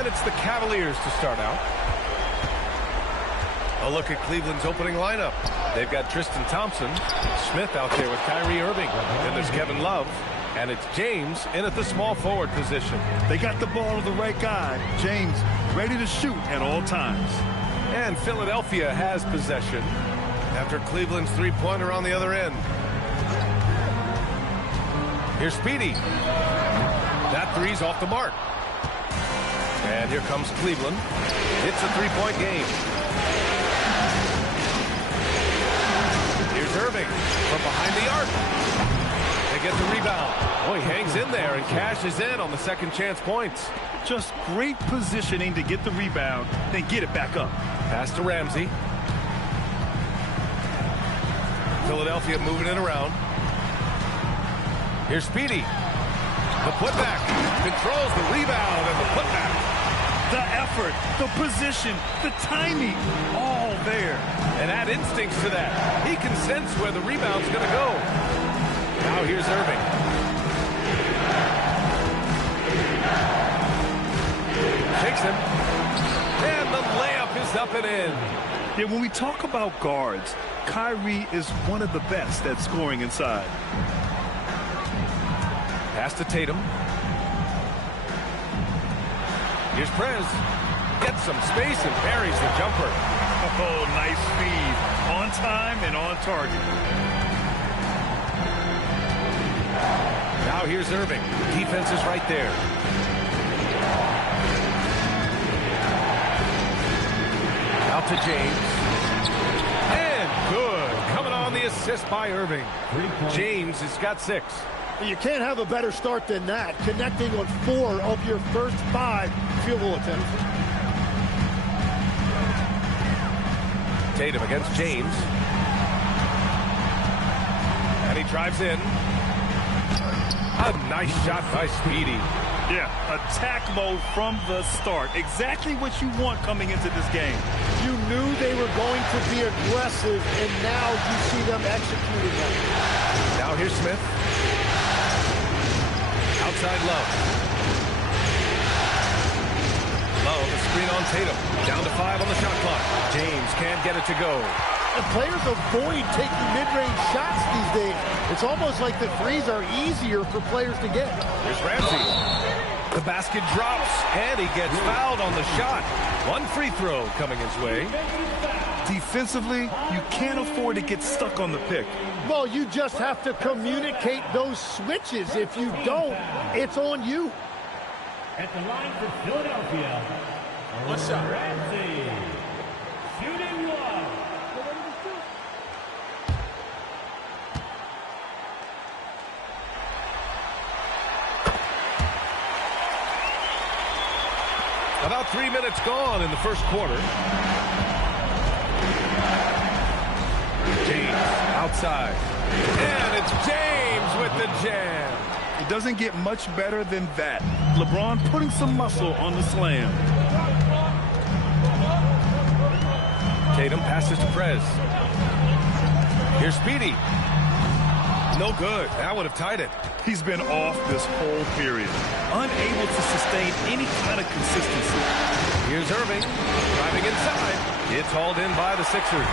And it's the Cavaliers to start out. A look at Cleveland's opening lineup. They've got Tristan Thompson, Smith out there with Kyrie Irving. Then there's Kevin Love. And it's James in at the small forward position. They got the ball to the right guy. James ready to shoot at all times. And Philadelphia has possession after Cleveland's three-pointer on the other end. Here's Speedy. That three's off the mark. And here comes Cleveland. It's a three-point game. Here's Irving from behind the arc. They get the rebound. Oh, he hangs in there and cashes in on the second chance points. Just great positioning to get the rebound, then get it back up. Pass to Ramsey. Philadelphia moving it around. Here's Speedy. The putback. Controls the rebound and the putback. The effort, the position, the timing, all there. And add instincts to that. He can sense where the rebound's going to go. Now here's Irving. Takes him. And the layup is up and in. Yeah, when we talk about guards, Kyrie is one of the best at scoring inside. Pass to Tatum. Here's Prez. Gets some space and buries the jumper. Oh, nice feed. On time and on target. Now here's Irving. Defense is right there. Out to James. And good. Coming on the assist by Irving. James has got 6. You can't have a better start than that, connecting on 4 of your first 5 field goal attempts. Tatum against James. And he drives in. A nice shot by Speedy. Yeah, attack mode from the start. Exactly what you want coming into this game. You knew they were going to be aggressive, and now you see them executing them. Now here's Smith. Outside Love. Love, a screen on Tatum. Down to 5 on the shot clock. James can't get it to go. And players avoid taking mid-range shots these days. It's almost like the threes are easier for players to get. Here's Ramsey. The basket drops, and he gets fouled on the shot. 1 free throw coming his way. Defensively, you can't afford to get stuck on the pick. Well, you just have to communicate those switches. If you don't, it's on you. At the line for Philadelphia, what's up? Ramsey, shooting 1. About 3 minutes gone in the first quarter. James outside. And it's James with the jam. It doesn't get much better than that. LeBron putting some muscle on the slam. Tatum passes to Prez. Here's Speedy. No good. That would have tied it. He's been off this whole period. Unable to sustain any kind of consistency. Here's Irving. Driving inside. It's hauled in by the Sixers.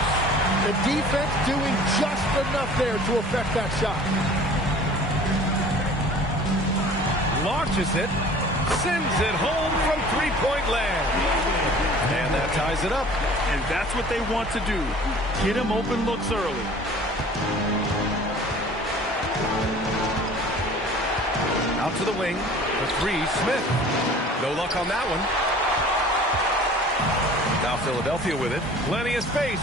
The defense doing just enough there to affect that shot. Launches it. Sends it home from three-point land. And that ties it up. And that's what they want to do. Get him open looks early. Out to the wing. The 3, Smith. No luck on that one. Now Philadelphia with it. Plenty of space.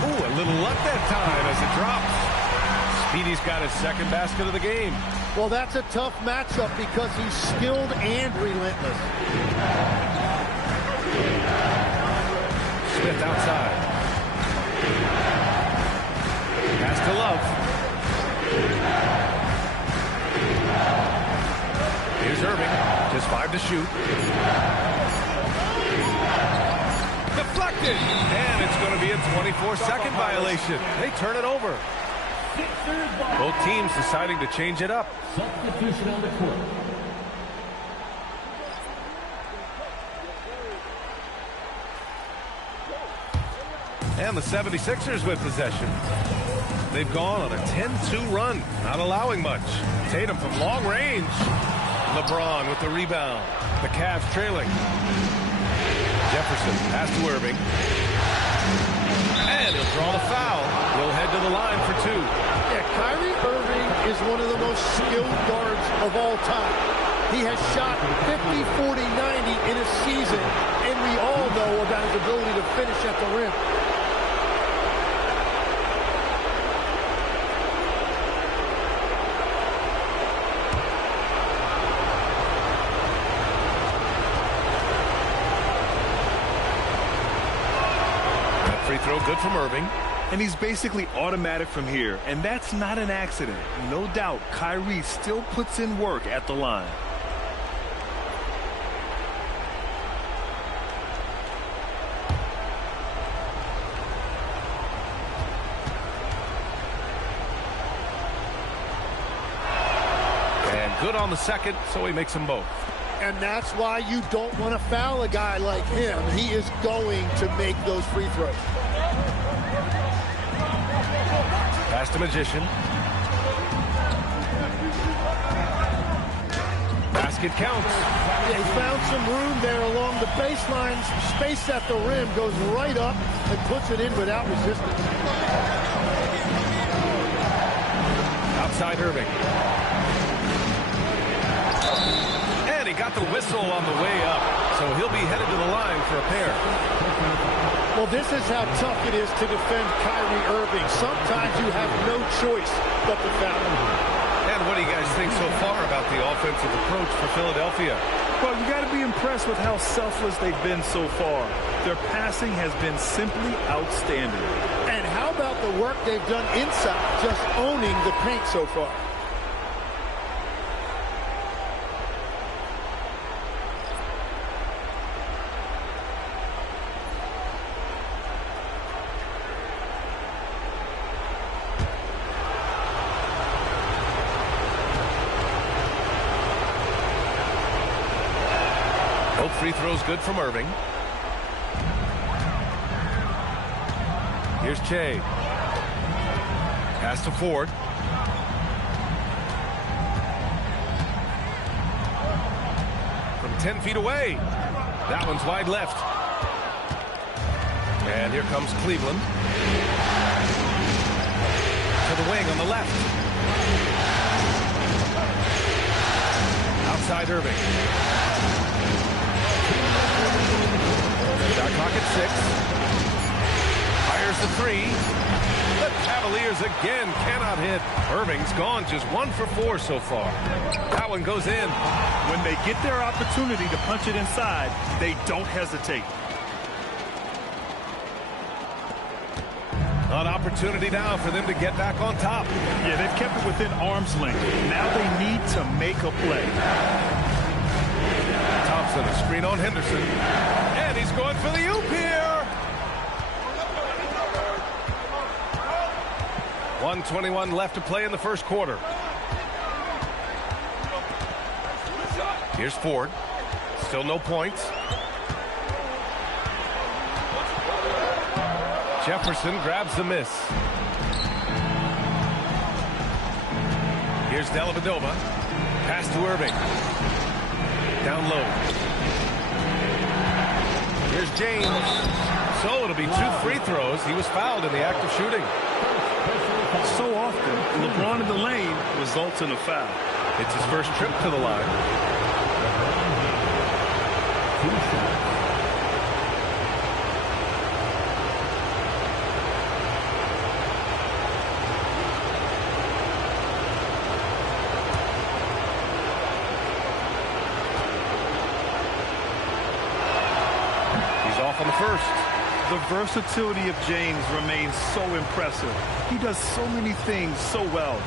Ooh, a little luck that time as it drops. Speedy's got his second basket of the game. Well, that's a tough matchup because he's skilled and relentless. Smith outside. Pass to Love. Here's Irving. Just 5 to shoot. Deflected. And it's going to be a 24-second violation. They turn it over. Both teams deciding to change it up. Substitution on the court. And the 76ers with possession. They've gone on a 10-2 run, not allowing much. Tatum from long range. LeBron with the rebound. The Cavs trailing. Jefferson pass to Irving. And he'll draw the foul. He'll head to the line for 2. Yeah, Kyrie Irving is one of the most skilled guards of all time. He has shot 50, 40, 90 in a season, and we all know about his ability to finish at the rim. Free throw good from Irving. And he's basically automatic from here, and that's not an accident. No doubt, Kyrie still puts in work at the line. And good on the second, so he makes them both. And that's why you don't want to foul a guy like him. He is going to make those free throws. Pass to Magician. Basket counts. They found some room there along the baseline. Space at the rim, goes right up and puts it in without resistance. Outside Irving. And he got the whistle on the way up, so he'll be headed to the line for a pair. Well, this is how tough it is to defend Kyrie Irving. Sometimes you have no choice but to foul him. And what do you guys think so far about the offensive approach for Philadelphia? Well, you got to be impressed with how selfless they've been so far. Their passing has been simply outstanding. And how about the work they've done inside, just owning the paint so far? Both free throws good from Irving. Here's Che. Pass to Ford. From 10 feet away. That one's wide left. And here comes Cleveland. To the wing on the left. Outside Irving. Shot clock at 6. Fires the 3. The Cavaliers again cannot hit. Irving's gone just 1 for 4 so far. That one goes in. When they get their opportunity to punch it inside, they don't hesitate. An opportunity now for them to get back on top. Yeah, they've kept it within arm's length. Now they need to make a play. Thompson, a screen on Henderson. And he's going for the oop here. 1:21 left to play in the first quarter. Here's Ford. Still no points. Jefferson grabs the miss. Here's Dellavedova. Pass to Irving. Down low. Here's James. So it'll be 2 free throws. He was fouled in the act of shooting. So often, LeBron in the lane results in a foul. It's his first trip to the line. On the first. The versatility of James remains so impressive. He does so many things so well.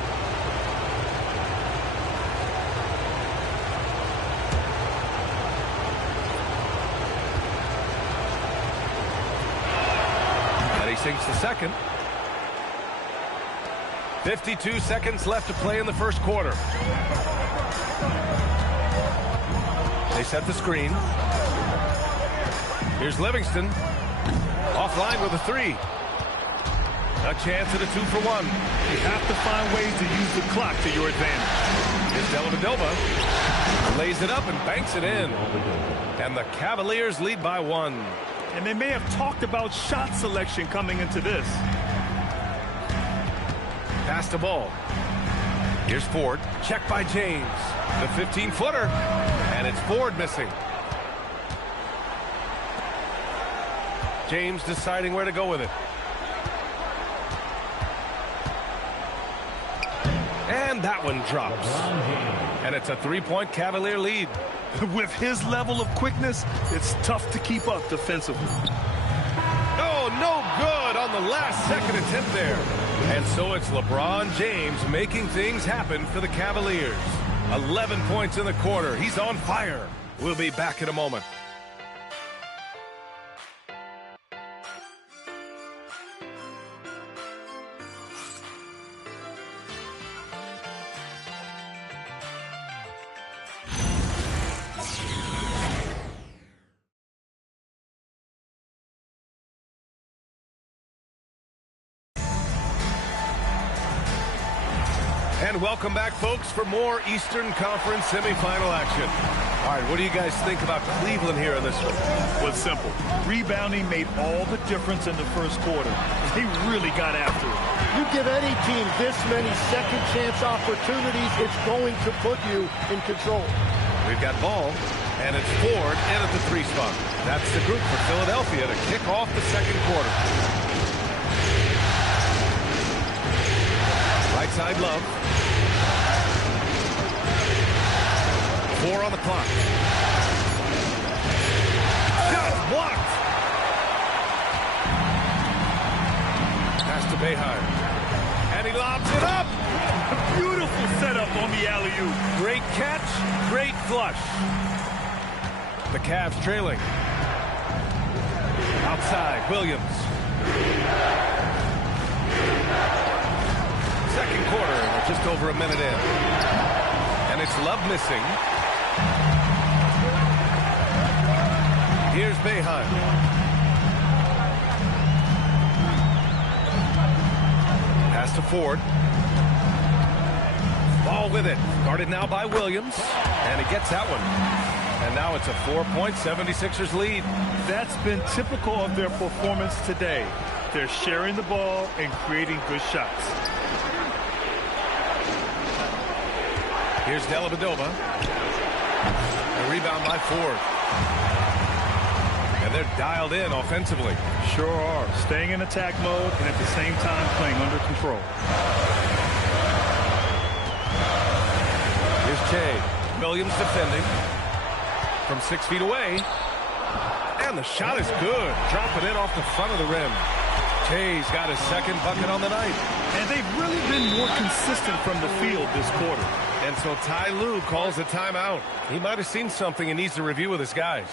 And he sinks the second. 52 seconds left to play in the first quarter. They set the screen. Here's Livingston. Offline with a 3. A chance at a 2-for-1. You have to find ways to use the clock to your advantage. Here's Dellavedova. Lays it up and banks it in. And the Cavaliers lead by 1. And they may have talked about shot selection coming into this. Pass the ball. Here's Ford. Checked by James. The 15-footer. And it's Ford missing. James deciding where to go with it. And that one drops. And it's a 3-point Cavalier lead. With his level of quickness, it's tough to keep up defensively. Oh, no good on the last second attempt there. And so it's LeBron James making things happen for the Cavaliers. 11 points in the quarter. He's on fire. We'll be back in a moment. And welcome back, folks, for more Eastern Conference semifinal action. All right, what do you guys think about Cleveland here in this one? Well, it's simple. Rebounding made all the difference in the first quarter. They really got after it. You give any team this many second chance opportunities, it's going to put you in control. We've got ball, and it's Ford in at the 3 spot. That's the group for Philadelphia to kick off the second quarter. Right side, Love. 4 on the clock. Shot blocked. Pass to Beihai. And he lobs it up. Beautiful setup on the alley-oop. Great catch, great flush. The Cavs trailing. Outside, Williams. Second quarter, we're just over a minute in. And it's Love missing. Here's Beihai. Pass to Ford. Ball with it. Guarded now by Williams. And he gets that one. And now it's a 4-point 76ers lead. That's been typical of their performance today. They're sharing the ball and creating good shots. Here's Dellavedova. A rebound by Ford. And they're dialed in offensively. Sure are. Staying in attack mode and at the same time playing under control. Here's Che. Williams defending from 6 feet away. And the shot is good. Dropping in off the front of the rim. Che's got his second bucket on the night. And they've really been more consistent from the field this quarter. And so Ty Lue calls a timeout. He might have seen something and needs to review with his guys.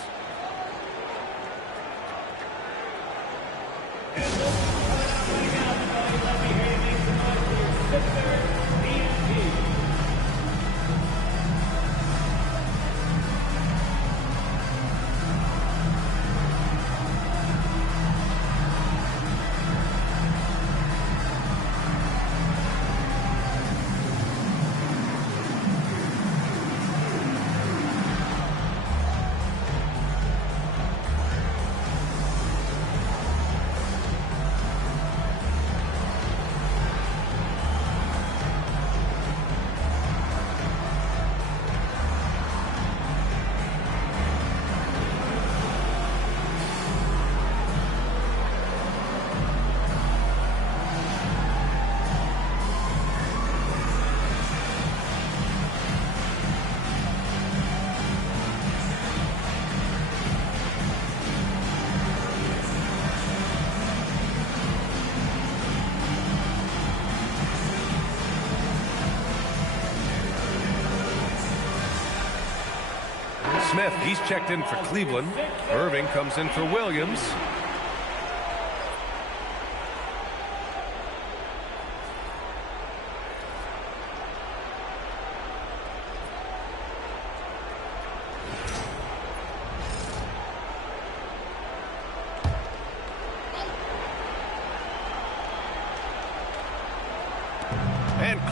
Smith, he's checked in for Cleveland. Irving comes in for Williams.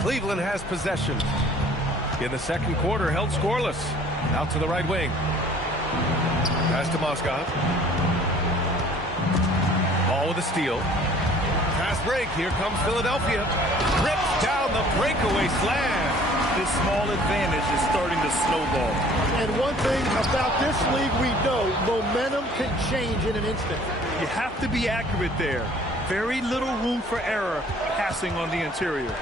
Cleveland has possession. In the second quarter, held scoreless. Out to the right wing. Pass to Moskov. Ball with a steal. Pass break. Here comes Philadelphia. Rips down the breakaway slam. This small advantage is starting to snowball. And one thing about this league we know, momentum can change in an instant. You have to be accurate there. Very little room for error passing on the interior.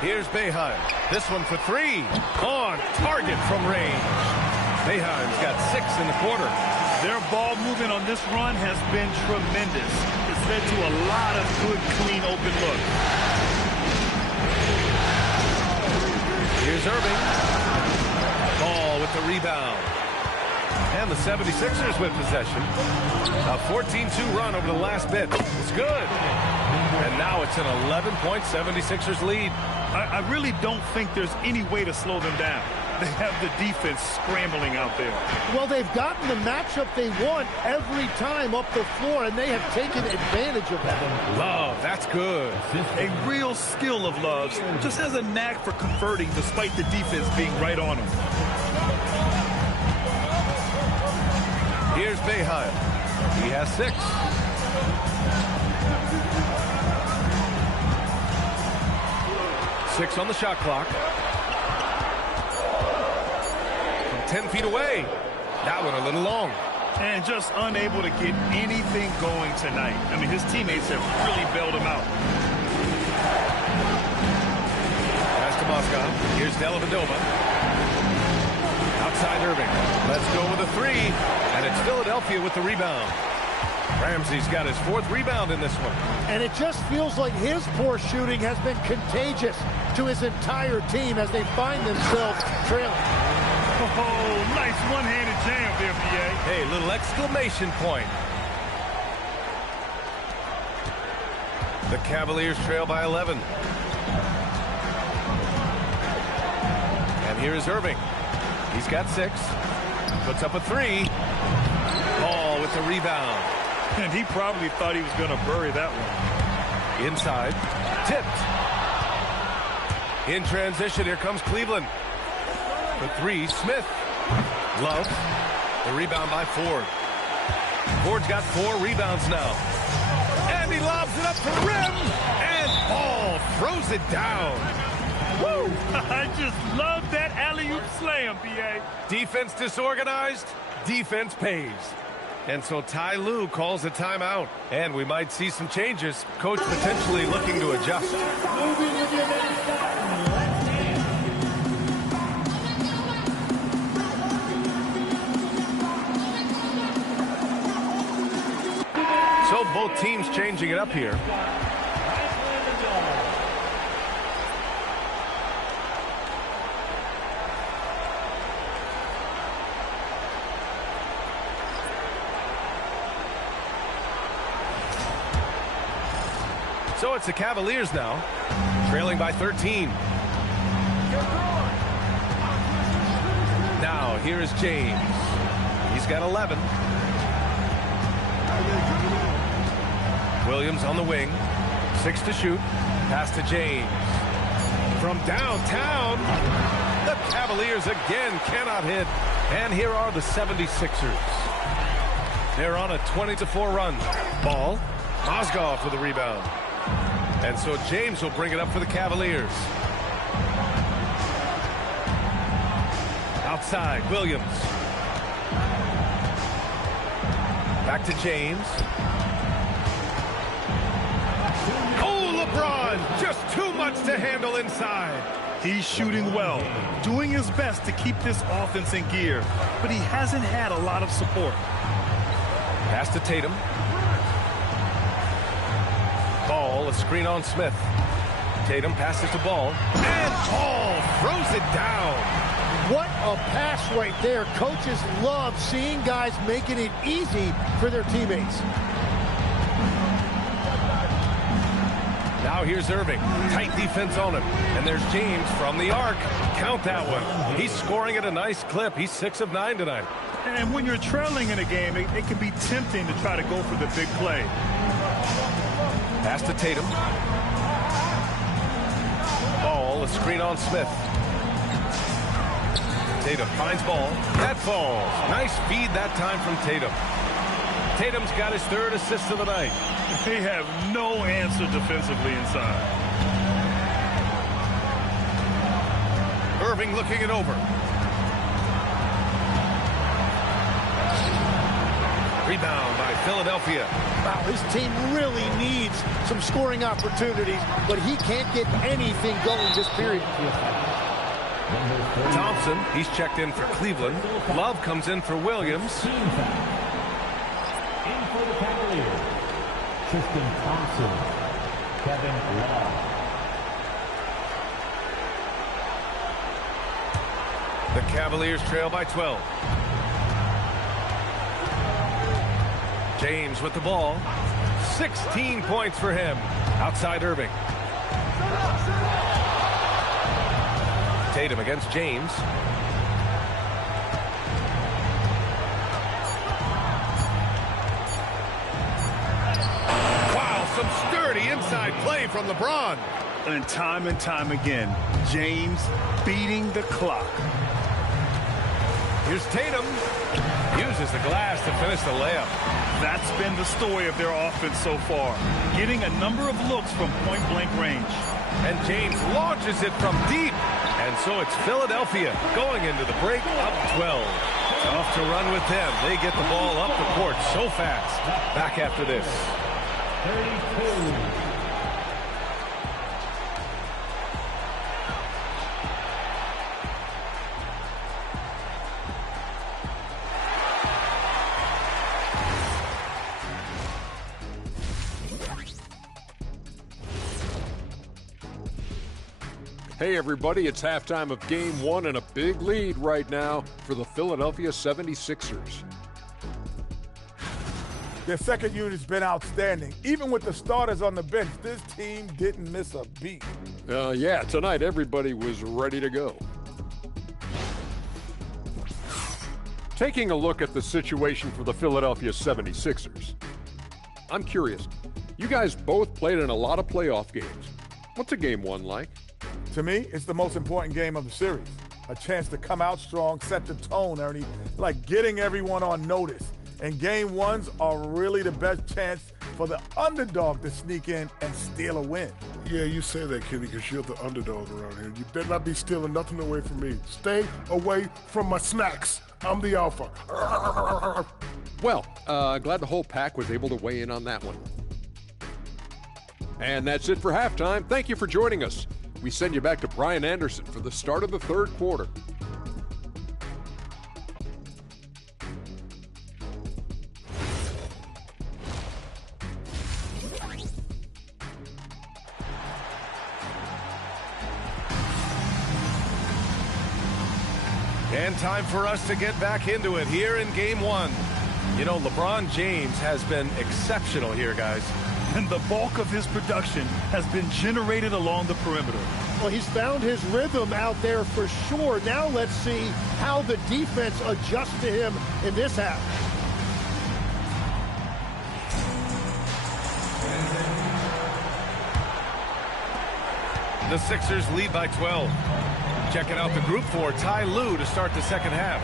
Here's Boeheim. This one for three. On target from range. Boeheim's got 6 in the quarter. Their ball movement on this run has been tremendous. It's led to a lot of good, clean, open looks. Here's Irving. Ball with the rebound. And the 76ers with possession. A 14-2 run over the last bit. It's good. And now it's an 11-point 76ers lead. I really don't think there's any way to slow them down. They have the defense scrambling out there. Well, they've gotten the matchup they want every time up the floor, and they have taken advantage of that. Love, that's good. A real skill of Love's. Just has a knack for converting despite the defense being right on him. Here's Boeheim. He has 6. Six on the shot clock. From 10 feet away. That one a little long. And just unable to get anything going tonight. I mean, his teammates have really bailed him out. Pass to Moskov. Here's Dellavedova. Outside Irving. Let's go with a 3. And it's Philadelphia with the rebound. Ramsey's got his 4th rebound in this one. And it just feels like his poor shooting has been contagious to his entire team as they find themselves trailing. Oh, nice one-handed jam there, BA. Hey, little exclamation point. The Cavaliers trail by 11. And here is Irving. He's got 6. Puts up a 3. Ball with the rebound. And he probably thought he was going to bury that one. Inside. Tipped. In transition, here comes Cleveland. The 3, Smith. Love. The rebound by Ford. Ford's got 4 rebounds now. And he lobs it up to the rim. And Ball throws it down. Woo! I just love that alley-oop slam, B.A. Defense disorganized. Defense pays. And so Ty Lue calls a timeout. And we might see some changes. Coach potentially looking to adjust. So both teams changing it up here. So it's the Cavaliers now, trailing by 13. Now, here is James. He's got 11. Williams on the wing. 6 to shoot. Pass to James. From downtown, the Cavaliers again cannot hit. And here are the 76ers. They're on a 20-4 run. Ball. Mozgov for the rebound. And so James will bring it up for the Cavaliers. Outside, Williams. Back to James. Oh, LeBron, just too much to handle inside. He's shooting well, doing his best to keep this offense in gear, but he hasn't had a lot of support. Pass to Tatum. Ball, a screen on Smith. Tatum passes to Ball. And Ball throws it down. What a pass right there. Coaches love seeing guys making it easy for their teammates. Now here's Irving. Tight defense on him. And there's James from the arc. Count that one. He's scoring at a nice clip. He's 6 of 9 tonight. And when you're trailing in a game, it can be tempting to try to go for the big play. Pass to Tatum. on Smith. Tatum finds ball. That falls. Nice feed that time from Tatum. Tatum's got his third assist of the night. They have no answer defensively inside. Irving looking it over. Rebound by Philadelphia. Wow, his team really needs some scoring opportunities, but he can't get anything going this period. Thompson, he's checked in for Cleveland. Love comes in for Williams. In for the Cavaliers, Tristan Thompson, Kevin Love. The Cavaliers trail by 12. James with the ball. 16 points for him. Outside Irving. Tatum against James. Wow, some sturdy inside play from LeBron. And time again, James beating the clock. Here's Tatum. Uses the glass to finish the layup. That's been the story of their offense so far. Getting a number of looks from point-blank range. And James launches it from deep. And so it's Philadelphia going into the break up 12. Tough to run with them. They get the ball up the court so fast. Back after this. 32. Hey everybody, it's halftime of game one and a big lead right now for the Philadelphia 76ers. Their second unit's been outstanding. Even with the starters on the bench, this team didn't miss a beat. Yeah, tonight everybody was ready to go. Taking a look at the situation for the Philadelphia 76ers. I'm curious, you guys both played in a lot of playoff games. What's a game one like? To me, it's the most important game of the series. A chance to come out strong, set the tone, Ernie, like getting everyone on notice. And game ones are really the best chance for the underdog to sneak in and steal a win. Yeah, you say that, Kenny, because you're the underdog around here. You better not be stealing nothing away from me. Stay away from my snacks. I'm the alpha. Well, glad the whole pack was able to weigh in on that one. And that's it for halftime. Thank you for joining us. We send you back to Brian Anderson for the start of the third quarter. And time for us to get back into it here in game one. You know, LeBron James has been exceptional here, guys. And the bulk of his production has been generated along the perimeter. Well, he's found his rhythm out there for sure. Now let's see how the defense adjusts to him in this half. The Sixers lead by 12. Checking out the group for Ty Lue to start the second half.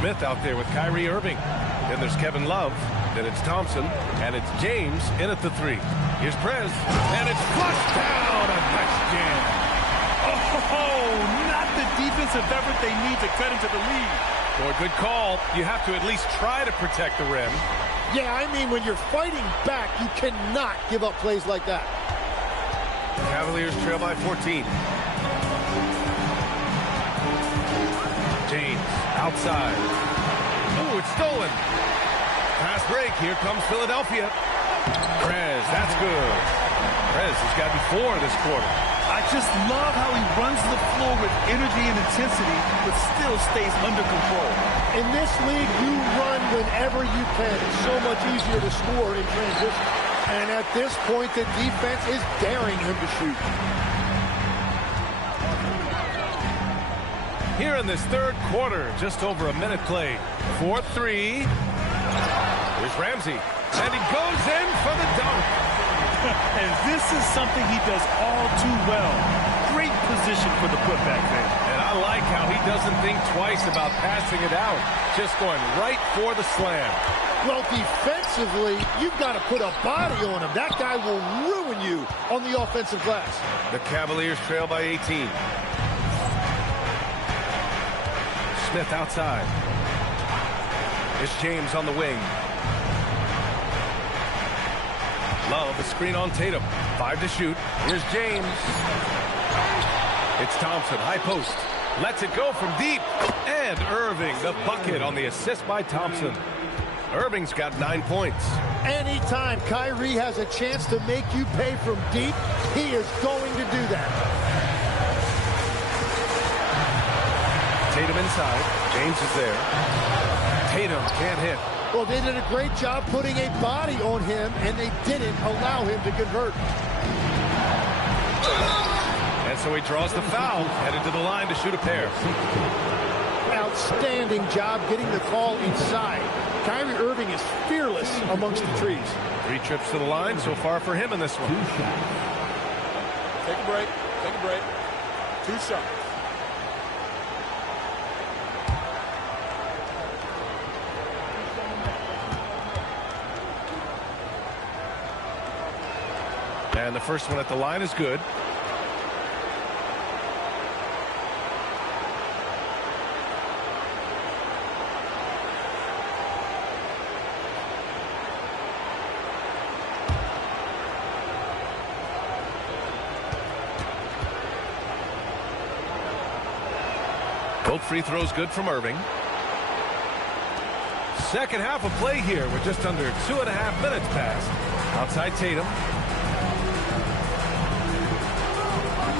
Smith out there with Kyrie Irving. Then there's Kevin Love. Then it's Thompson. And it's James in at the three. Here's Prez. And it's flushed down. A nice jam. Oh, not the defensive effort they need to cut into the lead. Boy, good call. You have to at least try to protect the rim. Yeah, I mean, when you're fighting back, you cannot give up plays like that. Cavaliers trail by 14. James outside. Ooh, it's stolen. Pass break. Here comes Philadelphia. Prez, that's good. Prez has gotten 4 this quarter. I just love how he runs the floor with energy and intensity, but still stays under control. In this league, you run whenever you can. It's so much easier to score in transition. And at this point, the defense is daring him to shoot. Here in this third quarter, just over a minute played. 4-3. Here's Ramsey. And he goes in for the dunk. And this is something he does all too well. Great position for the putback there. And I like how he doesn't think twice about passing it out. Just going right for the slam. Well, defensively, you've got to put a body on him. That guy will ruin you on the offensive glass. The Cavaliers trail by 18. Smith outside. It's James on the wing. Love, a screen on Tatum. 5 to shoot. Here's James. It's Thompson, high post. Lets it go from deep. And Irving, the bucket on the assist by Thompson. Irving's got 9 points. Anytime Kyrie has a chance to make you pay from deep, he is going to do that. Tatum inside. James is there. Tatum can't hit. Well, they did a great job putting a body on him, and they didn't allow him to convert. And so he draws the foul, headed to the line to shoot a pair. Outstanding job getting the call inside. Kyrie Irving is fearless amongst the trees. 3 trips to the line so far for him in this one. Take a break. Take a break. 2 shots. And the first one at the line is good. Both free throws good from Irving. Second half of play here with just under 2.5 minutes passed. Outside Tatum.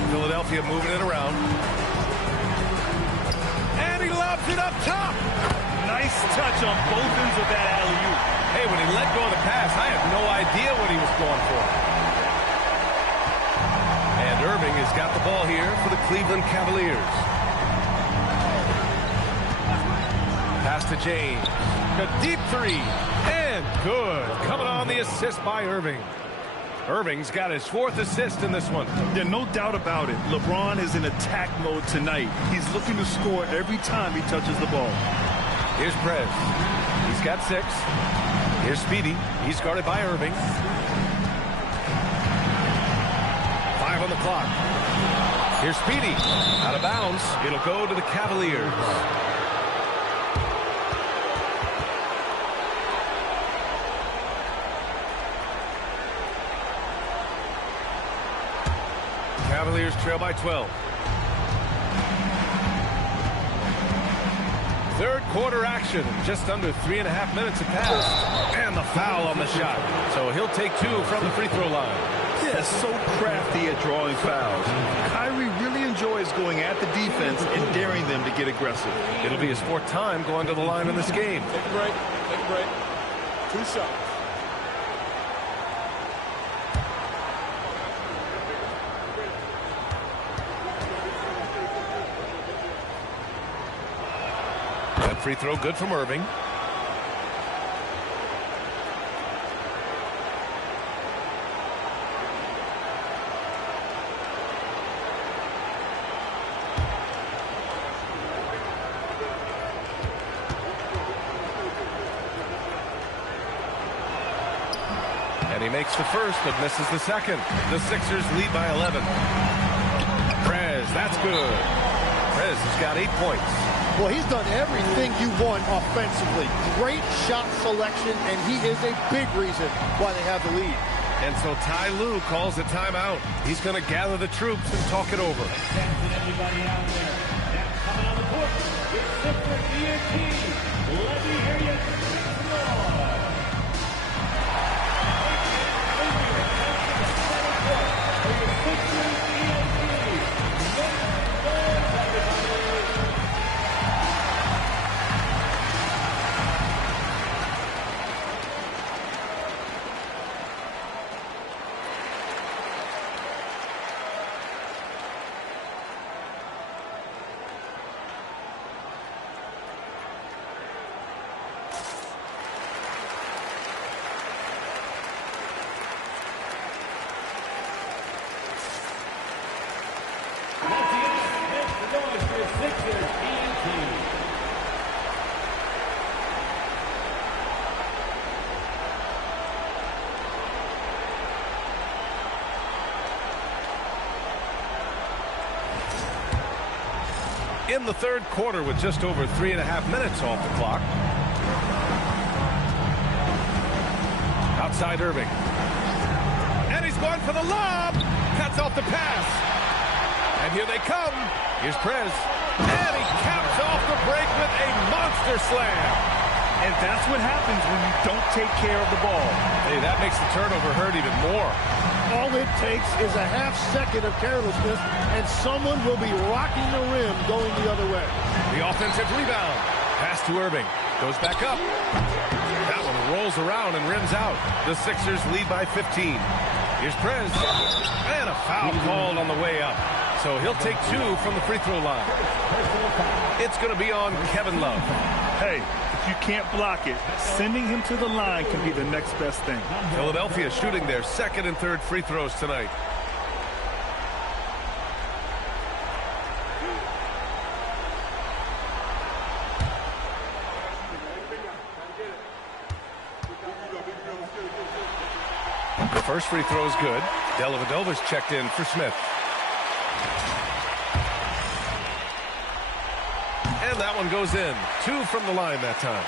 Philadelphia moving it around. And he lobs it up top. Nice touch on both ends of that alley-oop. Hey, when he let go of the pass, I had no idea what he was going for. And Irving has got the ball here for the Cleveland Cavaliers. Pass to James. A deep 3. And good. Coming on the assist by Irving. Irving's got his 4th assist in this one. There's no doubt about it. LeBron is in attack mode tonight. He's looking to score every time he touches the ball. Here's Prez. He's got 6. Here's Speedy. He's guarded by Irving. 5 on the clock. Here's Speedy. Out of bounds. It'll go to the Cavaliers. Cavaliers trail by 12. Third quarter action. Just under 3.5 minutes have passed. And the foul on the shot. So he'll take 2 from the free throw line. Yeah, so crafty at drawing fouls. Kyrie really enjoys going at the defense and daring them to get aggressive. It'll be his 4th time going to the line in this game. Take a break. Take a break. 2 shots. That free throw good from Irving. And he makes the first, but misses the second. The Sixers lead by 11. Prez, that's good. Prez has got 8 points. Well, he's done everything you want offensively. Great shot selection, and he is a big reason why they have the lead. And so Ty Lue calls a timeout. He's going to gather the troops and talk it over. Everybody out there. Now coming on the court, it's Sixers DNT. Let me hear you. 76ers ENT. In the third quarter with just over 3.5 minutes off the clock. Outside Irving. And he's going for the lob. Cuts off the pass. And here they come. Here's Prez. And he caps off the break with a monster slam. And that's what happens when you don't take care of the ball. Hey, that makes the turnover hurt even more. All it takes is a half second of carelessness, and someone will be rocking the rim going the other way. The offensive rebound. Pass to Irving. Goes back up. That one rolls around and rims out. The Sixers lead by 15. Here's Prez. And a foul called on the way up. So he'll take 2 from the free throw line. It's going to be on Kevin Love. Hey, if you can't block it, sending him to the line can be the next best thing. Philadelphia shooting their second and third free throws tonight. The first free throw is good. Dellavedova's checked in for Smith. And that one goes in. 2 from the line that time.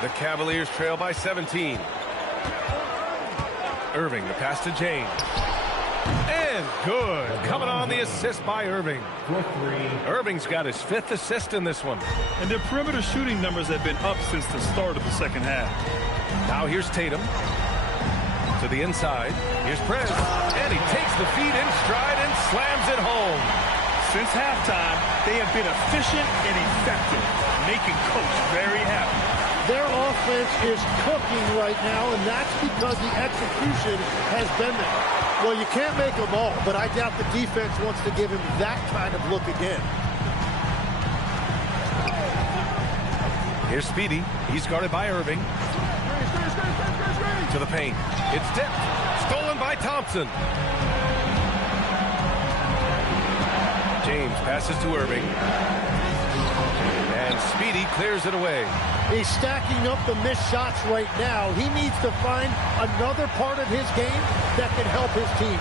The Cavaliers trail by 17. Irving, the pass to James. And good. Coming on the assist by Irving. Irving's got his 5th assist in this one. And their perimeter shooting numbers have been up since the start of the second half. Now here's Tatum. To the inside. Here's Prez. And he takes the feed in stride and slams it home. Since halftime, they have been efficient and effective, making Coach very happy. Their offense is cooking right now, and that's because the execution has been there. Well, you can't make them all, but I doubt the defense wants to give him that kind of look again. Here's Speedy. He's guarded by Irving. To the paint. It's tipped. Stolen by Thompson. James passes to Irving. And Speedy clears it away. He's stacking up the missed shots right now. He needs to find another part of his game that can help his team.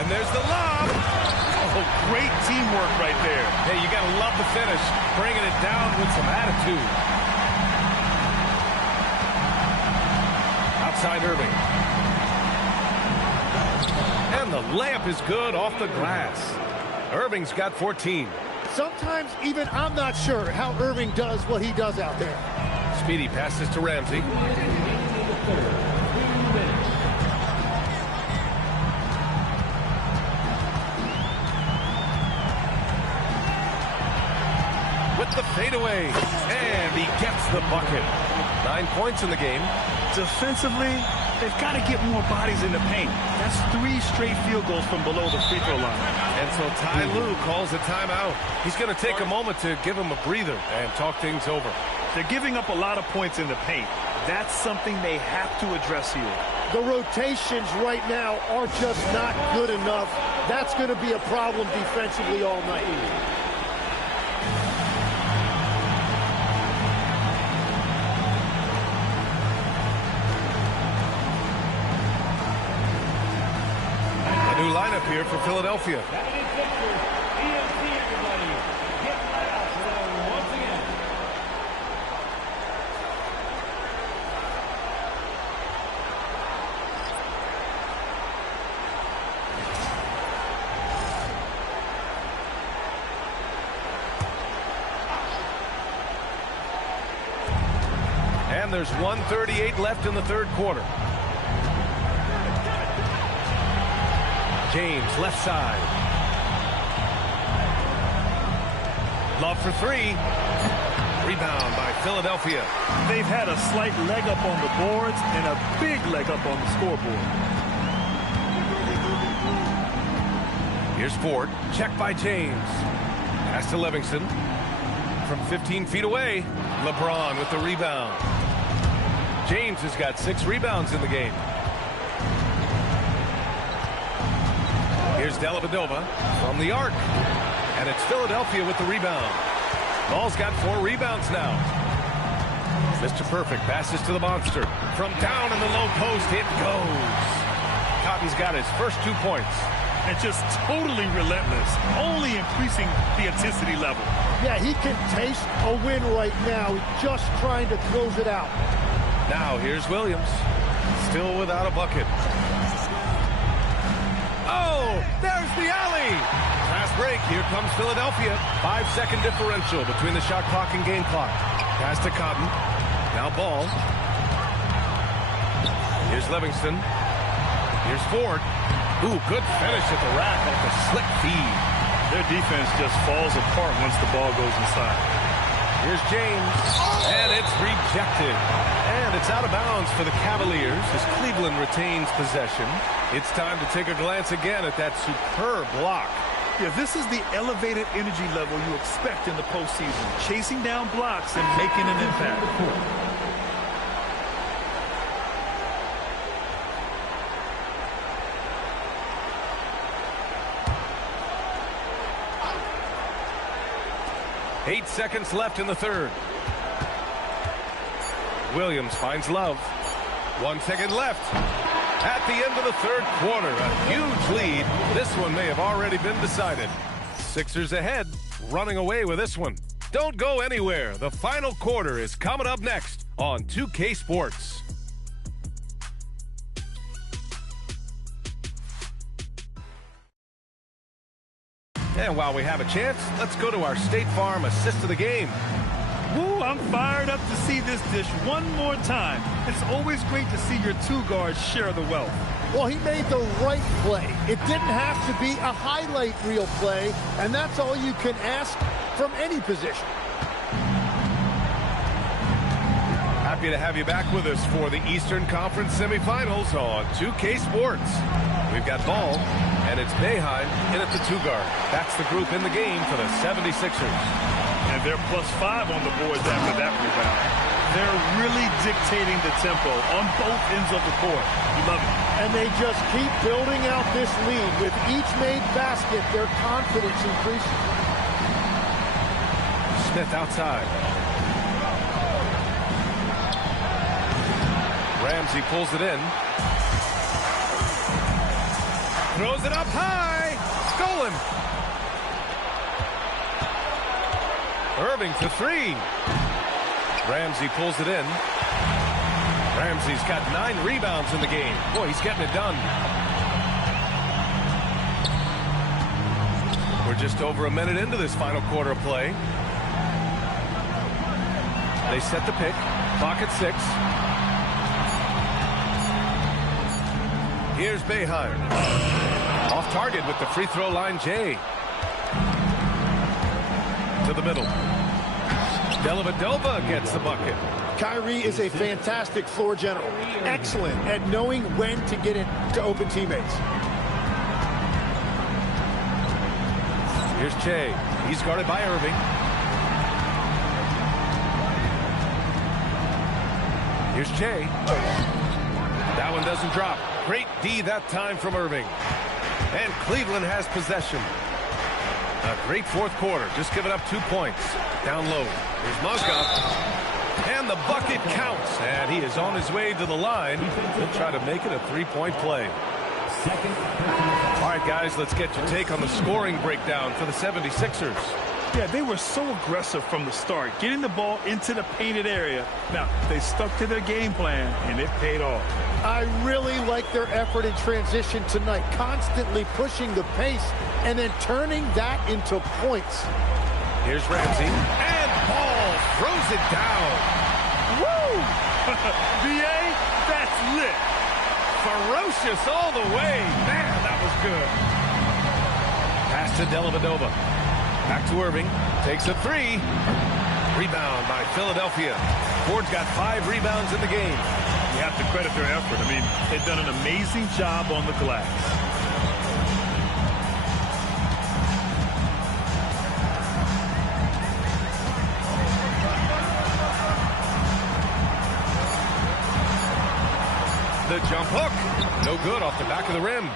And there's the lob. Oh, great teamwork right there. Hey, you got to love the finish. Bringing it down with some attitude. Outside Irving. And the layup is good off the glass. Irving's got 14. Sometimes even I'm not sure how Irving does what he does out there. Speedy passes to Ramsey. With the fadeaway. And he gets the bucket. 9 points in the game. Defensively, they've got to get more bodies in the paint. That's 3 straight field goals from below the free throw line. And so Ty Lue calls a timeout. He's going to take a moment to give him a breather and talk things over. They're giving up a lot of points in the paint. That's something they have to address here. The rotations right now are just not good enough. That's going to be a problem defensively all night. New lineup here for Philadelphia. 76ers ENT, everybody. Get loud once again. And there's 1:38 left in the third quarter. James, left side. Love for 3. Rebound by Philadelphia. They've had a slight leg up on the boards and a big leg up on the scoreboard. Here's Ford. Checked by James. Pass to Livingston. From 15 feet away. LeBron with the rebound. James has got 6 rebounds in the game. Here's Dellavedova from the arc. And it's Philadelphia with the rebound. Ball's got 4 rebounds now. Mr. Perfect passes to the monster. From down in the low post, it goes. Cotton's got his first 2 points. And just totally relentless, only increasing the intensity level. Yeah, he can taste a win right now. He's just trying to close it out. Now here's Williams. Still without a bucket. Oh, there's the alley. Fast break. Here comes Philadelphia. 5-second differential between the shot clock and game clock. Pass to Cotton. Now Ball. Here's Livingston. Here's Ford. Ooh, good finish at the rack off the slick feed. Their defense just falls apart once the ball goes inside. Here's James. And it's rejected. And it's out of bounds for the Cavaliers as Cleveland retains possession. It's time to take a glance again at that superb block. Yeah, this is the elevated energy level you expect in the postseason. Chasing down blocks and making an impact. 8 seconds left in the third. Williams finds Love. 1 second left. At the end of the third quarter, a huge lead. This one may have already been decided. Sixers ahead, running away with this one. Don't go anywhere. The final quarter is coming up next on 2K Sports. And while we have a chance, let's go to our State Farm assist of the game. Woo, I'm fired up to see this dish one more time. It's always great to see your 2 guards share the wealth. Well, he made the right play. It didn't have to be a highlight reel play, and that's all you can ask from any position. Happy to have you back with us for the Eastern Conference semifinals on 2K Sports. We've got Ball, and it's Boeheim in at the 2 guard. That's the group in the game for the 76ers. And they're +5 on the boards after that rebound. They're really dictating the tempo on both ends of the court. You love it. And they just keep building out this lead. With each made basket, their confidence increases. Smith outside. Ramsey pulls it in. Throws it up high. Stolen. Irving to 3. Ramsey pulls it in. Ramsey's got 9 rebounds in the game. Boy, he's getting it done. We're just over a minute into this final quarter of play. They set the pick. Clock at 6. Here's Boeheim. Off target with the free throw line, Jay. To the middle. Dellavedova gets the bucket. Kyrie is a fantastic floor general. Excellent at knowing when to get it to open teammates. Here's Che. He's guarded by Irving. Here's Che. That one doesn't drop. Great D that time from Irving. And Cleveland has possession. A great fourth quarter. Just giving up 2 points. Down low. Here's Mozgov. And the bucket counts. And he is on his way to the line. He'll try to make it a 3-point play. All right, guys, let's get your take on the scoring breakdown for the 76ers. Yeah, they were so aggressive from the start, getting the ball into the painted area. Now, they stuck to their game plan, and it paid off. I really like their effort in transition tonight, constantly pushing the pace and then turning that into points. Here's Ramsey, and Ball throws it down. Woo! BA, that's lit. Ferocious all the way. Man, that was good. Pass to Dellavedova. Back to Irving. Takes a 3. Rebound by Philadelphia. Ford's got 5 rebounds in the game. You have to credit their effort. I mean, they've done an amazing job on the glass. The jump hook. No good off the back of the rim.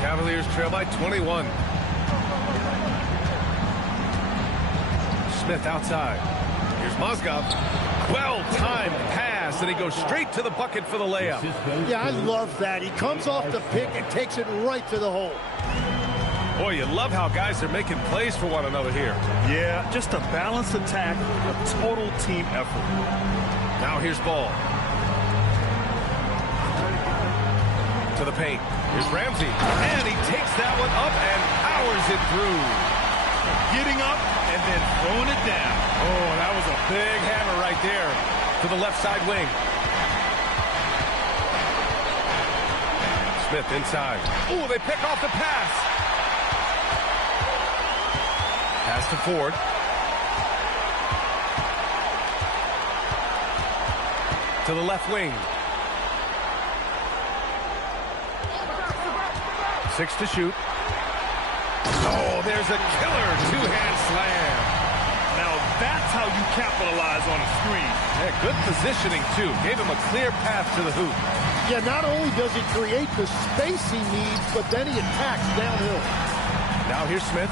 Cavaliers trail by 21. Smith outside. Here's Mozgov. Well-timed pass, and he goes straight to the bucket for the layup. Yeah, I love that. He comes off the pick and takes it right to the hole. Boy, you love how guys are making plays for one another here. Yeah, just a balanced attack, a total team effort. Now here's Ball. To the paint. Here's Ramsey. And he takes that one up and powers it through. Getting up and then throwing it down. Oh, that was a big hammer right there to the left side wing. Smith inside. Oh, they pick off the pass. Pass to Ford. To the left wing. 6 to shoot. Oh, there's a killer two-hand slam. Now that's how you capitalize on a screen. Yeah, good positioning, too. Gave him a clear path to the hoop. Yeah, not only does he create the space he needs, but then he attacks downhill. Now here's Smith.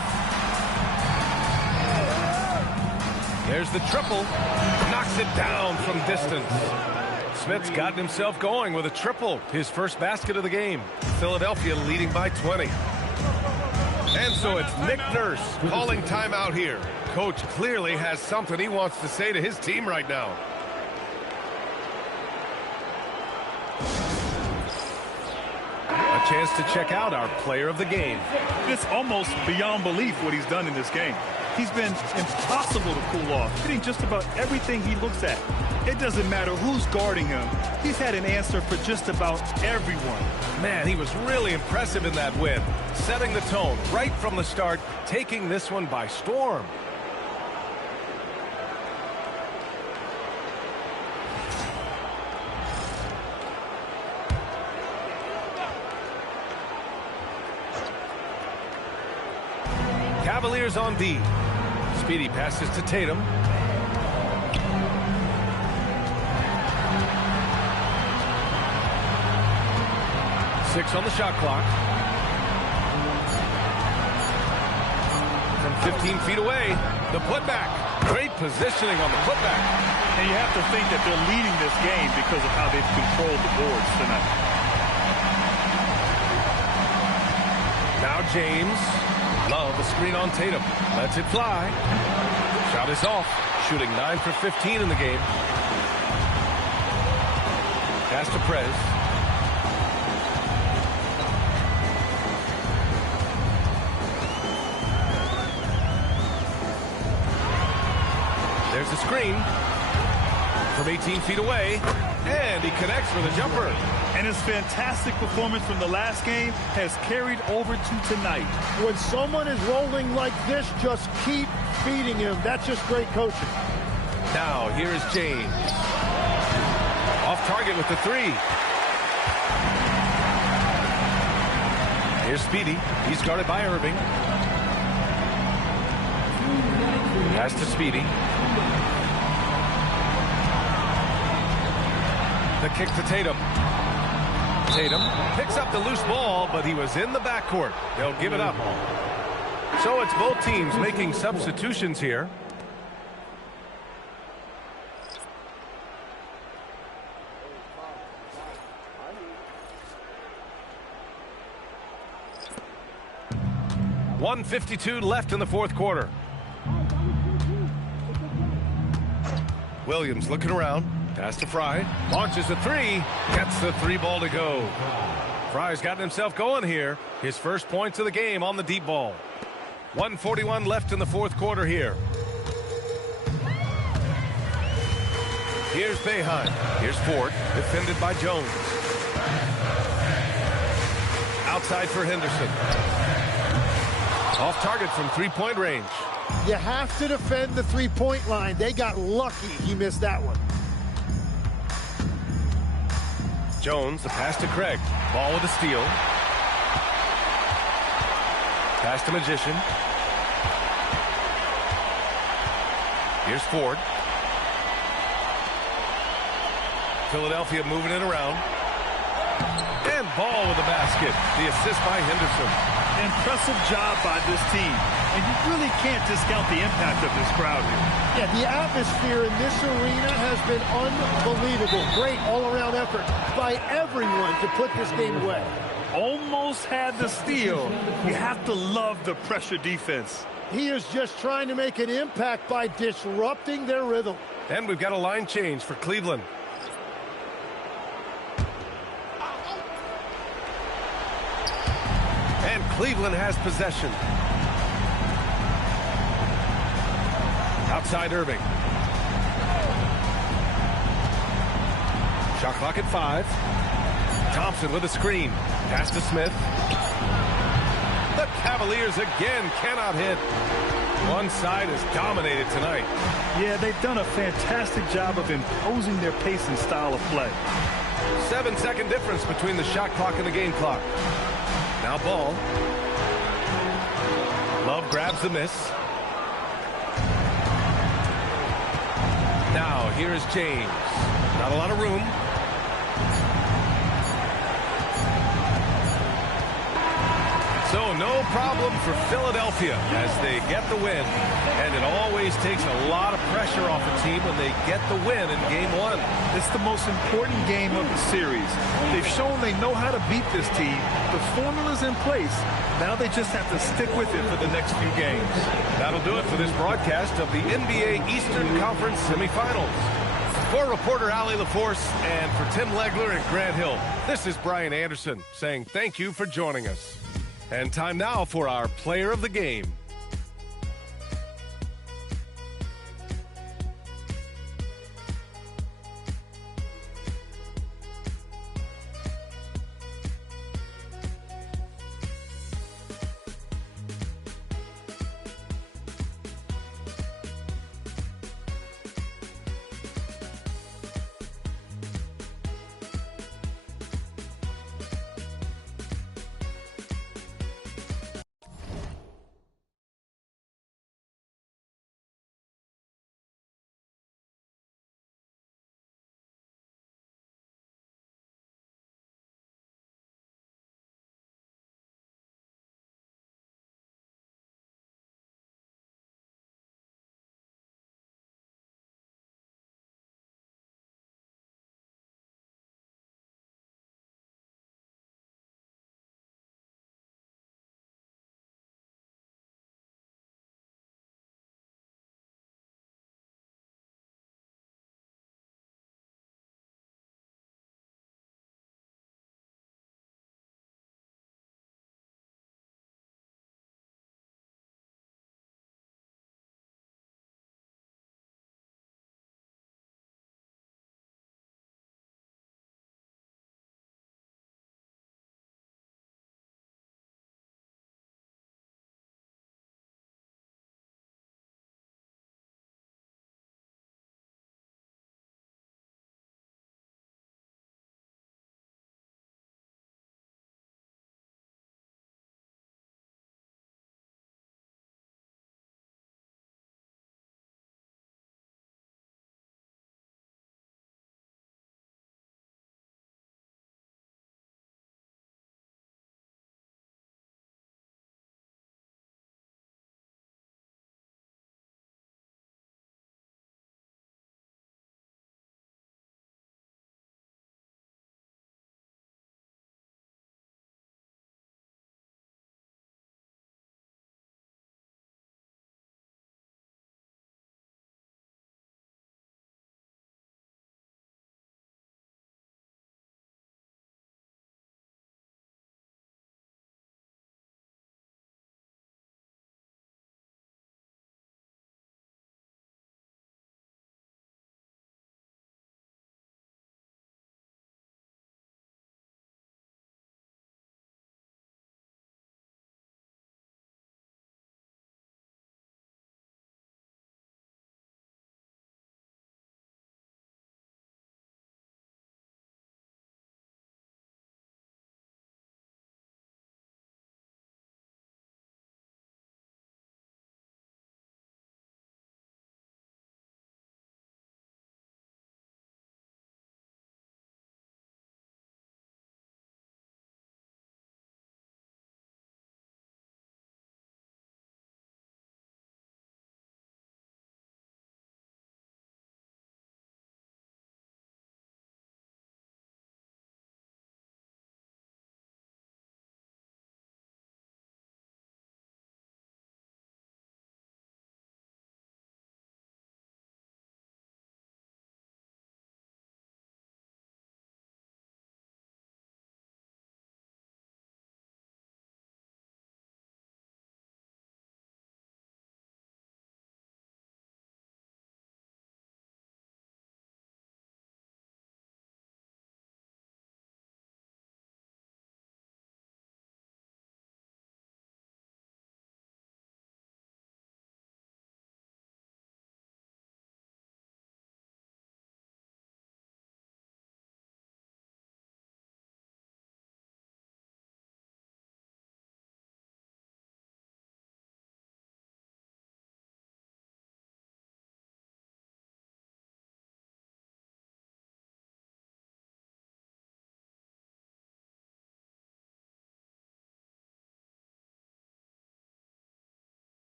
There's the triple. Knocks it down from distance. Smith's gotten himself going with a triple. His first basket of the game. Philadelphia leading by 20. And so it's Nick Nurse calling timeout here. Coach clearly has something he wants to say to his team right now. A chance to check out our player of the game. It's almost beyond belief what he's done in this game. He's been impossible to cool off, hitting just about everything he looks at. It doesn't matter who's guarding him. He's had an answer for just about everyone. Man, he was really impressive in that win. Setting the tone right from the start, taking this one by storm. Cavaliers on D. Speedy passes to Tatum. Six on the shot clock. From 15 feet away, the putback. Great positioning on the putback. And you have to think that they're leading this game because of how they've controlled the boards tonight. Now James. Love a screen on Tatum. Lets it fly. Shot is off. Shooting 9 for 15 in the game. Pass to Prez. There's the screen. From 18 feet away. And he connects with a jumper. And his fantastic performance from the last game has carried over to tonight. When someone is rolling like this, just keep feeding him. That's just great coaching. Now, here is James. Off target with the three. Here's Speedy. He's guarded by Irving. Pass to Speedy. The kick to Tatum. Tatum picks up the loose ball, but he was in the backcourt. They'll give it up. So it's both teams making substitutions here. .152 left in the fourth quarter. Williams looking around. Pass to Fry. Launches a three. Gets the three ball to go. Fry's gotten himself going here. His first points of the game on the deep ball. 1:41 left in the fourth quarter here. Here's Boeheim. Here's Ford. Defended by Jones. Outside for Henderson. Off target from three-point range. You have to defend the three-point line. They got lucky he missed that one. Jones, the pass to Craig. Ball with a steal. Pass to Magician. Here's Ford. Philadelphia moving it around. And Ball with the basket. The assist by Henderson. Impressive job by this team. And you really can't discount the impact of this crowd here. Yeah, the atmosphere in this arena has been unbelievable. Great all-around effort by everyone to put this game away. Almost had the steal. You have to love the pressure defense. He is just trying to make an impact by disrupting their rhythm. And we've got a line change for Cleveland. And Cleveland has possession. Outside Irving. Shot clock at 5. Thompson with a screen. Pass to Smith. The Cavaliers again cannot hit. One side is dominated tonight. Yeah, they've done a fantastic job of imposing their pace and style of play. 7-second difference between the shot clock and the game clock. Now Ball. Love grabs the miss. Now here's James. Not a lot of room. So no problem for Philadelphia as they get the win. And it always takes a lot of pressure off a team when they get the win in game 1. It's the most important game of the series. They've shown they know how to beat this team. The formula's in place. Now they just have to stick with it for the next few games. That'll do it for this broadcast of the NBA Eastern Conference semifinals. For reporter Allie LaForce and for Tim Legler and Grant Hill, this is Brian Anderson saying thank you for joining us. And time now for our player of the game.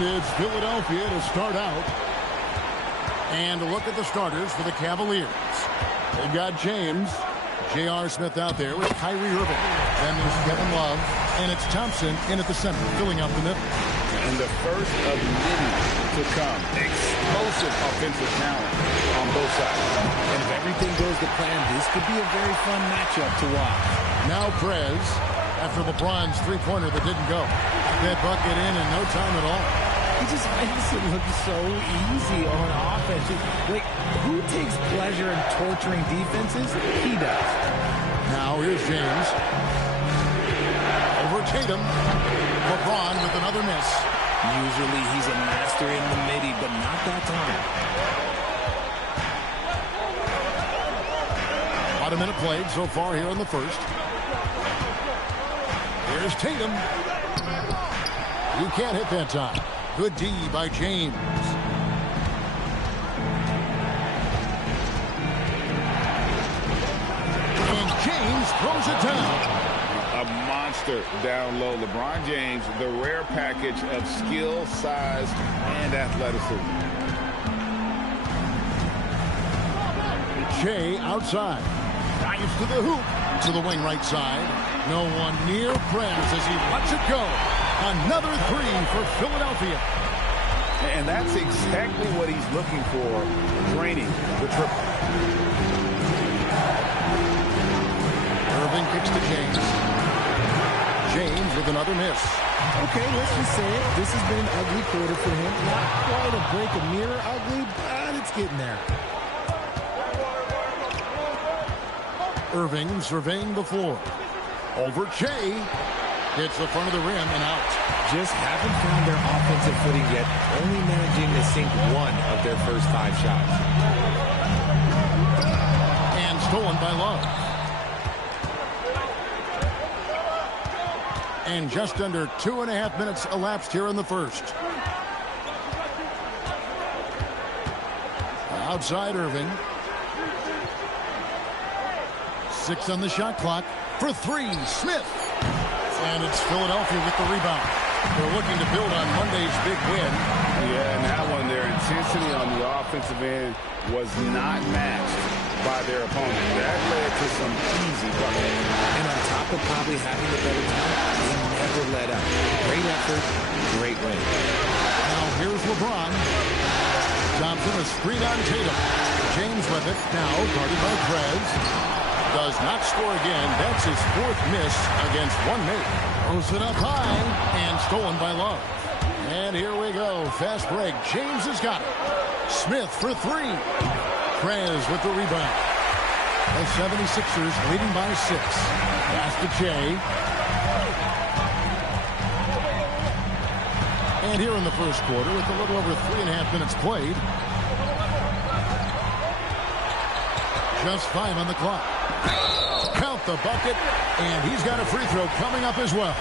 And it's Philadelphia to start out. And a look at the starters for the Cavaliers. They've got James, J.R. Smith out there with Kyrie Irving. Then there's Kevin Love. And it's Thompson in at the center, filling out the middle. And the first of many to come. Explosive offensive talent on both sides. And if everything goes to plan, this could be a very fun matchup to watch. Now Prez, after LeBron's three-pointer that didn't go. That bucket in no time at all. He just makes it look so easy on offense. Like, who takes pleasure in torturing defenses? He does. Now here's James. Over Tatum. LeBron with another miss. Usually he's a master in the midi, but not that time. About a minute played so far here in the first. Here's Tatum. You can't hit that time. Good D by James. And James throws it down. A monster down low. LeBron James, the rare package of skill, size, and athleticism. Jay outside. Dives to the hoop. To the wing right side. No one near Prez as he lets it go. Another three for Philadelphia. And that's exactly what he's looking for, draining the triple. Irving kicks to James. James with another miss. Okay, let's just say it. This has been an ugly quarter for him. Not quite a break a mirror ugly, but it's getting there. Irving surveying the floor. Over Jay. Hits the front of the rim and out. Just haven't found their offensive footing yet, only managing to sink one of their first 5 shots. And stolen by Love. And just under 2.5 minutes elapsed here in the first. Outside Irving. 6 on the shot clock. For 3, Smith. And it's Philadelphia with the rebound. They're looking to build on Monday's big win. Yeah, and that one, their intensity on the offensive end was not matched by their opponent. That led to some easy buckets. And on top of probably having a better time, they never let up. Great effort, great win. Now here's LeBron. Thompson a screen on Tatum. James with it. Now guarded by Prez. Does not score again. That's his 4th miss against one mate. Throws it up high and stolen by Love. And here we go. Fast break. James has got it. Smith for 3. Prez with the rebound. The 76ers leading by 6. Pass to Jay. And here in the first quarter with a little over 3.5 minutes played. Just 5 on the clock. Count the bucket, and he's got a free throw coming up as well.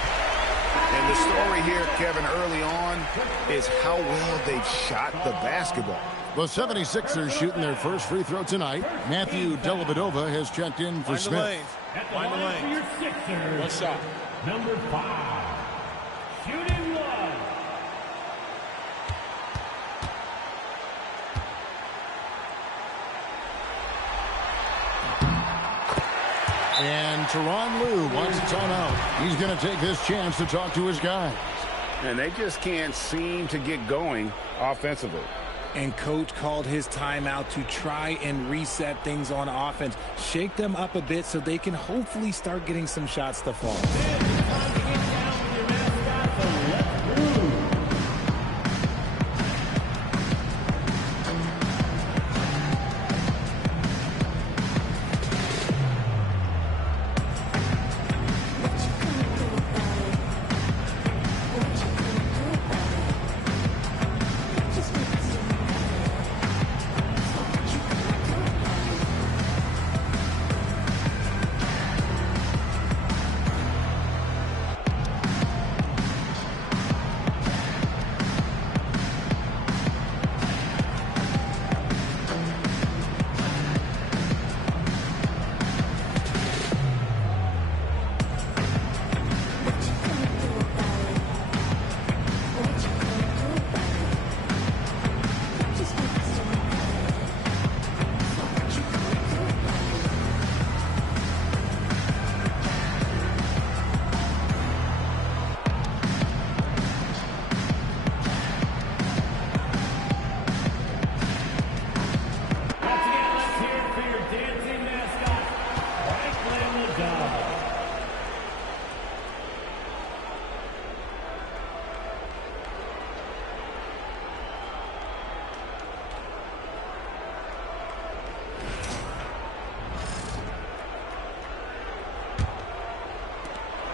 And the story here, Kevin, early on is how well they've shot the basketball. The 76ers shooting their first free throw tonight. Matthew Dellavedova has checked in for Smith. Find the lane. One shot. Number 5, Shooting Love. And Tyronn Lue wants a timeout. He's going to take this chance to talk to his guys. And they just can't seem to get going offensively. And coach called his timeout to try and reset things on offense. Shake them up a bit so they can hopefully start getting some shots to fall.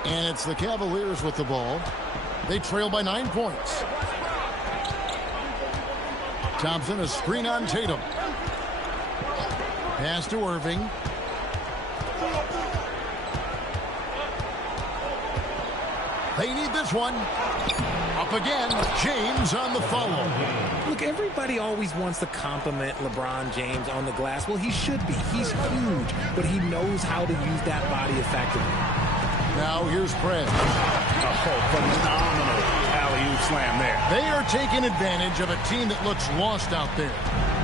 And it's the Cavaliers with the ball. They trail by 9 points. Thompson, a screen on Tatum. Pass to Irving. They need this one. Up again, James on the follow. Look, everybody always wants to compliment LeBron James on the glass. Well, he should be. He's huge, but he knows how to use that body effectively. Now here's Prez. Oh, phenomenal alley-oop slam there. They are taking advantage of a team that looks lost out there.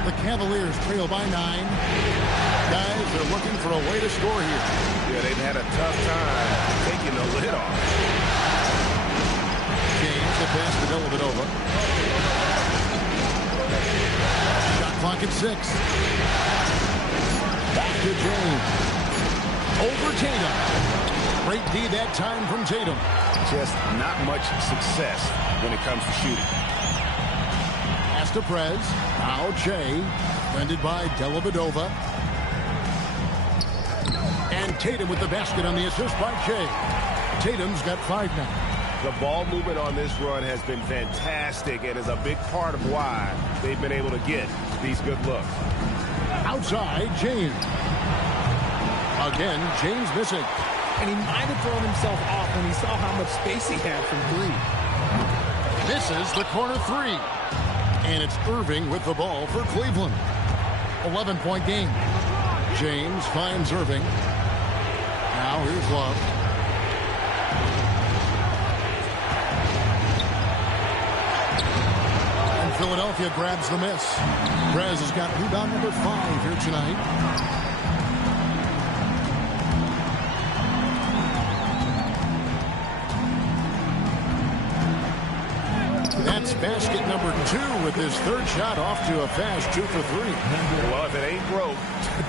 The Cavaliers trail by 9. Guys, they're looking for a way to score here. Yeah, they've had a tough time taking the lid off. James, the pass to Dellavedova. Shot clock at 6. Back to James. Over Tatum. Great D that time from Tatum. Just not much success when it comes to shooting. Pass to Prez. Now Jay. Defended by Dellavedova. And Tatum with the basket on the assist by Jay. Tatum's got 5 now. The ball movement on this run has been fantastic and is a big part of why they've been able to get these good looks. Outside, James. Again, James missing. And he might have thrown himself off when he saw how much space he had from 3. Misses the corner 3. And it's Irving with the ball for Cleveland. 11-point game. James finds Irving. Now here's Love. And Philadelphia grabs the miss. Prez has got rebound number 5 here tonight. That's basket number 2 with his 3rd shot off to a fast 2 for 3. Well, if it ain't broke,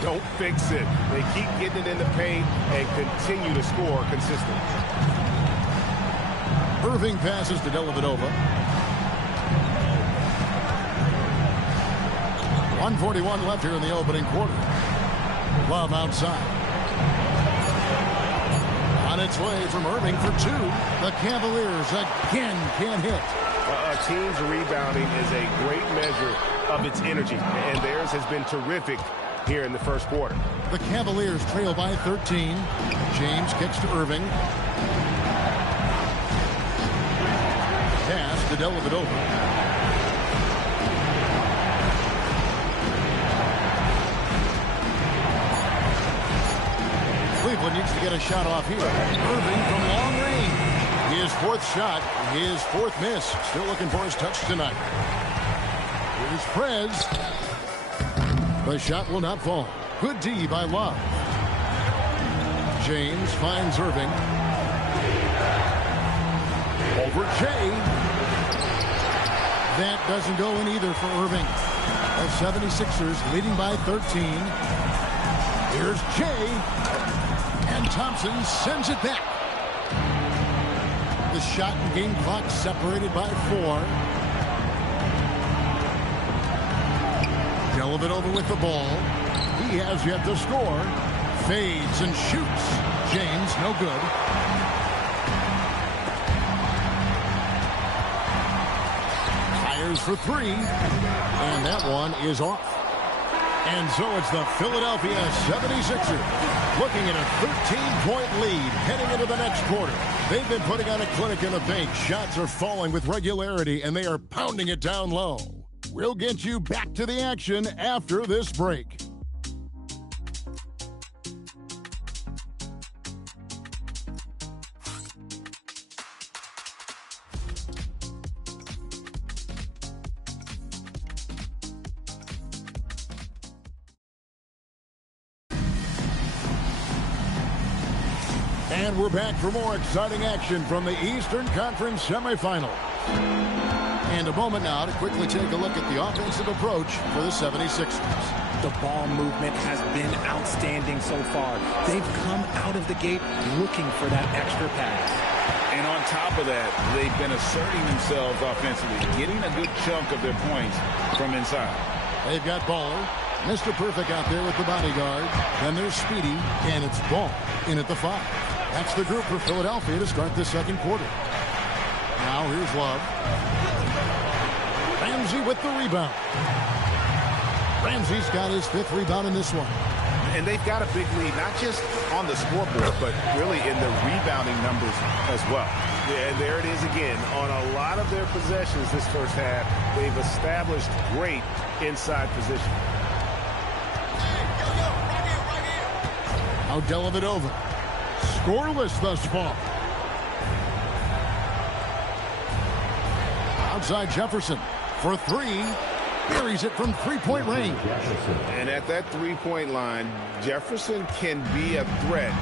don't fix it. They keep getting it in the paint and continue to score consistently. Irving passes to Dellavedova. 1:41 left here in the opening quarter. Love outside. On its way from Irving for 2. The Cavaliers again can't hit. A team's rebounding is a great measure of its energy, and theirs has been terrific here in the first quarter. The Cavaliers trail by 13. James kicks to Irving. Pass to Dellavedova. Cleveland needs to get a shot off here. Irving from long range. His 4th shot, his 4th miss. Still looking for his touch tonight. Here's Prez. The shot will not fall. Good D by Love. James finds Irving. Over Jay. That doesn't go in either for Irving. The 76ers leading by 13. Here's Jay. And Thompson sends it back. The shot and game clock separated by 4. Dellavedova with the ball. He has yet to score. Fades and shoots. James, no good. Fires for 3. And that one is off. And so it's the Philadelphia 76ers looking at a 13-point lead heading into the next quarter. They've been putting on a clinic in the paint. Shots are falling with regularity, and they are pounding it down low. We'll get you back to the action after this break. And we're back for more exciting action from the Eastern Conference semifinal. And a moment now to quickly take a look at the offensive approach for the 76ers. The ball movement has been outstanding so far. They've come out of the gate looking for that extra pass. And on top of that, they've been asserting themselves offensively, getting a good chunk of their points from inside. They've got Baller, Mr. Perfect out there with the bodyguard. Then there's Speedy, and it's Ball in at the 5. That's the group for Philadelphia to start the second quarter. Now here's Love. Ramsey with the rebound. Ramsey's got his 5th rebound in this one. And they've got a big lead, not just on the scoreboard, but really in the rebounding numbers as well. Yeah, and there it is again. On a lot of their possessions this first half, they've established great inside position. Now Dellavedova. Scoreless thus far. Outside Jefferson for 3. Buries it from 3-point range. And at that 3-point line, Jefferson can be a threat.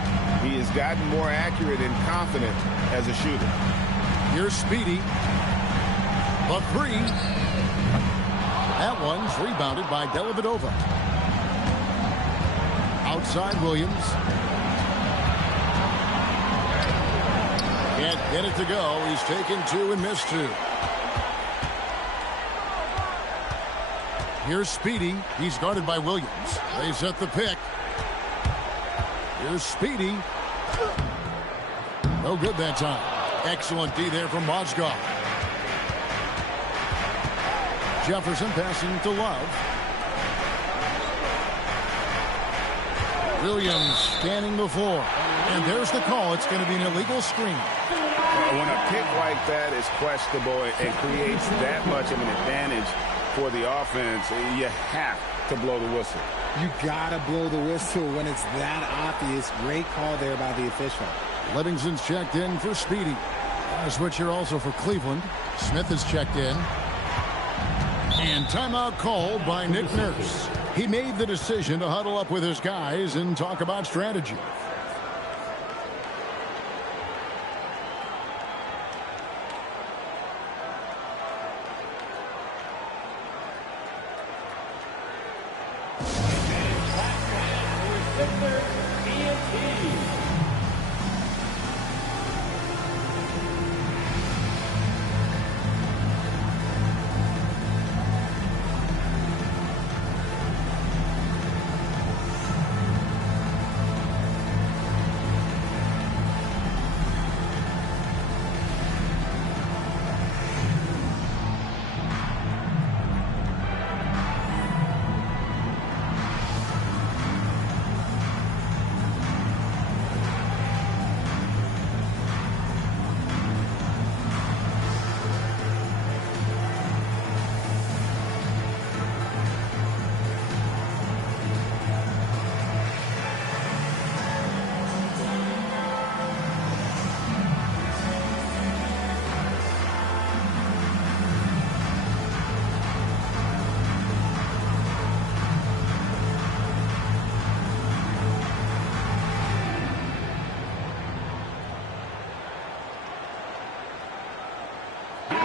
He has gotten more accurate and confident as a shooter. Here's Speedy. The 3. That one's rebounded by Dellavedova. Outside Williams. Can't get it to go. He's taken 2 and missed 2. Here's Speedy. He's guarded by Williams. They set the pick. Here's Speedy. No good that time. Excellent D there from Mozgov. Jefferson passing to Love. Williams scanning the floor. And there's the call. It's going to be an illegal screen. When a pick like that is questionable and creates that much of an advantage for the offense, you have to blow the whistle. You gotta blow the whistle when it's that obvious. Great call there by the official. Livingston's checked in for Speedy. A switch here also for Cleveland. Smith is checked in. And timeout called by Nick Nurse. He made the decision to huddle up with his guys and talk about strategy.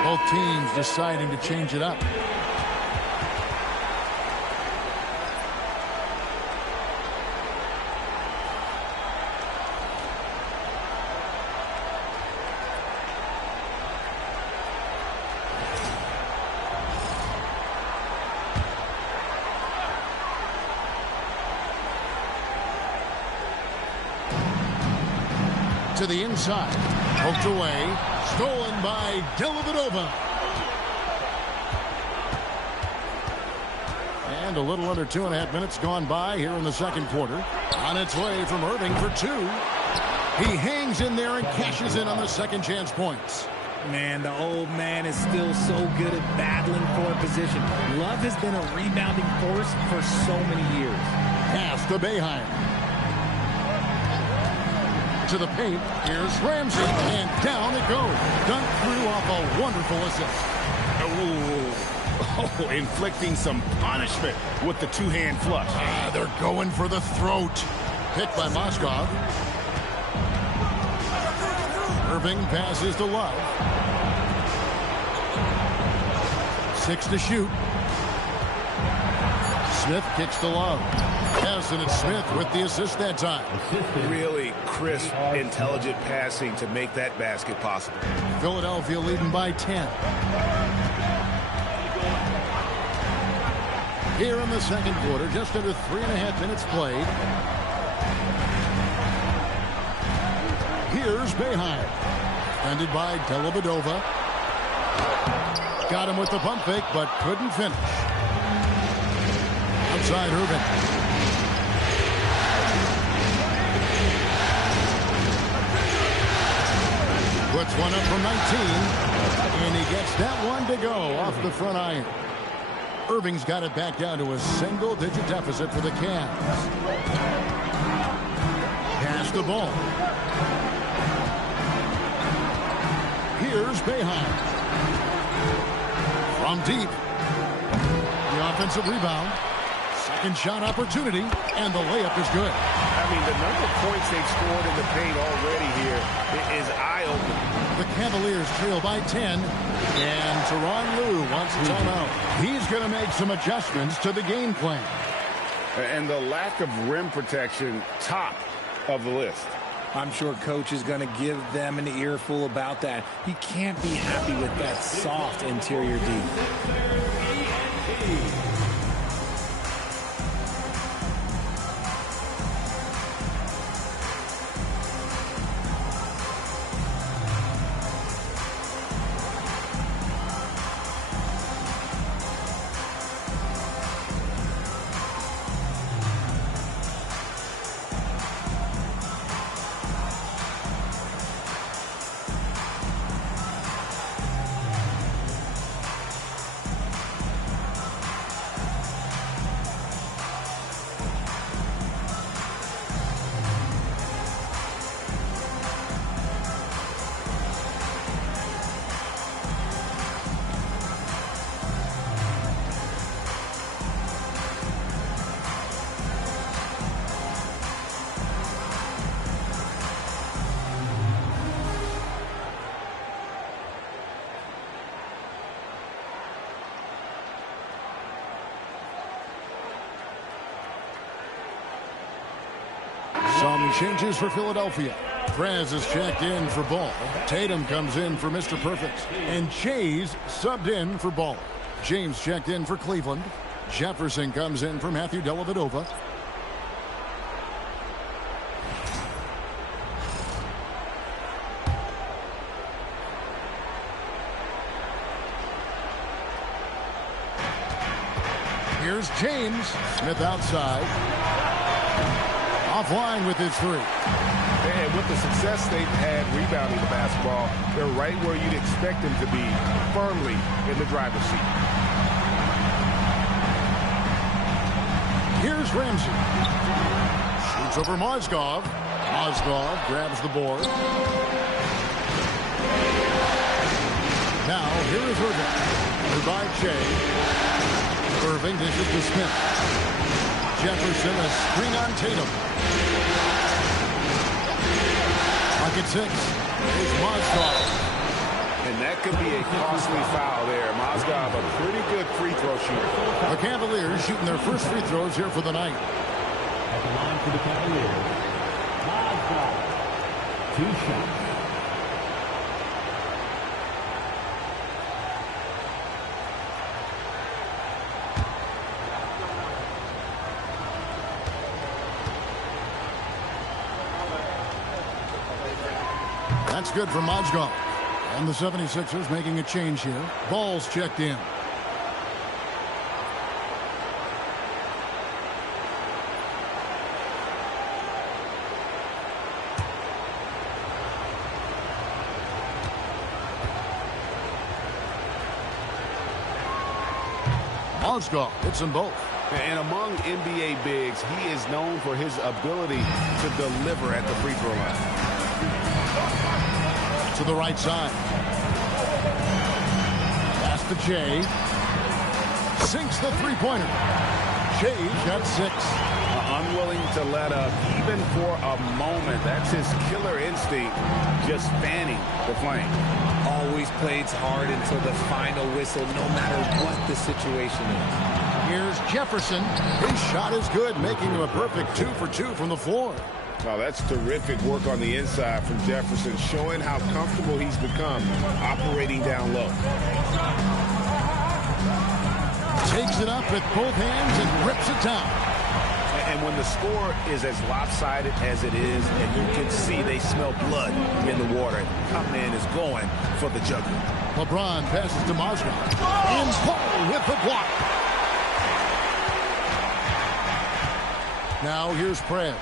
Both teams deciding to change it up. To the inside. Poked away. Stolen by Dellavedova. And a little under 2.5 minutes gone by here in the second quarter. On its way from Irving for 2. He hangs in there and cashes in on the second chance points. Man, the old man is still so good at battling for position. Love has been a rebounding force for so many years. Pass to Boeheim. To the paint. Here's Ramsey. And down it goes. Dunked through off a wonderful assist. Oh, inflicting some punishment with the two-hand flush. They're going for the throat. Picked by Mozgov. Irving passes to Love. 6 to shoot. Smith kicks to Love. Yes, and it's Smith with the assist that time. Really crisp, intelligent passing to make that basket possible. Philadelphia leading by 10. Here in the second quarter, just under 3.5 minutes played. Here's Boeheim. Defended by Dellavedova. Got him with the pump fake, but couldn't finish. Outside Irving. Puts one up from 19. And he gets that one to go off the front iron. Irving's got it back down to a single-digit deficit for the Cavs. Pass the ball. Here's Boeheim. From deep. The offensive rebound. Second shot opportunity, and the layup is good. I mean, the number of points they've scored in the paint already here is eye-opening. The Cavaliers trail by 10, and Tyronn Lue wants a timeout. He's going to make some adjustments to the game plan. And the lack of rim protection, top of the list. I'm sure Coach is going to give them an earful about that. He can't be happy with that soft interior D. Some changes for Philadelphia. Prez is checked in for Ball. Tatum comes in for Mr. Perfect. And Chase subbed in for Ball. James checked in for Cleveland. Jefferson comes in for Matthew Dellavedova. Here's James. Smith outside. Offline with his three. And with the success they've had rebounding the basketball, they're right where you'd expect them to be, firmly in the driver's seat. Here's Ramsey. Shoots over Mozgov. Mozgov grabs the board. Now, here is Irving. By Shea. Irving dishes to Smith. Jefferson a screen on Tatum. Pocket six. There's Mozgov. And that could be a costly foul there. Mozgov, a pretty good free throw shooter. The Cavaliers shooting their first free throws here for the night. At the line for the Cavaliers, Mozgov. 2 shots. That's good for Mozgov. And the 76ers making a change here. Ball's checked in. Mozgov hits them both. And among NBA bigs, he is known for his ability to deliver at the free throw line. To the right side. Pass to Jay. Sinks the three-pointer. Jay's got 6. Unwilling to let up, even for a moment. That's his killer instinct, just fanning the flame. Always plays hard until the final whistle, no matter what the situation is. Here's Jefferson. His shot is good, making him a perfect 2 for 2 from the floor. Wow, that's terrific work on the inside from Jefferson, showing how comfortable he's become operating down low. Takes it up with both hands and rips it down. And when the score is as lopsided as it is, and you can see they smell blood in the water, coming in is going for the jugular. LeBron passes to Marshawn. And Paul with the block. Now here's Prez.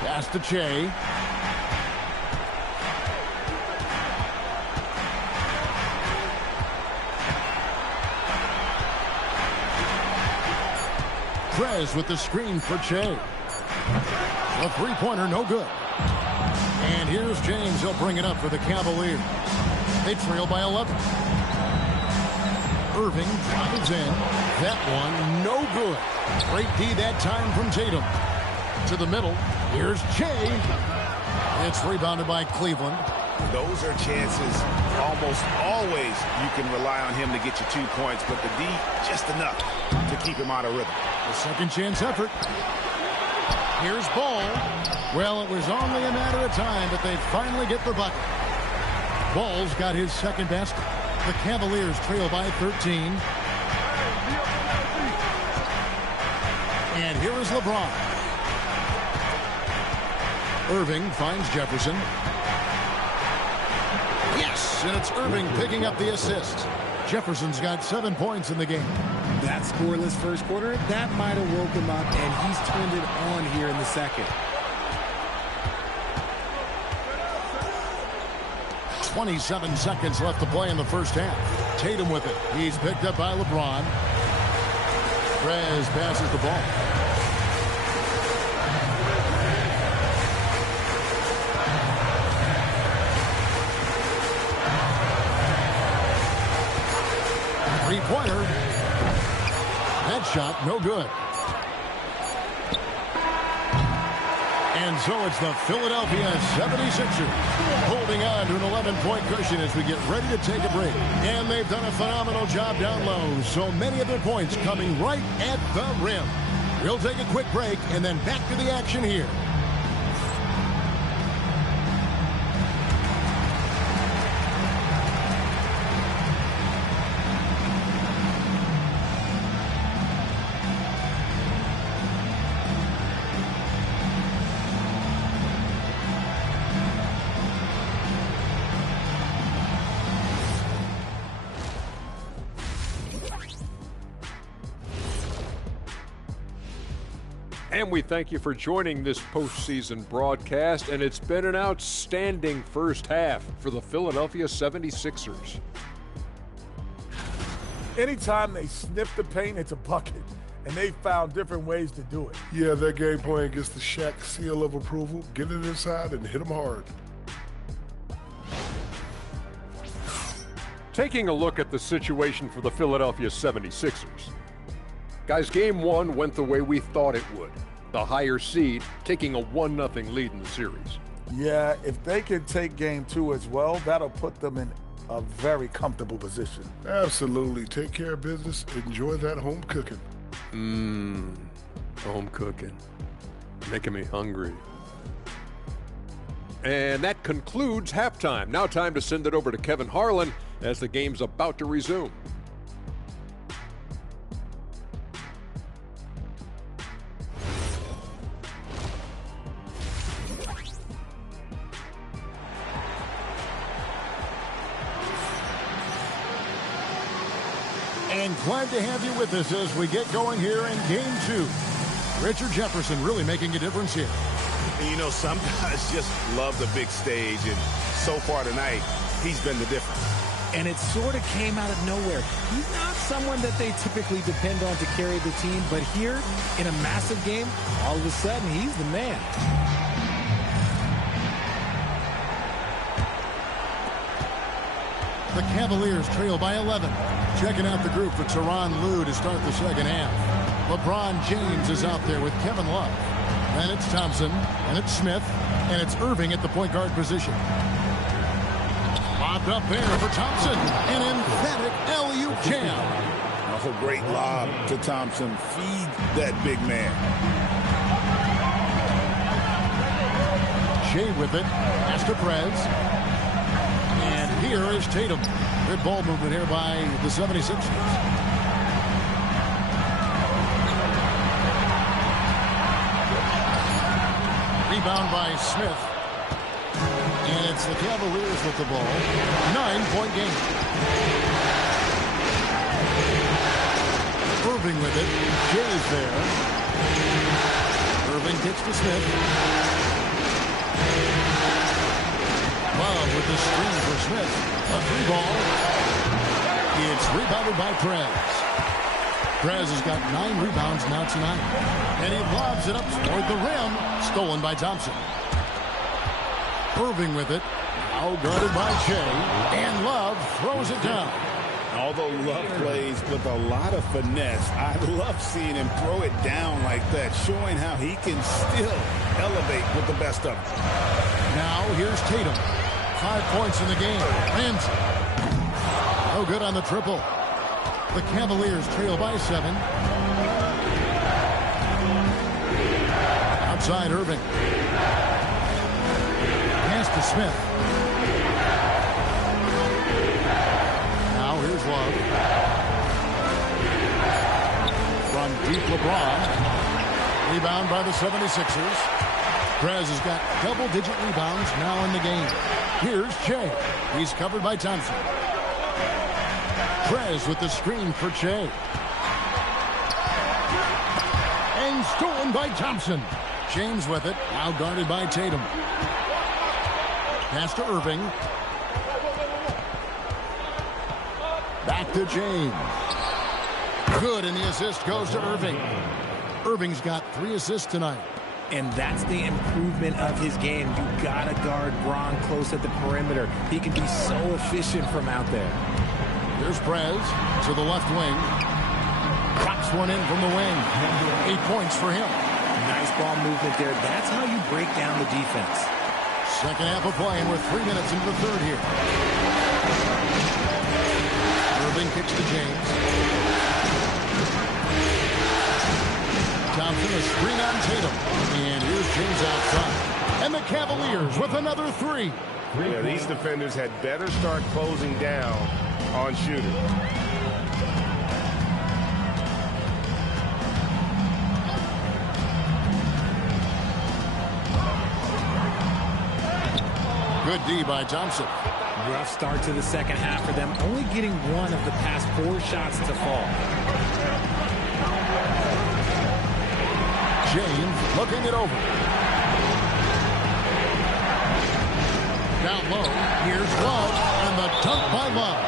Pass to Che. Prez with the screen for Che. A three-pointer, no good. And here's James. He'll bring it up for the Cavaliers. They trail by 11. Irving drives in. That one, no good. Great D that time from Tatum. To the middle. Here's Che. It's rebounded by Cleveland. Those are chances almost always you can rely on him to get you 2 points, but the D just enough to keep him out of rhythm. A second chance effort. Here's Ball. Well, it was only a matter of time, but they finally get the bucket. Ball's got his second basket. The Cavaliers trail by 13. And here is LeBron. Irving finds Jefferson. Yes, and it's Irving picking up the assist. Jefferson's got 7 points in the game. That scoreless first quarter, that might have woke him up, and he's turned it on here in the second. 27 seconds left to play in the first half. Tatum with it. He's picked up by LeBron. Prez passes the ball. Three-pointer. That shot, no good. And so it's the Philadelphia 76ers holding on to an 11-point cushion as we get ready to take a break. And they've done a phenomenal job down low. So many of their points coming right at the rim. We'll take a quick break and then back to the action here. And we thank you for joining this postseason broadcast, and it's been an outstanding first half for the Philadelphia 76ers. Anytime they sniff the paint, it's a bucket, and they found different ways to do it. Yeah, their game plan gets the Shaq seal of approval. Get it inside and hit them hard. Taking a look at the situation for the Philadelphia 76ers. Guys, game one went the way we thought it would. The higher seed taking a 1-0 lead in the series. Yeah, if they can take game two as well, that'll put them in a very comfortable position. Absolutely. Take care of business. Enjoy that home cooking. Home cooking. Making me hungry. And that concludes halftime. Now time to send it over to Kevin Harlan as the game's about to resume. And glad to have you with us as we get going here in game two. Richard Jefferson really making a difference here. You know, some guys just love the big stage, and so far tonight, he's been the difference. And it sort of came out of nowhere. He's not someone that they typically depend on to carry the team, but here, in a massive game, all of a sudden, he's the man. The Cavaliers trail by 11. Checking out the group for Tyronn Lue to start the second half. LeBron James is out there with Kevin Love. Then it's Thompson, and it's Smith, and it's Irving at the point guard position. Lobbed up there for Thompson. An emphatic alley-oop jam. Also great lob to Thompson. Feed that big man. Shea with it. Pass to Prez. And here is Tatum. Good ball movement here by the 76ers. Rebound by Smith. And it's the Cavaliers with the ball. 9-point game. Irving with it. Jay's there. Irving kicks to Smith. Love with the screen for Smith. A three ball. It's rebounded by Prez. Prez has got 9 rebounds now tonight. And he lobs it up toward the rim. Stolen by Thompson. Irving with it. Now guarded by Shea. And Love throws it down. Although Love plays with a lot of finesse, I love seeing him throw it down like that, showing how he can still elevate with the best of them. Now here's Tatum. 5 points in the game. Ramsey. No good on the triple. The Cavaliers trail by 7. Outside Irving. Pass to Smith. Now here's Love. From deep LeBron. Rebound by the 76ers. Prez has got double-digit rebounds now in the game. Here's Shea. He's covered by Thompson. Prez with the screen for Shea. And stolen by Thompson. James with it. Now guarded by Tatum. Pass to Irving. Back to James. Good, and the assist goes to Irving. Irving's got 3 assists tonight. And that's the improvement of his game. You gotta guard Bron close at the perimeter. He can be so efficient from out there. Here's Prez to the left wing. Drops one in from the wing. 8 points for him. Nice ball movement there. That's how you break down the defense. Second half of play, and we're 3 minutes into the third here. Irving kicks to James. Thompson, a screen on Tatum. And here's James outside. And the Cavaliers with another 3. Yeah, these defenders had better start closing down on shooting. Good D by Thompson. Rough start to the second half for them, only getting 1 of the past 4 shots to fall. James looking it over. Down low, here's Love, and the dunk by Love.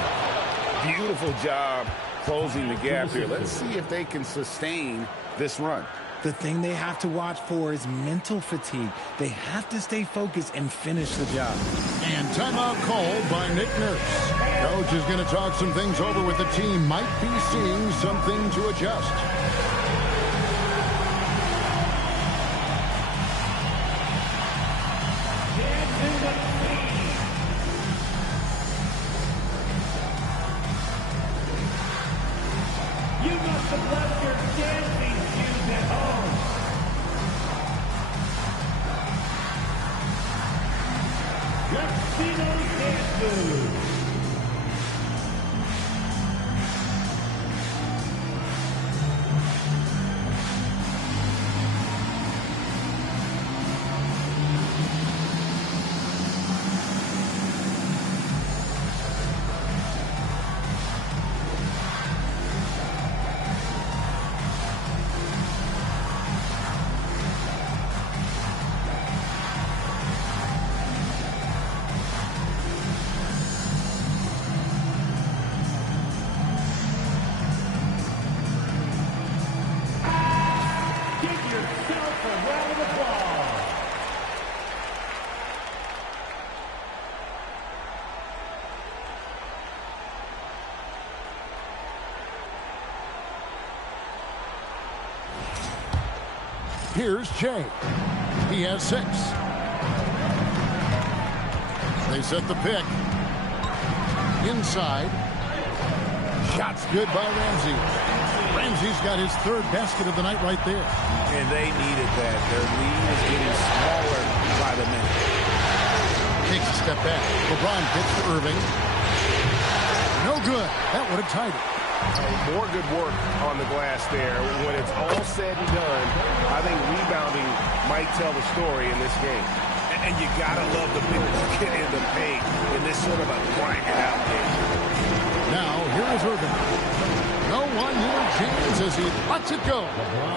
Beautiful job closing the gap here. Let's see if they can sustain this run. The thing they have to watch for is mental fatigue. They have to stay focused and finish the job. And timeout called by Nick Nurse. Coach is going to talk some things over with the team. Might be seeing something to adjust. You must have left your dancing shoes at home. Let's see those dance moves. Here's Jay. He has 6. They set the pick. Inside. Shots good by Ramsey. Ramsey's got his 3rd basket of the night right there. And they needed that. Their lead is getting smaller by the minute. Takes a step back. LeBron gets to Irving. No good. That would have tied it. More good work on the glass there. When it's all said and done, I think rebounding might tell the story in this game. And you got to love the big bucket in the paint in this sort of a grind-it-out game. Now, here is Irving. No one near James as he lets it go.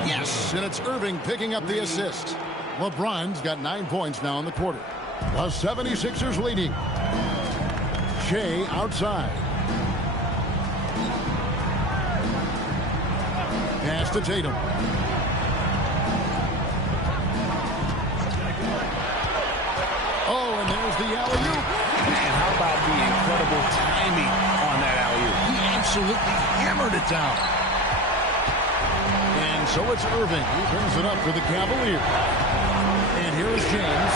Yes, and it's Irving picking up the assist. LeBron's got 9 points now in the quarter. The 76ers leading. Shea outside. Pass to Tatum. Oh, and there's the alley-oop. And how about the incredible timing on that alley-oop? He absolutely hammered it down. And so it's Irving who brings it up for the Cavaliers. And here is James.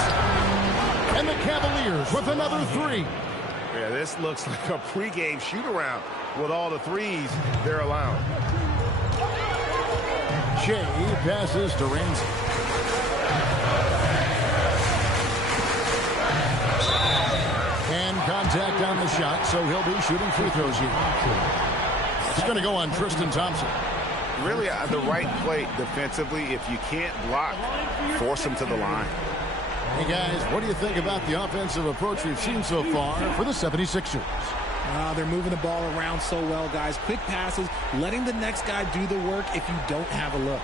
And the Cavaliers with another 3. Yeah, this looks like a pregame shoot-around with all the threes they're allowing. Shea passes to Ramsey. And contact on the shot, so he'll be shooting free throws here. It's going to go on Tristan Thompson. Really the right play defensively. If you can't block, force him to the line. Hey, guys, what do you think about the offensive approach we've seen so far for the 76ers? They're moving the ball around so well, guys. Quick passes, letting the next guy do the work if you don't have a look.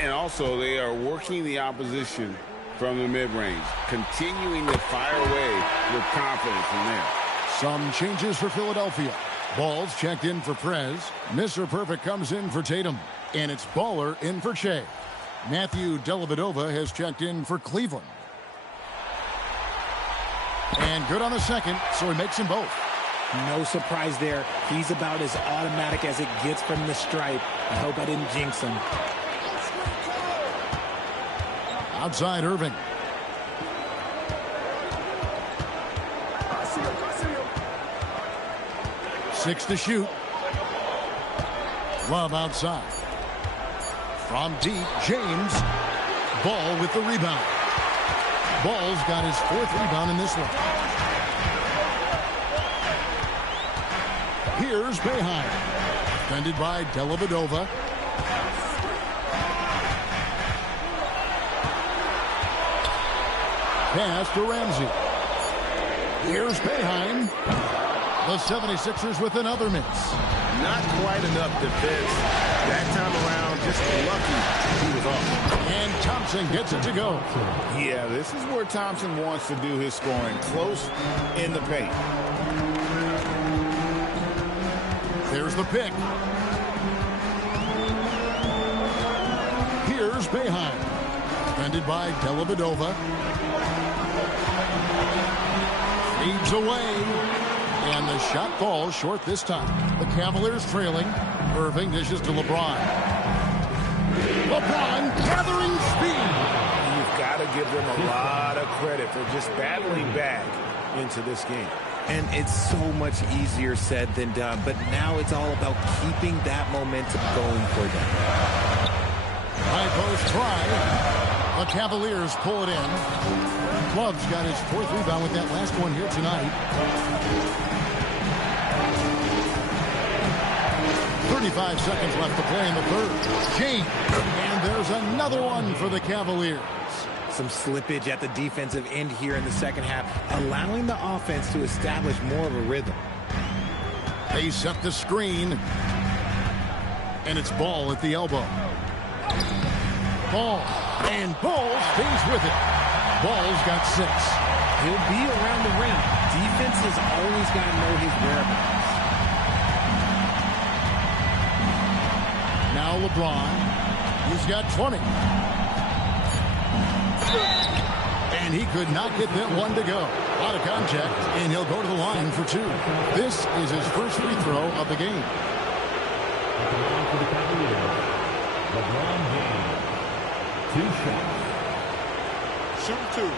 And also, they are working the opposition from the mid-range, continuing to fire away with confidence from there. Some changes for Philadelphia. Ball's checked in for Prez. Mr. Perfect comes in for Tatum. And it's Baller in for Shea. Matthew Dellavedova has checked in for Cleveland. And good on the second, so he makes them both. No surprise there. He's about as automatic as it gets from the stripe. I hope I didn't jinx him. Outside Irving. Six to shoot. Love outside. From deep, James. Ball with the rebound. Ball's got his 4th rebound in this one. Here's Boeheim. Defended by Dellavedova. Pass to Ramsey. Here's Boeheim. The 76ers with another miss. Not quite enough defense. That time around, just lucky he was off. And Thompson gets it to go. Yeah, this is where Thompson wants to do his scoring. Close in the paint. There's the pick. Here's Boeheim. Defended by Dellavedova. Feeds away. And the shot falls short this time. The Cavaliers trailing. Irving dishes to LeBron. LeBron gathering speed. You've got to give them a lot of credit for just battling back into this game. And it's so much easier said than done, but now it's all about keeping that momentum going for them. High post try. The Cavaliers pull it in. Love's got his 4th rebound with that last one here tonight. 35 seconds left to play in the 3rd. James. And there's another one for the Cavaliers. Some slippage at the defensive end here in the second half, allowing the offense to establish more of a rhythm. They set the screen. And it's Ball at the elbow. Ball. And Ball stays with it. Ball's got 6. He'll be around the rim. Defense has always got to know his whereabouts. Now LeBron. He's got 20. And he could not get that one to go. A lot of contact, and he'll go to the line for 2. This is his first free throw of the game. LeBron James. 2 shots. Shoot 2.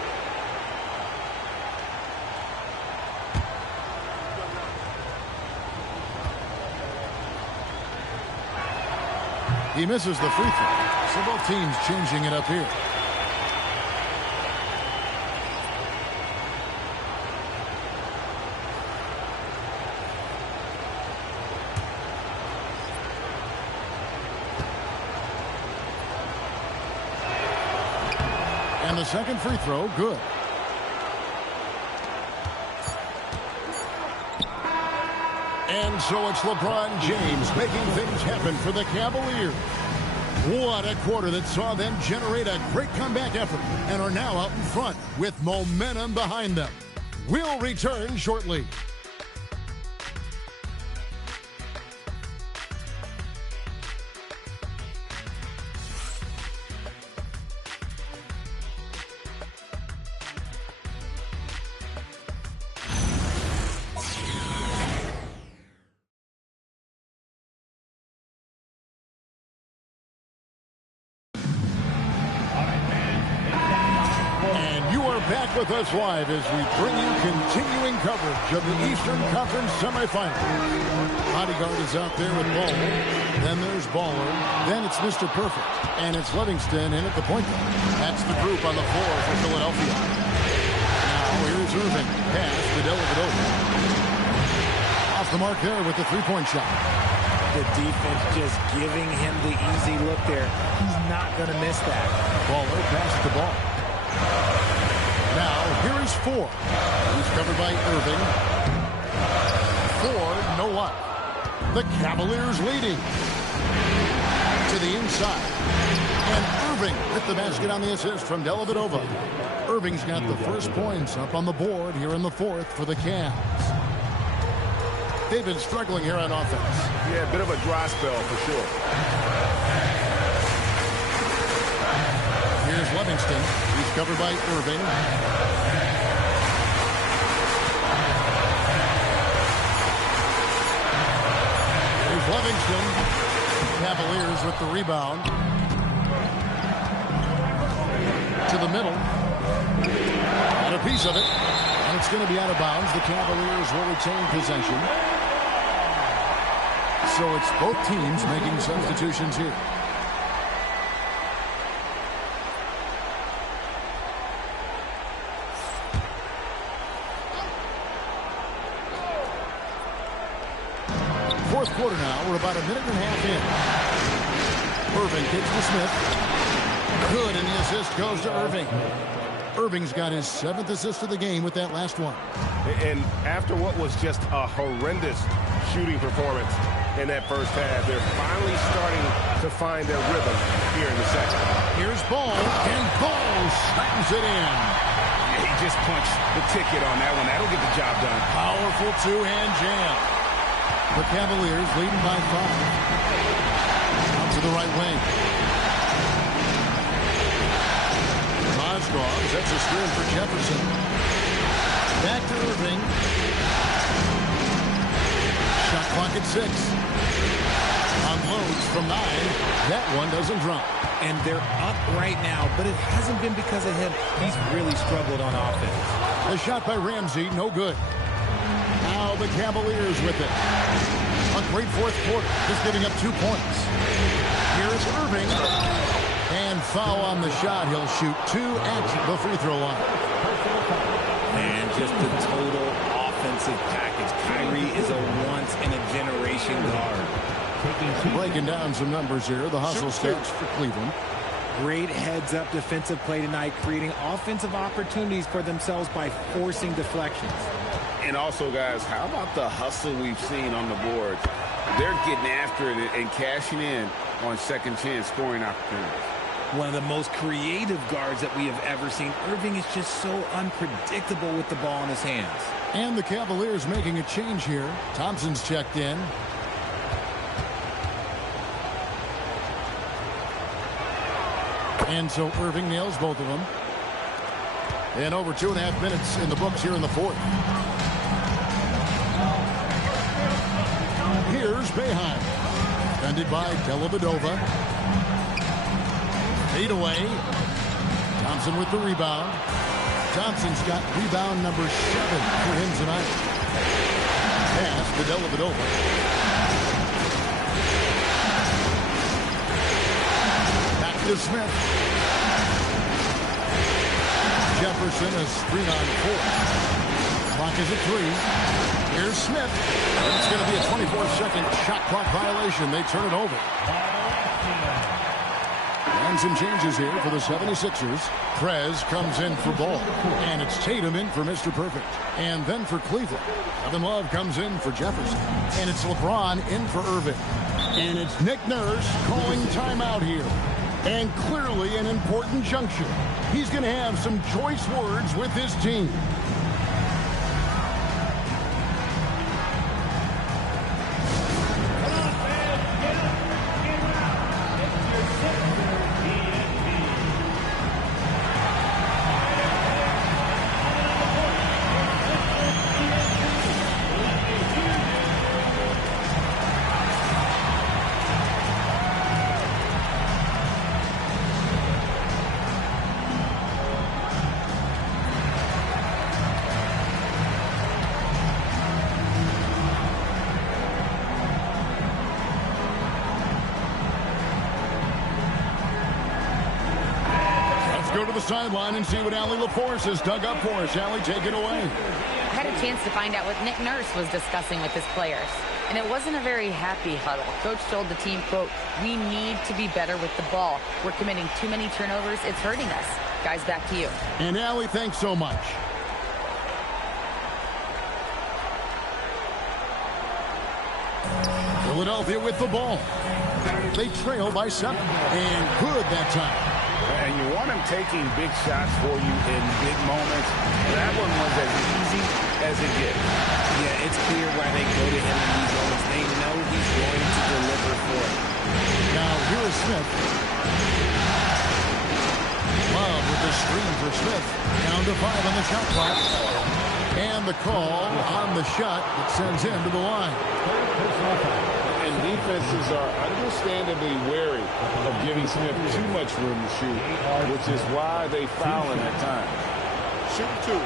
He misses the free throw. So both teams changing it up here. And the second free throw, good. And so it's LeBron James making things happen for the Cavaliers. What a quarter that saw them generate a great comeback effort and are now out in front with momentum behind them. We'll return shortly. Back with us live as we bring you continuing coverage of the Eastern Conference semifinal. Bodyguard is out there with Ball. Then there's Baller. Then it's Mr. Perfect. And it's Livingston in at the point guard. That's the group on the floor for Philadelphia. Now here's Irving. Pass to Dellavedova. Off the mark there with the three-point shot. The defense just giving him the easy look there. He's not going to miss that. Baller passes the ball. Now, here is Ford. He's covered by Irving. Ford, no luck. The Cavaliers leading. To the inside. And Irving with the basket on the assist from Dellavedova. Irving's got the first points up on the board here in the fourth for the Cavs. They've been struggling here on offense. Yeah, a bit of a dry spell for sure. Here's Livingston. He's covered by Irving. Here's Livingston. Cavaliers with the rebound. To the middle. And a piece of it. And it's going to be out of bounds. The Cavaliers will retain possession. So it's both teams making substitutions here. Fourth quarter now. We're about a minute and a half in. Irving kicks to Smith. Good, and the assist goes to Irving. Irving's got his 7th assist of the game with that last one. And after what was just a horrendous shooting performance in that first half, they're finally starting to find their rhythm here in the second. Here's Ball, and Ball slams it in. He just punched the ticket on that one. That'll get the job done. Powerful two-hand jam. The Cavaliers leading by 5. Out to the right wing. Osgood sets a screen for Jefferson. Back to Irving. Shot clock at 6. Unloads from 9. That one doesn't drop. And they're up right now, but it hasn't been because of him. He's really struggled on offense. A shot by Ramsey, no good. Now the Cavaliers with it. A great fourth quarter, just giving up 2 points. Here's Irving. And foul on the shot. He'll shoot 2 at the free throw line. And just the total offensive package. Kyrie is a once-in-a-generation guard. Breaking down some numbers here. The hustle stats for Cleveland. Great heads-up defensive play tonight, creating offensive opportunities for themselves by forcing deflections. And also, guys, how about the hustle we've seen on the boards? They're getting after it and cashing in on second chance scoring opportunities. One of the most creative guards that we have ever seen. Irving is just so unpredictable with the ball in his hands. And the Cavaliers making a change here. Thompson's checked in. And so Irving nails both of them. And over 2.5 minutes in the books here in the fourth. Here's Boeheim. Defended by Dellavedova. Fade away. Thompson with the rebound. Thompson's got rebound number 7 for him tonight. Pass to Dellavedova. Back to Smith. Jefferson is 3-on-4. Clock is at 3. Here's Smith. It's going to be a 24-second shot clock violation. They turn it over. And on some changes here for the 76ers. Prez comes in for Ball. And it's Tatum in for Mr. Perfect. And then for Cleveland, Kevin Love comes in for Jefferson. And it's LeBron in for Irving. And it's Nick Nurse calling timeout here. And clearly an important juncture. He's going to have some choice words with his team. Go to the sideline and see what Allie LaForce has dug up for us. Allie, take it away. I had a chance to find out what Nick Nurse was discussing with his players. And it wasn't a very happy huddle. Coach told the team, quote, "We need to be better with the ball. We're committing too many turnovers. It's hurting us." Guys, back to you. And Allie, thanks so much. Philadelphia with the ball. They trail by 7. And good that time. And you want him taking big shots for you in big moments. That one was as easy as it gets. Yeah, it's clear why they go to him in these moments. They know he's going to deliver for it. Now, here is Smith. Love with the screen for Smith. Down to 5 on the shot clock. And the call on the shot that sends him to the line. And defenses are understandably wary of giving Smith too much room to shoot, which is why they foul him at times. Shoot 2.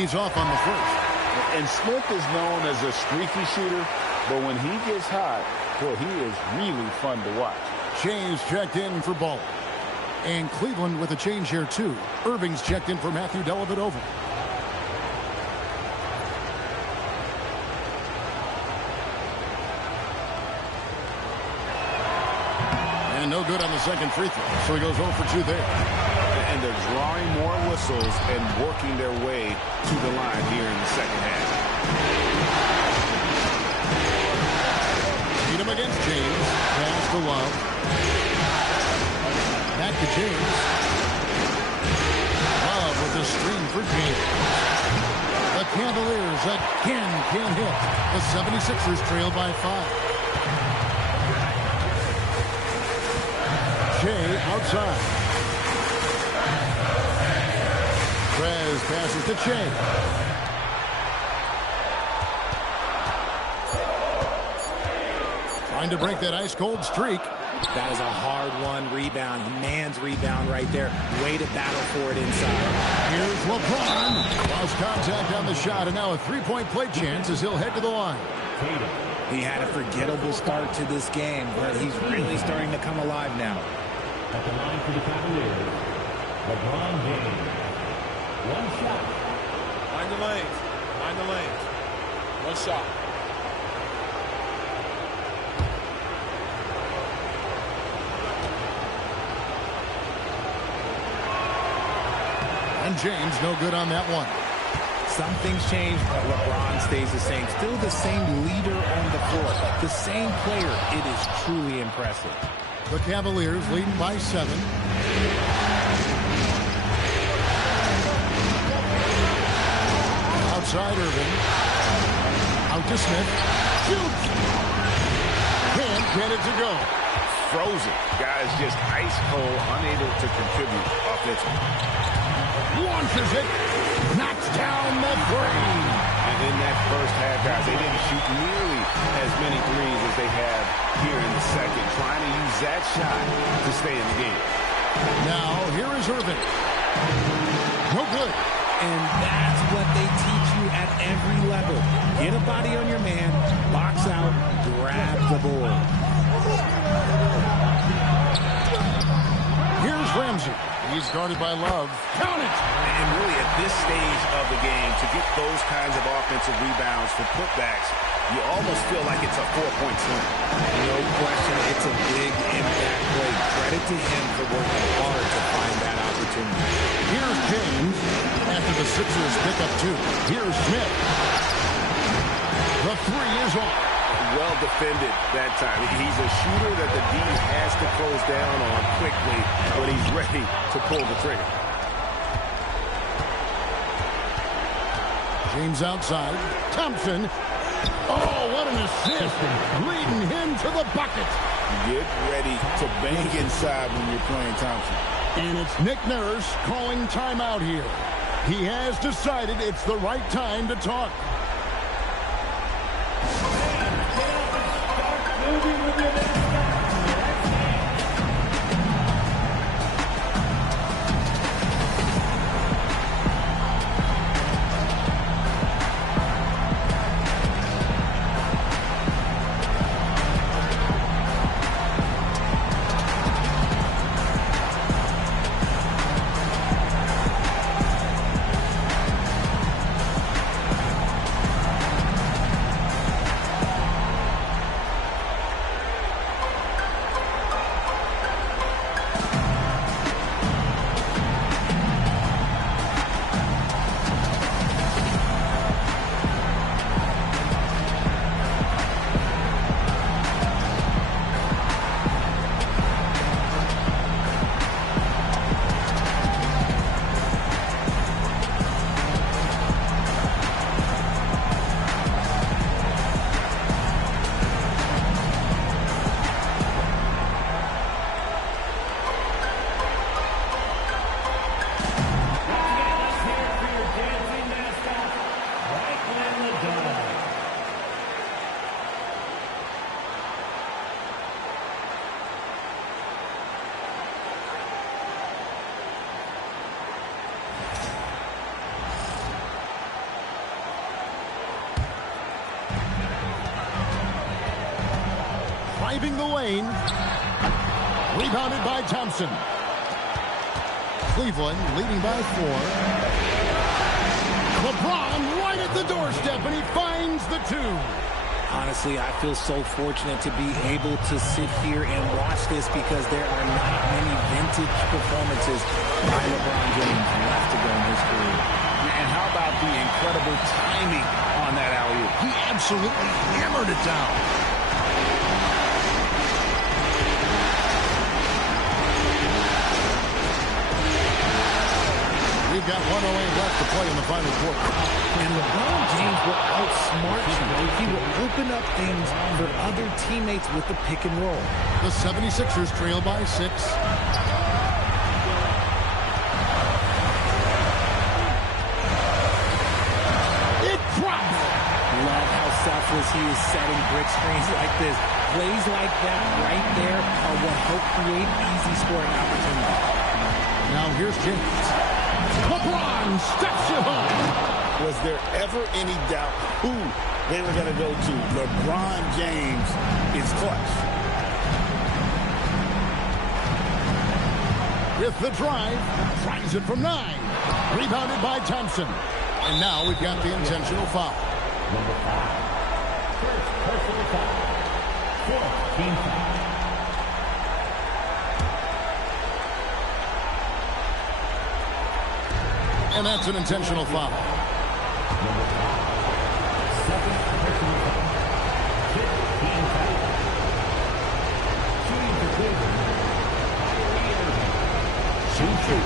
He's off on the first. And Smith is known as a streaky shooter, but when he gets hot, boy, he is really fun to watch. James checked in for Ball. And Cleveland with a change here, too. Irving's checked in for Matthew Dellavedova. And no good on the second free throw, so he goes 0 for 2 there. And they're drawing more whistles and working their way to the line here in the second half. Beat him against James. Pass to Love. Back to James. Love with the screen for James. The Cavaliers again can't hit. The 76ers trail by 5. Shea outside. Prez passes to Shea. Trying to break that ice-cold streak. That is a hard-won rebound. Man's rebound right there. Way to battle for it inside. Here's LeBron. Lost contact on the shot, and now a three-point play chance as he'll head to the line. He had a forgettable start to this game, but he's really starting to come alive now. At the line for the Cavaliers, LeBron James. One shot. Mind the lanes. Mind the lanes. One shot. And James no good on that one. Some things change, but LeBron stays the same. Still the same leader on the floor. The same player. It is truly impressive. The Cavaliers leading by 7. Outside Irving. Out to Smith. Shoots. Can't get it to go. Frozen. Guys just ice cold, unable to contribute offensively. Launches it. Knocks down the three. And in that first half, guys, they didn't shoot nearly as many threes as they have here in the second, trying to use that shot to stay in the game. Now, here is Irving. No good. And that's what they teach you at every level. Get a body on your man, box out, grab the board. Here's Ramsey. He's guarded by Love. Count it! And really at this stage of the game, to get those kinds of offensive rebounds for putbacks, you almost feel like it's a 4-point swing. No question, it's a big impact play. Credit to him for working hard to find that opportunity. Here's James after the Sixers pick up 2. Here's Smith. The 3 is off. Well defended that time. He's a shooter that the D has to close down on quickly when he's ready to pull the trigger. James outside. Thompson. Oh, what an assist. Leading him to the bucket. Get ready to bang inside when you're playing Thompson. And it's Nick Nurse calling timeout here. He has decided it's the right time to talk. Driving the lane. Rebounded by Thompson. Cleveland leading by 4. LeBron right at the doorstep, and he finds the 2. Honestly, I feel so fortunate to be able to sit here and watch this because there are not many vintage performances by LeBron James left to go in his career. And how about the incredible timing on that alley-oop? He absolutely hammered it down. We've got 1:08 left to play in the final quarter. And LeBron James will outsmart you. He will open up things for other teammates with the pick and roll. The 76ers trail by 6. It drops. Love how selfless he is setting brick screens like this. Plays like that right there are what help create easy scoring opportunities. Now here's James. LeBron steps it home. Was there ever any doubt who they were going to go to? LeBron James is clutch. With the drive, tries it from 9. Rebounded by Thompson. And now we've got the intentional foul. Number 5. First personal foul. 4th team foul. And that's an intentional foul. Number 5. 2nd personal foul. 5th team foul. Shooting for Cleveland. Shoot.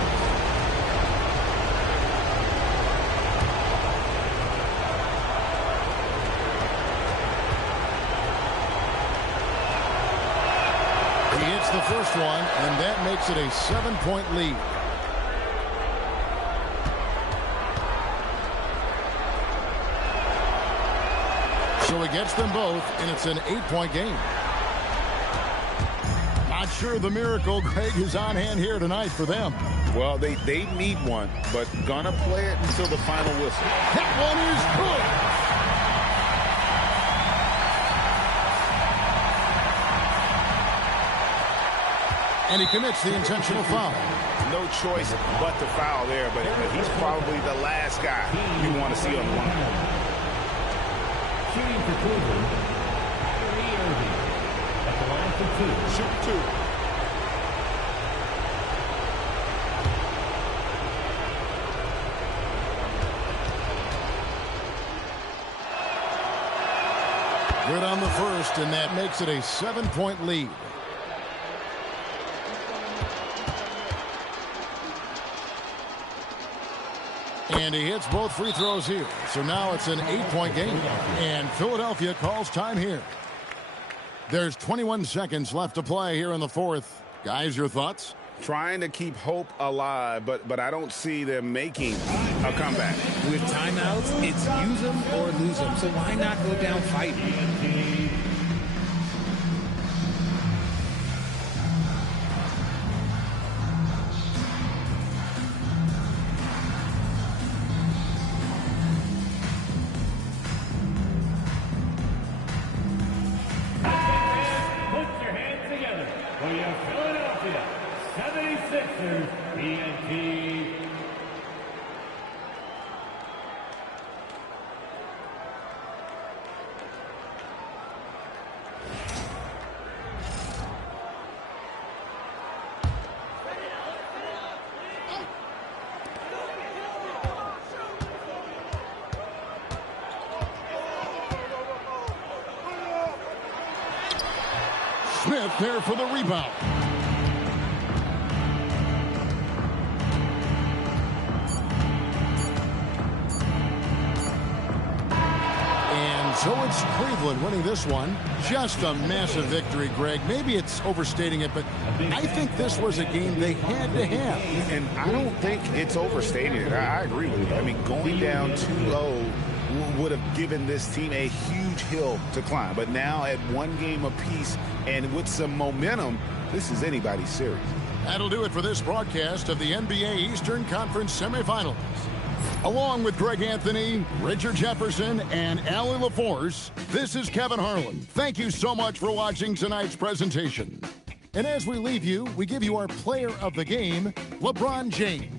He hits the first one, and that makes it a 7-point lead. So he gets them both, and it's an 8-point game. Not sure the miracle, Greg, is on hand here tonight for them. Well, they need one, but gonna play it until the final whistle. That one is good. And he commits the intentional foul. No choice but to foul there, but he's probably the last guy you want to see on the line. Shooting for Cleveland, Kyrie Irving. At the line for 2. Shoot 2. Good on the first, and that makes it a 7-point lead. And he hits both free throws here. So now it's an 8-point game. And Philadelphia calls time here. There's 21 seconds left to play here in the fourth. Guys, your thoughts? Trying to keep hope alive, but I don't see them making a comeback. With timeouts, it's use them or lose them. So why not go down fighting? Put your hands together for your Philadelphia 76ers TNT. Smith there for the rebound. And so it's Cleveland winning this one. Just a massive victory, Greg. Maybe it's overstating it, but I think this was a game they had to have. And I don't think it's overstating it. I agree with you. I mean, going down 2-0 would have given this team a huge hill to climb. But now at one game apiece and with some momentum, this is anybody's series. That'll do it for this broadcast of the NBA Eastern Conference semifinals. Along with Greg Anthony, Richard Jefferson, and Allie LaForce, this is Kevin Harlan. Thank you so much for watching tonight's presentation. And as we leave you, we give you our player of the game, LeBron James.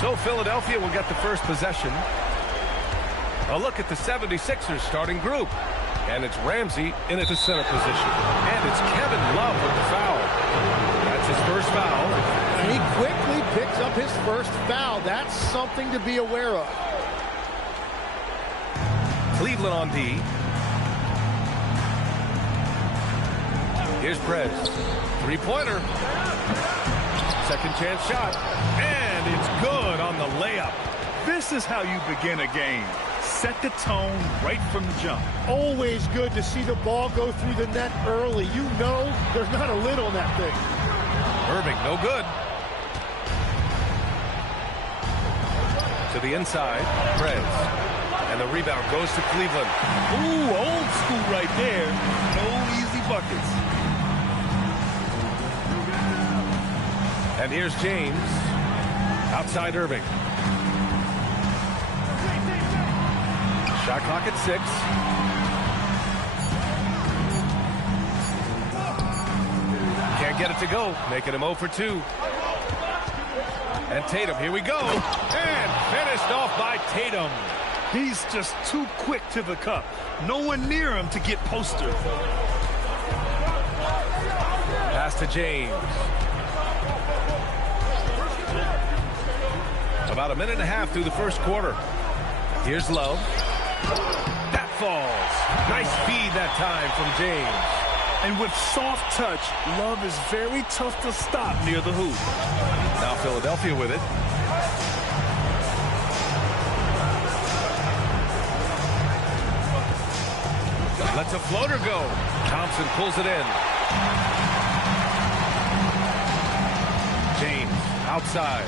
So Philadelphia will get the first possession. A look at the 76ers starting group. And it's Ramsey in at the center position. And it's Kevin Love with the foul. That's his first foul. And he quickly picks up his first foul. That's something to be aware of. Cleveland on D. Here's Prez. Three-pointer. Second chance shot. And it's good on the layup. This is how you begin a game. Set the tone right from the jump. Always good to see the ball go through the net early. You know there's not a lid on that thing. Irving, no good. To the inside, Prez. And the rebound goes to Cleveland. Ooh, old school right there. No easy buckets. And here's James. Outside Irving. Shot clock at 6. Can't get it to go. Making him 0 for 2. And Tatum, here we go. And finished off by Tatum. He's just too quick to the cup. No one near him to get postered. Pass to James. About a minute and a half through the first quarter. Here's Love. That falls. Nice feed that time from James. And with soft touch, Love is very tough to stop near the hoop. Now Philadelphia with it. Lets a floater go. Thompson pulls it in. James outside.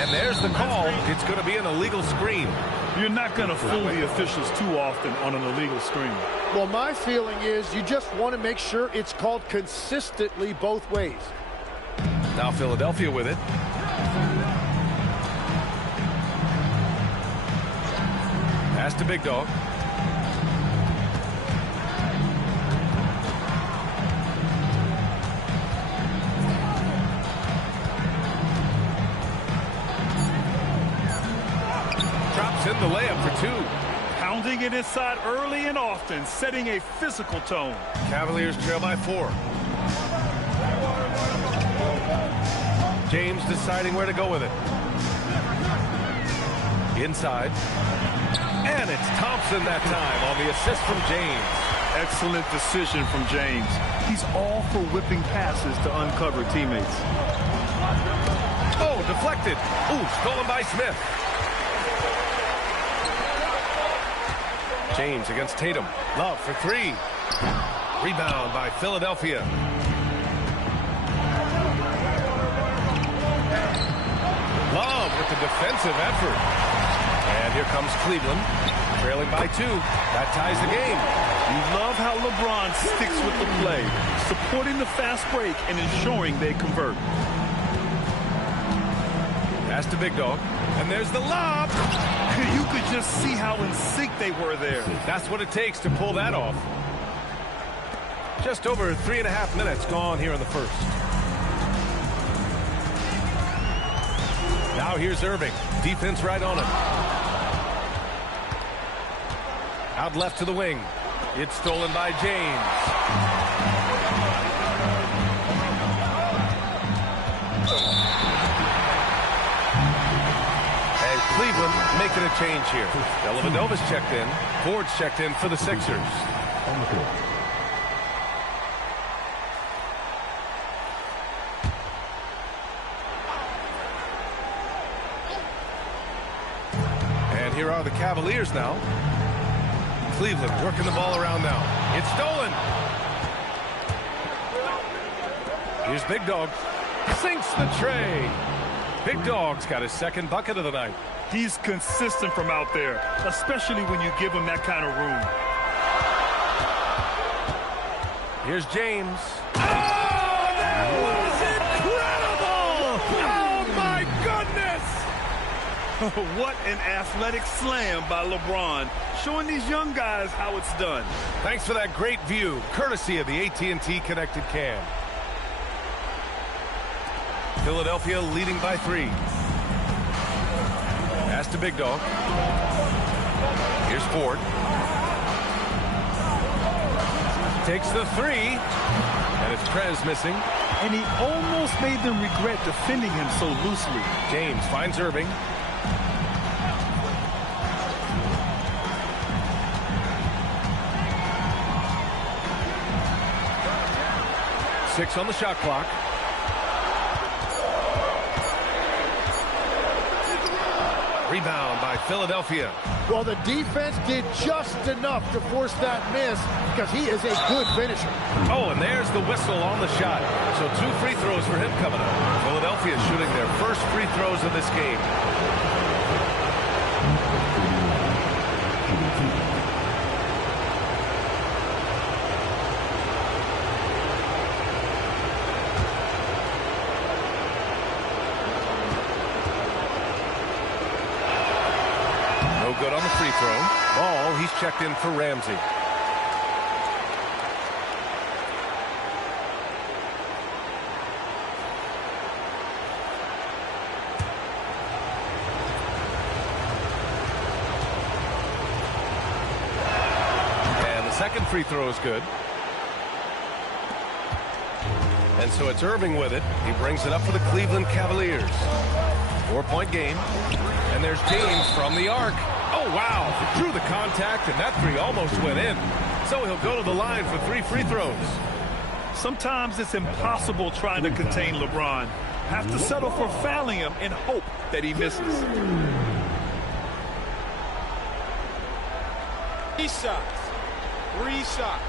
And there's the call. It's going to be an illegal screen. You're not going to fool the officials too often on an illegal screen. Well, my feeling is you just want to make sure it's called consistently both ways. Now Philadelphia with it. Pass to Big Dog. Drops in the layup for two. Pounding it inside early and often, setting a physical tone. Cavaliers trail by 4. James deciding where to go with it. Inside. And it's Thompson that time on the assist from James. Excellent decision from James. He's all for whipping passes to uncover teammates. Oh, deflected. Ooh, stolen by Smith. James against Tatum. Love for 3. Rebound by Philadelphia. Love with the defensive effort. And here comes Cleveland, trailing by 2. That ties the game. You love how LeBron sticks with the play, supporting the fast break and ensuring they convert. Pass to Big Dog. And there's the lob. You could just see how in sync they were there. That's what it takes to pull that off. Just over 3.5 minutes gone here in the first. Now here's Irving. Defense right on him. Out left to the wing. It's stolen by James. And Cleveland making a change here. Dellavedova's checked in. Ford's checked in for the Sixers. And here are the Cavaliers now. Cleveland working the ball around now. It's stolen. Here's Big Dog. Sinks the tray. Big Dog's got his second bucket of the night. He's consistent from out there, especially when you give him that kind of room. Here's James. Oh, that was incredible! Oh, my goodness! What an athletic slam by LeBron, showing these young guys how it's done. Thanks for that great view, courtesy of the AT&T Connected Cam. Philadelphia leading by 3. Pass to Big Dog. Here's Ford. Takes the 3. And it's Prez missing. And he almost made them regret defending him so loosely. James finds Irving. Six on the shot clock. Rebound by Philadelphia. Well, the defense did just enough to force that miss because he is a good finisher. Oh, and there's the whistle on the shot. So 2 free throws for him coming up. Philadelphia shooting their first free throws of this game. Good on the free throw. Ball, he's checked in for Ramsey. second free throw is good. And so it's Irving with it. He brings it up for the Cleveland Cavaliers. 4-point game. And there's James from the arc. Oh, wow. Drew the contact, and that three almost went in. So he'll go to the line for 3 free throws. Sometimes it's impossible trying to contain LeBron. Have to settle for fouling him and hope that he misses. 3 shots. 3 shots.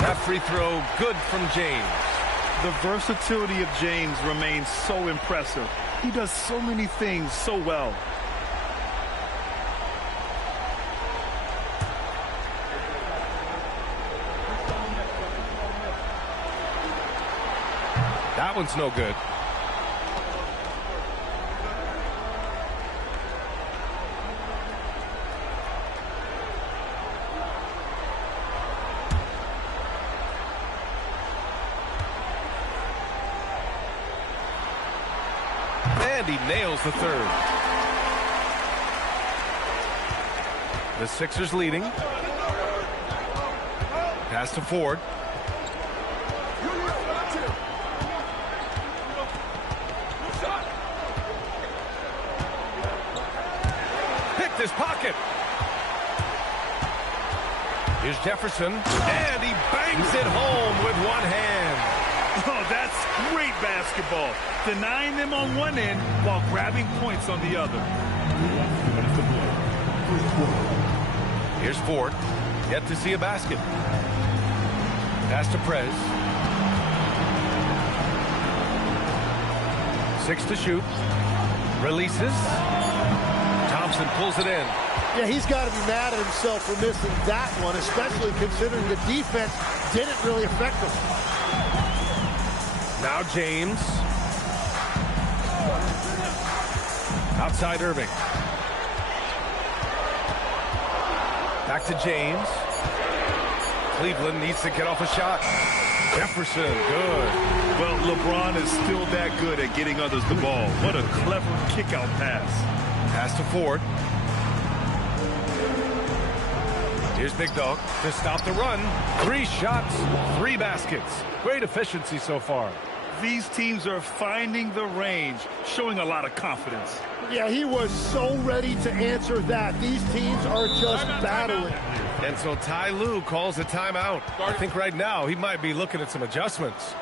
That free throw good from James. The versatility of James remains so impressive. He does so many things so well. That one's no good. And he nails the third. The Sixers leading. Pass to Ford. Picked his pocket. Here's Jefferson. And he bangs it home with one hand. Oh, that's great basketball. Denying them on one end while grabbing points on the other. Here's Ford. Yet to see a basket. Pass to Prez. 6 to shoot. Releases. Thompson pulls it in. Yeah, he's got to be mad at himself for missing that one, especially considering the defense didn't really affect him. Now James. Outside Irving. Back to James. Cleveland needs to get off a shot. Jefferson, good. Well, LeBron is still that good at getting others the ball. What a clever kick-out pass. Pass to Ford. Here's Big Dog to stop the run. 3 shots, 3 baskets. Great efficiency so far. These teams are finding the range, showing a lot of confidence. Yeah, he was so ready to answer that. These teams are just battling. And so Ty Lue calls a timeout. I think right now he might be looking at some adjustments.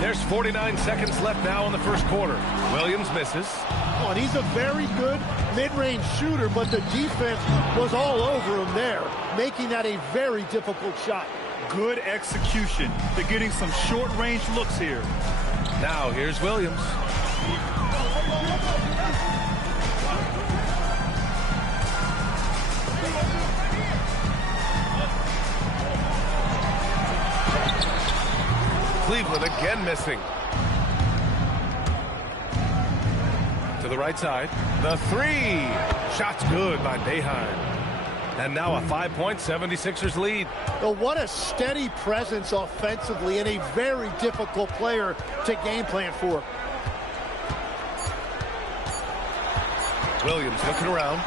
There's 49 seconds left now in the first quarter. Williams misses. Oh, and he's a very good mid-range shooter, but the defense was all over him there, making that a very difficult shot. Good execution. They're getting some short-range looks here. Now here's Williams. Cleveland again missing. To the right side. The 3. Shot's good by Boeheim. And now a 5-point 76ers lead. Oh, what a steady presence offensively and a very difficult player to game plan for. Williams looking around.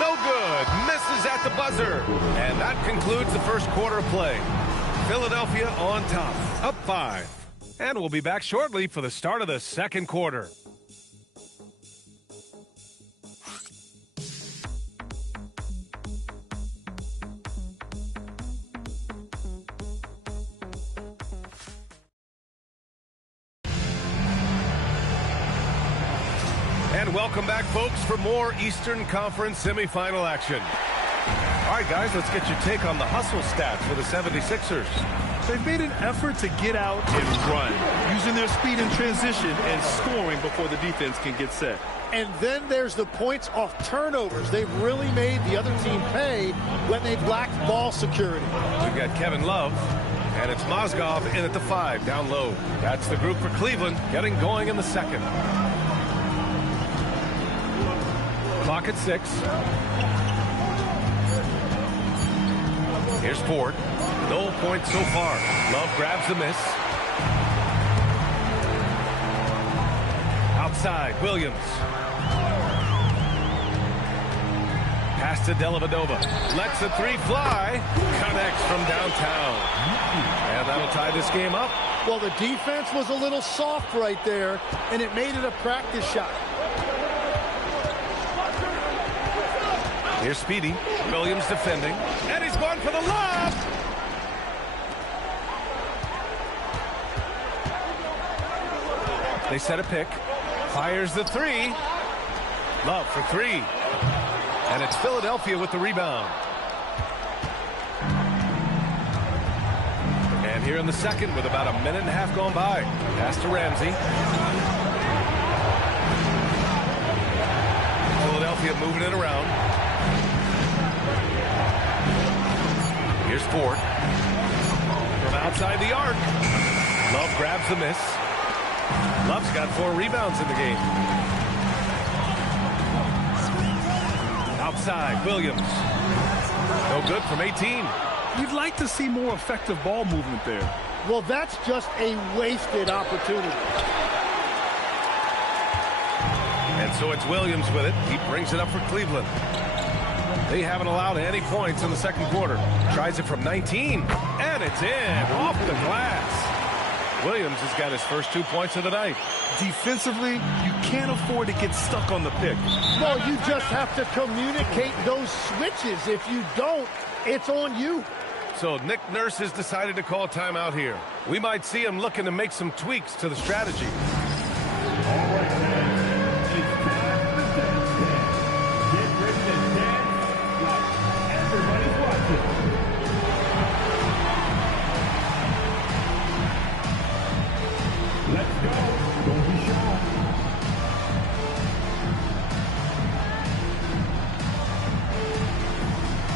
No good. Misses at the buzzer. And that concludes the first quarter of play. Philadelphia on top, up 5. And we'll be back shortly for the start of the second quarter. And welcome back, folks, for more Eastern Conference semifinal action. All right, guys, let's get your take on the hustle stats for the 76ers. They've made an effort to get out and run, using their speed in transition and scoring before the defense can get set. And then there's the points off turnovers. They've really made the other team pay when they've lacked ball security. We've got Kevin Love, and it's Mozgov in at the 5, down low. That's the group for Cleveland, getting going in the second. Clock at 6. Here's Ford. No points so far. Love grabs the miss. Outside, Williams. Pass to Dellavedova. Lets the 3 fly. Connects from downtown. And that'll tie this game up. Well, the defense was a little soft right there, and it made it a practice shot. Here's Speedy. Williams defending. And he's going for the lob. They set a pick. Fires the 3. Love for 3. And it's Philadelphia with the rebound. And here in the second with about a minute and a half gone by. Pass to Ramsey. Philadelphia moving it around. Here's Ford. From outside the arc. Love grabs the miss. Love's got 4 rebounds in the game. Outside, Williams. No good from 18. You'd like to see more effective ball movement there. Well, that's just a wasted opportunity. And so it's Williams with it. He brings it up for Cleveland. They haven't allowed any points in the second quarter. Tries it from 19, and it's in, off the glass. Williams has got his first 2 points of the night. Defensively, you can't afford to get stuck on the pick. No, you just have to communicate those switches. If you don't, it's on you. So Nick Nurse has decided to call timeout here. We might see him looking to make some tweaks to the strategy. All right, man. It's time to dance. Get ready to dance like everybody's watching. Let's go. Don't be shy.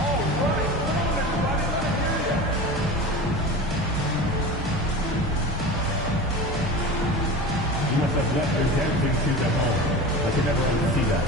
All right. You must have left your dancing shoes at home. I can never unsee that.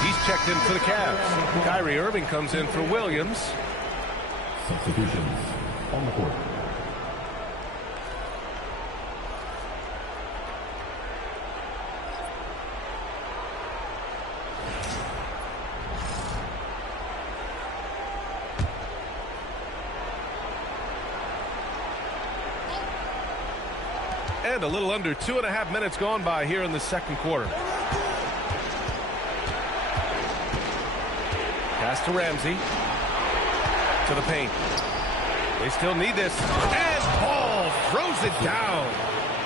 He's checked in for the Cavs. Kyrie Irving comes in for Williams. Substitutions on the court. And a little under 2.5 minutes gone by here in the second quarter. Pass to Ramsey. To the paint. They still need this. And Ball throws it down.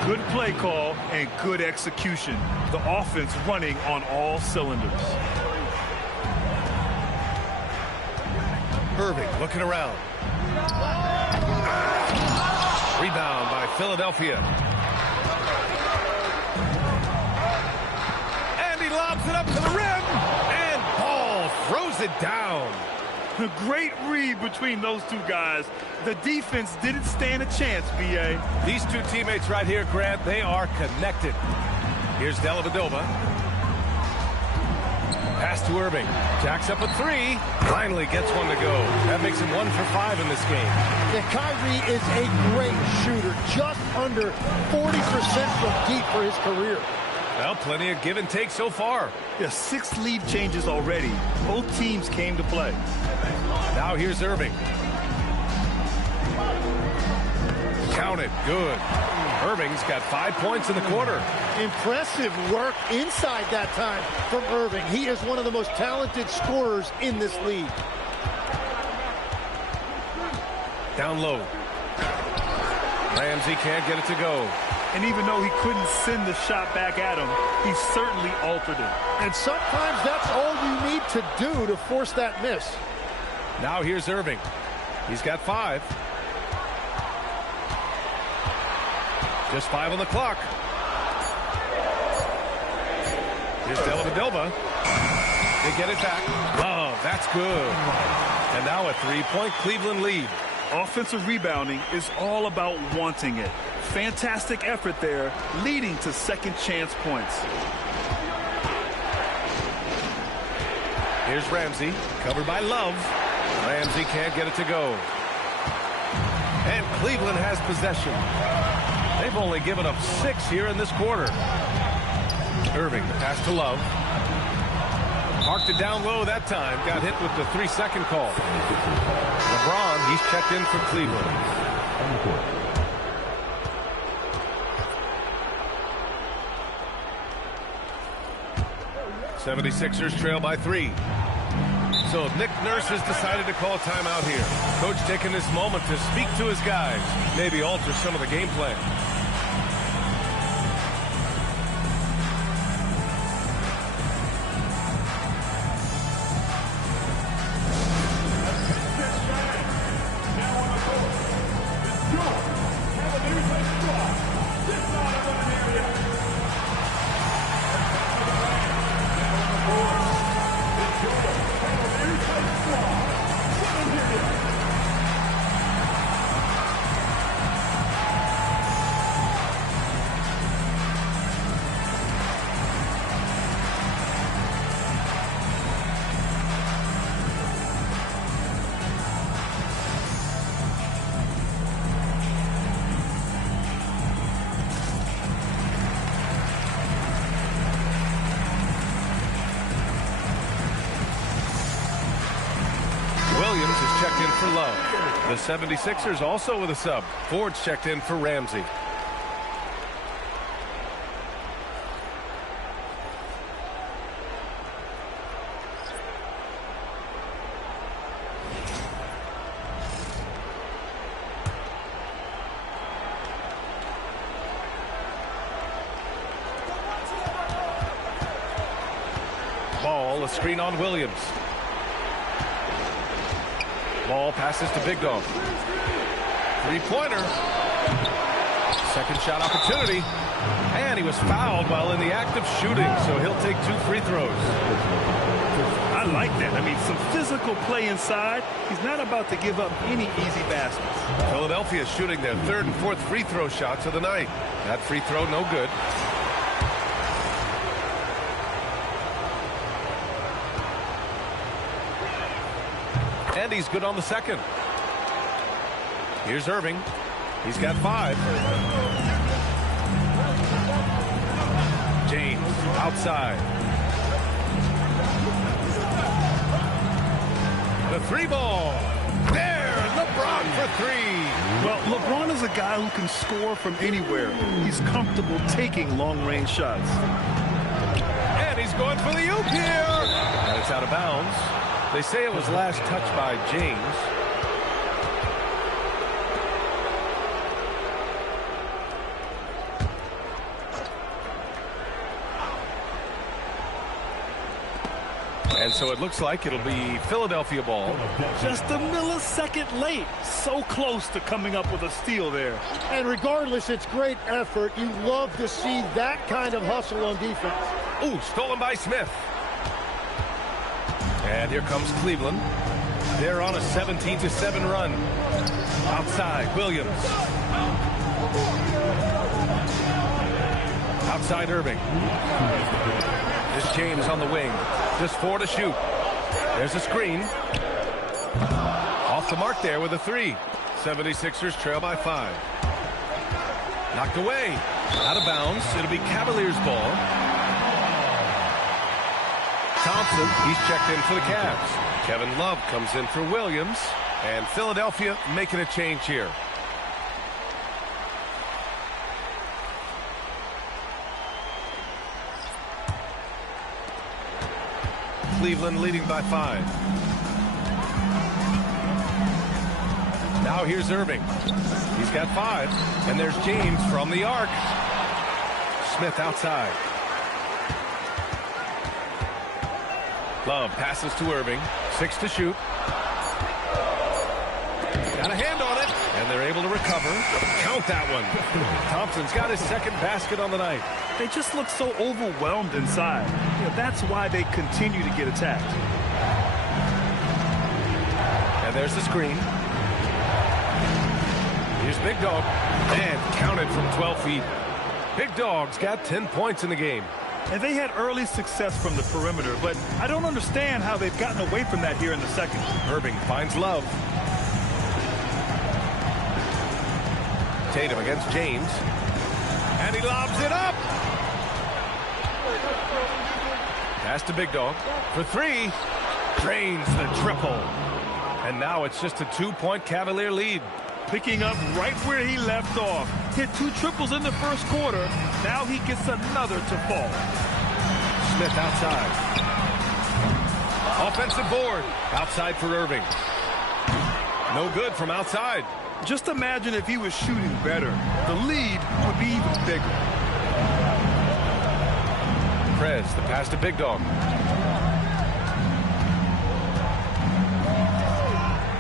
Good play call and good execution. The offense running on all cylinders. Irving looking around. Rebound by Philadelphia. And he lobs it up to the rim. And Ball throws it down. A great read between those two guys. The defense didn't stand a chance, B.A. These two teammates right here, Grant, they are connected. Here's Dellavedova. Pass Pass to Irving. Jacks up a three. Finally gets one to go. That makes him 1 for 5 in this game. Yeah, Kyrie is a great shooter. Just under 40% from deep for his career. Well, plenty of give and take so far. Yeah, 6 lead changes already. Both teams came to play. Now here's Irving. Count it. Good. Irving's got 5 points in the quarter. Impressive work inside that time from Irving. He is one of the most talented scorers in this league. Down low. Ramsey can't get it to go. And even though he couldn't send the shot back at him, he certainly altered it. And sometimes that's all you need to do to force that miss. Now here's Irving. He's got 5. Just 5 on the clock. Here's Dellavedova. They get it back. Love, that's good. And now a 3-point Cleveland lead. Offensive rebounding is all about wanting it. Fantastic effort there, leading to second chance points. Here's Ramsey, covered by Love. Ramsey can't get it to go. And Cleveland has possession. They've only given up 6 here in this quarter. Irving, pass to Love. Marked it down low that time. Got hit with the 3-second call. LeBron, he's checked in for Cleveland. 76ers trail by 3. So Nick Nurse has decided to call a timeout here. Coach taking this moment to speak to his guys. Maybe alter some of the game plan. Williams is checked in for Love. The 76ers also with a sub. Ford's checked in for Ramsey. Ball, a screen on Williams. Ball passes to Big Dog. 3-pointer. Second shot opportunity. And he was fouled while in the act of shooting, so he'll take 2 free throws. I like that. I mean, some physical play inside. He's not about to give up any easy baskets. Philadelphia shooting their 3rd and 4th free throw shots of the night. That free throw no good. And he's good on the second. Here's Irving. He's got 5. James outside. The 3-ball. There, LeBron for 3. Well, LeBron is a guy who can score from anywhere. He's comfortable taking long-range shots. And he's going for the oop here. And it's out of bounds. They say it was last touched by James. And so it looks like it'll be Philadelphia ball. Just a millisecond late. So close to coming up with a steal there. And regardless, it's great effort. You love to see that kind of hustle on defense. Ooh, stolen by Smith. And here comes Cleveland. They're on a 17-7 run. Outside, Williams. Outside, Irving. This James on the wing. Just 4 to shoot. There's a screen. Off the mark there with a 3. 76ers trail by 5. Knocked away. Out of bounds. It'll be Cavaliers ball. Thompson, he's checked in for the Cavs. Kevin Love comes in for Williams. And Philadelphia making a change here. Cleveland leading by 5. Now here's Irving. He's got 5. And there's James from the arc. Smith outside. Love passes to Irving. 6 to shoot. Got a hand on it. And they're able to recover. Count that one. Thompson's got his second basket on the night. They just look so overwhelmed inside. That's why they continue to get attacked. And there's the screen. Here's Big Dog. And counted from 12 feet. Big Dog's got 10 points in the game. And they had early success from the perimeter, but I don't understand how they've gotten away from that here in the second. Irving finds Love. Tatum against James. And he lobs it up. Pass to Big Dog for 3. Drains the triple. And now it's just a 2-point Cavalier lead. Picking up right where he left off. Hit 2 triples in the first quarter. Now he gets another to fall. Smith outside. Offensive board. Outside for Irving. No good from outside. Just imagine if he was shooting better. The lead would be even bigger. Prez, the pass to Big Dog.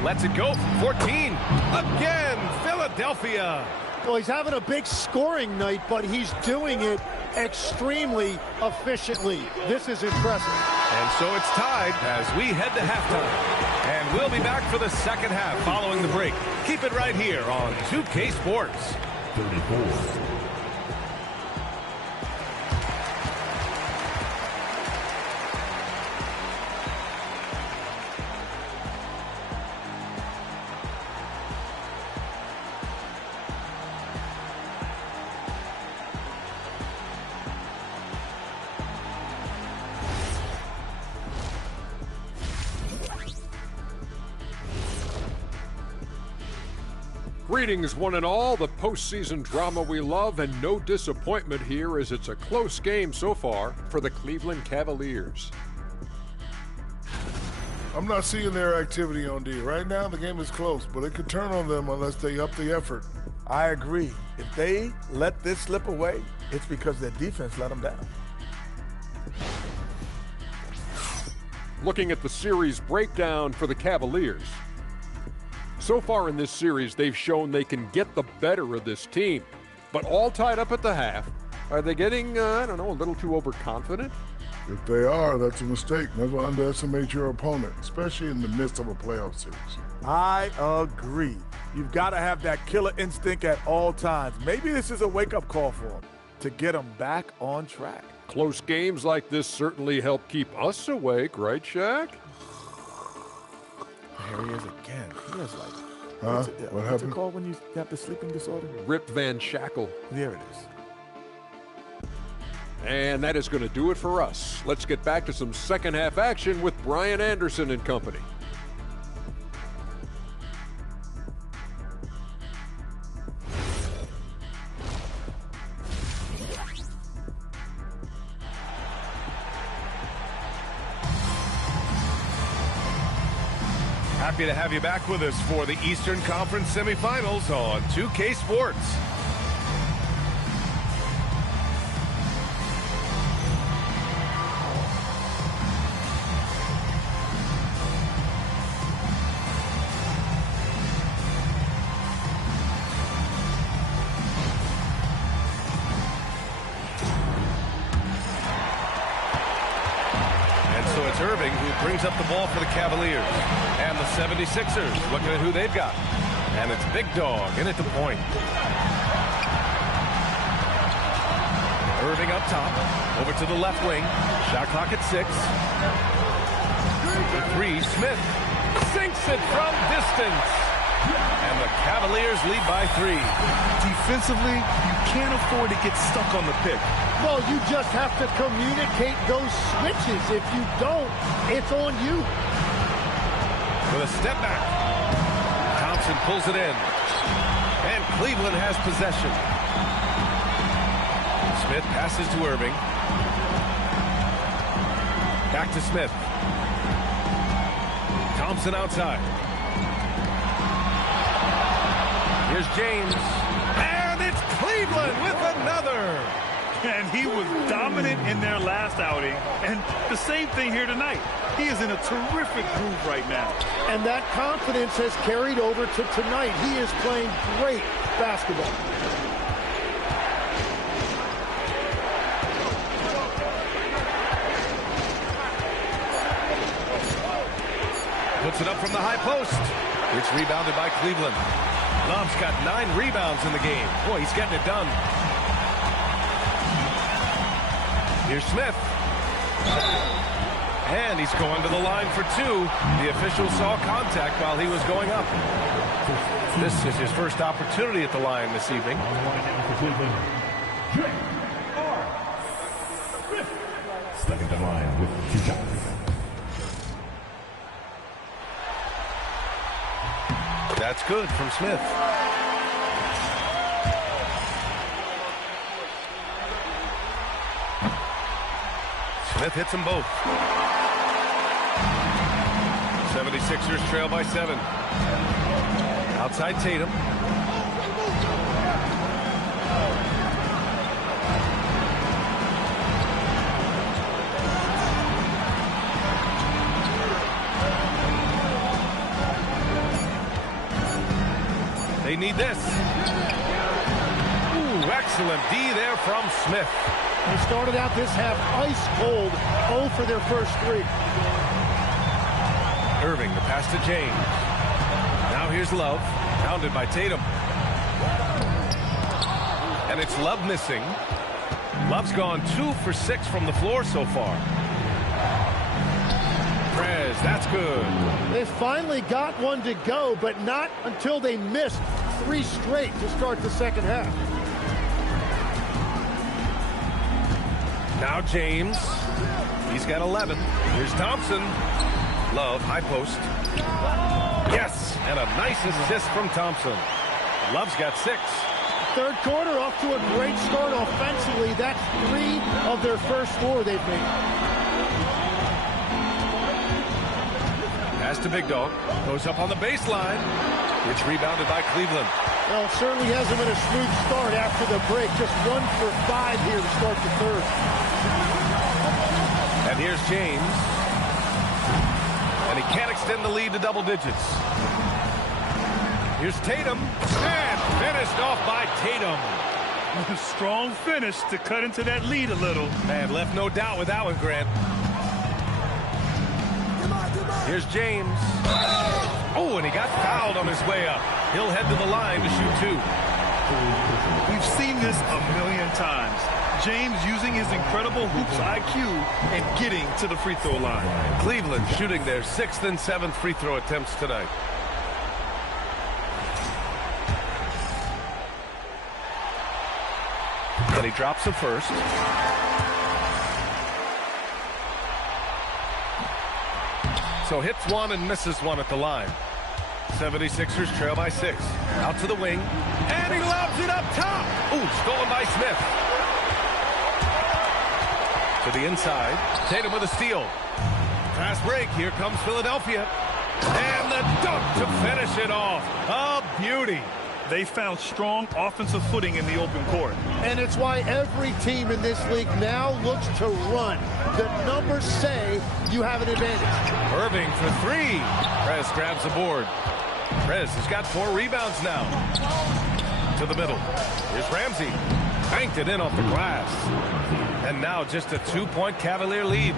Lets it go from 14. Again, Philadelphia. Well, he's having a big scoring night, but he's doing it extremely efficiently. This is impressive. And so it's tied as we head to halftime. And we'll be back for the second half following the break. Keep it right here on 2K Sports. 34. Greetings, one and all. The postseason drama we love, and no disappointment here as it's a close game so far for the Cleveland Cavaliers. I'm not seeing their activity on D. Right now, the game is close, but it could turn on them unless they up the effort. I agree. If they let this slip away, it's because their defense let them down. Looking at the series breakdown for the Cavaliers. So far in this series, they've shown they can get the better of this team, but all tied up at the half. Are they getting, I don't know, a little too overconfident? If they are, that's a mistake. Never underestimate your opponent, especially in the midst of a playoff series. I agree. You've got to have that killer instinct at all times. Maybe this is a wake-up call for them to get them back on track. Close games like this certainly help keep us awake, right, Shaq? Here he is again. He was like, what happened? What's it called when you have the sleeping disorder? Rip Van Shackle. There it is. And that is going to do it for us. Let's get back to some second half action with Brian Anderson and company. Happy to have you back with us for the Eastern Conference semifinals on 2K Sports. And so it's Irving who brings up the ball for the Cavaliers. And the 76ers looking at who they've got. And it's Big Dog in at the point. Irving up top. Over to the left wing. Shot clock at 6. The 3, Smith sinks it from distance. And the Cavaliers lead by 3. Defensively, you can't afford to get stuck on the pick. Well, you just have to communicate those switches. If you don't, it's on you. With a step back. Thompson pulls it in. And Cleveland has possession. Smith passes to Irving. Back to Smith. Thompson outside. Here's James. And it's Cleveland with another. And he was dominant in their last outing. And the same thing here tonight. He is in a terrific groove right now. And that confidence has carried over to tonight. He is playing great basketball. Puts it up from the high post. It's rebounded by Cleveland. Love's got 9 rebounds in the game. Boy, he's getting it done. Here's Smith. And he's going to the line for 2. The official saw contact while he was going up. This is his first opportunity at the line this evening. Stepping the line with 2 shots. That's good from Smith. Smith hits them both. 76ers trail by 7. Outside Tatum. They need this. Ooh, excellent D there from Smith. They started out this half ice cold, 0 for their first 3. Irving, the pass to James. Now here's Love, pounded by Tatum. And it's Love missing. Love's gone 2 for 6 from the floor so far. Prez, that's good. They finally got one to go, but not until they missed 3 straight to start the second half. Now James. He's got 11. Here's Thompson. Love, high post. Yes, and a nice assist from Thompson. Love's got 6. Third quarter off to a great start offensively. That's 3 of their first 4 they've made. Pass to Big Dog. Goes up on the baseline. It's rebounded by Cleveland. Well, it certainly hasn't been a smooth start after the break. Just 1 for 5 here to start the third. And here's James. And he can't extend the lead to double digits. Here's Tatum. And finished off by Tatum. Strong finish to cut into that lead a little. Man, left no doubt with that one, Grant. Here's James. Oh, and he got fouled on his way up. He'll head to the line to shoot 2. We've seen this a million times. James using his incredible hoops IQ and getting to the free throw line. Cleveland shooting their 6th and 7th free throw attempts tonight. And he drops the first. So hits 1 and misses 1 at the line. 76ers trail by 6. Out to the wing. And he lobs it up top. Ooh, stolen by Smith. To the inside. Tatum with a steal. Fast break. Here comes Philadelphia. And the dunk to finish it off. A beauty. They found strong offensive footing in the open court. And it's why every team in this league now looks to run. The numbers say you have an advantage. Irving for 3. Prez grabs the board. Prez has got 4 rebounds now. To the middle. Here's Ramsey. Banked it in off the glass. And now just a 2-point Cavalier lead.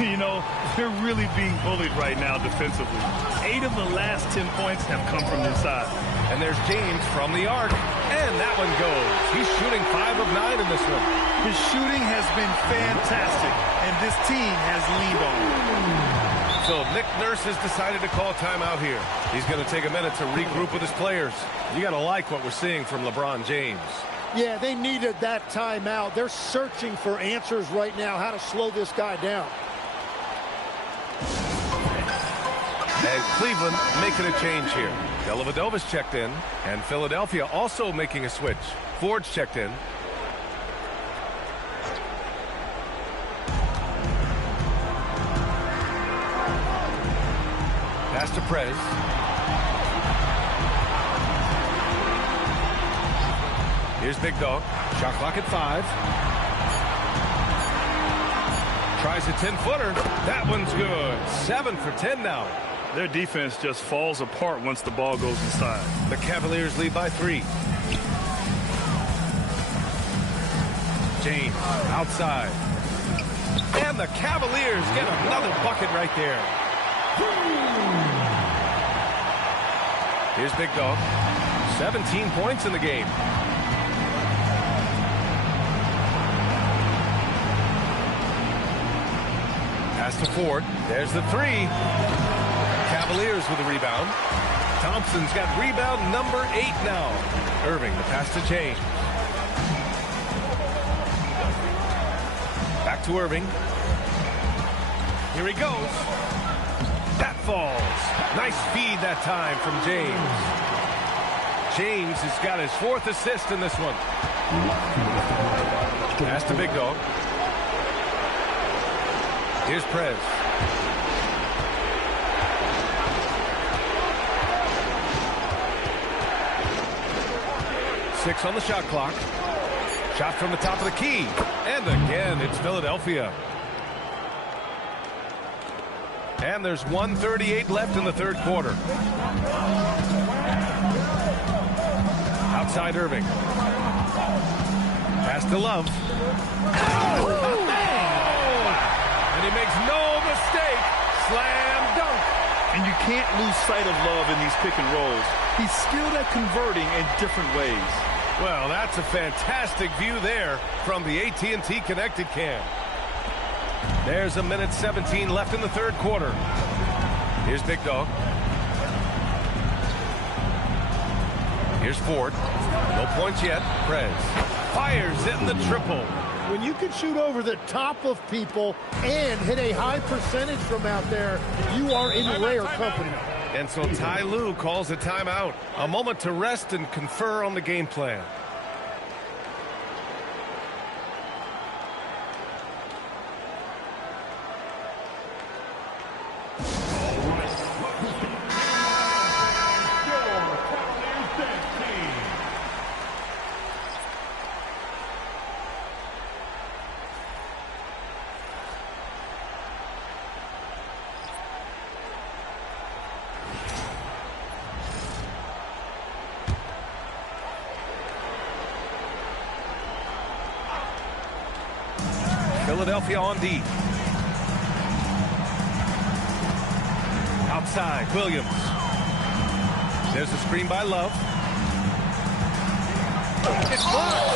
You know, they're really being bullied right now defensively. 8 of the last 10 points have come from inside. And there's James from the arc. And that one goes. He's shooting 5 of 9 in this one. His shooting has been fantastic, and this team has leaned on him. So Nick Nurse has decided to call timeout here. He's going to take a minute to regroup with his players. You got to like what we're seeing from LeBron James. Yeah, they needed that timeout. They're searching for answers right now, how to slow this guy down. And Cleveland making a change here. Dellavedova's checked in, and Philadelphia also making a switch. Ford's checked in. Pass to Prez. Here's Big Dog. Shot clock at 5. Tries a 10-footer. That one's good. 7 for 10 now. Their defense just falls apart once the ball goes inside. The Cavaliers lead by 3. James outside. And the Cavaliers get another bucket right there. Here's Big Dog. 17 points in the game. Pass to Ford. There's the 3. Cavaliers with a rebound. Thompson's got rebound number 8 now. Irving, the pass to James. Back to Irving. Here he goes. That falls. Nice feed that time from James. James has got his 4th assist in this one. Pass to Big Dog. Here's Prez. Six on the shot clock. Shot from the top of the key. And again, it's Philadelphia. And there's 1:38 left in the third quarter. Outside Irving. Pass to Love. And he makes no mistake. Slam dunk. And you can't lose sight of Love in these pick and rolls. He's skilled at converting in different ways. Well, that's a fantastic view there from the AT&T Connected Cam. There's 1:17 left in the third quarter. Here's Big Dog. Here's Ford. No points yet. Prez fires it in the triple. When you can shoot over the top of people and hit a high percentage from out there, you are in rare company. And so Ty Lue calls a timeout. A moment to rest and confer on the game plan. Philadelphia on D. Outside, Williams. There's a screen by Love. It's blocked.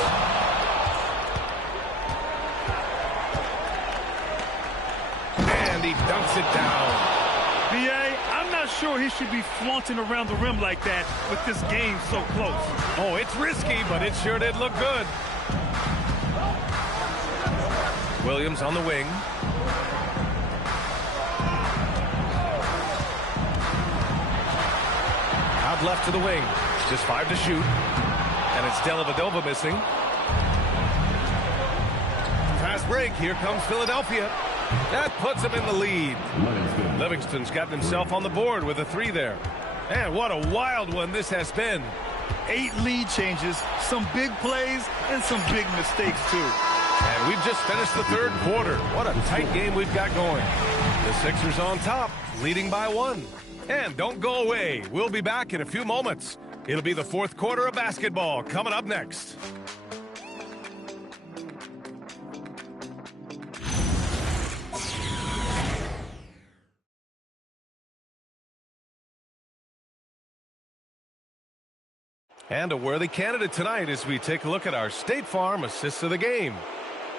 And he dunks it down. B.A., I'm not sure he should be flaunting around the rim like that with this game so close. Oh, it's risky, but it sure did look good. Williams on the wing. Out left to the wing. Just 5 to shoot. And it's Dellavedova missing. Fast break. Here comes Philadelphia. That puts him in the lead. Livingston's gotten himself on the board with a 3 there. And what a wild one this has been. 8 lead changes, some big plays, and some big mistakes, too. And we've just finished the third quarter. What a tight game we've got going. The Sixers on top, leading by 1. And don't go away. We'll be back in a few moments. It'll be the fourth quarter of basketball coming up next. And a worthy candidate tonight as we take a look at our State Farm assists of the game.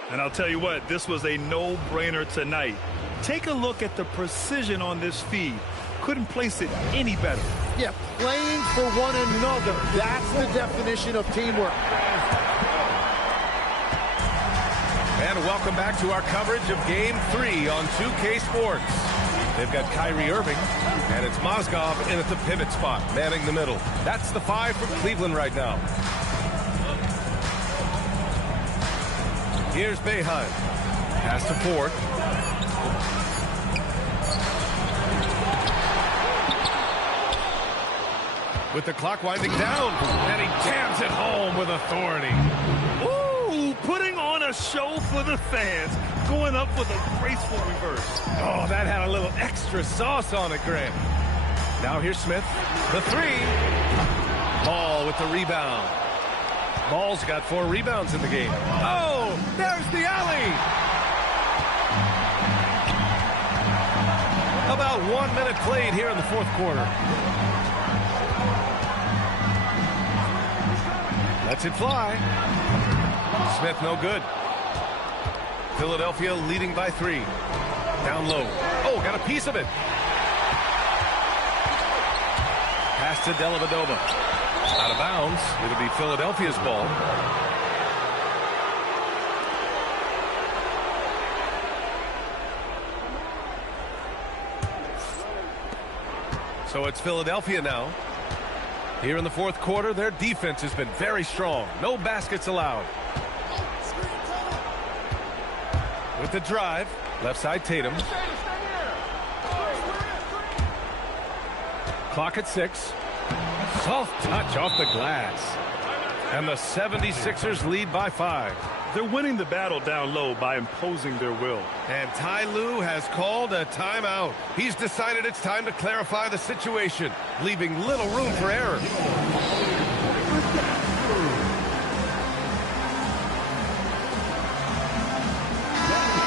And I'll tell you what, this was a no-brainer tonight. Take a look at the precision on this feed. Couldn't place it any better. Yeah, playing for one another. That's the definition of teamwork. And welcome back to our coverage of Game 3 on 2K Sports. They've got Kyrie Irving, and it's Mozgov in at the pivot spot, manning the middle. That's the 5 for Cleveland right now. Here's Boeheim. Pass to Ford. With the clock winding down, and he jams it home with authority. Ooh, putting on a show for the fans, going up with a graceful reverse. Oh, that had a little extra sauce on it, Grant. Now here's Smith. The 3. Ball with the rebound. Ball's got 4 rebounds in the game. Oh, there's the alley. About 1 minute played here in the fourth quarter. Lets it fly. Smith no good. Philadelphia leading by 3. Down low. Oh, got a piece of it. Pass to Dellavedova. Out of bounds. It'll be Philadelphia's ball. So it's Philadelphia now. Here in the fourth quarter, their defense has been very strong. No baskets allowed. With the drive, left side Tatum. Clock at 6. Soft touch off the glass. And the 76ers lead by 5. They're winning the battle down low by imposing their will. And Ty Lue has called a timeout. He's decided it's time to clarify the situation, leaving little room for error.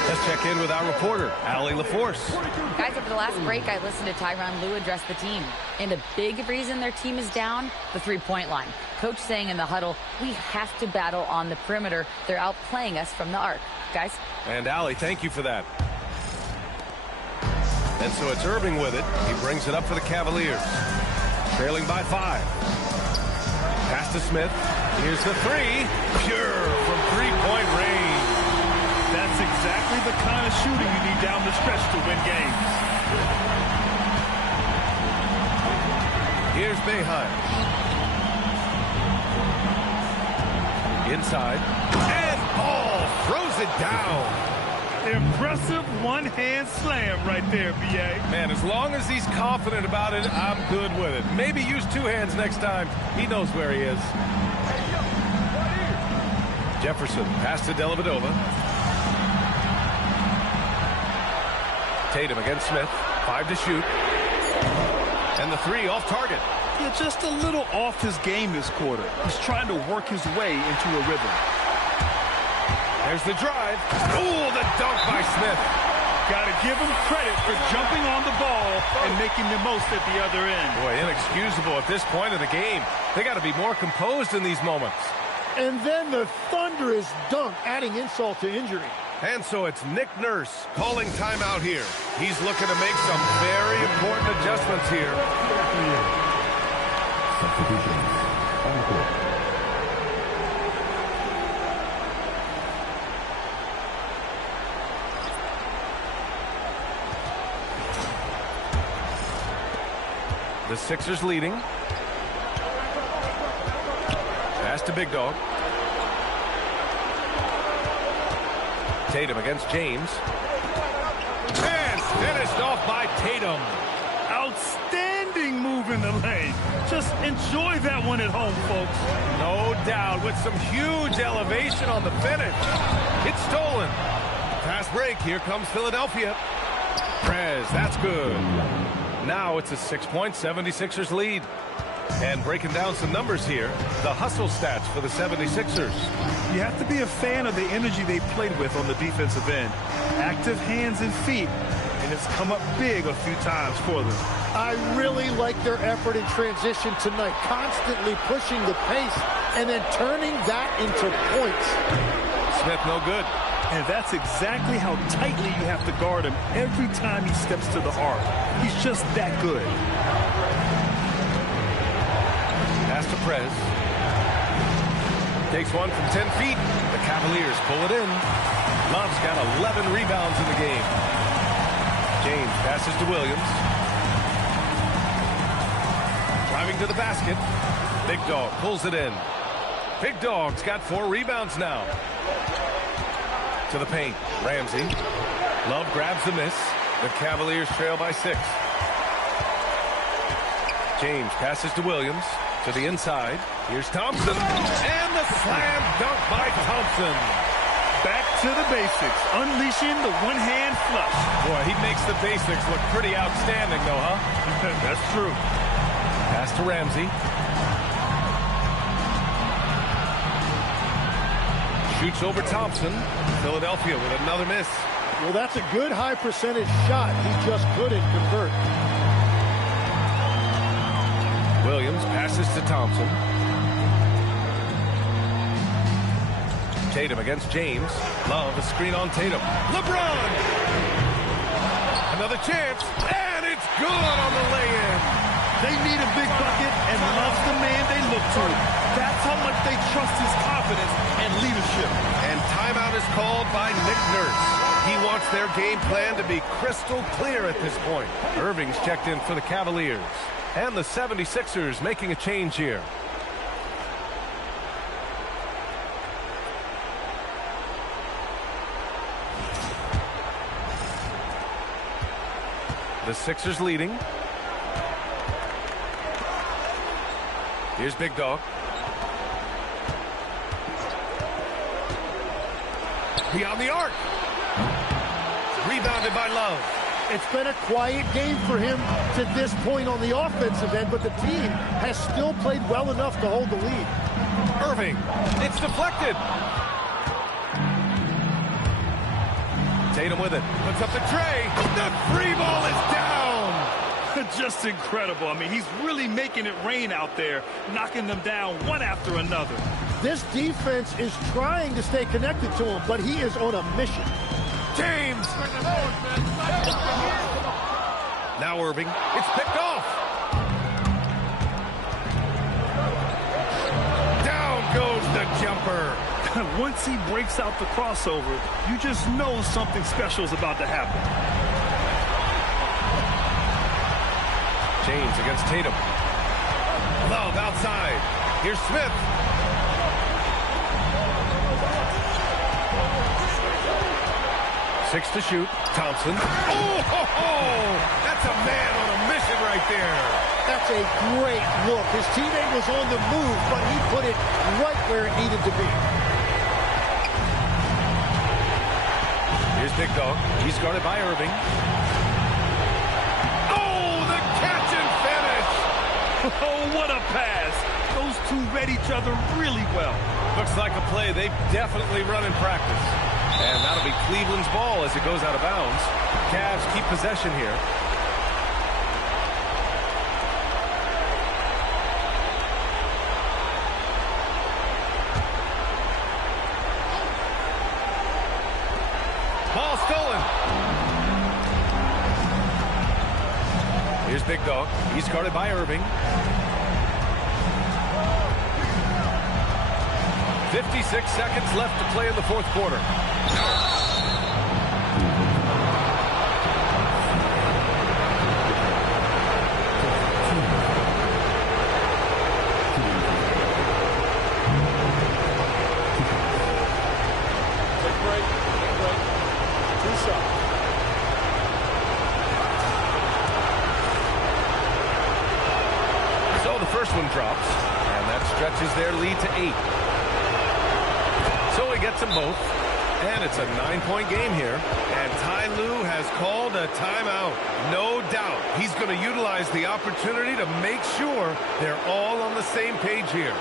Let's check in with our reporter, Allie LaForce. Guys, after the last break, I listened to Tyronn Lue address the team. And a big reason their team is down, the three-point line. Coach saying in the huddle, we have to battle on the perimeter. They're outplaying us from the arc. Guys? And Allie, thank you for that. And so it's Irving with it. He brings it up for the Cavaliers. Trailing by 5. Pass to Smith. Here's the 3. Pure from three-point range. That's exactly the kind of shooting you need down the stretch to win games. Here's Boeheim. Inside. And Ball throws it down. Impressive one-hand slam right there, B.A. Man, as long as he's confident about it, I'm good with it. Maybe use 2 hands next time. He knows where he is. Jefferson, pass to Dellavedova. Tatum against Smith. 5 to shoot. And the 3 off target. Yeah, just a little off his game this quarter. He's trying to work his way into a rhythm. There's the drive. Ooh, the dunk by Smith. Got to give him credit for jumping on the ball and making the most at the other end. Boy, inexcusable at this point of the game. They got to be more composed in these moments. And then the thunderous dunk, adding insult to injury. And so it's Nick Nurse calling timeout here. He's looking to make some very important adjustments here. The Sixers leading. Pass to Big Dog. Tatum against James. And finished off by Tatum. Outstanding move in the lane. Just enjoy that one at home, folks. No doubt, with some huge elevation on the finish. It's stolen. Fast break. Here comes Philadelphia. Prez, that's good. Now it's a 6-point 76ers lead. And breaking down some numbers here, the hustle stats for the 76ers. You have to be a fan of the energy they played with on the defensive end. Active hands and feet, and it's come up big a few times for them. I really like their effort in transition tonight, constantly pushing the pace and then turning that into points. Smith no good. And that's exactly how tightly you have to guard him every time he steps to the arc. He's just that good. Pass to Prez. Takes one from 10 feet. The Cavaliers pull it in. Love's got 11 rebounds in the game. James passes to Williams. Driving to the basket. Big Dog pulls it in. Big Dog's got 4 rebounds now. To the paint. Ramsey. Love grabs the miss. The Cavaliers trail by 6. James passes to Williams. To the inside. Here's Thompson. And the slam dunk by Thompson. Back to the basics. Unleashing the one-hand flush. Boy, he makes the basics look pretty outstanding, though, huh? That's true. Pass to Ramsey. Shoots over Thompson. Philadelphia with another miss. Well, that's a good high percentage shot. He just couldn't convert. Williams passes to Thompson. Tatum against James. Love a screen on Tatum. LeBron! Another chance, and it's good on the lay-in. They need a big bucket, and Love's the man they look to. That's how much they trust his confidence and leadership. And timeout is called by Nick Nurse. He wants their game plan to be crystal clear at this point. Irving's checked in for the Cavaliers. And the 76ers making a change here. The Sixers leading. Here's Big Dog. Beyond the arc. Rebounded by Love. It's been a quiet game for him to this point on the offensive end, but the team has still played well enough to hold the lead. Irving. It's deflected. Tatum with it. Puts up the tray. The free ball is down. Just incredible. I mean, he's really making it rain out there, knocking them down one after another. This defense is trying to stay connected to him, but he is on a mission. James. Now Irving. It's picked off. Down goes the jumper. Once he breaks out the crossover, you just know something special is about to happen. James against Tatum. Love outside. Here's Smith. Six to shoot. Thompson. Oh, that's a man on a mission right there. That's a great look. His teammate was on the move, but he put it right where it needed to be. Here's Big Dog. He's guarded by Irving. Oh, the catch and finish. Oh, what a pass. Those two read each other really well. Looks like a play they've definitely run in practice. And that'll be Cleveland's ball as it goes out of bounds. Cavs keep possession here. Ball stolen. Here's Big Dog. He's guarded by Irving. 56 seconds left to play in the fourth quarter. So the first one drops, and that stretches their lead to 8. So he gets them both, and it's a 9-point game here. And Ty Lue has called a timeout. No doubt he's going to utilize the opportunity to make sure they're all on the same page here.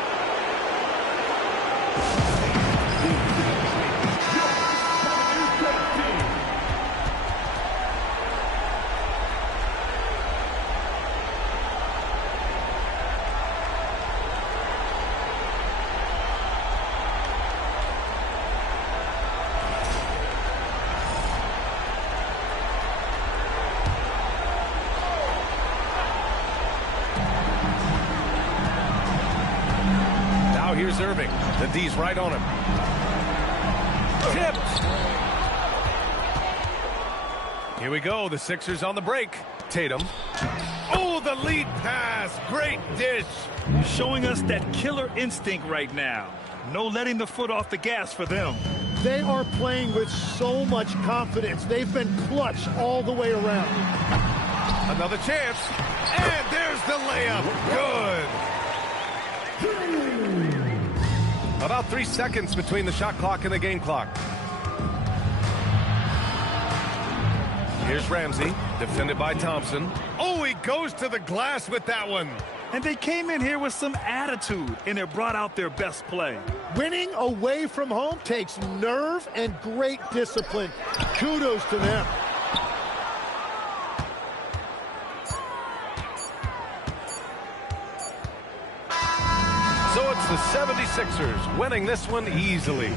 Irving. The D's right on him. Tipped. Here we go. The Sixers on the break. Tatum. Oh, the lead pass. Great dish. Showing us that killer instinct right now. No letting the foot off the gas for them. They are playing with so much confidence. They've been clutch all the way around. Another chance. And there's the layup. Good. About 3 seconds between the shot clock and the game clock. Here's Ramsey, defended by Thompson. Oh, he goes to the glass with that one. And they came in here with some attitude, and it brought out their best play. Winning away from home takes nerve and great discipline. Kudos to them. So it's the 76ers winning this one easily.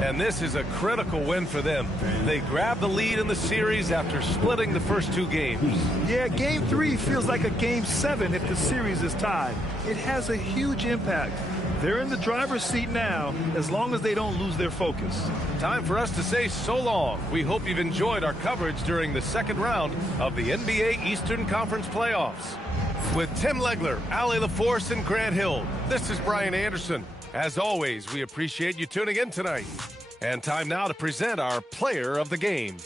And this is a critical win for them. They grab the lead in the series after splitting the first 2 games. Yeah, Game 3 feels like a Game 7 if the series is tied. It has a huge impact. They're in the driver's seat now, as long as they don't lose their focus. Time for us to say so long. We hope you've enjoyed our coverage during the second round of the NBA Eastern Conference Playoffs. With Tim Legler, Allie LaForce, and Grant Hill, this is Brian Anderson. As always, we appreciate you tuning in tonight. And time now to present our player of the game.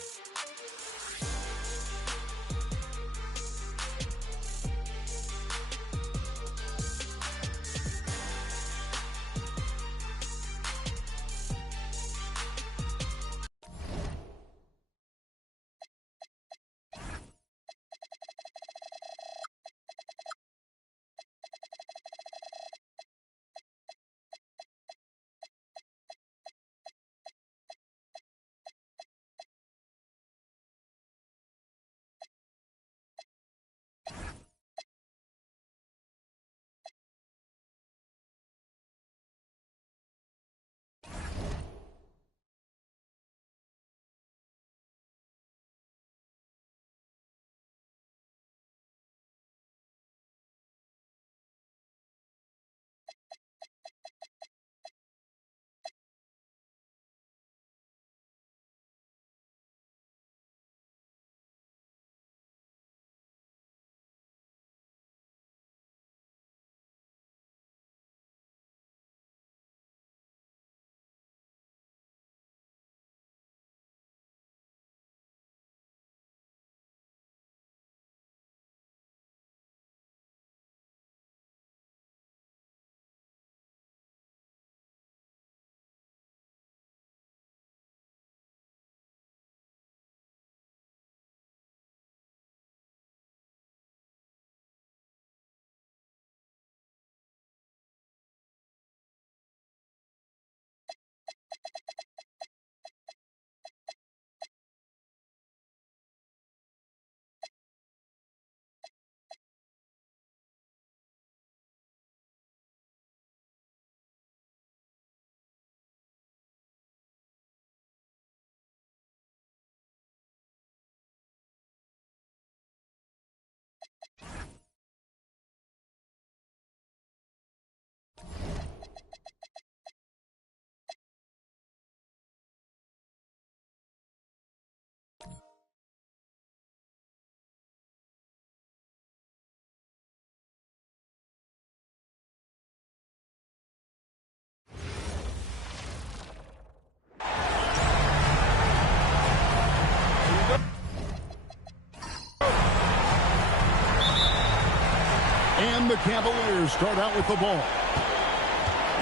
And the Cavaliers start out with the ball.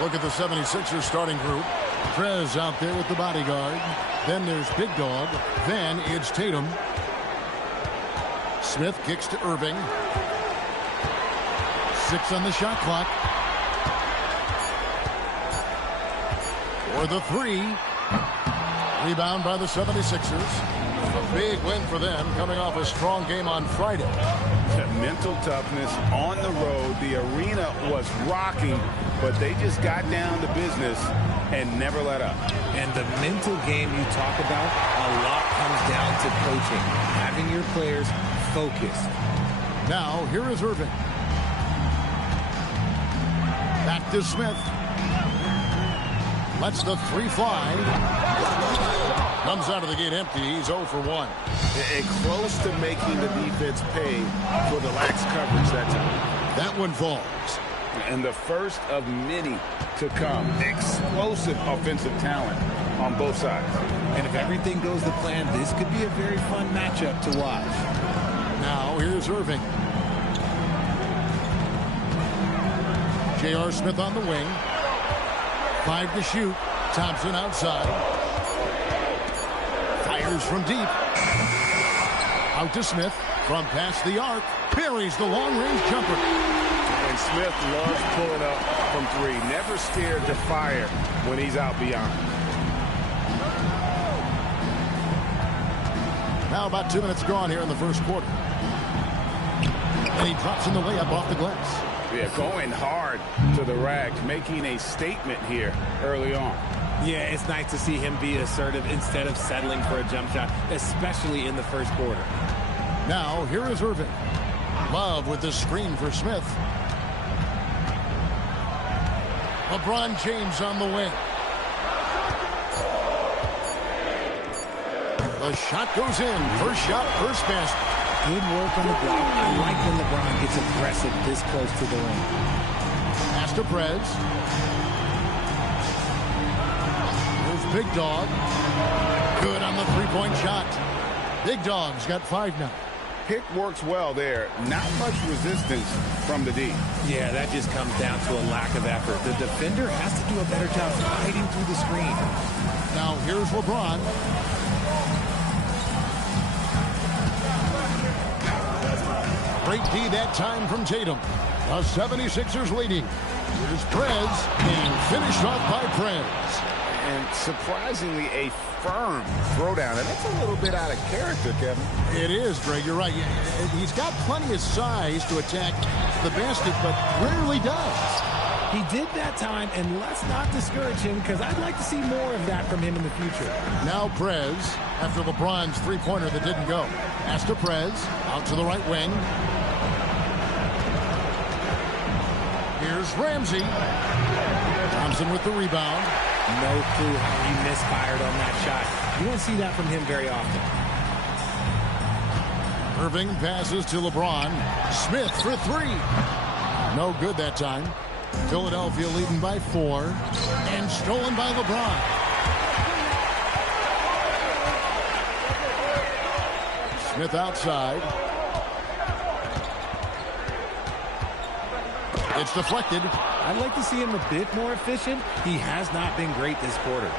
Look at the 76ers starting group. Trez out there with the bodyguard. Then there's Big Dog. Then it's Tatum. Smith kicks to Irving. 6 on the shot clock. For the 3. Rebound by the 76ers. A big win for them, coming off a strong game on Friday. Mental toughness on the road. The arena was rocking, but they just got down to business and never let up. And the mental game you talk about, a lot comes down to coaching, having your players focused. Now, here is Irving. Back to Smith. Lets the three fly. Comes out of the gate empty. He's 0 for 1. And close to making the defense pay for the lax coverage that time. That one falls. And the first of many to come. Explosive offensive talent on both sides. And if everything goes to plan, this could be a very fun matchup to watch. Now here's Irving. J.R. Smith on the wing. 5 to shoot. Thompson outside. Fires from deep. Out to Smith. From past the arc. Parries the long-range jumper. And Smith loves pulling up from 3. Never scared to fire when he's out beyond. Now about 2 minutes gone here in the first quarter. And he drops in the layup off the glass. Yeah, going hard to the rack, making a statement here early on. Yeah, it's nice to see him be assertive instead of settling for a jump shot, especially in the first quarter. Now, here is Irving. Love with the screen for Smith. LeBron James on the wing. The shot goes in. First shot, first basket. Good work on the block. I like when LeBron gets aggressive this close to the ring. Pass to Prez. Here's Big Dog. Good on the three-point shot. Big Dog's got 5 now. Pick works well there. Not much resistance from the D. Yeah, that just comes down to a lack of effort. The defender has to do a better job fighting through the screen. Now here's LeBron. Great D that time from Tatum. The 76ers leading. Here's Prez, and finished off by Prez. And surprisingly, a firm throwdown. And that's a little bit out of character, Kevin. It is, Greg. You're right. He's got plenty of size to attack the basket, but rarely does. He did that time, and let's not discourage him because I'd like to see more of that from him in the future. Now Prez, after LeBron's three-pointer that didn't go. Pass to Prez, out to the right wing. Here's Ramsey. Thompson with the rebound. No clue how he misfired on that shot. You don't see that from him very often. Irving passes to LeBron. Smith for 3. No good that time. Philadelphia leading by 4. And stolen by LeBron. Smith outside. It's deflected. I'd like to see him a bit more efficient. He has not been great this quarter.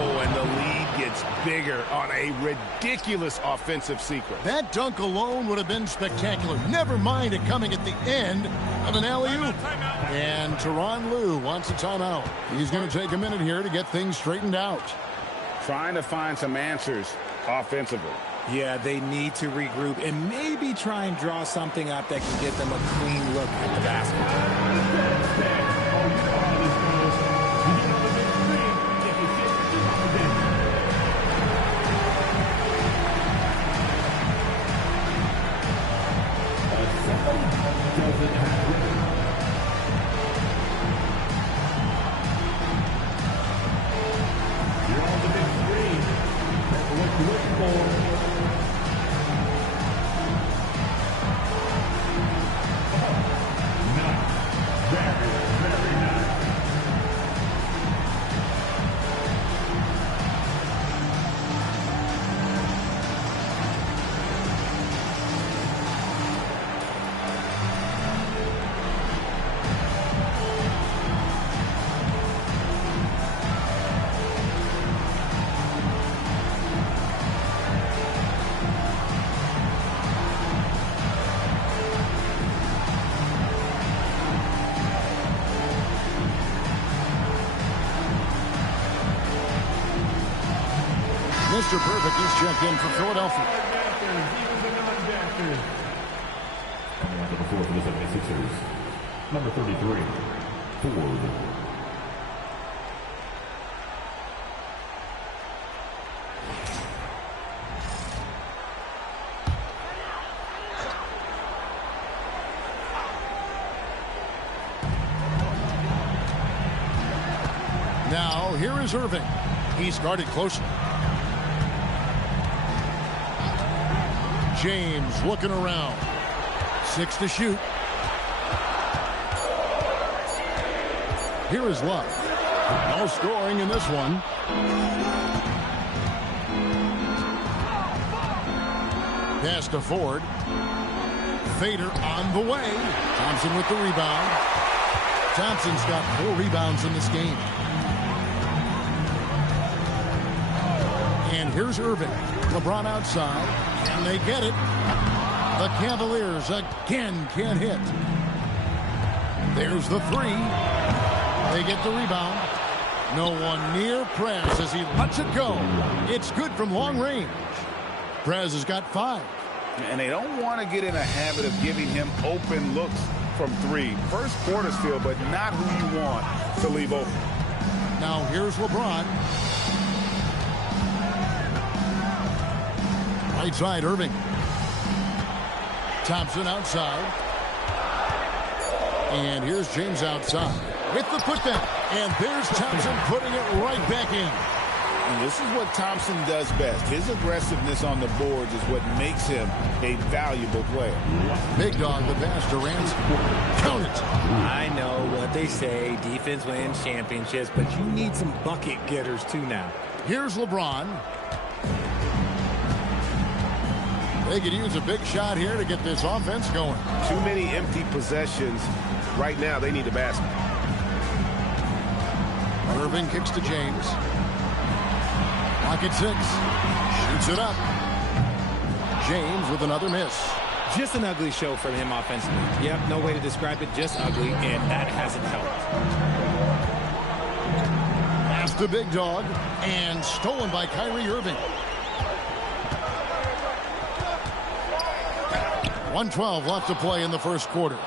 Oh, and the lead gets bigger on a ridiculous offensive sequence. That dunk alone would have been spectacular. Never mind it coming at the end of an alley-oop. And Tyronn Lue wants a timeout. He's going to take a minute here to get things straightened out. Trying to find some answers offensively. Yeah, they need to regroup and maybe try and draw something up that can get them a clean look at the basket. Mr. Perfect is checked in for Philadelphia. Coming out to the floor for the 76ers, number 33, Ford. Now, here is Irving. He's guarded closely. James looking around. 6 to shoot. Here is Love. No scoring in this one. Pass to Ford. Fader on the way. Thompson with the rebound. Thompson's got 4 rebounds in this game. And here's Irving. LeBron outside. And they get it. The Cavaliers again can't hit. There's the 3. They get the rebound. No one near Prez as he lets it go. It's good from long range. Prez has got 5. And they don't want to get in a habit of giving him open looks from 3. First quarter still, but not who you want to leave open. Now here's LeBron. Right side, Irving. Thompson outside. And here's James outside with the putback. And there's Thompson putting it right back in. And this is what Thompson does best. His aggressiveness on the boards is what makes him a valuable player. Big dog, the pass to Ramsey. Count it. I know what they say. Defense wins championships, but you need some bucket getters too now. Here's LeBron. They could use a big shot here to get this offense going. Too many empty possessions. Right now, they need a basket. Irving kicks to James. Pocket 6. Shoots it up. James with another miss. Just an ugly show from him offensively. Yep, no way to describe it, just ugly, and that hasn't helped. Pass to Big Dog, and stolen by Kyrie Irving. 1:12 left to play in the first quarter.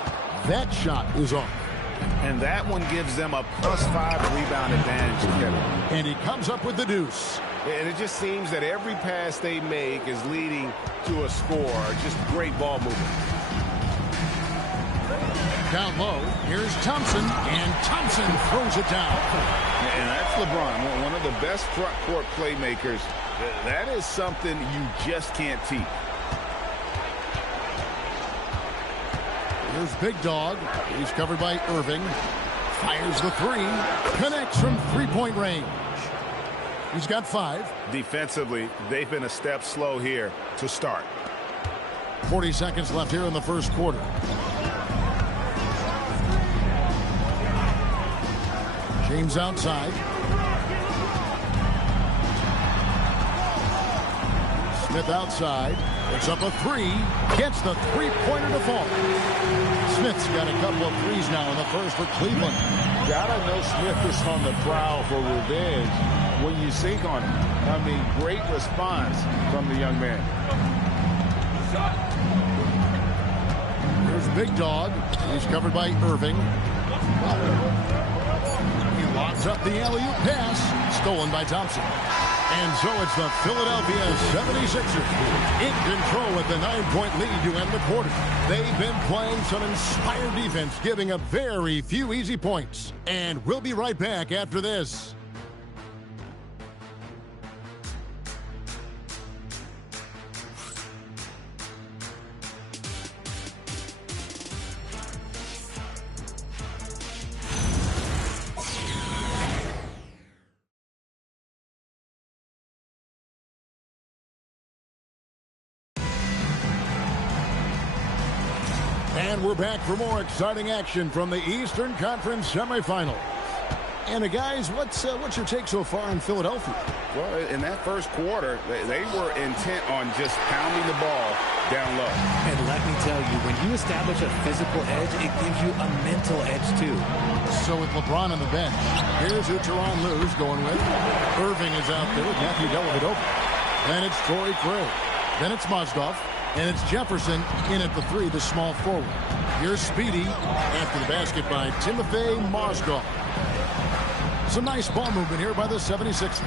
That shot is off. And that one gives them a +5 rebound advantage to Kevin. And he comes up with the deuce. And it just seems that every pass they make is leading to a score. Just great ball movement. Down low, here's Thompson, and Thompson throws it down. And that's LeBron, one of the best front court playmakers. That is something you just can't teach. Here's Big Dog. He's covered by Irving. Fires the 3. Connects from three-point range. He's got 5. Defensively, they've been a step slow here to start. 40 seconds left here in the first quarter. James outside. Smith outside. Puts up a 3. Gets the three-pointer to fall. Smith's got a couple of threes now in the first for Cleveland. Gotta know Smith is on the prowl for revenge when you sink on him. I mean, great response from the young man. Here's Big Dog. He's covered by Irving. He locks up the alley-oop pass. Stolen by Thompson. And so it's the Philadelphia 76ers in control with the 9-point lead to end the quarter. They've been playing some inspired defense, giving up very few easy points. And we'll be right back after this. And we're back for more exciting action from the Eastern Conference semifinals. And guys, what's your take so far on Philadelphia? Well, in that first quarter, they were intent on just pounding the ball down low. And let me tell you, when you establish a physical edge, it gives you a mental edge too. So with LeBron on the bench, here's who Tyronn Lue's going with. Irving is out there with Matthew Dellavedova. Then it's Torrey Craig. Then it's Mozgov. And it's Jefferson in at the 3, the small forward. Here's Speedy after the basket by Timothy Mozgov. Some nice ball movement here by the 76ers.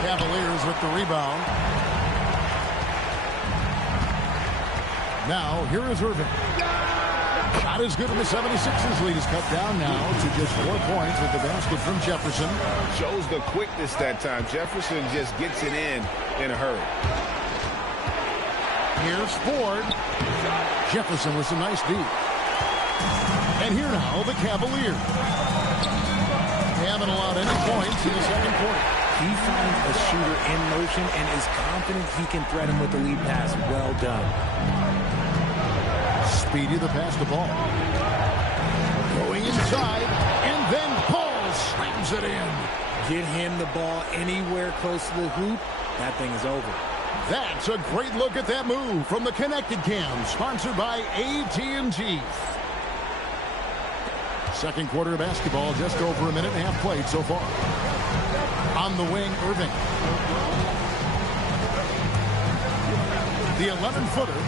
Cavaliers with the rebound. Now, here is Irving. Shot is good, and the 76ers lead is cut down now to just 4 points with the basket from Jefferson. Shows the quickness that time. Jefferson just gets it in a hurry. Here's Ford. Jefferson with some nice deep. And here now, the Cavaliers. They haven't allowed any points in the second quarter. He finds a shooter in motion and is confident he can threat him with the lead pass. Well done. Speedy the pass the ball. Going inside, and then Paul slams it in. Get him the ball anywhere close to the hoop. That thing is over. That's a great look at that move from the Connected Cam, sponsored by AT&T. Second quarter of basketball, just over a minute and a half played so far. On the wing, Irving. The 11-footer.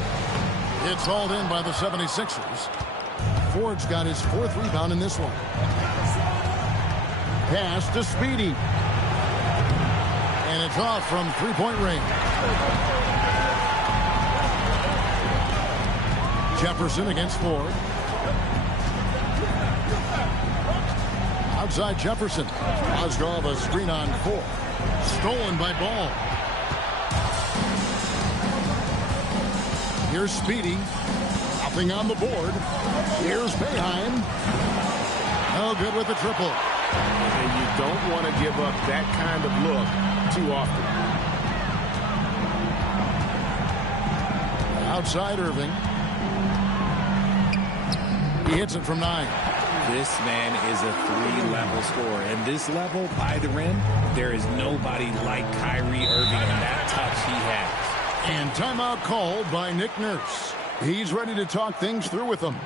It's hauled in by the 76ers. Ford's got his 4th rebound in this one. Pass to Speedy. And it's off from three-point range. Jefferson against Ford. Outside Jefferson. Mozgov a screen on 4. Stolen by Ball. Here's Speedy. Nothing on the board. Here's Boeheim. No good with the triple. And you don't want to give up that kind of look too often. Outside Irving. He hits it from 9. This man is a 3-level scorer. And this level by the rim, there is nobody like Kyrie Irving and that touch he has. And timeout called by Nick Nurse. He's ready to talk things through with them.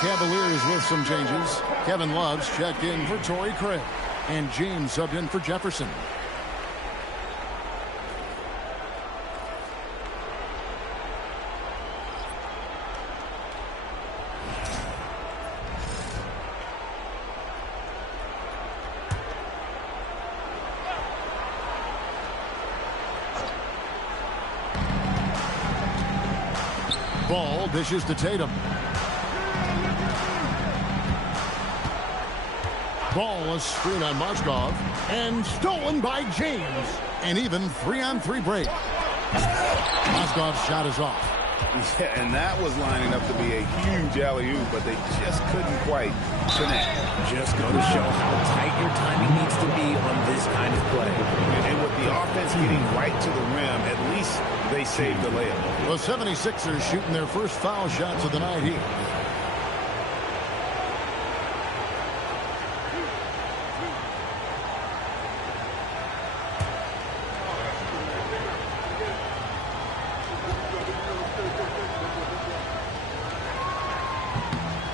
Cavaliers with some changes. Kevin Love's checked in for Torrey Craig. And James subbed in for Jefferson. Ball dishes to Tatum. Ball is screen on Mozgov and stolen by James. An even 3-on-3 break. Mozgov's shot is off. Yeah, and that was lining up to be a huge alley-oop, but they just couldn't quite connect. Just go to show how tight your timing needs to be on this kind of play. And with the offense getting right to the rim, at least they saved the layup. The 76ers shooting their first foul shots of the night here.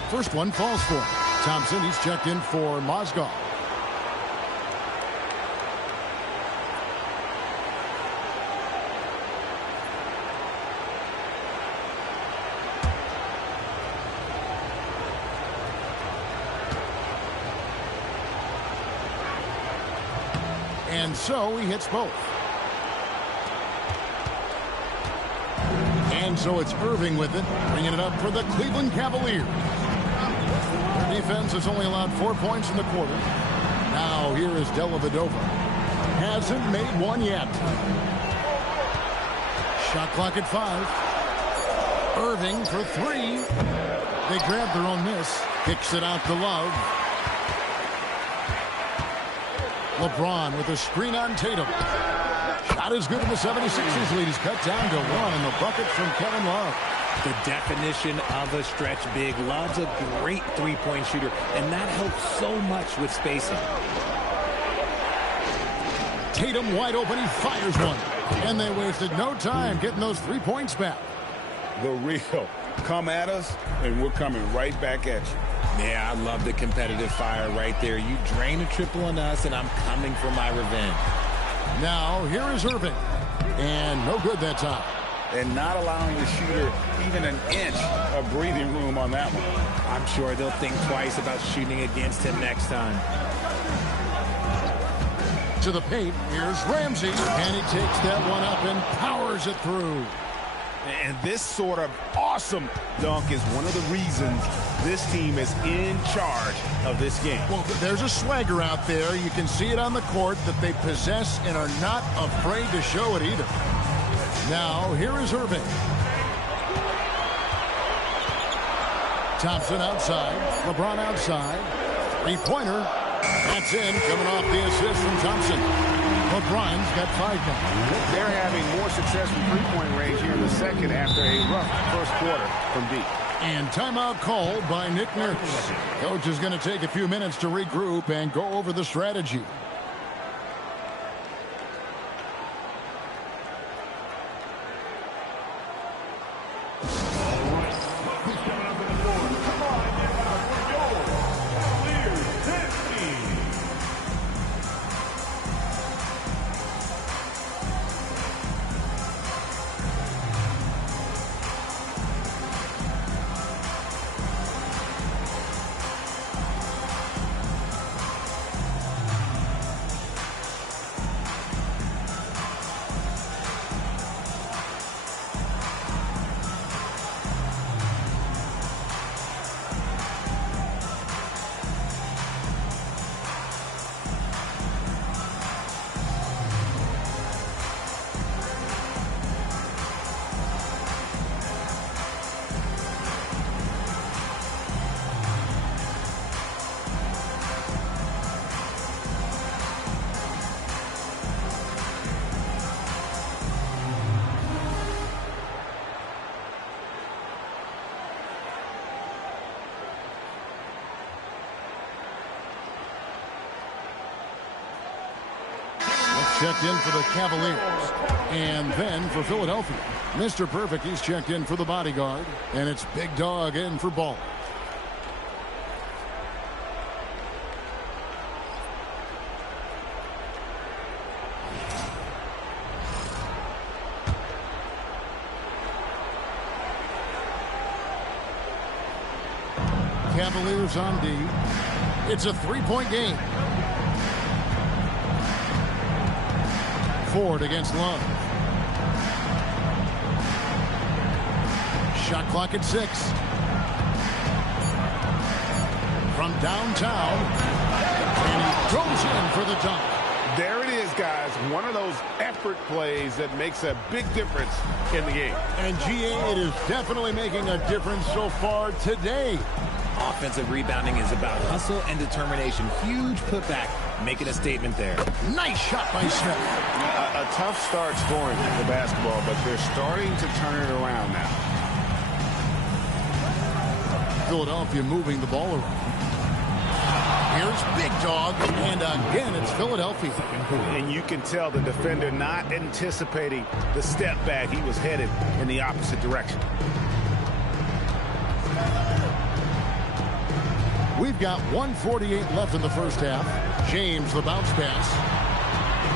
First one falls for Thompson. He's checked in for Mozgov. And so he hits both. And so it's Irving with it, bringing it up for the Cleveland Cavaliers. Their defense has only allowed 4 points in the quarter. Now here is Dellavedova. Hasn't made one yet. Shot clock at 5. Irving for 3. They grab their own miss. Kicks it out to Love. LeBron with a screen on Tatum. Shot is good, and the 76ers lead is cut down to 1, and the bucket from Kevin Love. The definition of a stretch big. Love's a great three-point shooter, and that helps so much with spacing. Tatum wide open. He fires one. And they wasted no time getting those 3 points back. The real. Come at us, and we're coming right back at you. Yeah, I love the competitive fire right there. You drain a triple on us, and I'm coming for my revenge. Now, here is Irving. And no good that time. And not allowing the shooter even an inch of breathing room on that one. I'm sure they'll think twice about shooting against him next time. To the paint, here's Ramsey. And he takes that one up and powers it through. And this sort of awesome dunk is one of the reasons this team is in charge of this game. Well, there's a swagger out there. You can see it on the court that they possess and are not afraid to show it either. Now, here is Irving. Thompson outside. LeBron outside. Three-pointer. That's in. Coming off the assist from Thompson. LeBron's got 5 now. They're having more success from three-point range here in the second after a rough first quarter from deep. And timeout called by Nick Nurse. Coach is going to take a few minutes to regroup and go over the strategy. Checked in for the Cavaliers. And then for Philadelphia, Mr. Perfect, he's checked in for the bodyguard. And it's Big Dog in for Ball. Cavaliers on D. It's a three-point game. Ford against Love. Shot clock at 6. From downtown. And he goes in for the dunk. There it is, guys. One of those effort plays that makes a big difference in the game. And GA, it is definitely making a difference so far today. Offensive rebounding is about hustle and determination. Huge putback, making a statement there. Nice shot by Smith. A tough start scoring the basketball, but they're starting to turn it around now. Philadelphia moving the ball around. Here's Big Dog, and again it's Philadelphia. And you can tell the defender not anticipating the step back. He was headed in the opposite direction. We've got 1:48 left in the first half. James, the bounce pass.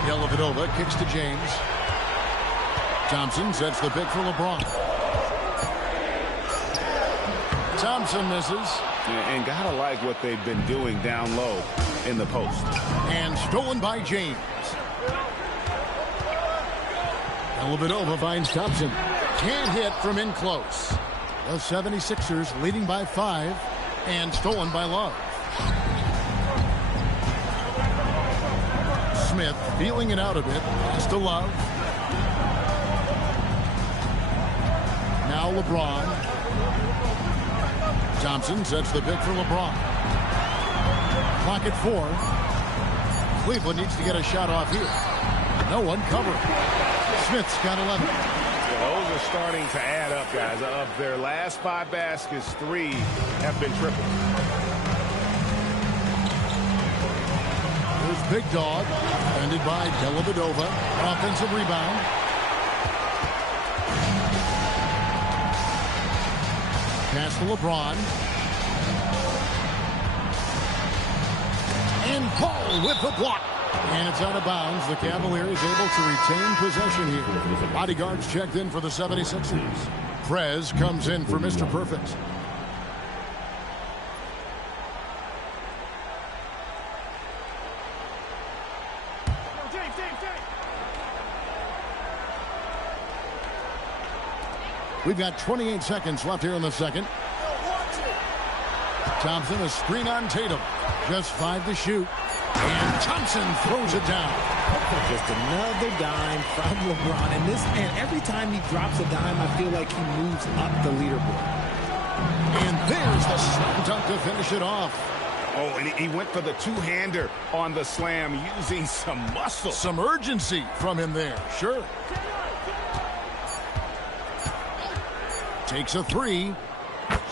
Dellavedova kicks to James. Thompson sets the pick for LeBron. Thompson misses. And gotta like what they've been doing down low in the post. And stolen by James. Dellavedova finds Thompson. Can't hit from in close. The 76ers leading by 5. And stolen by Love. Smith feeling it out a bit. Pass to Love. Now LeBron. Thompson sets the pick for LeBron. Clock at 4. Cleveland needs to get a shot off here. No one covering. Smith's got 11. Those are starting to add up, guys. Of their last 5 baskets, 3 have been triple. There's Big Dog. Defended by Dellavedova. Offensive rebound. Pass to LeBron. And Paul with the block. And it's out of bounds. The Cavaliers able to retain possession here. Bodyguards checked in for the 76ers. Prez comes in for Mr. Perfect. We've got 28 seconds left here in the second. Thompson, a screen on Tatum. Just 5 to shoot. And Thompson throws it down. Just another dime from LeBron. And this man, every time he drops a dime, I feel like he moves up the leaderboard. And there's the slam dunk to finish it off. Oh, and he went for the two-hander on the slam using some muscle. Some urgency from him there, sure. Takes a 3.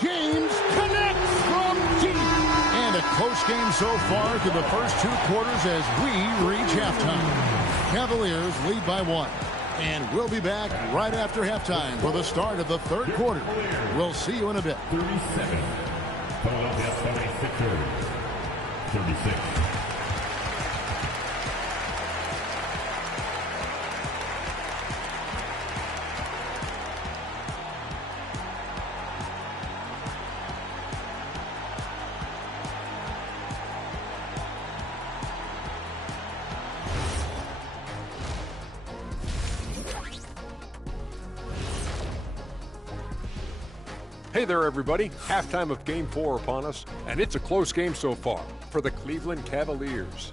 James connects from deep. And a close game so far through the first 2 quarters as we reach halftime. Cavaliers lead by 1. And we'll be back right after halftime for the start of the third quarter. We'll see you in a bit. 37. Philadelphia 76ers. 36. Hey there, everybody. Halftime of Game 4 upon us, and it's a close game so far for the Cleveland Cavaliers.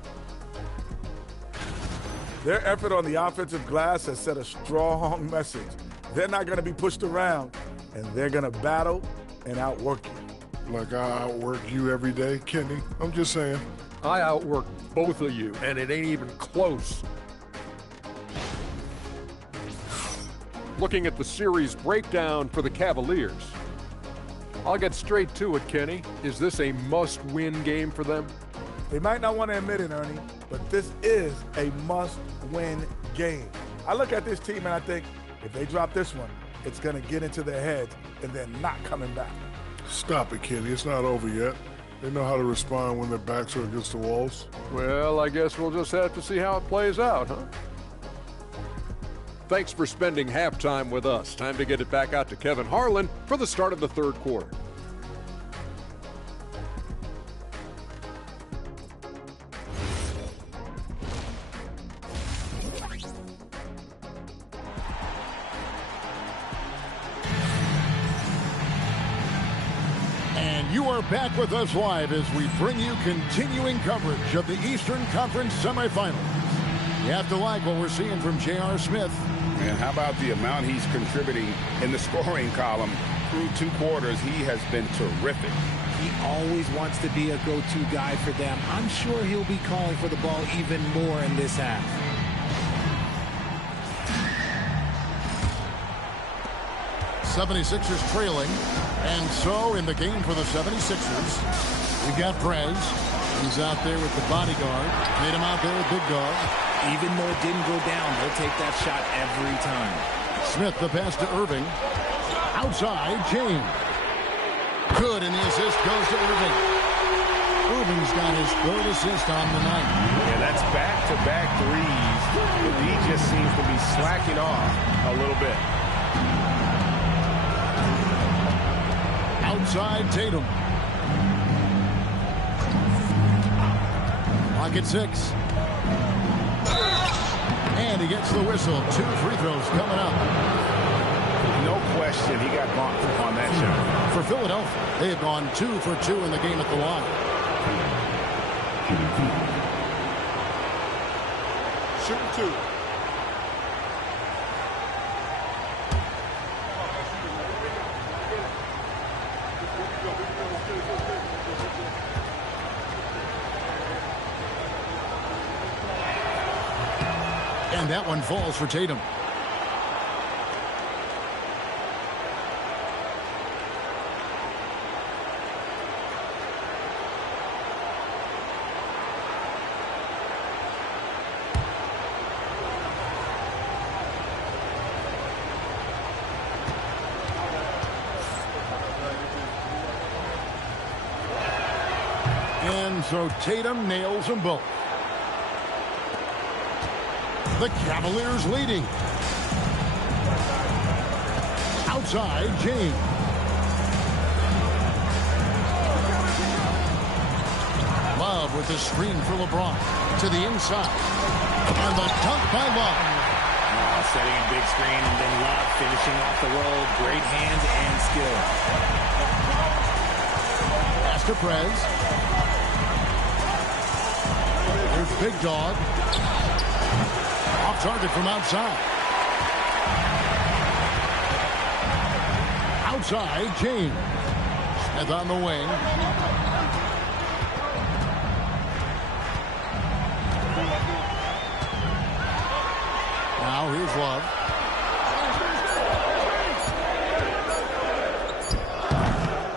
Their effort on the offensive glass has set a strong message. They're not going to be pushed around, and they're going to battle and outwork you. Like I outwork you every day, Kenny. I'm just saying. I outwork both of you, and it ain't even close. Looking at the series breakdown for the Cavaliers. I'll get straight to it, Kenny. Is this a must-win game for them? They might not want to admit it, Ernie, but this is a must-win game. I look at this team and I think if they drop this one, it's going to get into their heads and they're not coming back. Stop it, Kenny. It's not over yet. They know how to respond when their backs are against the walls. Well, I guess we'll just have to see how it plays out, huh? Thanks for spending halftime with us. Time to get it back out to Kevin Harlan for the start of the third quarter. And you are back with us live as we bring you continuing coverage of the Eastern Conference semifinals. You have to like what we're seeing from J.R. Smith. And how about the amount he's contributing in the scoring column through 2 quarters? He has been terrific. He always wants to be a go-to guy for them. I'm sure he'll be calling for the ball even more in this half. '76ers trailing. And so in the game for the 76ers, we've got Prez. He's out there with the bodyguard. Made him out there with Big Dog. Even though it didn't go down, he'll take that shot every time. Smith, the pass to Irving. Outside, James. Good, and the assist goes to Irving. Irving's got his 3rd assist on the night. Yeah, that's back-to-back threes. The D just seems to be slacking off a little bit. Outside, Tatum. Clock at 6. And he gets the whistle. 2 free throws coming up. No question, he got bumped on that shot. For Philadelphia, they have gone 2 for 2 in the game at the line. Shooting 2. And that one falls for Tatum. And so Tatum nails them both. The Cavaliers leading. Outside, James. Love with the screen for LeBron. To the inside. And the dunk by Love. Setting a big screen, and then Love finishing off the roll. Great hands and skill. Pass to Prez. Here's Big Dog. Off target from outside. Outside, James. Smith on the wing. Now here's Love.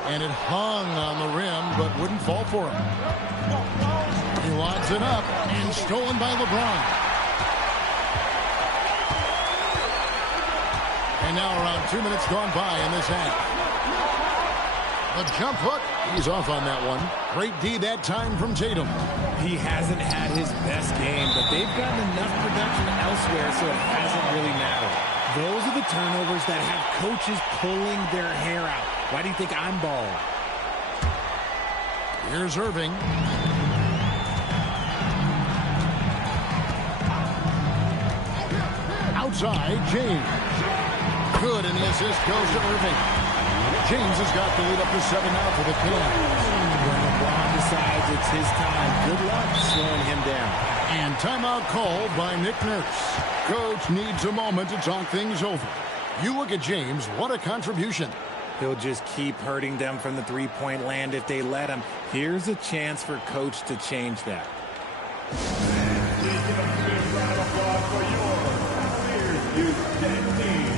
And it hung on the rim, but wouldn't fall for him. He lines it up, and stolen by LeBron. And now around 2 minutes gone by in this half. The jump hook. He's off on that one. Great D that time from Tatum. He hasn't had his best game, but they've gotten enough production elsewhere, so it hasn't really mattered. Those are the turnovers that have coaches pulling their hair out. Why do you think I'm balling? Here's Irving. Outside, James. Good, and the assist goes to Irving. James has got the lead up to 7 now for the Cavs. When LeBron decides it's his time, good luck slowing him down. And timeout called by Nick Nurse. Coach needs a moment to talk things over. You look at James, what a contribution. He'll just keep hurting them from the three-point land if they let him. Here's a chance for Coach to change that. Please give a big round of applause for your Cavaliers Houston team.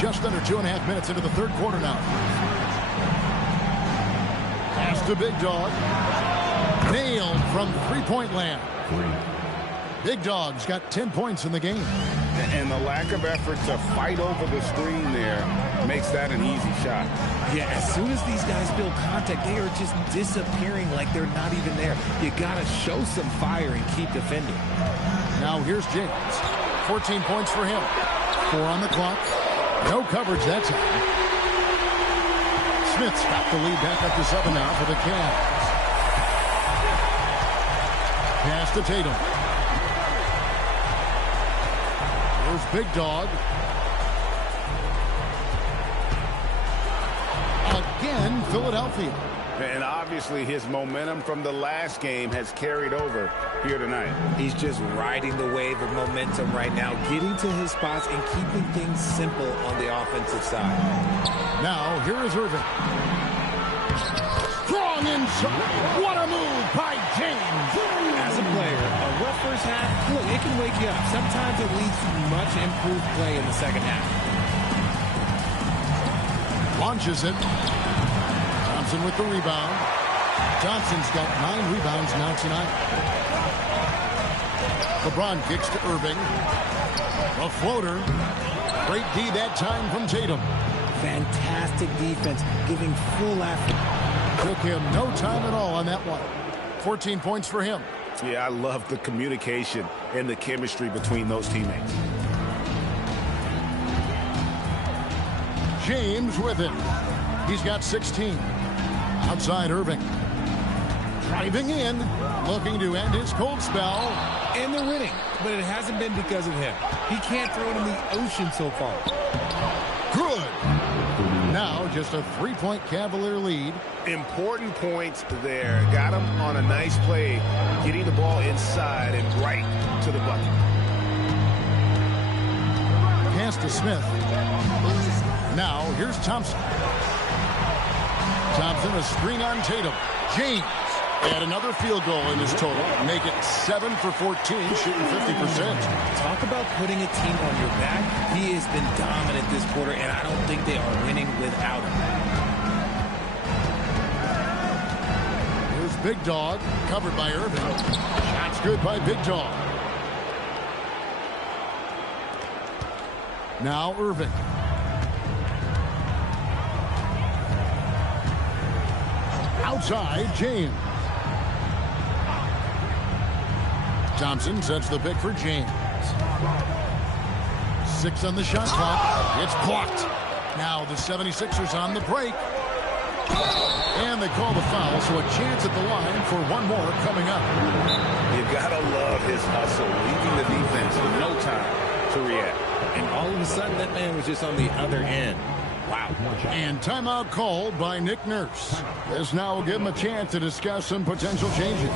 Just under 2.5 minutes into the third quarter now. Pass to Big Dog. Nailed from three-point land. Big Dog's got 10 points in the game. And the lack of effort to fight over the screen there makes that an easy shot. Yeah, as soon as these guys build contact, they are just disappearing like they're not even there. You got to show some fire and keep defending. Now here's James. 14 points for him. 4 on the clock. No coverage that time. Smith's got the lead back up to 7 now for the Cavs. Pass to Tatum. Here's Big Dog. Again, Philadelphia. And obviously his momentum from the last game has carried over here tonight. He's just riding the wave of momentum right now, getting to his spots and keeping things simple on the offensive side. Now, here is Irving. Strong inside. What a move by James. As a player, a rough first half, look, it can wake you up. Sometimes it leads to much improved play in the second half. Launches it. Thompson with the rebound. Johnson's got 9 rebounds now tonight. LeBron kicks to Irving. A floater. Great D that time from Tatum. Fantastic defense, giving full effort. Took him no time at all on that one. 14 points for him. Yeah, I love the communication and the chemistry between those teammates. James with it. He's got 16. Outside Irving. Driving in, looking to end his cold spell. And they're winning, but it hasn't been because of him. He can't throw it in the ocean so far. Good. Now just a 3-point Cavalier lead. Important points there. Got him on a nice play, getting the ball inside and right to the bucket. Pass to Smith. Now here's Thompson. Thompson, a screen on Tatum. James. And another field goal in his total. Make it 7 for 14, shooting 50%. Talk about putting a team on your back. He has been dominant this quarter, and I don't think they are winning without him. Here's Big Dog, covered by Irving. Shots good by Big Dog. Now Irving. Outside, James. Thompson sets the pick for James. 6 on the shot clock. It's blocked. Now the 76ers on the break. And they call the foul, so a chance at the line for one more coming up. You gotta love his hustle, leaving the defense with no time to react. And all of a sudden, that man was just on the other end. Wow. And timeout called by Nick Nurse. This now will give him a chance to discuss some potential changes.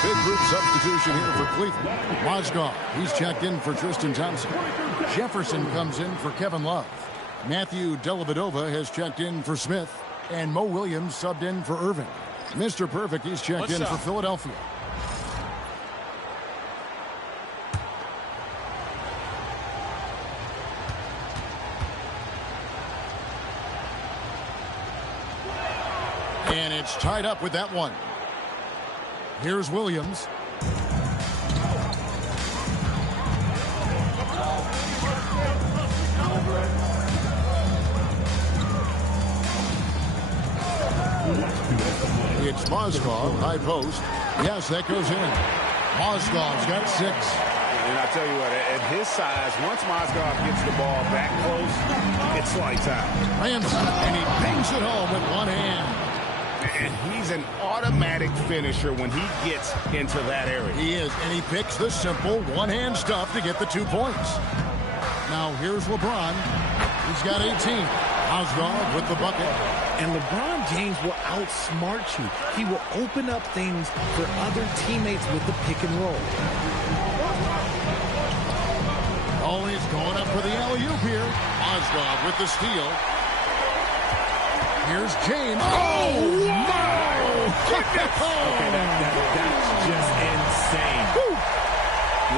Big group substitution here for Cleveland. Mozgov, he's checked in for Tristan Thompson. Jefferson comes in for Kevin Love. Matthew Dellavedova has checked in for Smith. And Mo Williams subbed in for Irving. Mr. Perfect, he's checked in for Philadelphia. And it's tied up with that one. Here's Williams. It's Mozgov, high post. Yes, that goes in. Mozgov's got 6. And I tell you what, at his size, once Mozgov gets the ball back close, it's lights out. Ramsey, and he bangs it home with one hand. And he's an automatic finisher when he gets into that area. He is, and he picks the simple one-hand stuff to get the 2 points. Now here's LeBron. He's got 18. Mozgov with the bucket. And LeBron James will outsmart you. He will open up things for other teammates with the pick and roll. Oh, he's going up for the alley-oop here. Mozgov with the steal. Here's James. Oh, my goodness! Okay, that's just insane. Woo!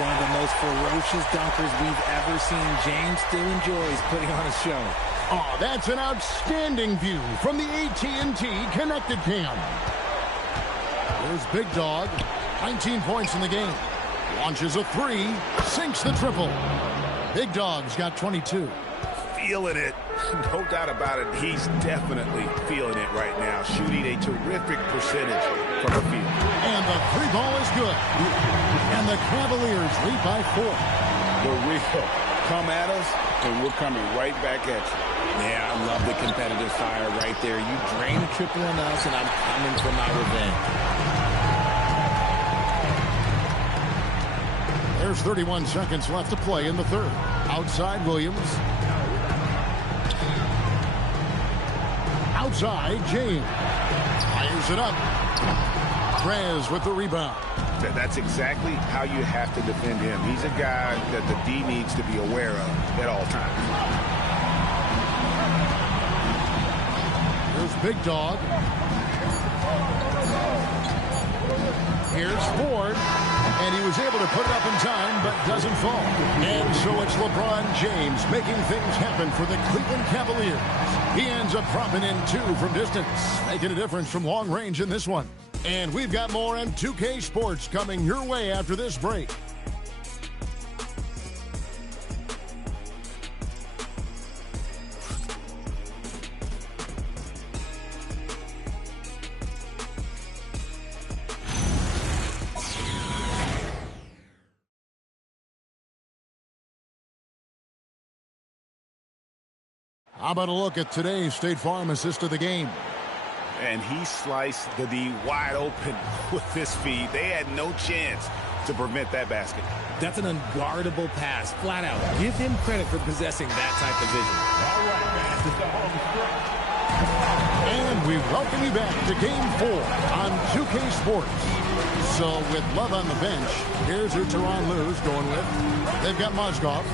One of the most ferocious dunkers we've ever seen. James still enjoys putting on a show. Oh, that's an outstanding view from the AT&T Connected Cam. There's Big Dog. 19 points in the game. Launches a 3. Sinks the triple. Big Dog's got 22. Feeling it No doubt about it. He's definitely feeling it right now, shooting a terrific percentage from the field. And the three ball is good. And the Cavaliers lead by 4. The real come at us, and we're coming right back at you. Yeah, I love the competitive fire right there. You drain a triple on us, and I'm coming for my revenge. There's 31 seconds left to play in the third. Outside Williams. Outside James. Fires it up. Prez with the rebound. That's exactly how you have to defend him. He's a guy that the D needs to be aware of at all times. Here's Big Dog. Here's Ford. And he was able to put it up in time, but doesn't fall. And so it's LeBron James making things happen for the Cleveland Cavaliers. He ends up dropping in 2 from distance, making a difference from long range in this one. And we've got more M2K Sports coming your way after this break. How about a look at today's State Farm assist of the game? And he sliced the D wide open with this feed. They had no chance to prevent that basket. That's an unguardable pass, flat out. Give him credit for possessing that type of vision. All right, fans, it's the home stretch. And we welcome you back to Game 4 on 2K Sports. So with Love on the bench, here's who Teron Lue's going with. They've got Mozgov.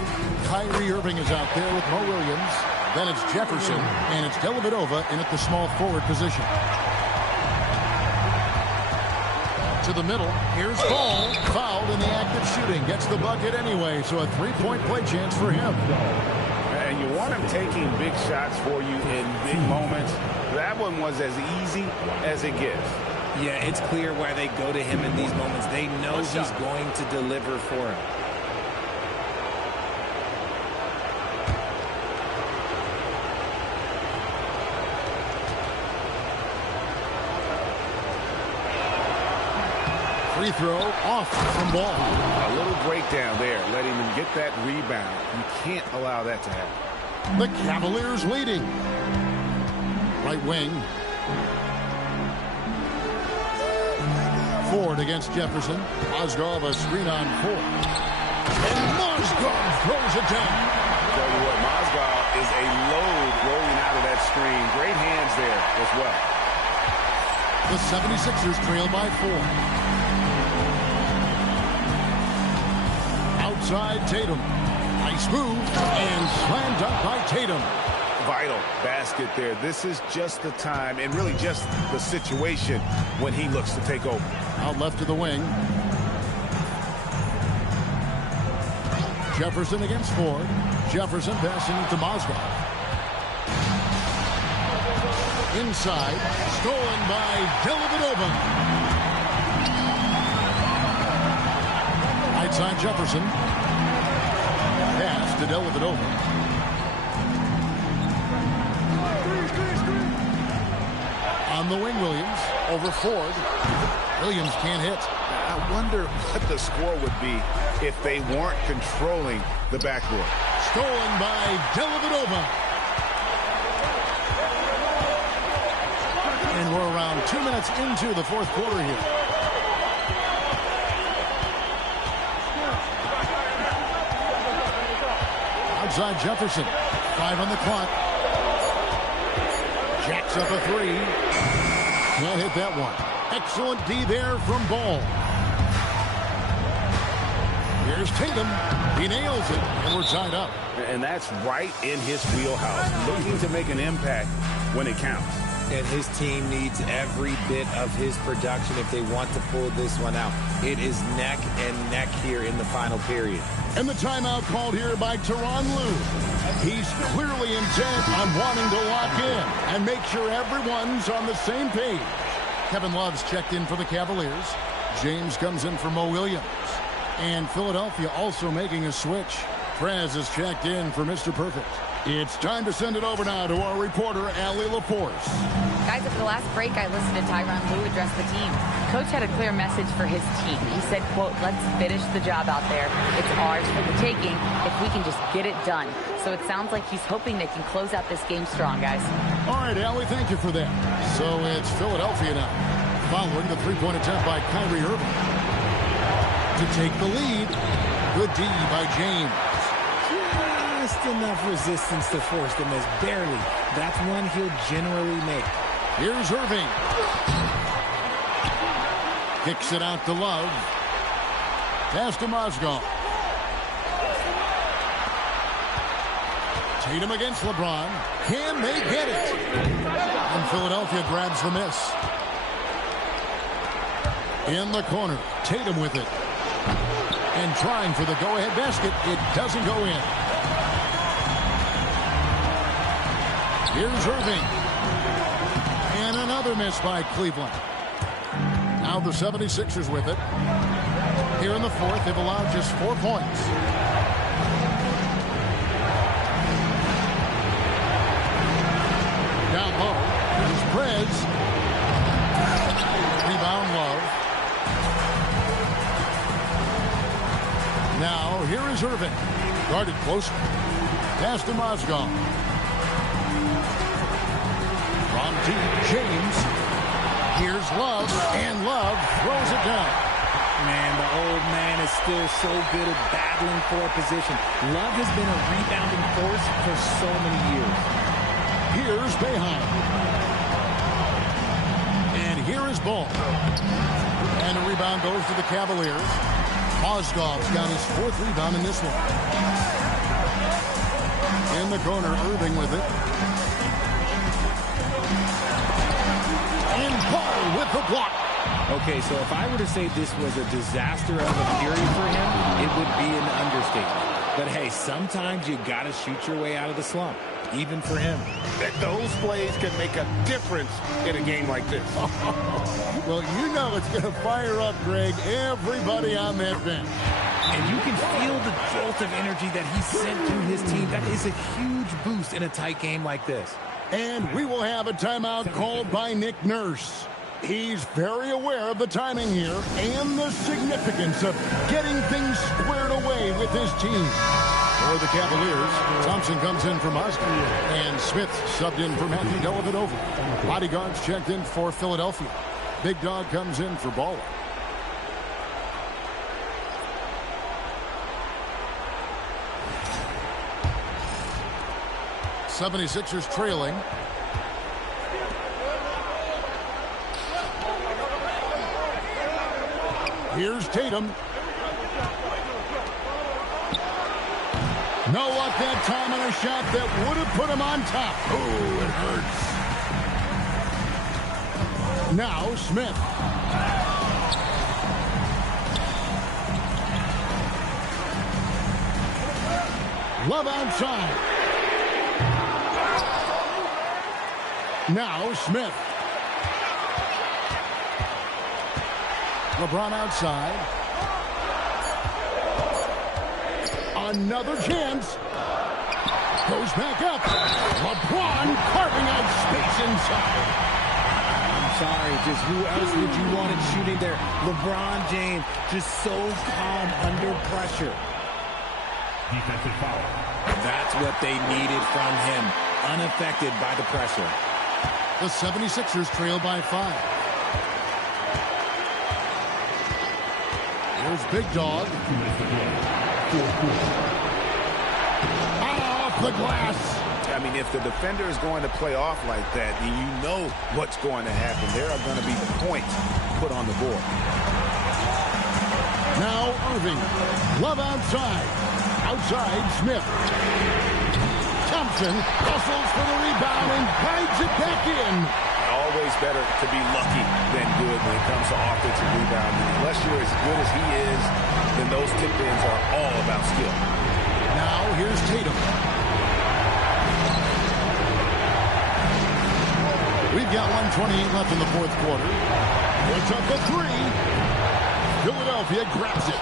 Kyrie Irving is out there with Mo Williams. Then it's Jefferson, and it's Dellavedova in at the small forward position. To the middle, here's Ball. Fouled in the act of shooting. Gets the bucket anyway, so a three-point play chance for him. And you want him taking big shots for you in big moments. That one was as easy as it gets. Yeah, it's clear why they go to him in these moments. They know he's going to deliver for him. Free throw off from Ball. A little breakdown there, letting him get that rebound. You can't allow that to happen. The Cavaliers leading. Right wing. Ford against Jefferson. Mozgov a screen on Ford. And Mozgov throws it down. Tell you what, Mozgov is a load rolling out of that screen. Great hands there as well. The 76ers trail by 4. Outside Tatum. Nice move. And slam dunk by Tatum. Vital basket there. This is just the time and really just the situation when he looks to take over. Out left to the wing. Jefferson against Ford. Jefferson passing it to Mozgov. Inside. Stolen by Dellavedova. Right side Jefferson. Pass to Dellavedova. On the wing, Williams. Over Ford. Williams can't hit. I wonder what the score would be if they weren't controlling the backboard. Stolen by Dellavedova. And we're around 2 minutes into the fourth quarter here. Outside Jefferson. 5 on the clock. Jacks up a 3. Can't hit that one. Excellent D there from Ball. Here's Tatum. He nails it, and we're tied up. And that's right in his wheelhouse. Looking to make an impact when it counts. And his team needs every bit of his production if they want to pull this one out. It is neck and neck here in the final period. And the timeout called here by Teron Lue. He's clearly intent on wanting to lock in and make sure everyone's on the same page. Kevin Love's checked in for the Cavaliers. James comes in for Mo Williams. And Philadelphia also making a switch. Prez is checked in for Mr. Perfect. It's time to send it over now to our reporter, Allie LaForce. Guys, after the last break, I listened to Tyronn Lue address the team. Coach had a clear message for his team. He said, quote, let's finish the job out there. It's ours for the taking if we can just get it done. So it sounds like he's hoping they can close out this game strong, guys. All right, Allie, thank you for that. So it's Philadelphia now, following the three-point attempt by Kyrie Irving. To take the lead, good D by James. Just enough resistance to force the miss. Barely. That's one he'll generally make. Here's Irving. Kicks it out to Love. Pass to Mozgov. Tatum against LeBron. Can they get it? And Philadelphia grabs the miss. In the corner. Tatum with it. And trying for the go-ahead basket. It doesn't go in. Here's Irving. And another miss by Cleveland. Now the 76ers with it. Here in the fourth, they've allowed just 4 points. Down low, here's Prez. Rebound Love. Now here is Irving. Guarded closer. Pass to Mozgov. From deep, James. Here's Love, and Love throws it down. Man, the old man is still so good at battling for a position. Love has been a rebounding force for so many years. Here's Boeheim. And here is Ball. And the rebound goes to the Cavaliers. Mozgov's got his 4th rebound in this one. In the corner, Irving with it. And Ball with the block. Okay, so if I were to say this was a disaster of a period for him, it would be an understatement. But hey, sometimes you got to shoot your way out of the slump, even for him. Those plays can make a difference in a game like this. Well, you know it's going to fire up, Greg, everybody on that bench. And you can feel the jolt of energy that he sent through his team. That is a huge boost in a tight game like this. And we will have a timeout called by Nick Nurse. He's very aware of the timing here and the significance of getting things squared away with his team. For the Cavaliers, Thompson comes in for Mozgov, and Smith subbed in for Matthew Dellavedova. Bodyguards checked in for Philadelphia. Big Dog comes in for Baller. '76ers trailing. Here's Tatum. No luck that time on a shot that would have put him on top. Oh, it hurts. Now Smith. Love outside. Now Smith. LeBron outside. Another chance. Goes back up. LeBron carving out space inside. I'm sorry, just who else would you want it shooting there? LeBron James, just so calm under pressure. Defensive foul. That's what they needed from him. Unaffected by the pressure. The 76ers trail by 5. Here's Big Dog. Off the glass. I mean, if the defender is going to play off like that, then you know what's going to happen. There are going to be points put on the board. Now Irving. Love outside. Outside, Smith. Thompson hustles for the rebound and guides it back in. Always better to be lucky than good when it comes to offensive rebounding. Unless you're as good as he is, then those tip-ins are all about skill. Now here's Tatum. We've got 1:28 left in the fourth quarter. Puts up the 3. Philadelphia grabs it.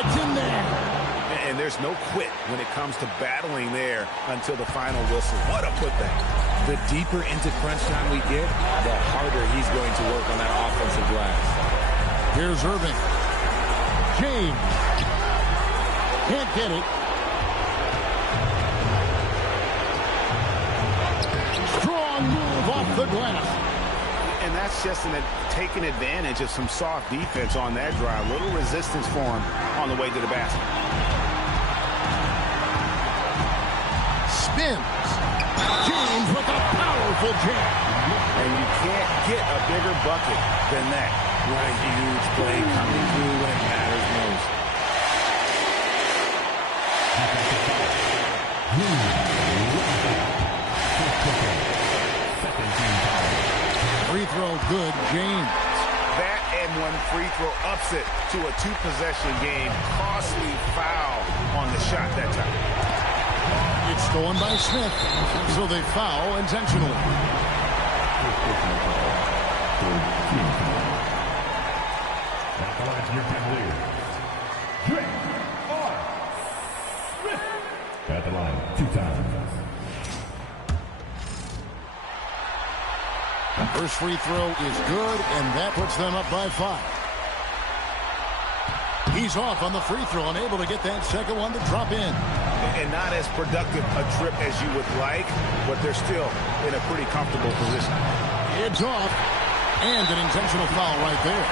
It's in there. And there's no quit when it comes to battling there until the final whistle. What a putback. The deeper into crunch time we get, the harder he's going to work on that offensive glass. Here's Irving. James. Can't get it. Strong move off the glass. And that's just taking advantage of some soft defense on that drive. Little resistance for him on the way to the basket. Spins. James with a powerful jam. And you can't get a bigger bucket than that. What a huge play coming through when it matters most. Free throw good, James. That and one free throw ups it to a two-possession game. Costly foul on the shot that time. It's stolen by Smith, so they foul intentionally. At the line for your Cavaliers, Drake R. Smith. At the line, 2 times. First free throw is good, and that puts them up by 5. He's off on the free throw, unable to get that second one to drop in. And not as productive a trip as you would like, but they're still in a pretty comfortable position. It's off, and an intentional foul right there.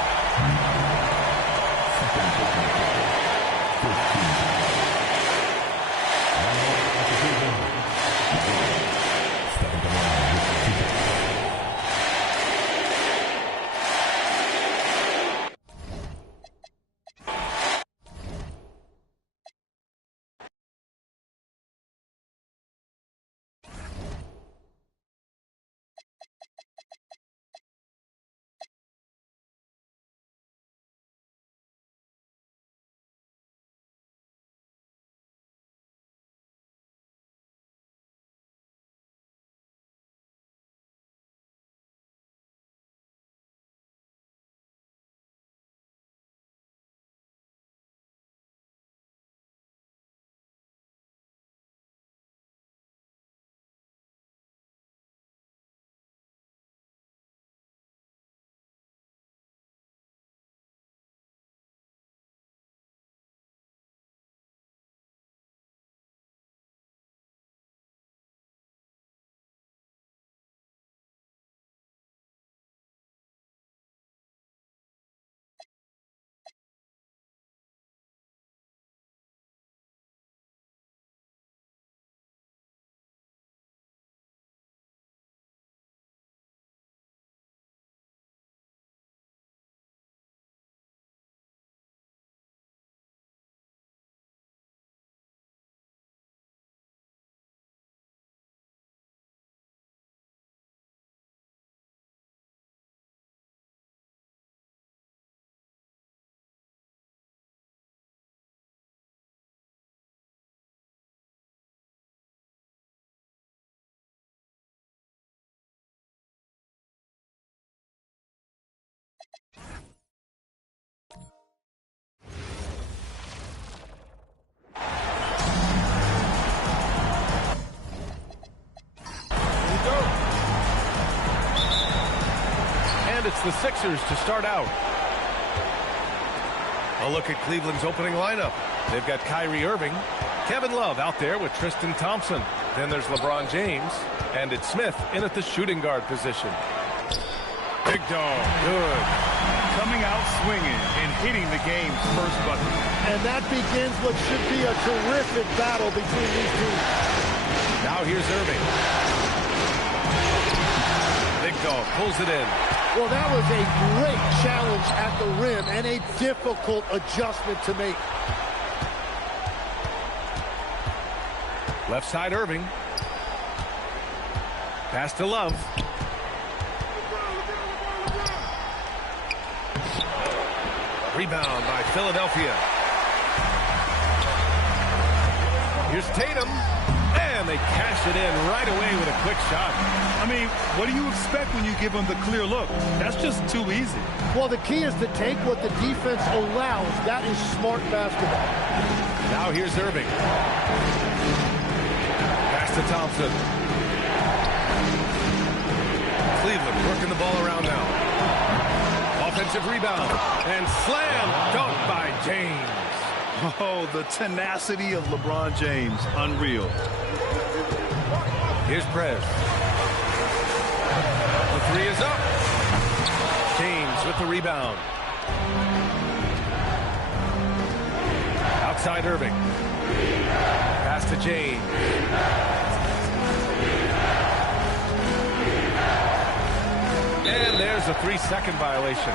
It's the Sixers to start out. A look at Cleveland's opening lineup. They've got Kyrie Irving, Kevin Love out there with Tristan Thompson. Then there's LeBron James, and it's Smith in at the shooting guard position. Big dog, good. Coming out swinging and hitting the game's first bucket. And that begins what should be a terrific battle between these teams. Now here's Irving. Big dog pulls it in. Well, that was a great challenge at the rim and a difficult adjustment to make. Left side Irving. Pass to Love. Rebound by Philadelphia. Here's Tatum. And they cash it in right away with a quick shot. I mean, what do you expect when you give them the clear look? That's just too easy. Well, the key is to take what the defense allows. That is smart basketball. Now here's Irving. Pass to Thompson. Cleveland working the ball around now. Offensive rebound. And slam dunk by James. Oh, the tenacity of LeBron James. Unreal. Here's Prez. The three is up. James with the rebound. Outside Irving. Pass to James. And there's a 3-second violation.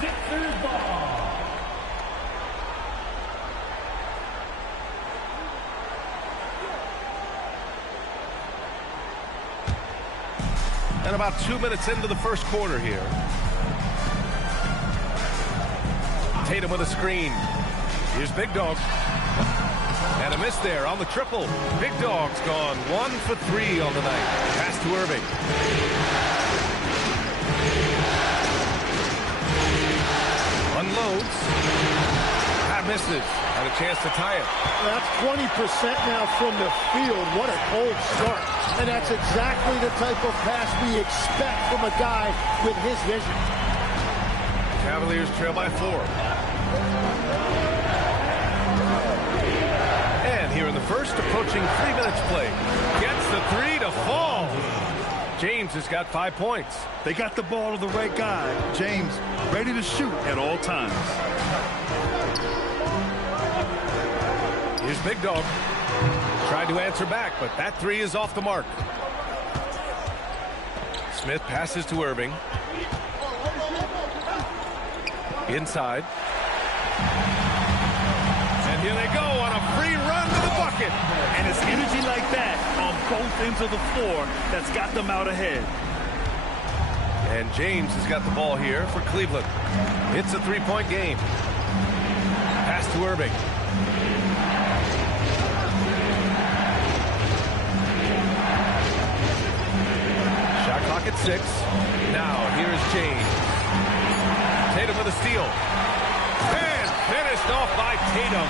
Sixers ball. And about 2 minutes into the first quarter here. Tatum with a screen. Here's Big Dog. And a miss there on the triple. Big Dog's gone 1 for 3 on the night. Pass to Irving. Unloads. That misses. Had a chance to tie it. That's 20% now from the field. What a cold start. And that's exactly the type of pass we expect from a guy with his vision. Cavaliers trail by 4. And here in the first, approaching 3 minutes play. Gets the 3 to fall. James has got 5 points. They got the ball to the right guy. James ready to shoot at all times. Here's Big Dog. Tried to answer back, but that 3 is off the mark. Smith passes to Irving. Inside. And here they go on a free run to the bucket. And it's energy like that on both ends of the floor that's got them out ahead. And James has got the ball here for Cleveland. It's a 3-point game. Pass to Irving. Shot clock at 6. Now here is James. Tatum with a steal. And finished off by Tatum.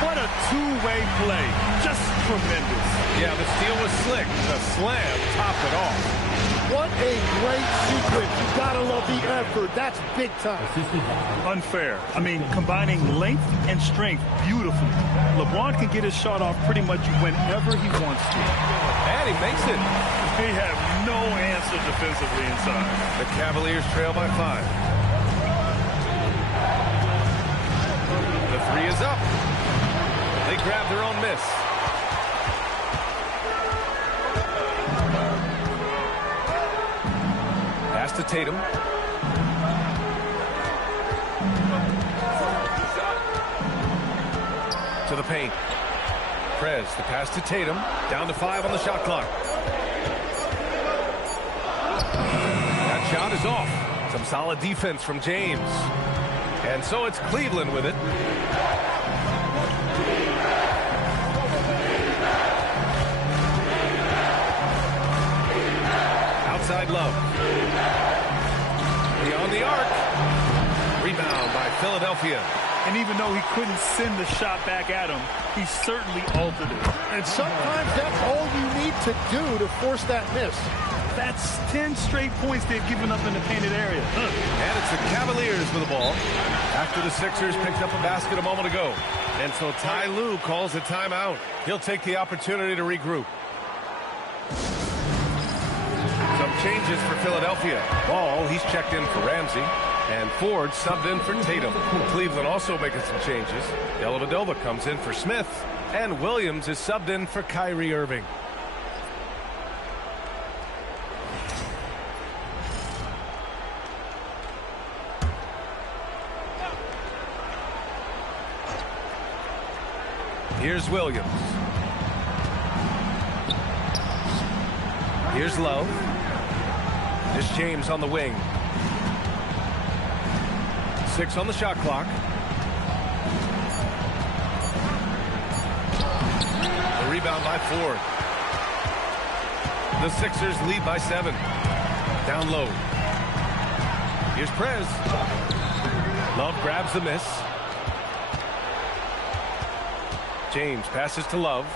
What a two-way play. Just tremendous. Yeah, the steal was slick. The slam topped it off. What a great sequence. You gotta love the effort. That's big time. Unfair. I mean, combining length and strength beautifully. LeBron can get his shot off pretty much whenever he wants to. And he makes it. He have no answer defensively inside. The Cavaliers trail by 5. The 3 is up. They grab their own miss. Pass to Tatum. To the paint. Prez, the pass to Tatum. Down to 5 on the shot clock. That shot is off. Some solid defense from James. And so it's Cleveland with it. Outside Love. Beyond the arc. Rebound by Philadelphia. And even though he couldn't send the shot back at him, he certainly altered it. And sometimes that's all you need to do to force that miss. That's 10 straight points they've given up in the painted area. And it's the Cavaliers with the ball after the Sixers picked up a basket a moment ago. And so Ty Lue calls a timeout. He'll take the opportunity to regroup. Some changes for Philadelphia. Ball, he's checked in for Ramsey. And Ford subbed in for Tatum. Cleveland also making some changes. Dellavedova comes in for Smith. And Williams is subbed in for Kyrie Irving. Here's Williams. Here's Love. Here's James on the wing. 6 on the shot clock. The rebound by Ford. The Sixers lead by 7. Down low. Here's Prez. Love grabs the miss. James passes to Love.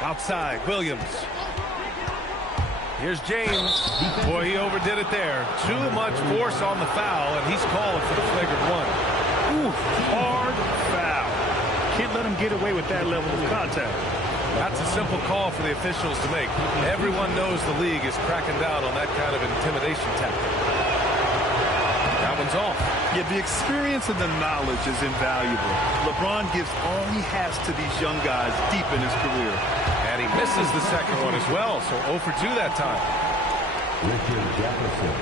Outside, Williams. Here's James. Boy, he overdid it there. Too much force on the foul, and he's called for the flagrant one. Ooh, hard foul. Can't let him get away with that level of contact. That's a simple call for the officials to make. Everyone knows the league is cracking down on that kind of intimidation tactic. That one's off. Yeah, the experience and the knowledge is invaluable. LeBron gives all he has to these young guys deep in his career. And he misses the second one as well, so 0 for 2 that time. Richard Jefferson.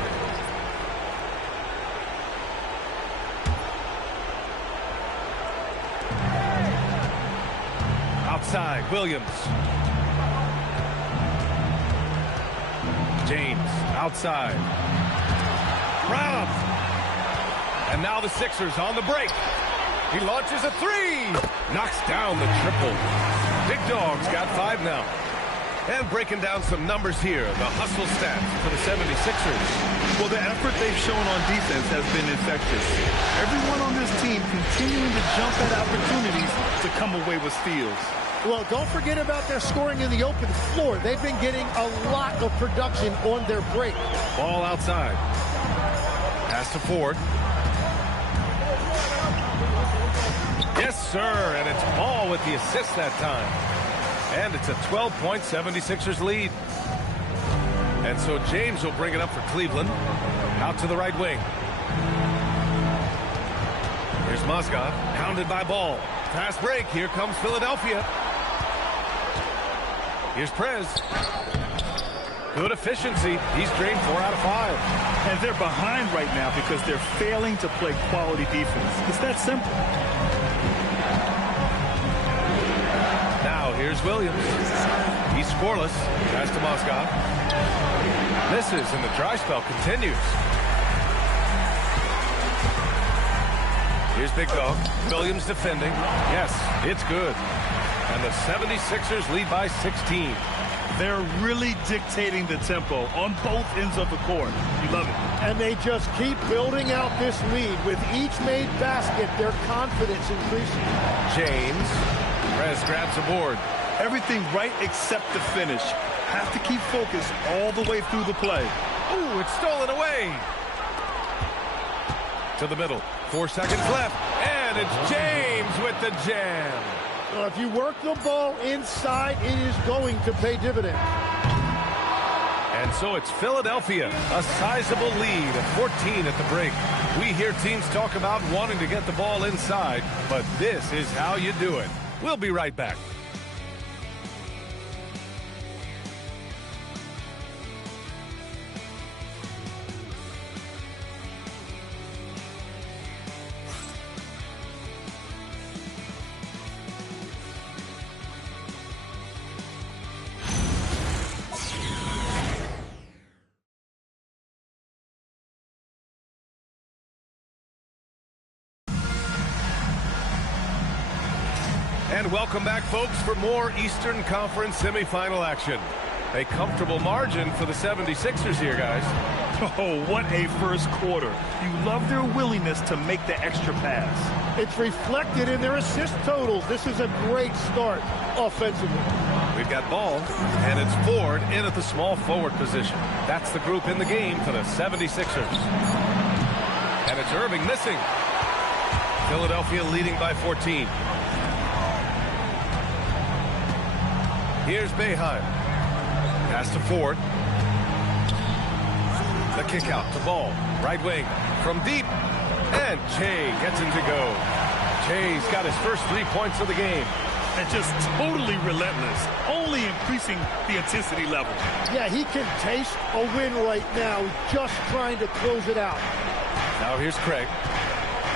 Outside, Williams. James, outside. Brown. And now the Sixers on the break. He launches a three. Knocks down the triple. Big Dog's got 5 now. And breaking down some numbers here, the hustle stats for the 76ers. Well, the effort they've shown on defense has been infectious. Everyone on this team continuing to jump at opportunities to come away with steals. Well, don't forget about their scoring in the open floor. They've been getting a lot of production on their break. Ball outside. Pass to Ford. Yes, sir, and it's Ball with the assist that time. And it's a 12-point 76ers lead. And so James will bring it up for Cleveland. Out to the right wing. Here's Mozgov, pounded by Ball. Fast break, here comes Philadelphia. Here's Prez. Good efficiency. He's drained 4 out of 5. And they're behind right now because they're failing to play quality defense. It's that simple. Now here's Williams. He's scoreless. Pass to Mozgov. Misses, and the dry spell continues. Here's Big Dog. Williams defending. Yes, it's good. And the 76ers lead by 16. They're really dictating the tempo on both ends of the court. You love it. And they just keep building out this lead. With each made basket, their confidence increases. James. Prez grabs a board. Everything right except the finish. Have to keep focused all the way through the play. Ooh, it's stolen away. To the middle. 4 seconds left. And it's James with the jam. Well, if you work the ball inside, it is going to pay dividends. And so it's Philadelphia, a sizable lead of 14 at the break. We hear teams talk about wanting to get the ball inside, but this is how you do it. We'll be right back. And welcome back, folks, for more Eastern Conference semifinal action. A comfortable margin for the 76ers here, guys. Oh, what a first quarter. You love their willingness to make the extra pass. It's reflected in their assist totals. This is a great start offensively. We've got Ball, and it's Ford in at the small forward position. That's the group in the game for the 76ers. And it's Irving missing. Philadelphia leading by 14. Here's Boeheim. Pass to Ford. The kick out to Ball. Right wing from deep. And Che gets him to go. Che's got his first 3 points of the game. And just totally relentless. Only increasing the intensity level. Yeah, he can taste a win right now. Just trying to close it out. Now here's Craig.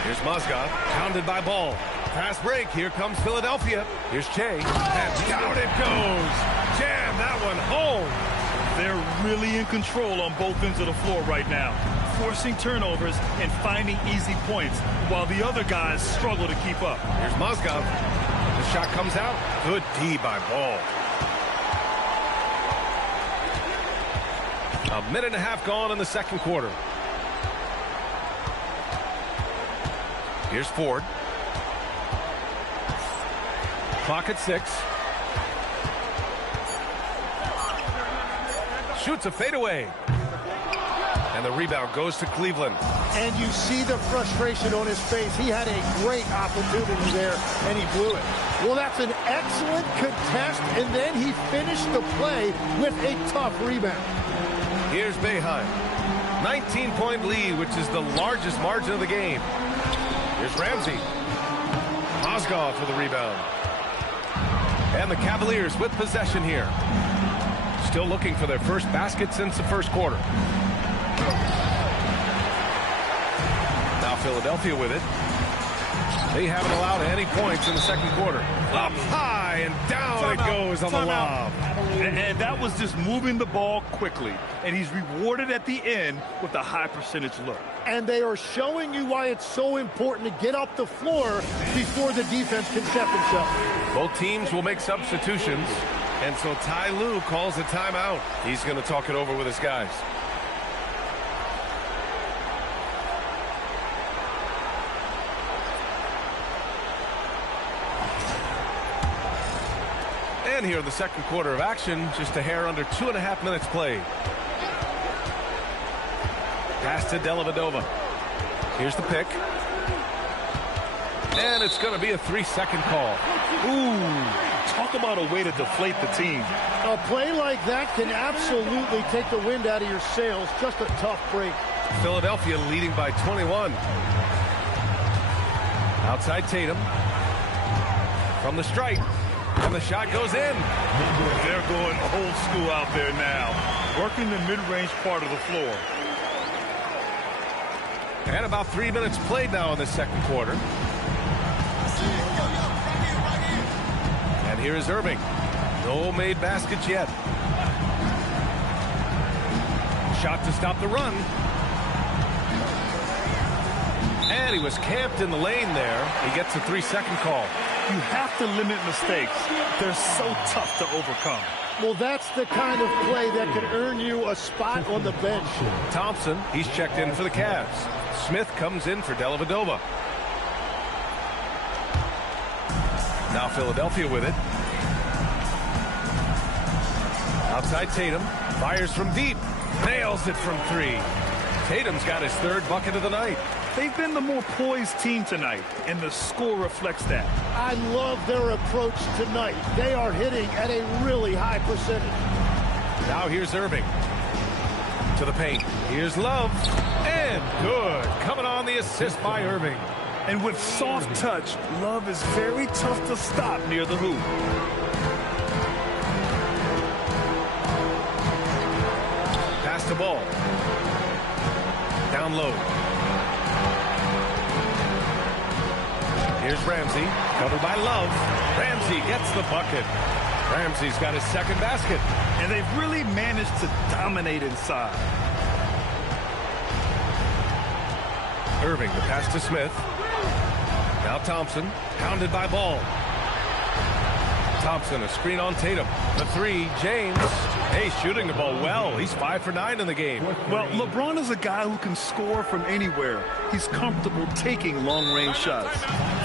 Here's Mozgov. Pounded by Ball. Pass break. Here comes Philadelphia. Here's Che. And down it goes. Jam that one home. They're really in control on both ends of the floor right now. Forcing turnovers and finding easy points while the other guys struggle to keep up. Here's Mozgov. The shot comes out. Good D by Ball. A minute and a half gone in the second quarter. Here's Ford. Clock at 6. Shoots a fadeaway. And the rebound goes to Cleveland. And you see the frustration on his face. He had a great opportunity there, and he blew it. Well, that's an excellent contest, and then he finished the play with a tough rebound. Here's Boeheim. 19-point lead, which is the largest margin of the game. Here's Ramsey. Mozgov for the rebound. And the Cavaliers with possession here. Still looking for their first basket since the first quarter. Now Philadelphia with it. They haven't allowed any points in the second quarter. Up high and down it goes on the lob. And that was just moving the ball quickly. And he's rewarded at the end with a high percentage look. And they are showing you why it's so important to get up the floor before the defense can set themselves. Both teams will make substitutions. And so Ty Lue calls a timeout. He's going to talk it over with his guys. And here in the second quarter of action, just a hair under 2.5 minutes played. Pass to Dellavedova. Here's the pick. And it's going to be a 3-second call. Ooh, talk about a way to deflate the team. A play like that can absolutely take the wind out of your sails. Just a tough break. Philadelphia leading by 21. Outside Tatum. From the stripe. And the shot goes in. They're going old school out there now. Working the mid-range part of the floor. And about 3 minutes played now in the second quarter. And here is Irving. No made baskets yet. Shot to stop the run. And he was camped in the lane there. He gets a 3-second call. You have to limit mistakes. They're so tough to overcome. Well, that's the kind of play that can earn you a spot on the bench. Thompson, he's checked in for the Cavs. Smith comes in for Dellavedova. Now Philadelphia with it. Outside Tatum. Fires from deep. Nails it from 3. Tatum's got his 3rd bucket of the night. They've been the more poised team tonight, and the score reflects that. I love their approach tonight. They are hitting at a really high percentage. Now here's Irving. To the paint. Here's Love. And good. Coming on the assist by Irving. And with soft touch, Love is very tough to stop near the hoop. Pass the ball. Down low. Here's Ramsey, covered by Love. Ramsey gets the bucket. Ramsey's got his 2nd basket. And they've really managed to dominate inside. Irving, the pass to Smith. Now Thompson, pounded by Ball. Thompson, a screen on Tatum. The 3, James. Hey, shooting the ball well. He's 5 for 9 in the game. Well, LeBron is a guy who can score from anywhere. He's comfortable taking long-range shots.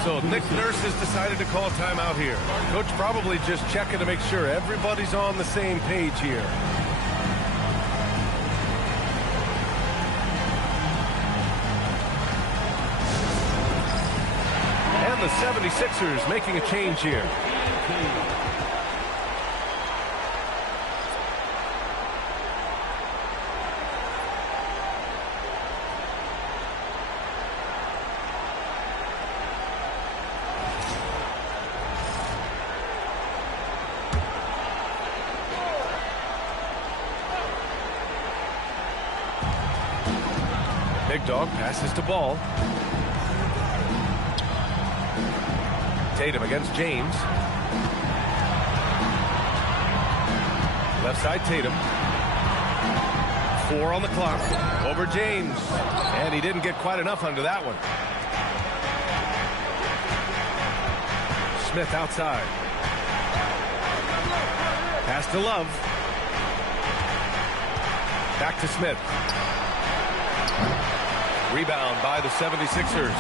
So Nick Nurse has decided to call timeout here. Coach probably just checking to make sure everybody's on the same page here. And the 76ers making a change here. Big Dog passes to Ball. Tatum against James. Left side Tatum. 4 on the clock. Over James. And he didn't get quite enough under that one. Smith outside. Pass to Love. Back to Smith. Rebound by the 76ers.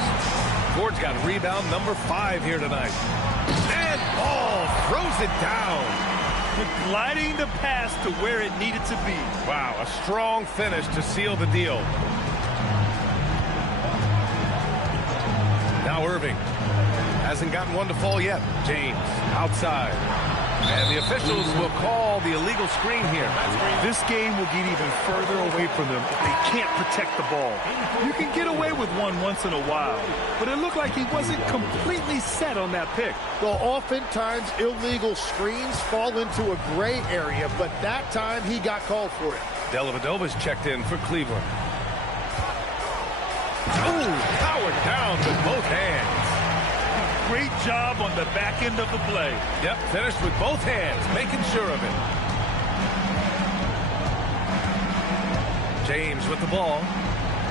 Ford's got rebound number 5 here tonight. And Ball it down. Gliding the pass to where it needed to be. Wow, a strong finish to seal the deal. Now Irving. Hasn't gotten one to fall yet. James outside. And the officials will call the illegal screen here. This game will get even further away from them if they can't protect the ball. You can get away with one once in a while, but it looked like he wasn't completely set on that pick. Well, oftentimes illegal screens fall into a gray area, but that time he got called for it. Dellavedova's checked in for Cleveland. Oh, powered down with both hands. Great job on the back end of the play. Yep, finished with both hands, making sure of it. James with the ball.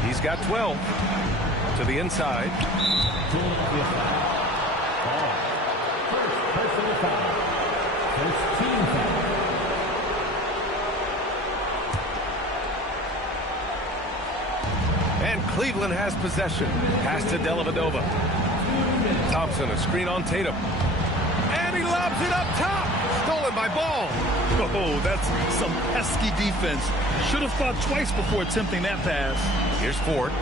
He's got 12. To the inside. Personal foul. First team foul. And Cleveland has possession. Pass to Dellavedova. Thompson, a screen on Tatum. And he lobs it up top. Stolen by Ball. Oh, that's some pesky defense. Should have thought twice before attempting that pass. Here's Ford.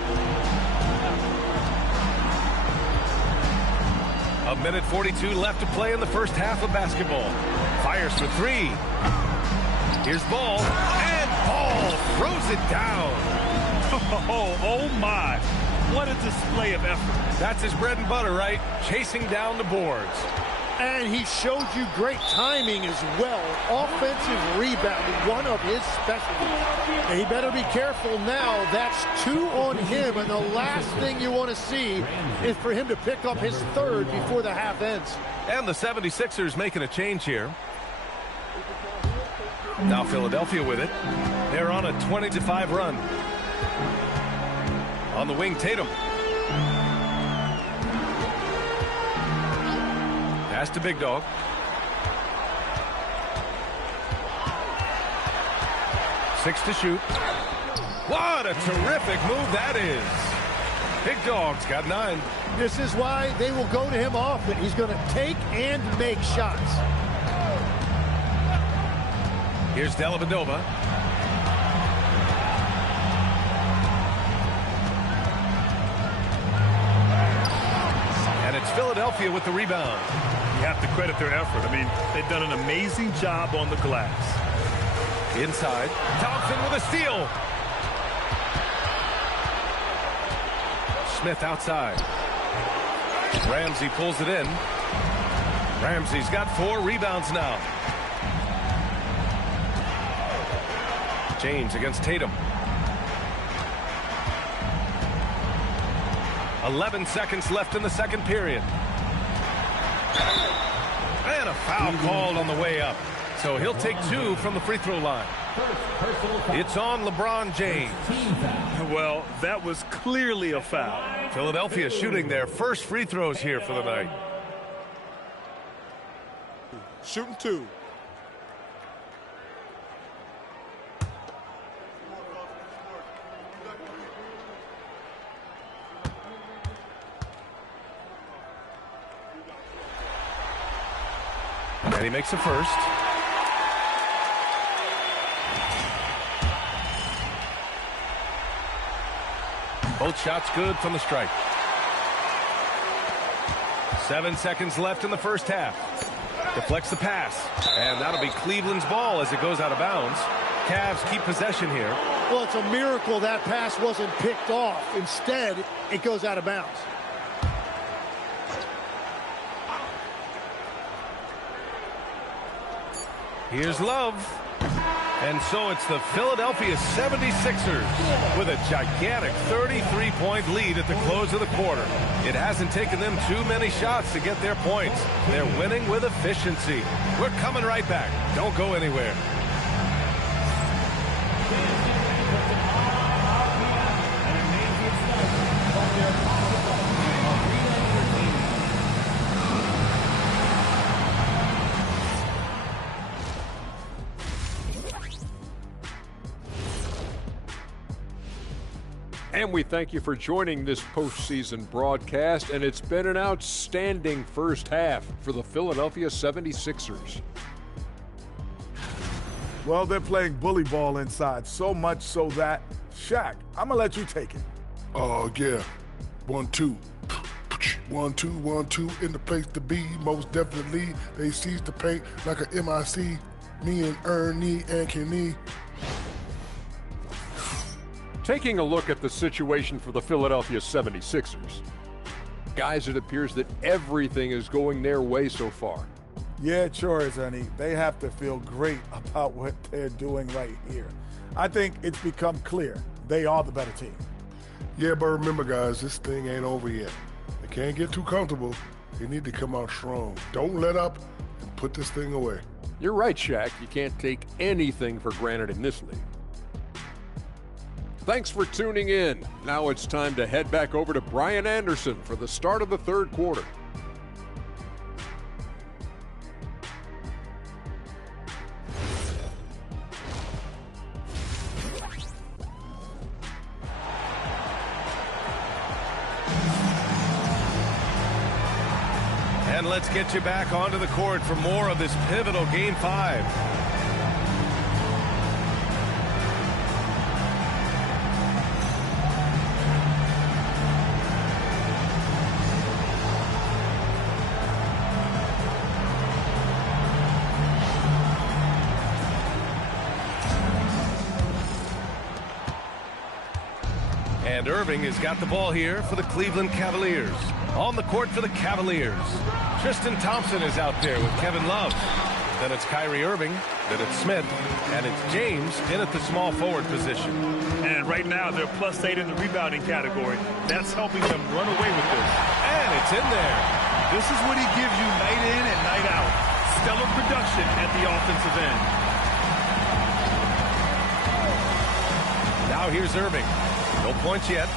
A minute 42 left to play in the first half of basketball. Fires for three. Here's Ball. And Ball throws it down. Oh my. What a display of effort. That's his bread and butter, right? Chasing down the boards. And he showed you great timing as well. Offensive rebounding, one of his specialties. And he better be careful now. That's 2 on him, and the last thing you want to see is for him to pick up his third before the half ends. And the 76ers making a change here. Now Philadelphia with it. They're on a 20-5 run. On the wing, Tatum. Pass to Big Dog. Six to shoot. What a terrific move that is. Big Dog's got 9. This is why they will go to him often. He's going to take and make shots. Here's Dellavedova. And it's Philadelphia with the rebound. You have to credit their effort. I mean, they've done an amazing job on the glass. Inside. Thompson with a steal. Smith outside. Ramsey pulls it in. Ramsey's got 4 rebounds now. James against Tatum. 11 seconds left in the second period. And a foul called on the way up. So he'll take 2 from the free throw line. It's on LeBron James. Well, that was clearly a foul. Philadelphia shooting their first free throws here for the night. Shooting 2. And he makes a first. Both shots good from the stripe. 7 seconds left in the first half. Deflects the pass. And that'll be Cleveland's ball as it goes out of bounds. Cavs keep possession here. Well, it's a miracle that pass wasn't picked off. Instead, it goes out of bounds. Here's Love. And so it's the Philadelphia 76ers with a gigantic 33-point lead at the close of the quarter. It hasn't taken them too many shots to get their points. They're winning with efficiency. We're coming right back. Don't go anywhere. And we thank you for joining this postseason broadcast, and it's been an outstanding first half for the Philadelphia 76ers. Well, they're playing bully ball inside, so much so that, Shaq, I'm going to let you take it. Oh, yeah. 1-2. 1-2, 1-2 in the place to be. Most definitely, they seize the paint like a MIC. Me and Ernie and Kenny. Taking a look at the situation for the Philadelphia 76ers. Guys, it appears that everything is going their way so far. Yeah, it sure is, Ernie. They have to feel great about what they're doing right here. I think it's become clear they are the better team. Yeah, but remember, guys, this thing ain't over yet. They can't get too comfortable. They need to come out strong. Don't let up and put this thing away. You're right, Shaq. You can't take anything for granted in this league. Thanks for tuning in. Now it's time to head back over to Brian Anderson for the start of the third quarter. And let's get you back onto the court for more of this pivotal Game 5. And Irving has got the ball here for the Cleveland Cavaliers. On the court for the Cavaliers, Tristan Thompson is out there with Kevin Love. Then it's Kyrie Irving, then it's Smith, and it's James in at the small forward position. And right now they're +8 in the rebounding category. That's helping them run away with this. And it's in there. This is what he gives you night in and night out. Stellar production at the offensive end. Now here's Irving. No points yet.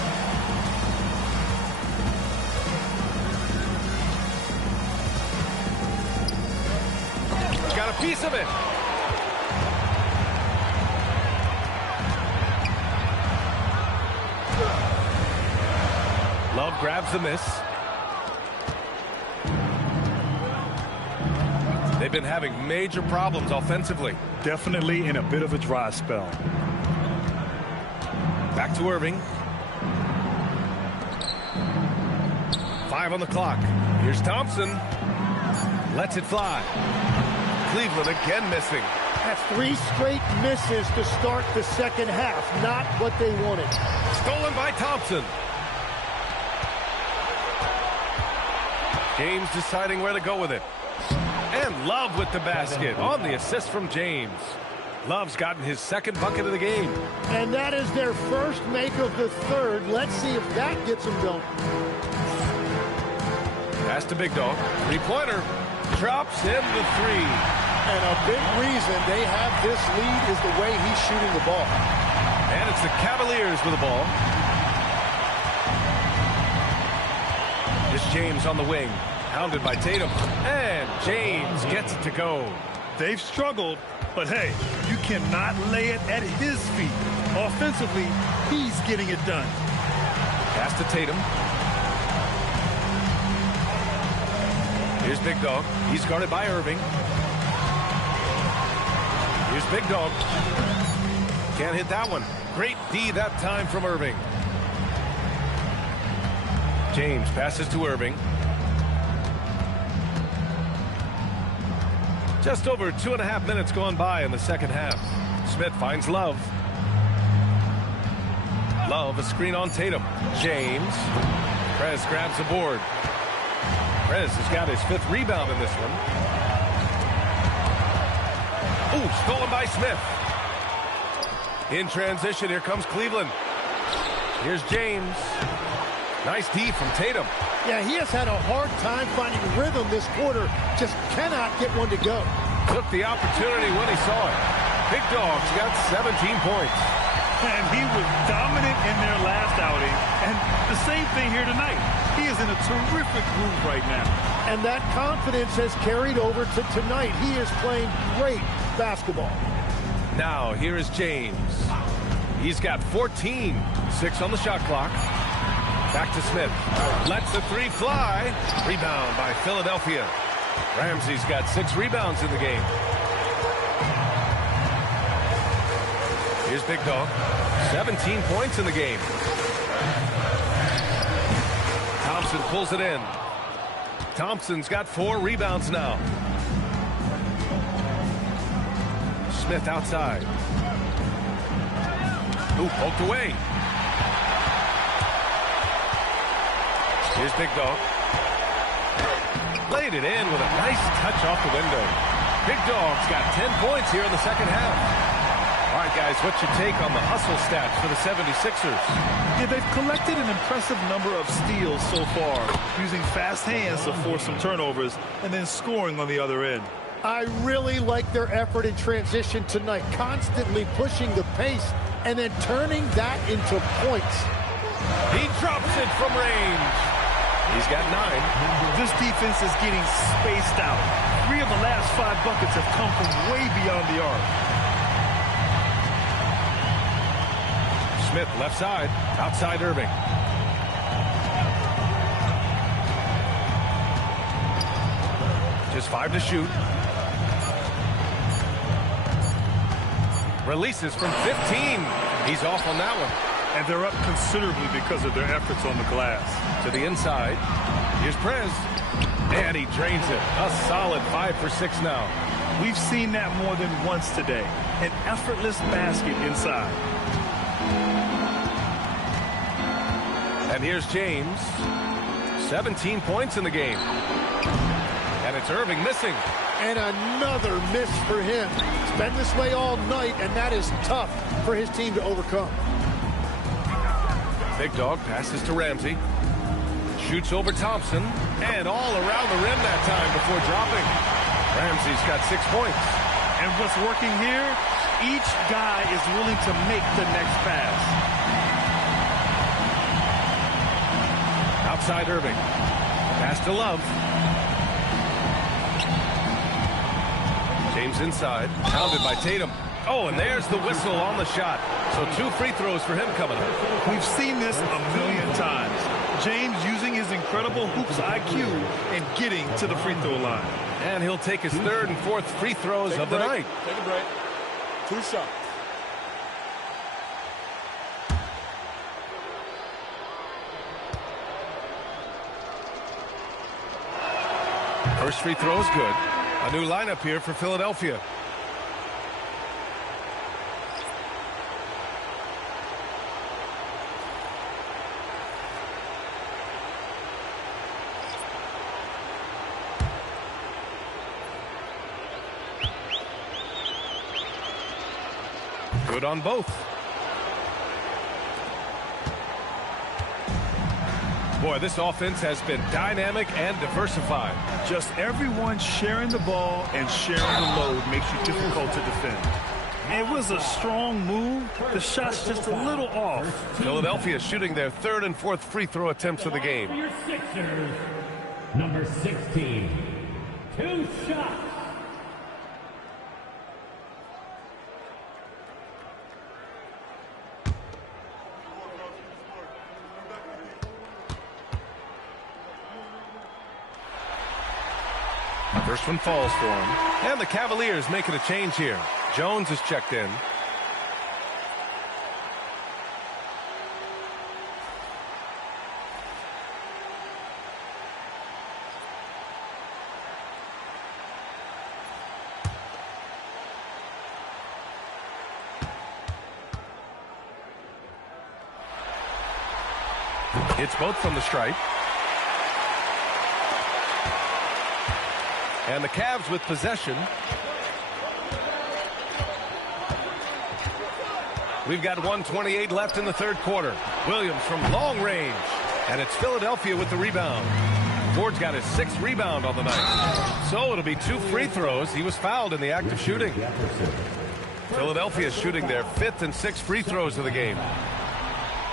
Got a piece of it. Love grabs the miss. They've been having major problems offensively. Definitely in a bit of a dry spell. Back to Irving. 5 on the clock. Here's Thompson. Lets it fly. Cleveland again missing. That's 3 straight misses to start the second half. Not what they wanted. Stolen by Thompson. James deciding where to go with it. And Love with the basket on the assist from James. Love's gotten his second bucket of the game. And that is their first make of the third. Let's see if that gets them going. Pass to Big Dog. 3-pointer. Drops in the 3. And a big reason they have this lead is the way he's shooting the ball. And it's the Cavaliers with the ball. It's James on the wing. Hounded by Tatum. And James gets it to go. They've struggled, but hey, you cannot lay it at his feet. Offensively, he's getting it done. Pass to Tatum. Here's Big Dog. He's guarded by Irving. Here's Big Dog. Can't hit that one. Great D that time from Irving. James passes to Irving. Just over 2.5 minutes gone by in the second half. Smith finds Love. Love, a screen on Tatum. James. Prez grabs the board. Prez has got his 5th rebound in this one. Ooh, stolen by Smith. In transition, here comes Cleveland. Here's James. Nice D from Tatum. Yeah, he has had a hard time finding rhythm this quarter. Just cannot get one to go. Took the opportunity when he saw it. Big Dog's got 17 points. And he was dominant in their last outing. And the same thing here tonight. He is in a terrific groove right now. And that confidence has carried over to tonight. He is playing great basketball. Now, here is James. He's got 14. 6 on the shot clock. Back to Smith. Lets the three fly. Rebound by Philadelphia. Ramsey's got 6 rebounds in the game. Here's Big Dog. 17 points in the game. Thompson pulls it in. Thompson's got 4 rebounds now. Smith outside. Ooh, poked away. Here's Big Dog. Laid it in with a nice touch off the window. Big Dog's got 10 points here in the second half. All right, guys, what's your take on the hustle stats for the 76ers? Yeah, they've collected an impressive number of steals so far, using fast hands to force some turnovers and then scoring on the other end. I really like their effort in transition tonight, constantly pushing the pace and then turning that into points. He drops it from range. He's got 9. This defense is getting spaced out. 3 of the last 5 buckets have come from way beyond the arc. Smith left side, outside Irving. Just 5 to shoot. Releases from 15. He's off on that one. And they're up considerably because of their efforts on the glass. To the inside. Here's Prez. And he drains it. A solid 5 for 6 now. We've seen that more than once today. An effortless basket inside. And here's James. 17 points in the game. And it's Irving missing. And another miss for him. It's been this way all night, and that is tough for his team to overcome. Big Dog passes to Ramsey. Shoots over Thompson. And all around the rim that time before dropping. Ramsey's got 6 points. And what's working here? Each guy is willing to make the next pass. Outside Irving. Pass to Love. James inside. Pounded by Tatum. Oh, and there's the whistle on the shot. So 2 free throws for him coming up. We've seen this a million times. James using his incredible hoops IQ and getting to the free throw line. And he'll take his 3rd and 4th free throws of the night. Take a break. 2 shots. First free throw is good. A new lineup here for Philadelphia. Good on both. Boy, this offense has been dynamic and diversified. Just everyone sharing the ball and sharing the load makes you difficult to defend. It was a strong move. The shot's just a little off. Philadelphia shooting their 3rd and 4th free throw attempts of the game. Your Sixers, number 16. 2 shots. First one falls for him. And the Cavaliers making a change here. Jones is checked in. Hits both from the stripe. And the Cavs with possession. We've got 1:28 left in the 3rd quarter. Williams from long range. And it's Philadelphia with the rebound. Ford's got his 6th rebound on the night. So it'll be 2 free throws. He was fouled in the act of shooting. Philadelphia shooting their 5th and 6th free throws of the game.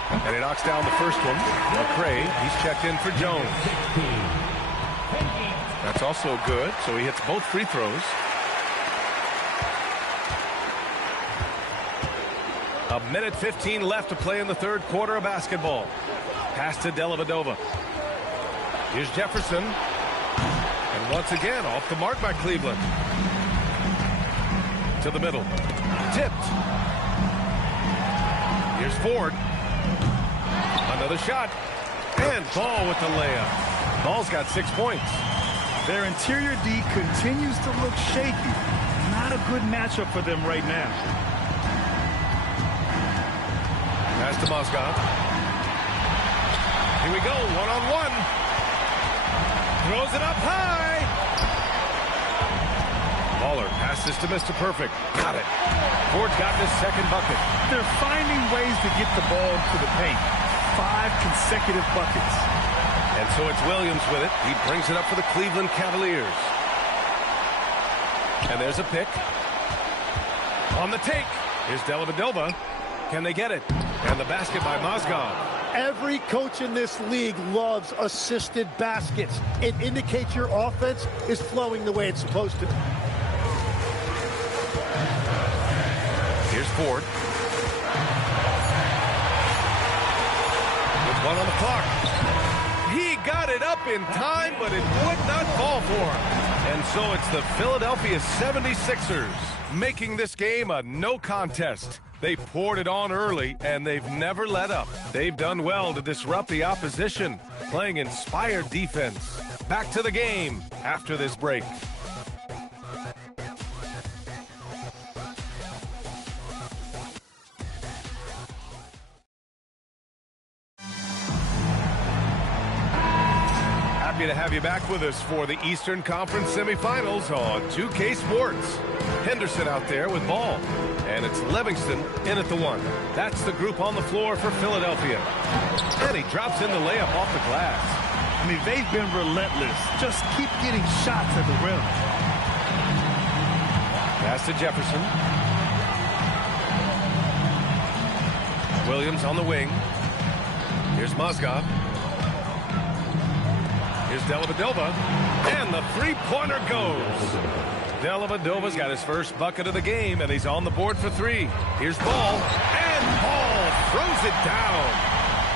And he knocks down the first one. McRae, he's checked in for Jones. That's also good, so he hits both free throws. A minute 15 left to play in the third quarter of basketball. Pass to Dellavedova. Here's Jefferson. And once again, off the mark by Cleveland. To the middle. Tipped. Here's Ford. Another shot. And Ball with the layup. Ball's got 6 points. Their interior D continues to look shaky. Not a good matchup for them right now. Pass to Mozgov. Here we go, one-on-one. Throws it up high. Baller passes to Mr. Perfect. Got it. Ford's got his second bucket. They're finding ways to get the ball to the paint. 5 consecutive buckets. And so it's Williams with it. He brings it up for the Cleveland Cavaliers. And there's a pick. On the take. Here's Dellavedova. Can they get it? And the basket by Mozgov. Every coach in this league loves assisted baskets. It indicates your offense is flowing the way it's supposed to. Here's Ford. With 1 on the clock. He got it up in time, but it would not fall for him. And so it's the Philadelphia 76ers making this game a no contest. They poured it on early, and they've never let up. They've done well to disrupt the opposition, playing inspired defense. Back to the game after this break. Happy to have you back with us for the Eastern Conference semifinals on 2K Sports. Henderson out there with ball. And it's Livingston in at the 1. That's the group on the floor for Philadelphia. And he drops in the layup off the glass. I mean, they've been relentless. Just keep getting shots at the rim. Pass to Jefferson. Williams on the wing. Here's Mozgov. Here's Dellavedova. And the three-pointer goes. Dellavedova's got his first bucket of the game, and he's on the board for 3. Here's Ball. And Ball throws it down.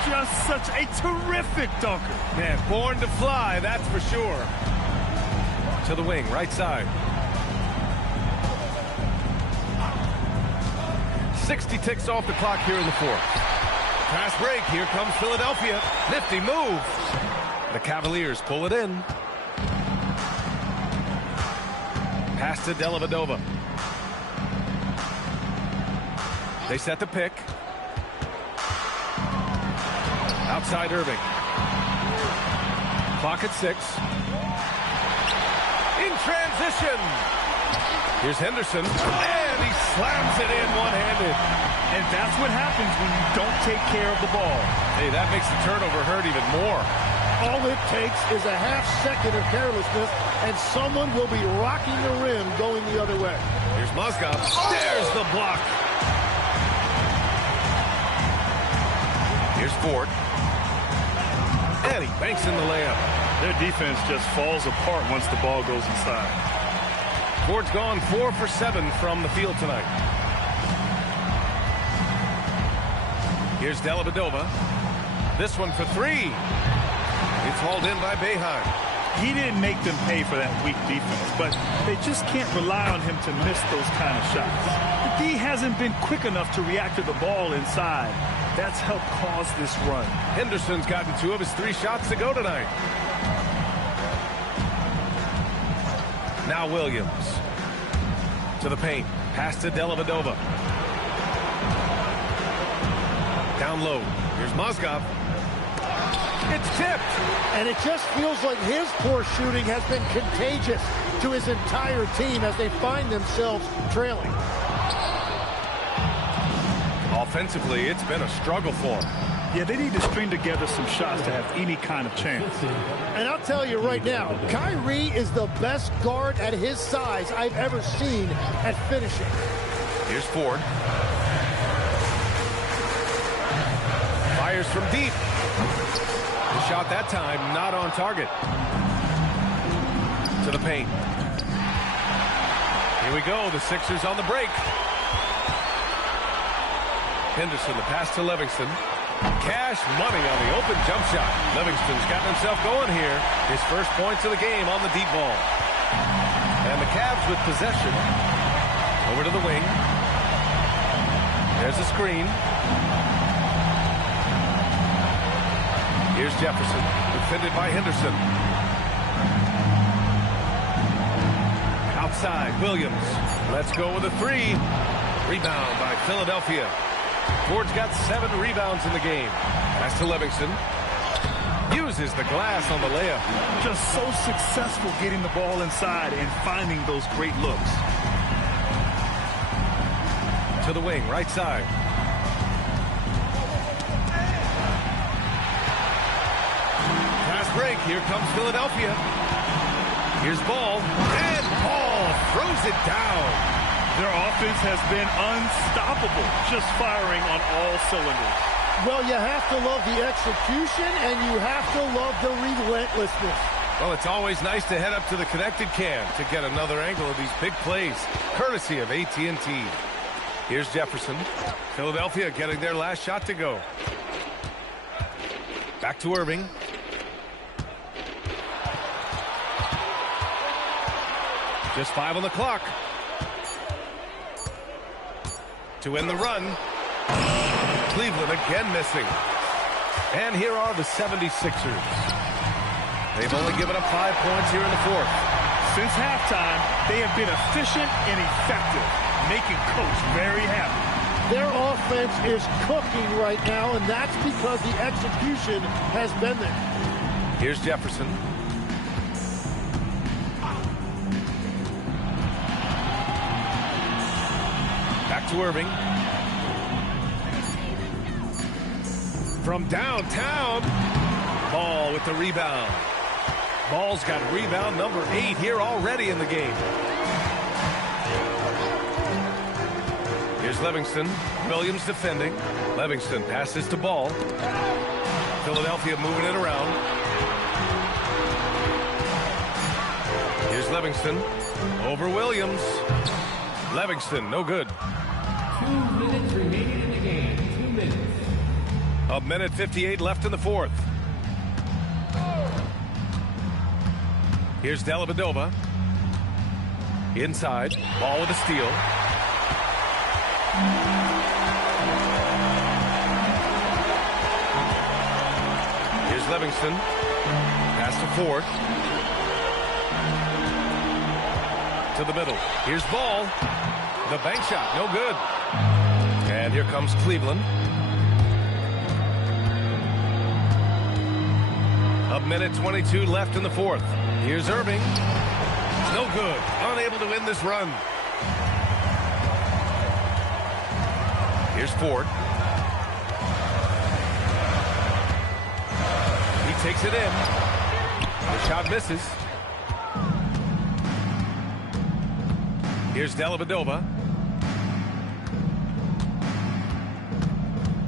Just such a terrific dunker. Man, born to fly, that's for sure. To the wing, right side. 60 ticks off the clock here in the fourth. Fast break, here comes Philadelphia. Nifty move. The Cavaliers pull it in. Pass to Dellavedova. They set the pick. Outside Irving. Clock at 6. In transition. Here's Henderson. And he slams it in one-handed. And that's what happens when you don't take care of the ball. Hey, that makes the turnover hurt even more. All it takes is a half second of carelessness, and someone will be rocking the rim going the other way. Here's Mozgov. There's the block. Here's Ford. And he banks in the layup. Their defense just falls apart once the ball goes inside. Ford's gone 4 for 7 from the field tonight. Here's Dellavedova. This one for 3. It's hauled in by Boeheim. He didn't make them pay for that weak defense, but they just can't rely on him to miss those kind of shots. The D hasn't been quick enough to react to the ball inside. That's helped cause this run. Henderson's gotten 2 of his 3 shots to go tonight. Now Williams. To the paint. Pass to Dellavedova. Down low. Here's Mozgov. It's tipped. And it just feels like his poor shooting has been contagious to his entire team as they find themselves trailing. Offensively, it's been a struggle for them. Yeah, they need to string together some shots to have any kind of chance. And I'll tell you right now, Kyrie is the best guard at his size I've ever seen at finishing. Here's Ford. Fires from deep. The shot that time not on target. To the paint. Here we go. The Sixers on the break. Henderson, the pass to Livingston. Cash money on the open jump shot. Livingston's gotten himself going here. His first points of the game on the deep ball. And the Cavs with possession. Over to the wing. There's a screen. Here's Jefferson, defended by Henderson. Outside, Williams. Let's go with a three. Rebound by Philadelphia. Ford's got 7 rebounds in the game. Pass to Livingston. Uses the glass on the layup. Just so successful getting the ball inside and finding those great looks. To the wing, right side. Fast break. Here comes Philadelphia. Here's Ball. And Ball throws it down. Their offense has been unstoppable, just firing on all cylinders. Well, you have to love the execution, and you have to love the relentlessness. Well, it's always nice to head up to the connected cam to get another angle of these big plays, courtesy of AT&T. Here's Jefferson. Philadelphia getting their last shot to go. Back to Irving. Just 5 on the clock. To end the run. Cleveland again missing. And here are the 76ers. They've only given up 5 points here in the fourth. Since halftime, they have been efficient and effective, making Coach very happy. Their offense is cooking right now, and that's because the execution has been there. Here's Jefferson. Back to Irving. From downtown. Ball with the rebound. Ball's got rebound number 8 here already in the game. Here's Livingston. Williams defending. Livingston passes to Ball. Philadelphia moving it around. Here's Livingston. Over Williams. Livingston, no good. 2 minutes remaining in the game. 2 minutes. A minute 58 left in the fourth. Here's Dellavedova. Inside. Ball with a steal. Here's Livingston. Pass to Ford. To the middle. Here's Ball. The bank shot, no good. And here comes Cleveland. A minute 22 left in the fourth. Here's Irving. No good. Unable to win this run. Here's Ford. He takes it in. The shot misses. Here's Dellavedova.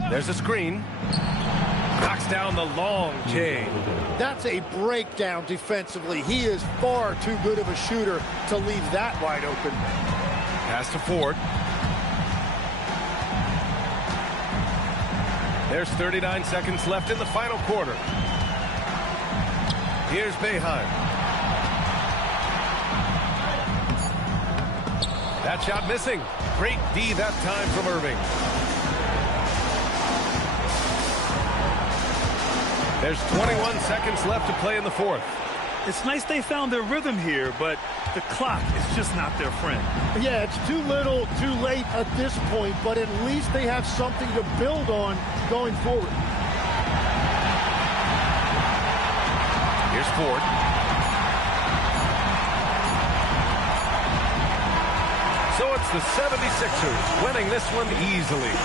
There's a screen. Knocks down the long J. That's a breakdown defensively. He is far too good of a shooter to leave that wide open. Pass to Ford. There's 39 seconds left in the final quarter. Here's Boeheim. That shot missing. Great D that time from Irving. There's 21 seconds left to play in the fourth. It's nice they found their rhythm here, but the clock is just not their friend. Yeah, it's too little, too late at this point, but at least they have something to build on going forward. Here's Ford. So it's the 76ers winning this one easily.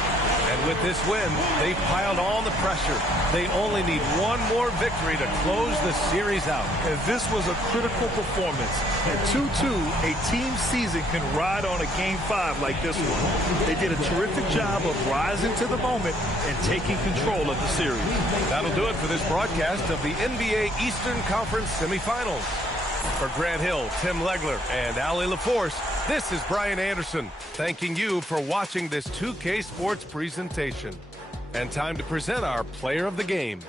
And with this win, they've piled on the pressure. They only need one more victory to close the series out. And this was a critical performance. At 2-2, a team season can ride on a Game 5 like this one. They did a terrific job of rising to the moment and taking control of the series. That'll do it for this broadcast of the NBA Eastern Conference semifinals. For Grant Hill, Tim Legler, and Allie LaForce, This is Brian Anderson, thanking you for watching this 2K Sports presentation. And time to present our player of the game.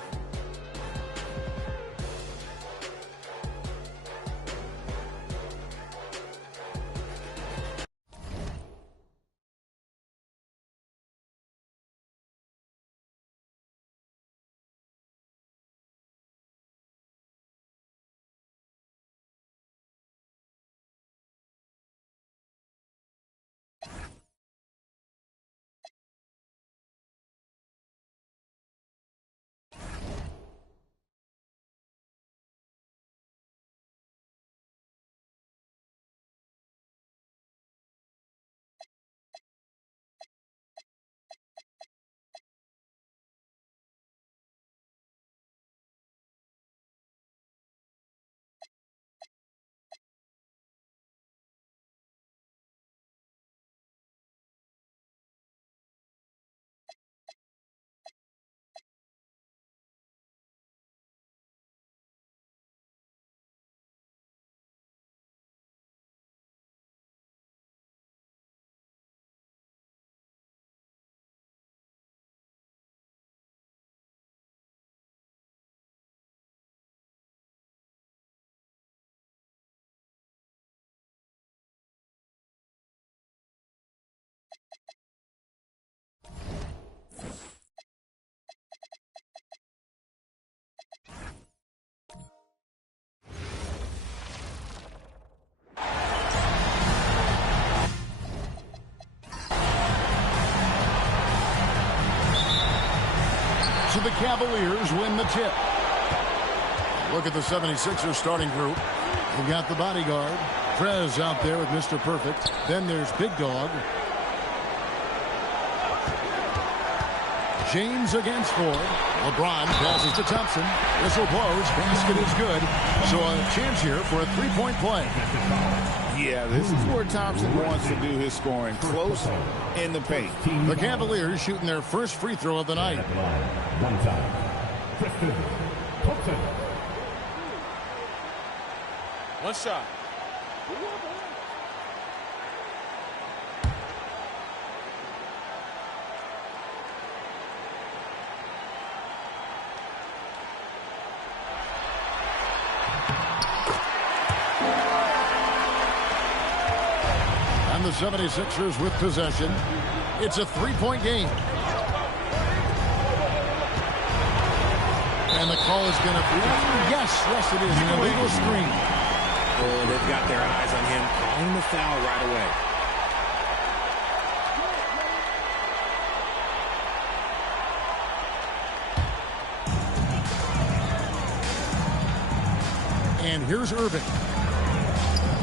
So the Cavaliers win the tip. Look at the 76ers starting group. We've got the bodyguard, Prez, out there with Mr. Perfect. Then there's Big Dog. James against Ford. LeBron passes to Thompson. Whistle blows. Basket is good. So a chance here for a three-point play. Yeah, this is where Thompson wants to do his scoring. Close in the paint. The Cavaliers shooting their first free throw of the night. One shot. And the 76ers with possession. It's a three-point game. And the call is going to be, yes, it is. An illegal screen. Oh, they've got their eyes on him, calling the foul right away. And here's Irving.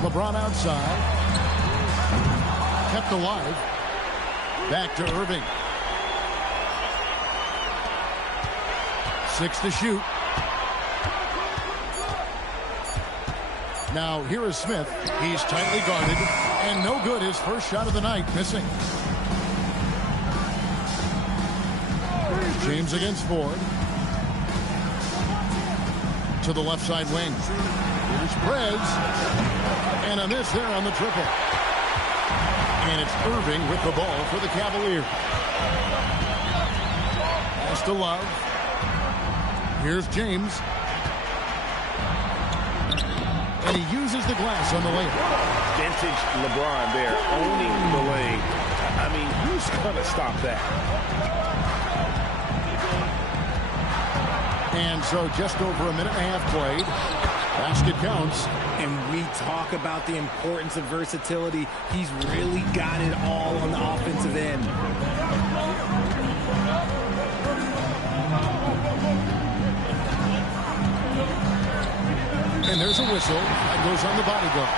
LeBron outside. Kept alive. Back to Irving. 6 to shoot. Now here is Smith. He's tightly guarded. And no good. His first shot of the night missing. James against Ford. To the left side wing. Here's Prez. And a miss there on the triple. And it's Irving with the ball for the Cavaliers. Pass to Love. Here's James. And he uses the glass on the layup. Vintage LeBron there, owning the lane. I mean, who's going to stop that? And so just over a minute and a half played. Basket counts. And we talk about the importance of versatility. He's really got it all on the offensive end. And there's a whistle. That goes on the bodyguard.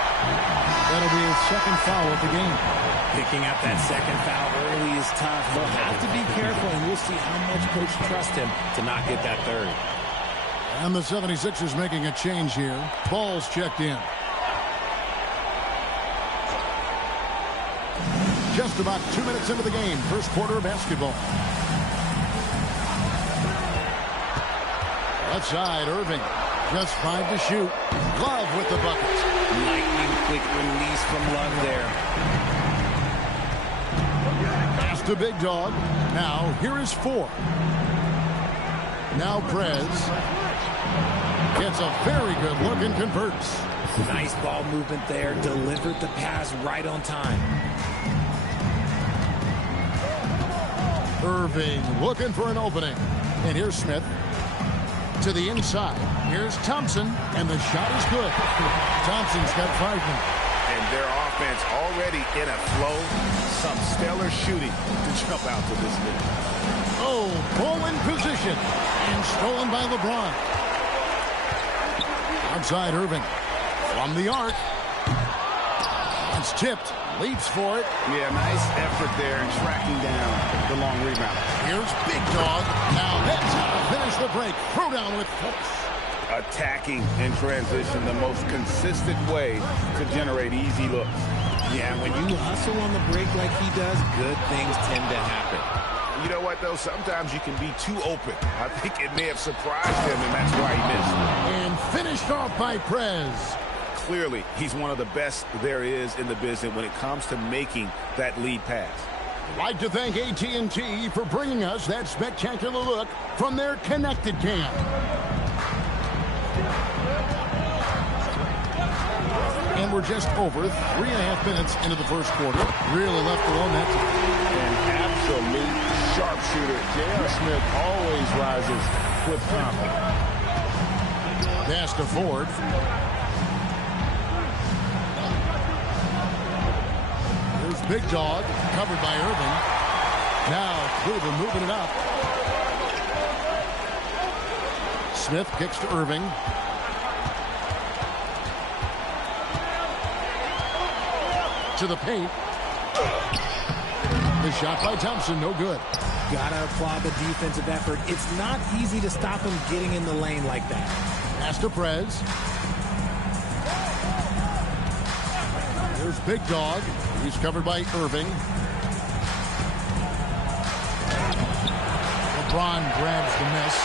That'll be his second foul of the game. Picking up that second foul early is tough. They'll have to be careful, and we'll see how much coach trusts him to not get that third. And the 76ers making a change here. Ball's checked in. Just about 2 minutes into the game. First quarter of basketball. Left side, Irving. Just 5 to shoot. Love with the bucket. Lightning quick release from Love there. Pass to Big Dog. Now, here is 4. Now Prez gets a very good look and converts. Nice ball movement there. Delivered the pass right on time. Irving looking for an opening. And here's Smith. To the inside. Here's Thompson. And the shot is good. Thompson's got 5 men. And their offense already in a flow. Some stellar shooting to jump out to this lead. Oh, ball in position. And stolen by LeBron. Outside Irving. From the arc. It's tipped. Leaps for it. Yeah, nice effort there in tracking down the long rebound. Here's Big Dog. Now that's how to finish the break. Throw down with force. Attacking in transition, the most consistent way to generate easy looks. Yeah, when you hustle on the break like he does, good things tend to happen. You know what, though? Sometimes you can be too open. I think it may have surprised him, and that's why he missed. And finished off by Prez. Clearly, he's one of the best there is in the business when it comes to making that lead pass. I'd like to thank AT&T for bringing us that spectacular look from their connected cam. And we're just over 3.5 minutes into the first quarter. Really left alone that time. An absolute sharpshooter. J.R. Smith always rises with confidence. Pass to Ford. Here's Big Dog, covered by Irving. Now Cleveland moving it up. Smith kicks to Irving. To the paint. The shot by Thompson, no good. Gotta applaud the defensive effort. It's not easy to stop him getting in the lane like that. Pass to Prez. Here's Big Dog. He's covered by Irving. LeBron grabs the miss.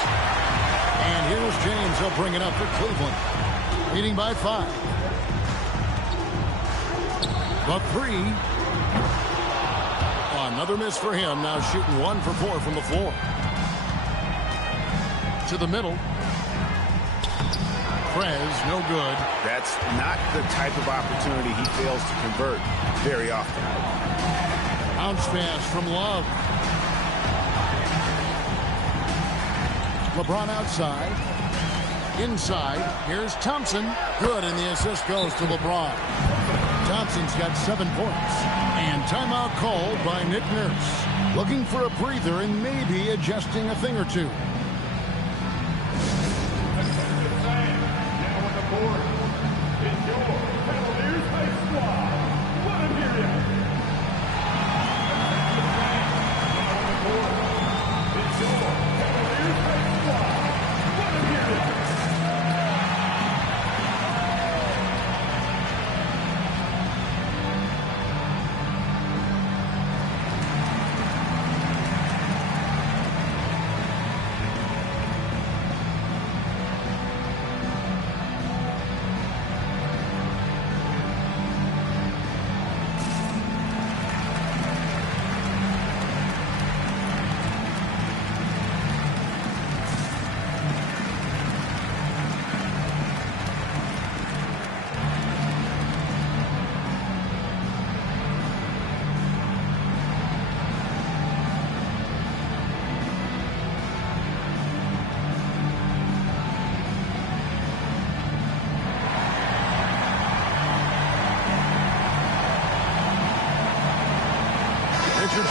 And here's James. He'll bring it up for Cleveland. Leading by 5. The 3. Another miss for him. Now shooting 1 for 4 from the floor. To the middle. Prez, no good. That's not the type of opportunity he fails to convert very often. Bounce pass from Love. LeBron outside. Inside. Here's Thompson. Good, and the assist goes to LeBron. Thompson's got 7 points. And timeout called by Nick Nurse. Looking for a breather and maybe adjusting a thing or two.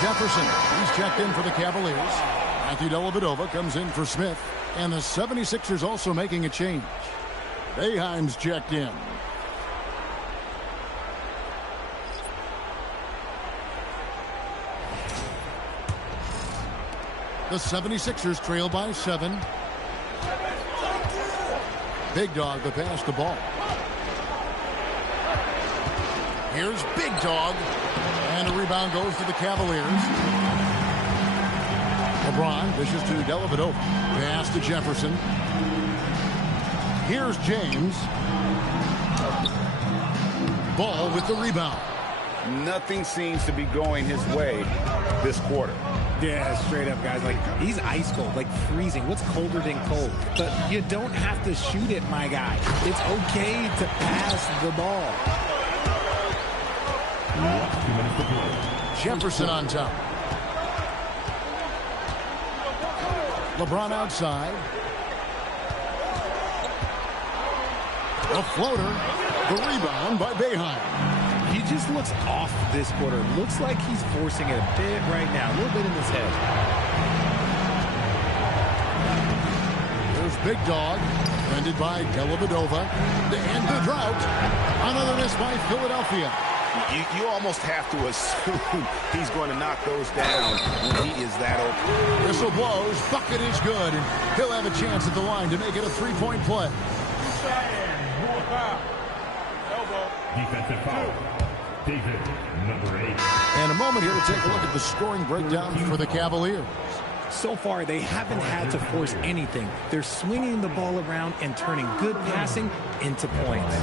Jefferson, he's checked in for the Cavaliers. Matthew Dellavedova comes in for Smith. And the 76ers also making a change. Boeheim's checked in. The 76ers trail by 7. Big Dog to pass the ball. Here's Big Dog. And a rebound goes to the Cavaliers. LeBron dishes to Dellavedova. Pass to Jefferson. Here's James. Ball with the rebound. Nothing seems to be going his way this quarter. Yeah, straight up, guys. Like, he's ice cold, like freezing. What's colder than cold? But you don't have to shoot it, my guy. It's okay to pass the ball. Jefferson on top. LeBron outside. A floater. The rebound by Boeheim. He just looks off this quarter. Looks like he's forcing it a bit right now. A little bit in his head. There's Big Dog. Defended by Dellavedova. And the drought. Another miss by Philadelphia. You almost have to assume he's going to knock those down when he is that open. Whistle blows. Bucket is good. And he'll have a chance at the line to make it a three-point play. Defensive foul. David, number 8. And a moment here to take a look at the scoring breakdown for the Cavaliers. So far, they haven't had to force anything. They're swinging the ball around and turning good passing into points.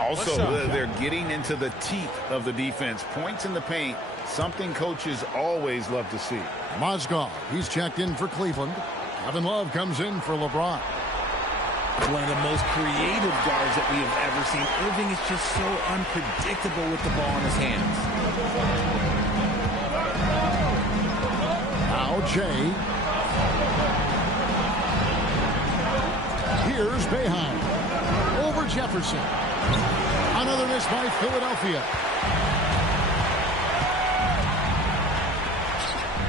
Also, they're getting into the teeth of the defense. Points in the paint, something coaches always love to see. Mozgov, he's checked in for Cleveland. Kevin Love comes in for LeBron. One of the most creative guards that we have ever seen. Irving is just so unpredictable with the ball in his hands. Now Jay. Here's Boeheim. Over Jefferson. Another miss by Philadelphia.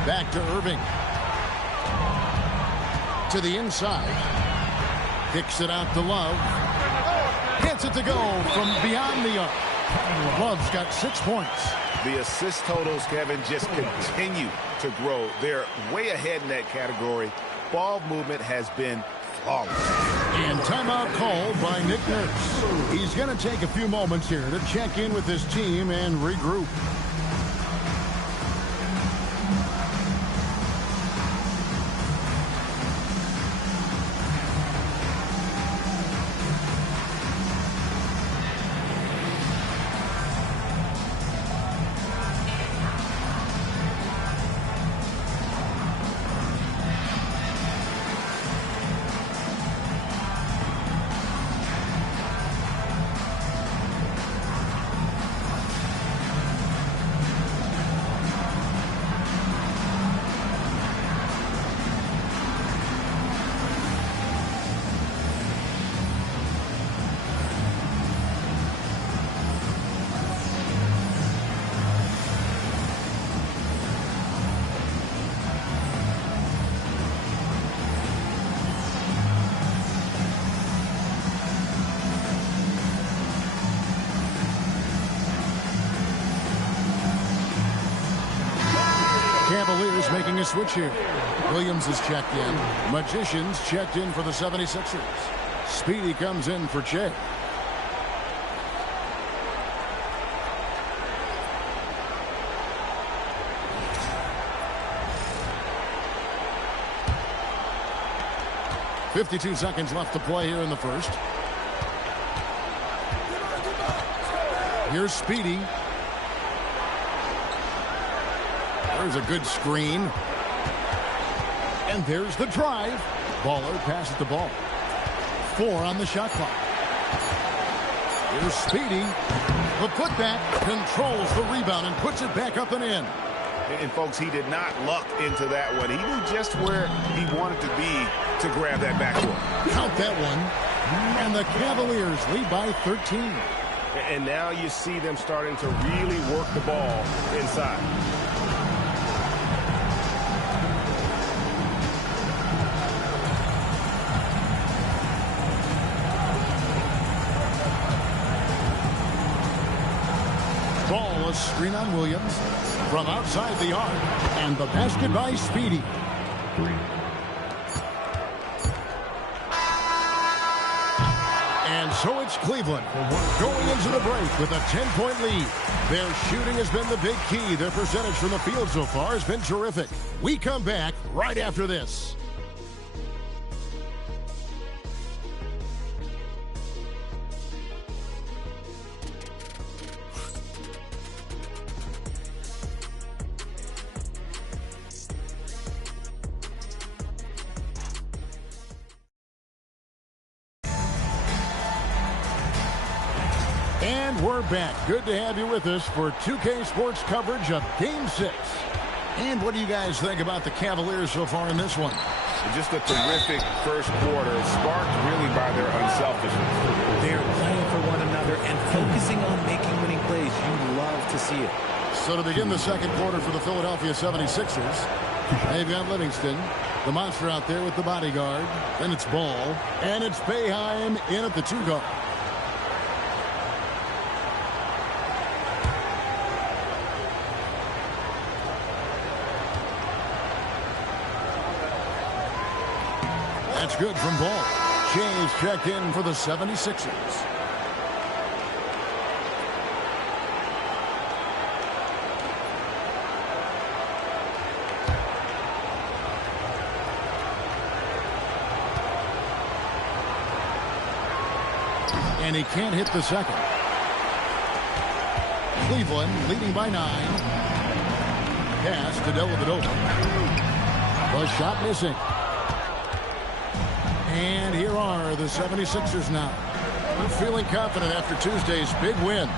Back to Irving. To the inside. Kicks it out to Love. Gets it to go from beyond the arc. Love's got 6 points. The assist totals, Kevin, just continue to grow. They're way ahead in that category. Ball movement has been flawless. And timeout called by Nick Nurse. He's going to take a few moments here to check in with his team and regroup. Cavaliers making a switch here. Williams is checked in. Magicians checked in for the 76ers. Speedy comes in for Che. .52 seconds left to play here in the first. Here's Speedy. There's a good screen. And there's the drive. Baller passes the ball. 4 on the shot clock. Here's Speedy. The putback controls the rebound and puts it back up and in. And folks, he did not luck into that one. He knew just where he wanted to be to grab that backdoor. Count that one. And the Cavaliers lead by 13. And now you see them starting to really work the ball inside. Ball, a screen on Williams from outside the arc, and the basket by Speedy. And so it's Cleveland going into the break with a 10-point lead. Their shooting has been the big key. Their percentage from the field so far has been terrific. We come back right after this. And we're back. Good to have you with us for 2K Sports coverage of Game 6. And what do you guys think about the Cavaliers so far in this one? Just a terrific first quarter, sparked really by their unselfishness. They're playing for one another and focusing on making winning plays. You love to see it. So to begin the second quarter for the Philadelphia 76ers, they've got Livingston, the monster out there with the bodyguard. Then it's Ball, and it's Boeheim in at the 2 guard. That's good from Ball. James checked in for the 76ers. And he can't hit the second. Cleveland leading by 9. Pass to Dellavedova. The shot missing. And here are the 76ers now. We're feeling confident after Tuesday's big win.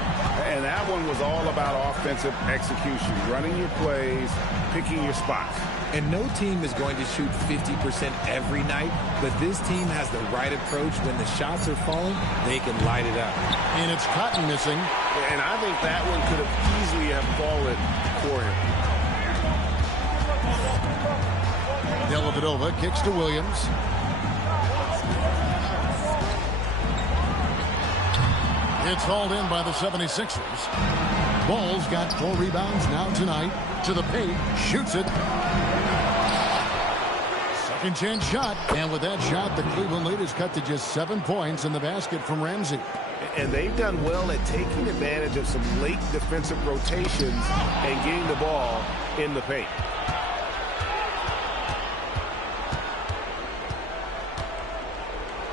And that one was all about offensive execution, running your plays, picking your spots. And no team is going to shoot 50% every night, but this team has the right approach. When the shots are falling, they can light it up. And it's Cotton missing. And I think that one could have easily have fallen for him. Dellavedova kicks to Williams. It's hauled in by the 76ers. Ball's got 4 rebounds now tonight. To the paint, shoots it. Second chance shot. And with that shot, the Cleveland lead is cut to just 7 points in the basket from Ramsey. And they've done well at taking advantage of some late defensive rotations and getting the ball in the paint.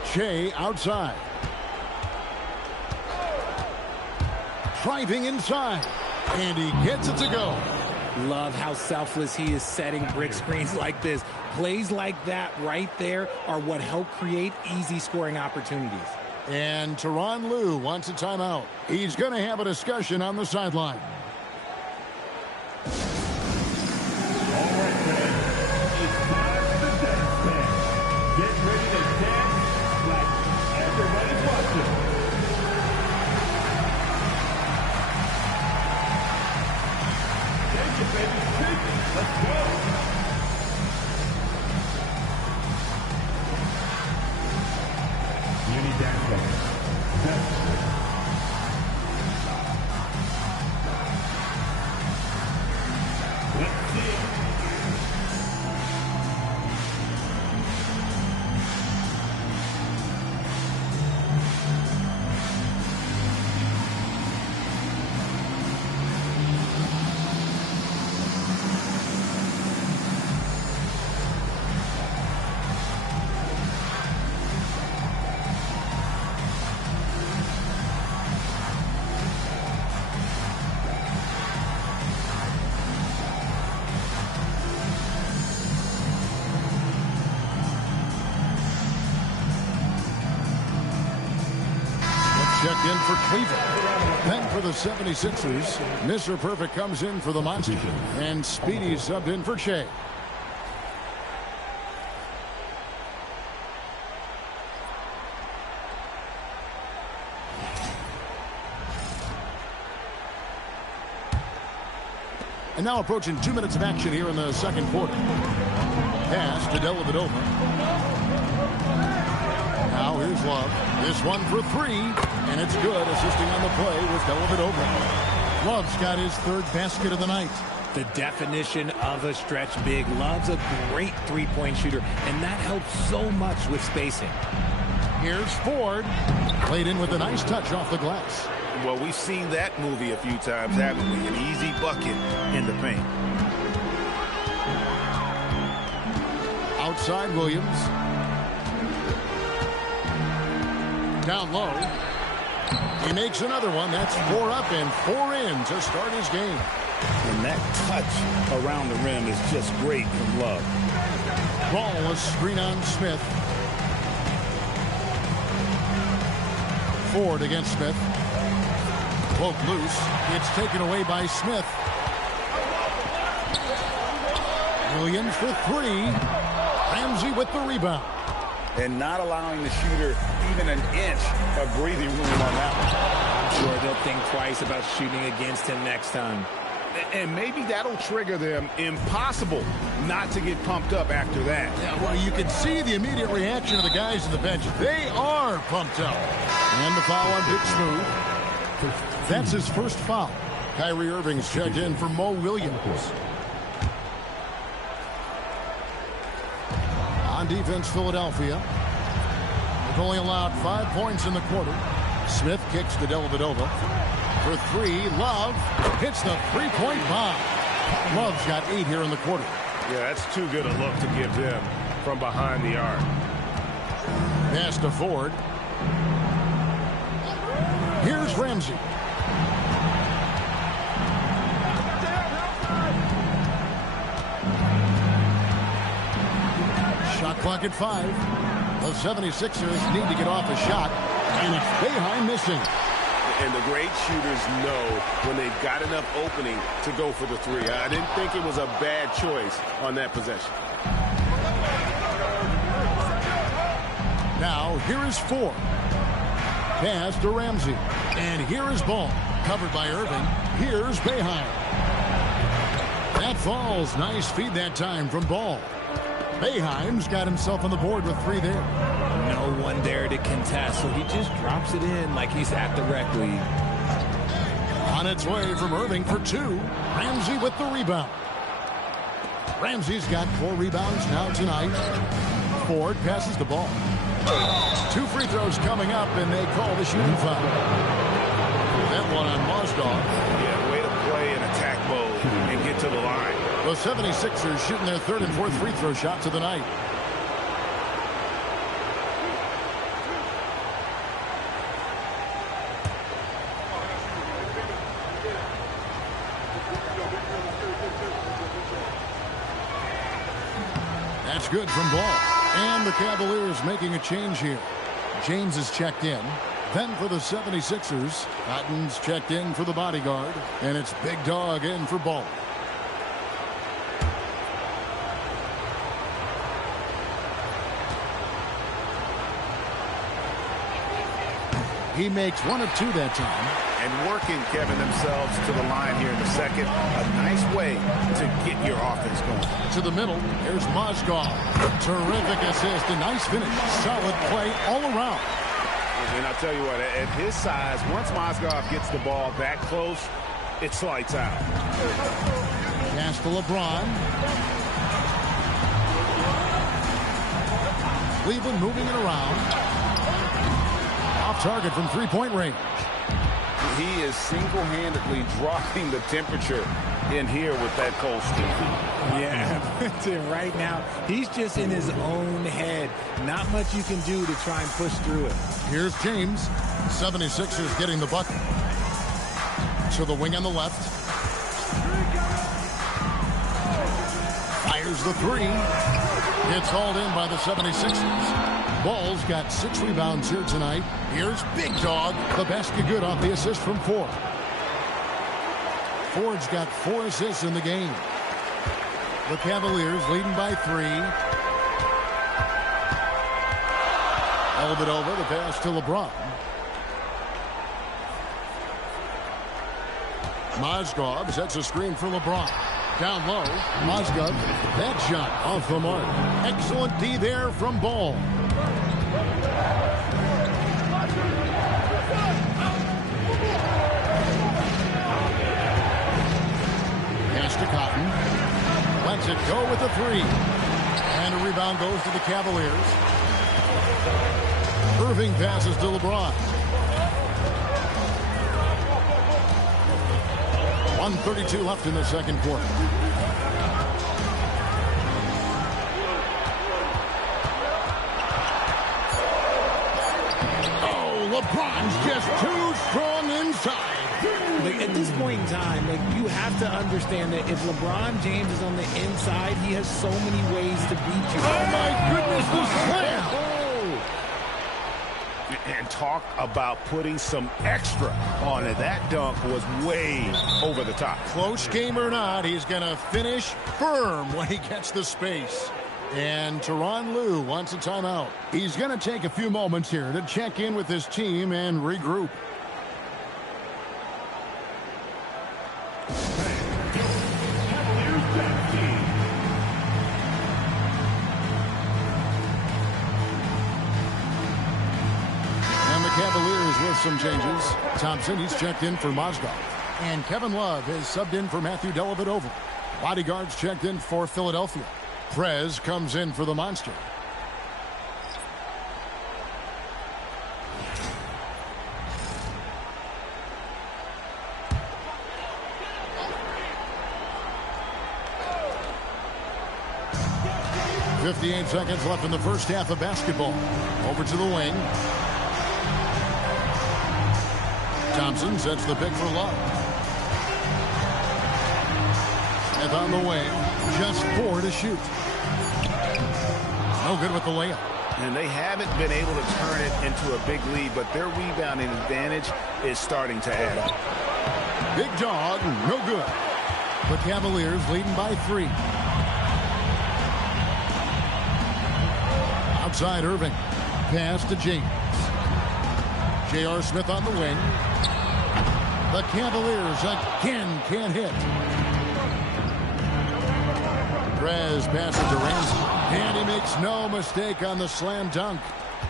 Shea outside. Driving inside. And he gets it to go. Love how selfless he is setting brick screens like this. Plays like that right there are what help create easy scoring opportunities. And Tyronn Lue wants a timeout. He's going to have a discussion on the sideline. All right, fans. It's time for the dance band. Get ready to dance like everybody's watching. Shake it, baby. Shake it. Let's go. Uni dance band. Let's see it. Checked in for Cleveland. Then for the 76ers, Mr. Perfect comes in for the Monster. And Speedy subbed in for Shea. And now approaching 2 minutes of action here in the second quarter. Pass to Dellavedova. Now here's Love. This one for 3, and it's good. Assisting on the play was Dellavedova. Love's got his 3rd basket of the night. The definition of a stretch big. Love's a great three-point shooter, and that helps so much with spacing. Here's Ford. Played in with a nice touch off the glass. Well, we've seen that movie a few times, haven't we? An easy bucket in the paint. Outside Williams. Down low. He makes another one. That's 4 up and 4 in to start his game. And that touch around the rim is just great from Love. Ball a screen on Smith. Ford against Smith. Poke loose. It's taken away by Smith. Williams for three. Ramsey with the rebound. And not allowing the shooter even an inch of breathing room on that one. I'm sure they'll think twice about shooting against him next time. And maybe that'll trigger them. Impossible not to get pumped up after that. Yeah, well, you can see the immediate reaction of the guys on the bench. They are pumped up. And the foul on Big Smooth. That's his first foul. Kyrie Irving's checked in for Mo Williams. On defense, Philadelphia. They've only allowed 5 points in the quarter. Smith kicks to Dellavedova. For three, Love hits the three-point bomb. Love's got 8 here in the quarter. Yeah, that's too good a look to give them from behind the arc. Pass to Ford. Here's Ramsey. Shot clock at 5. The 76ers need to get off a shot, and it's Boeheim missing. And the great shooters know when they've got enough opening to go for the three. I didn't think it was a bad choice on that possession. Now, here is Ford. Pass to Ramsey. And here is Ball. Covered by Irving. Here's Boeheim. That falls. Nice feed that time from Ball. Boeheim's got himself on the board with 3 there. No one there to contest, so he just drops it in like he's at the rec league. On its way from Irving for 2. Ramsey with the rebound. Ramsey's got 4 rebounds now tonight. Ford passes the ball. 2 free throws coming up, and they call the shooting foul. That one on Mozgov. Yeah, way to play in attack mode and get to the line. The 76ers shooting their 3rd and 4th free throw shots of the night. That's good from Ball. And the Cavaliers making a change here. James is checked in. Then for the 76ers, Cotton's checked in for the bodyguard. And it's Big Dog in for Ball. He makes 1 of 2 that time. And working, Kevin, themselves to the line here in the second. A nice way to get your offense going. To the middle, here's Mozgov. Terrific assist, a nice finish. Solid play all around. And I'll tell you what, at his size, once Mozgov gets the ball that close, it's lights out. Pass to LeBron. Cleveland moving it around. Off target from 3-point range. He is single-handedly dropping the temperature in here with that cold steel. Yeah, right now, he's just in his own head. Not much you can do to try and push through it. Here's James. 76ers getting the bucket. To the wing on the left. Fires the 3. It's hauled in by the 76ers. Ball's got 6 rebounds here tonight. Here's Big Dog. The basket good off the assist from Ford. Ford's got 4 assists in the game. The Cavaliers leading by 3. Dellavedova, the pass to LeBron. Mozgov sets a screen for LeBron. Down low, Mozgov. That shot off the mark. Excellent D there from Ball. Pass to Cotton. Lets it go with the 3. And a rebound goes to the Cavaliers. Irving passes to LeBron. 1:32 left in the second quarter. Oh, LeBron's just too strong inside. Like, at this point in time, you have to understand that if LeBron James is on the inside, he has so many ways to beat you. Oh, my goodness, the slam! And talk about putting some extra on it. That dunk was way over the top. Close game or not, he's going to finish firm when he gets the space. And Tyronn Lue wants a timeout. He's going to take a few moments here to check in with his team and regroup. Cavaliers with some changes. Thompson, he's checked in for Mozgov. And Kevin Love has subbed in for Matthew Dellavedova. Bodyguards checked in for Philadelphia. Prez comes in for the Monster. .58 seconds left in the first half of basketball. Over to the wing. Thompson sets the pick for Love. Smith on the wing. Just 4 to shoot. No good with the layup. And they haven't been able to turn it into a big lead, but their rebounding advantage is starting to add up. Big dog, no good. The Cavaliers leading by 3. Outside Irving. Pass to James. J.R. Smith on the wing. The Cavaliers again can't hit. Prez passes to Ramsey. And he makes no mistake on the slam dunk.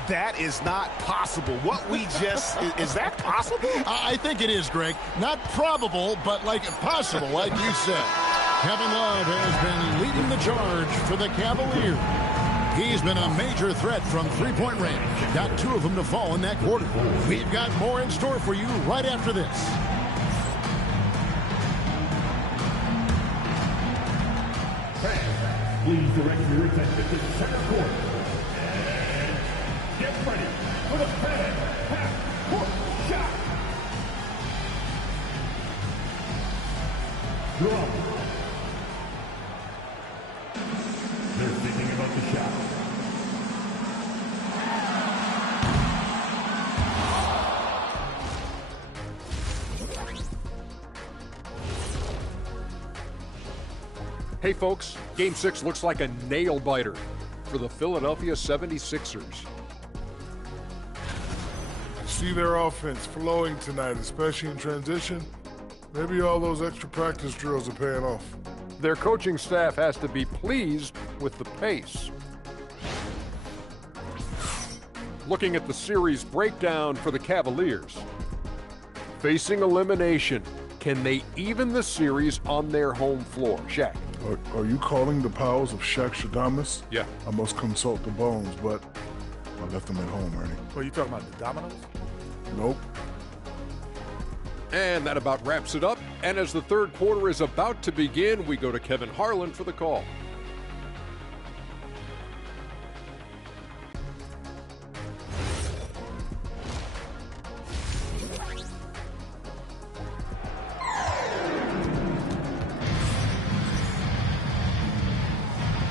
That is not possible. What we just... is that possible? I think it is, Greg. Not probable, but like possible, like you said. Kevin Love has been leading the charge for the Cavaliers. He's been a major threat from three-point range. Got 2 of them to fall in that quarter. We've got more in store for you right after this. Fans, please direct your attention to the center court. And get ready for the fan half-court shot. Drum. They're thinking about the shot. Hey folks, Game 6 looks like a nail-biter for the Philadelphia 76ers. See their offense flowing tonight, especially in transition. Maybe all those extra practice drills are paying off. Their coaching staff has to be pleased with the pace. Looking at the series breakdown for the Cavaliers. Facing elimination, can they even the series on their home floor? Shaq. Are you calling the powers of Shaq Shadamas? Yeah. I must consult the bones, but I left them at home, Ernie. What, are you talking about the dominoes? Nope. And that about wraps it up. And as the third quarter is about to begin, we go to Kevin Harlan for the call.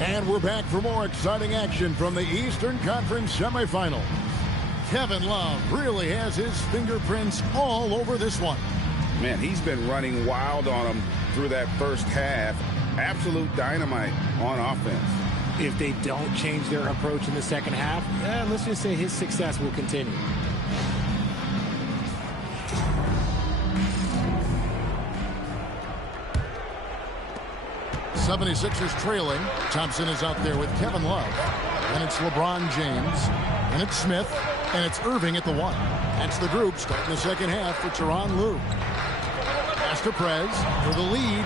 And we're back for more exciting action from the Eastern Conference semifinals. Kevin Love really has his fingerprints all over this one. Man, he's been running wild on them through that first half. Absolute dynamite on offense. If they don't change their approach in the second half, let's just say his success will continue. '76ers trailing. Thompson is out there with Kevin Love. And it's LeBron James. And it's Smith. And it's Irving at the 1. That's the group starting the second half for Tyronn Lue. Pass to Prez for the lead.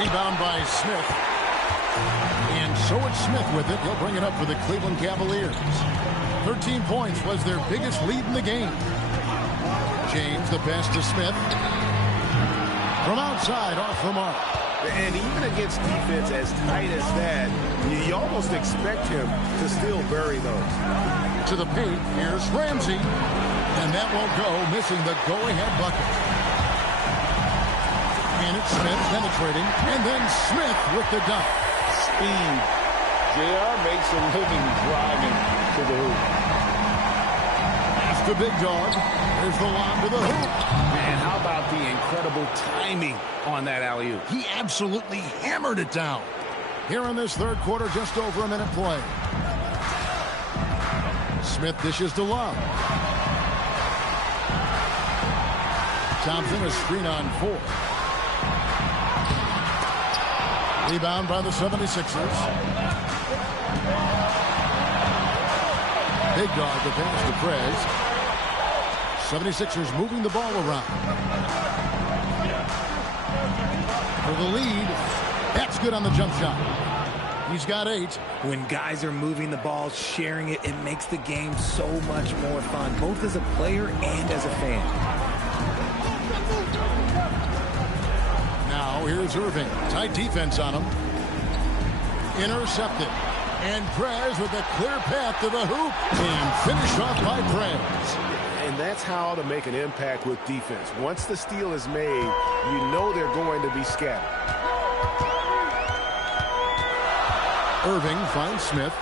Rebound by Smith. And so it's Smith with it. He'll bring it up for the Cleveland Cavaliers. 13 points was their biggest lead in the game. James, the pass to Smith. From outside, off the mark. And even against defense as tight as that, you almost expect him to still bury those. To the paint, here's Ramsey. And that won't go, missing the go-ahead bucket. And it's Smith penetrating, and then Smith with the dunk. Speed. JR makes a living driving to the hoop. the big dog. There's the lob to the hoop. Man, how about the incredible timing on that alley-oop? He absolutely hammered it down. Here in this third quarter, just over a minute play. Smith dishes to Love. Thompson, a screen on 4. Rebound by the 76ers. Big dog to pass to Prez. 76ers moving the ball around. For the lead. That's good on the jump shot. He's got 8. When guys are moving the ball, sharing it, it makes the game so much more fun, both as a player and as a fan. Now here's Irving. Tight defense on him. Intercepted. And Prez with a clear path to the hoop. And finished off by Prez. And that's how to make an impact with defense. Once the steal is made, you know they're going to be scattered. Irving finds Smith.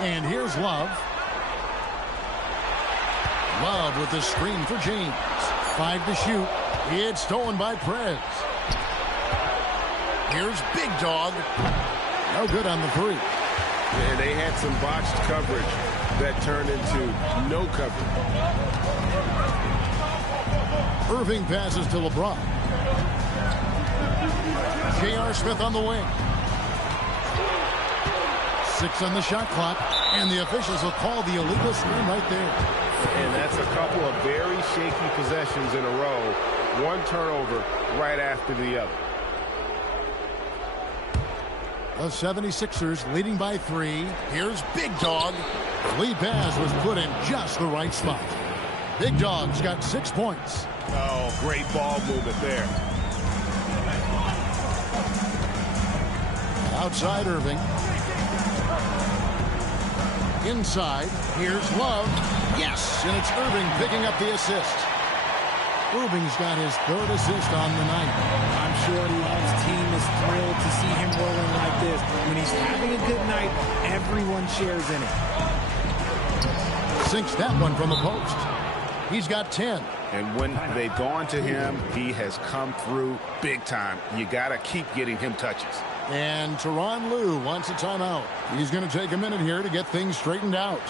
And here's Love. Love with the screen for James. 5 to shoot. It's stolen by Prez. Here's Big Dog. No good on the 3. And they had some botched coverage that turned into no coverage. Irving passes to LeBron. J.R. Smith on the wing. 6 on the shot clock. And the officials will call the illegal screen right there. And that's a couple of very shaky possessions in a row. One turnover right after the other. The 76ers leading by 3. Here's Big Dog. The lead pass was put in just the right spot. Big Dog's got 6 points. Oh, great ball movement there. Outside Irving. Inside. Here's Love. Yes, and it's Irving picking up the assist. Irving's got his 3rd assist on the night. I'm sure Love's team is thrilled to see him rolling like this. When he's having a good night, everyone shares in it. Sinks that one from the post. He's got 10. And when they've gone to him, he has come through big time. You got to keep getting him touches. And Tyronn Lue wants a timeout. He's going to take a minute here to get things straightened out.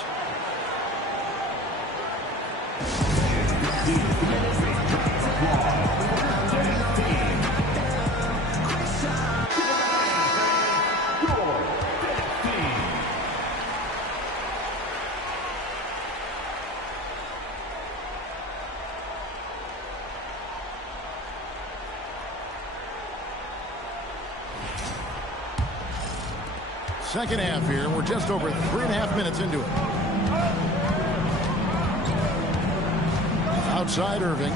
Second half here. We're just over 3.5 minutes into it. Outside Irving.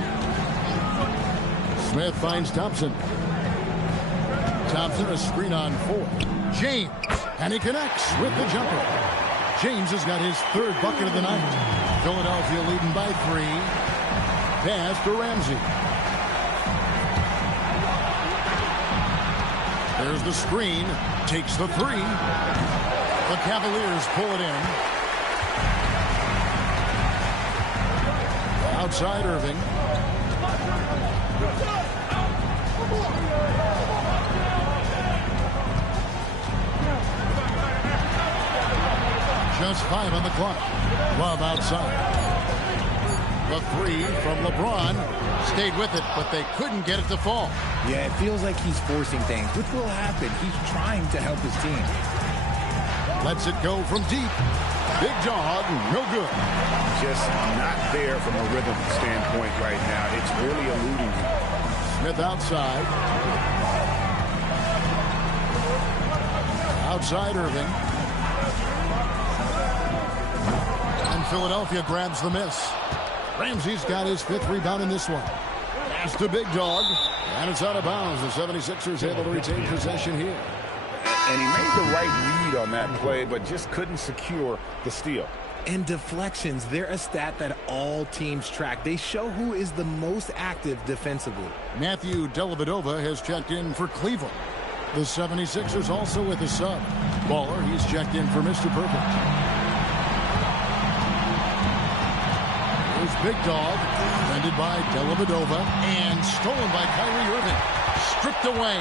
Smith finds Thompson. Thompson, a screen on 4. James. And he connects with the jumper. James has got his 3rd bucket of the night. Philadelphia leading by 3. Pass to Ramsey. There's the screen. Takes the 3. The Cavaliers pull it in. Outside Irving. Just 5 on the clock. Love outside. The 3 from LeBron. Stayed with it, but they couldn't get it to fall. Yeah, it feels like he's forcing things, which will happen. He's trying to help his team. Lets it go from deep. Big Dog, no good. Just not there from a rhythm standpoint right now. It's really eluding him. Smith outside. Outside Irving. And Philadelphia grabs the miss. Ramsey's got his 5th rebound in this one. Pass to Big Dog. And it's out of bounds. The 76ers able to retain possession here. And he made the right read on that play, but just couldn't secure the steal. And deflections, they're a stat that all teams track. They show who is the most active defensively. Matthew Dellavedova has checked in for Cleveland. The 76ers also with a sub. Baller, he's checked in for Mr. Perfect. goes Big Dog. Defended by Dellavedova. And stolen by Kyrie Irving. Stripped away.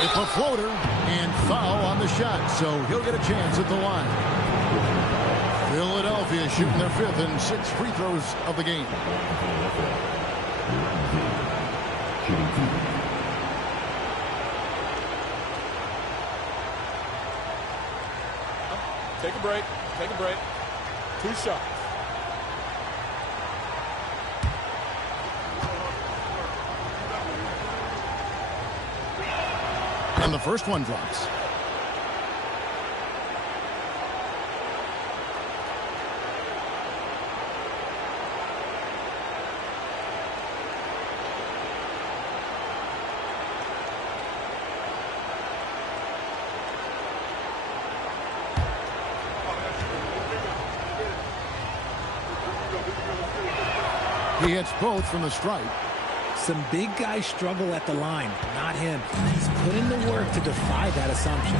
With a floater. And foul on the shot. So he'll get a chance at the line. Philadelphia shooting their 5th and 6th free throws of the game. Take a break. Take a break. 2 shots. And the first one drops. He hits both from the stripe. Some big guys struggle at the line, not him. He's put in the work to defy that assumption.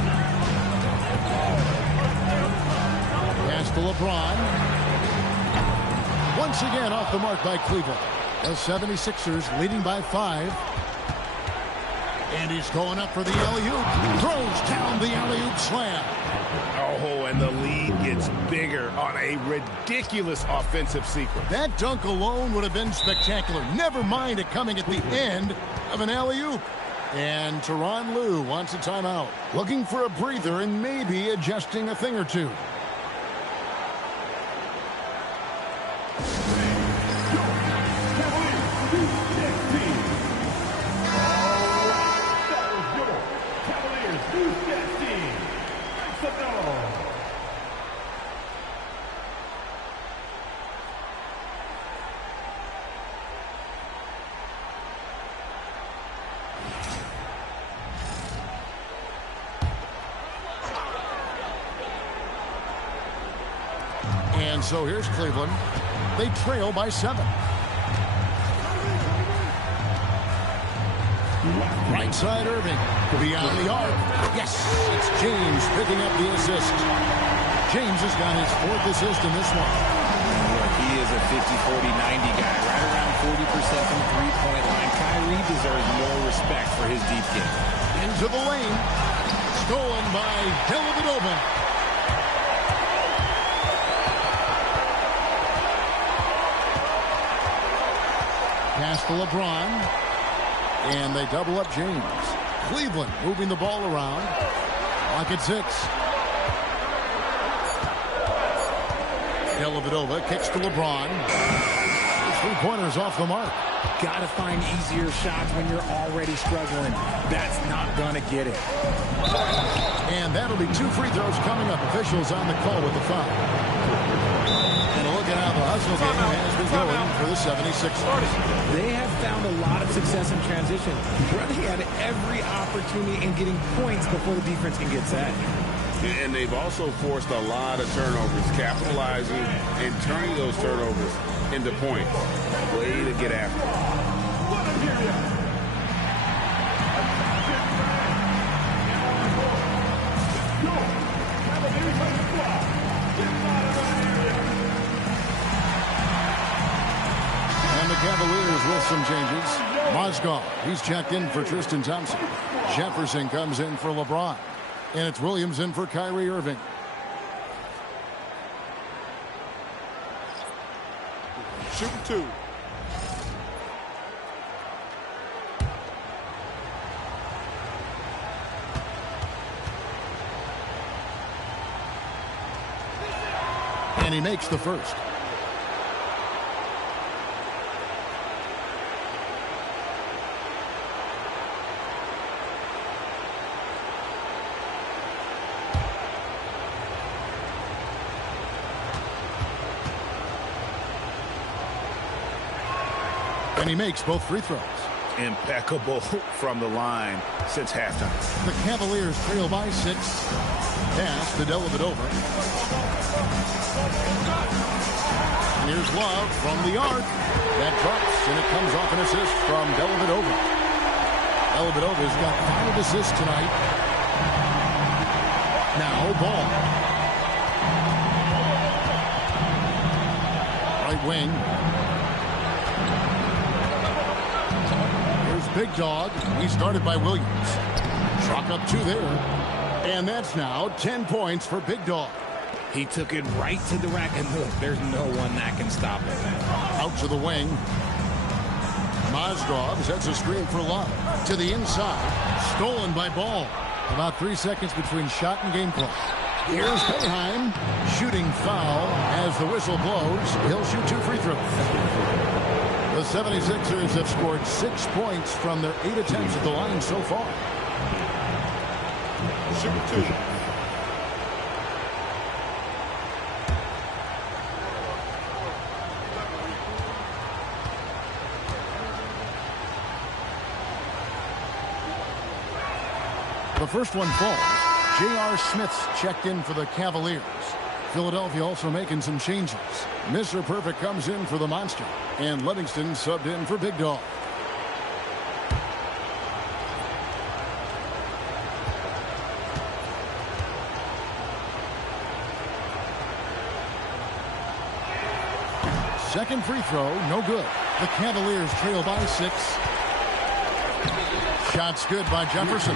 Pass to LeBron. Once again off the mark by Cleveland. The 76ers leading by 5. And he's going up for the alley-oop. Throws down the alley-oop slam. Oh, and the lead gets bigger on a ridiculous offensive sequence. That dunk alone would have been spectacular. Never mind it coming at the end of an alley-oop. And Tyronn Lue wants a timeout. Looking for a breather and maybe adjusting a thing or two. And so here's Cleveland. They trail by 7. Right side Irving. Beyond the arc. Yes, it's James picking up the assist. James has got his 4th assist in this one. He is a 50-40-90 guy, right around 40% from three-point line. Kyrie deserves more respect for his deep game. Into the lane. Stolen by Dellavedova. Pass to LeBron. And they double up James. Cleveland moving the ball around. Clock at 6. Dellavedova kicks to LeBron. 3-pointers off the mark. Got to find easier shots when you're already struggling. That's not going to get it. And that'll be 2 free throws coming up. Officials on the call with the foul. And look at how the hustle game has been going for the 76ers. They have found a lot of success in transition, running at every opportunity and getting points before the defense can get set. And they've also forced a lot of turnovers, capitalizing and turning those turnovers into points. Way to get after it. Cavaliers with some changes. Mozgov, he's checked in for Tristan Thompson. Jefferson comes in for LeBron. And it's Williams in for Kyrie Irving. Shooting 2. And he makes the first. And he makes both free throws. Impeccable from the line since halftime. The Cavaliers trail by 6. Pass to Dellavedova. Here's Love from the arc. That drops, and it comes off an assist from Dellavedova. Dellavedova's got 5 assists tonight. Now Ball. Right wing. Here's Big Dog. He started by Williams. Chalk up 2 there. And that's now 10 points for Big Dog. He took it right to the rack, and look, there's no one that can stop it. Out to the wing. Mazdrov sets a screen for Love. To the inside. Stolen by Ball. About 3 seconds between shot and game play. Here's Boeheim. Shooting foul as the whistle blows. He'll shoot 2 free throws. The 76ers have scored 6 points from their 8 attempts at the line so far. Shoot 2. The first one falls. J.R. Smith's checked in for the Cavaliers. Philadelphia also making some changes. Mr. Perfect comes in for the Monster. And Livingston subbed in for Big Dog. Second free throw, no good. The Cavaliers trail by 6. Shots good by Jefferson.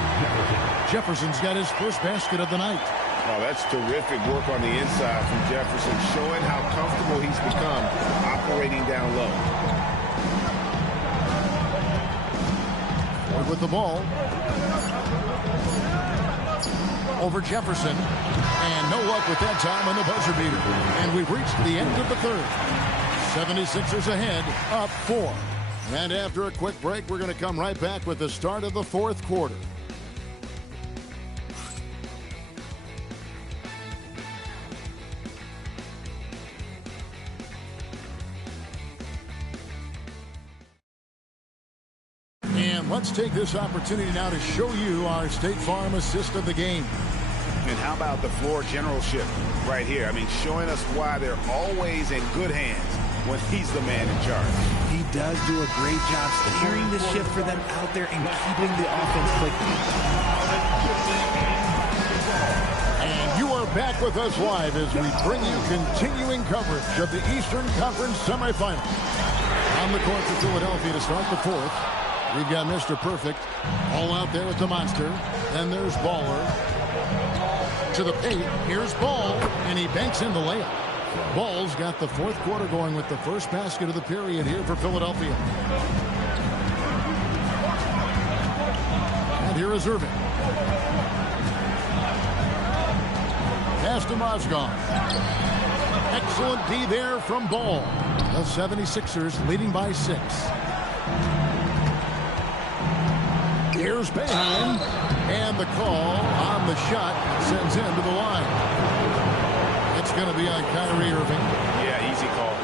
Jefferson's got his first basket of the night. Oh, that's terrific work on the inside from Jefferson, showing how comfortable he's become operating down low. Ford with the ball. Over Jefferson. And no luck with that time on the buzzer beater. And we've reached the end of the third. 76ers ahead, up 4. And after a quick break, we're going to come right back with the start of the fourth quarter. And let's take this opportunity now to show you our State Farm assist of the game. And how about the floor generalship right here? I mean, showing us why they're always in good hands when he's the man in charge. He does do a great job steering the ship for them out there and keeping the offense clicking. And you are back with us live as we bring you continuing coverage of the Eastern Conference semifinals. On the court for Philadelphia to start the fourth. We've got Mr. Perfect all out there with the Monster. Then there's Baller. To the paint, here's Ball, and he banks in the layup. Ball's got the fourth quarter going with the first basket of the period here for Philadelphia. And here is Irving. Pass to Mozgov. Excellent D there from Ball. The 76ers leading by 6. Here's Boeheim. And the call on the shot sends him to the line. It's going to be on Kyrie Irving. Yeah, easy call.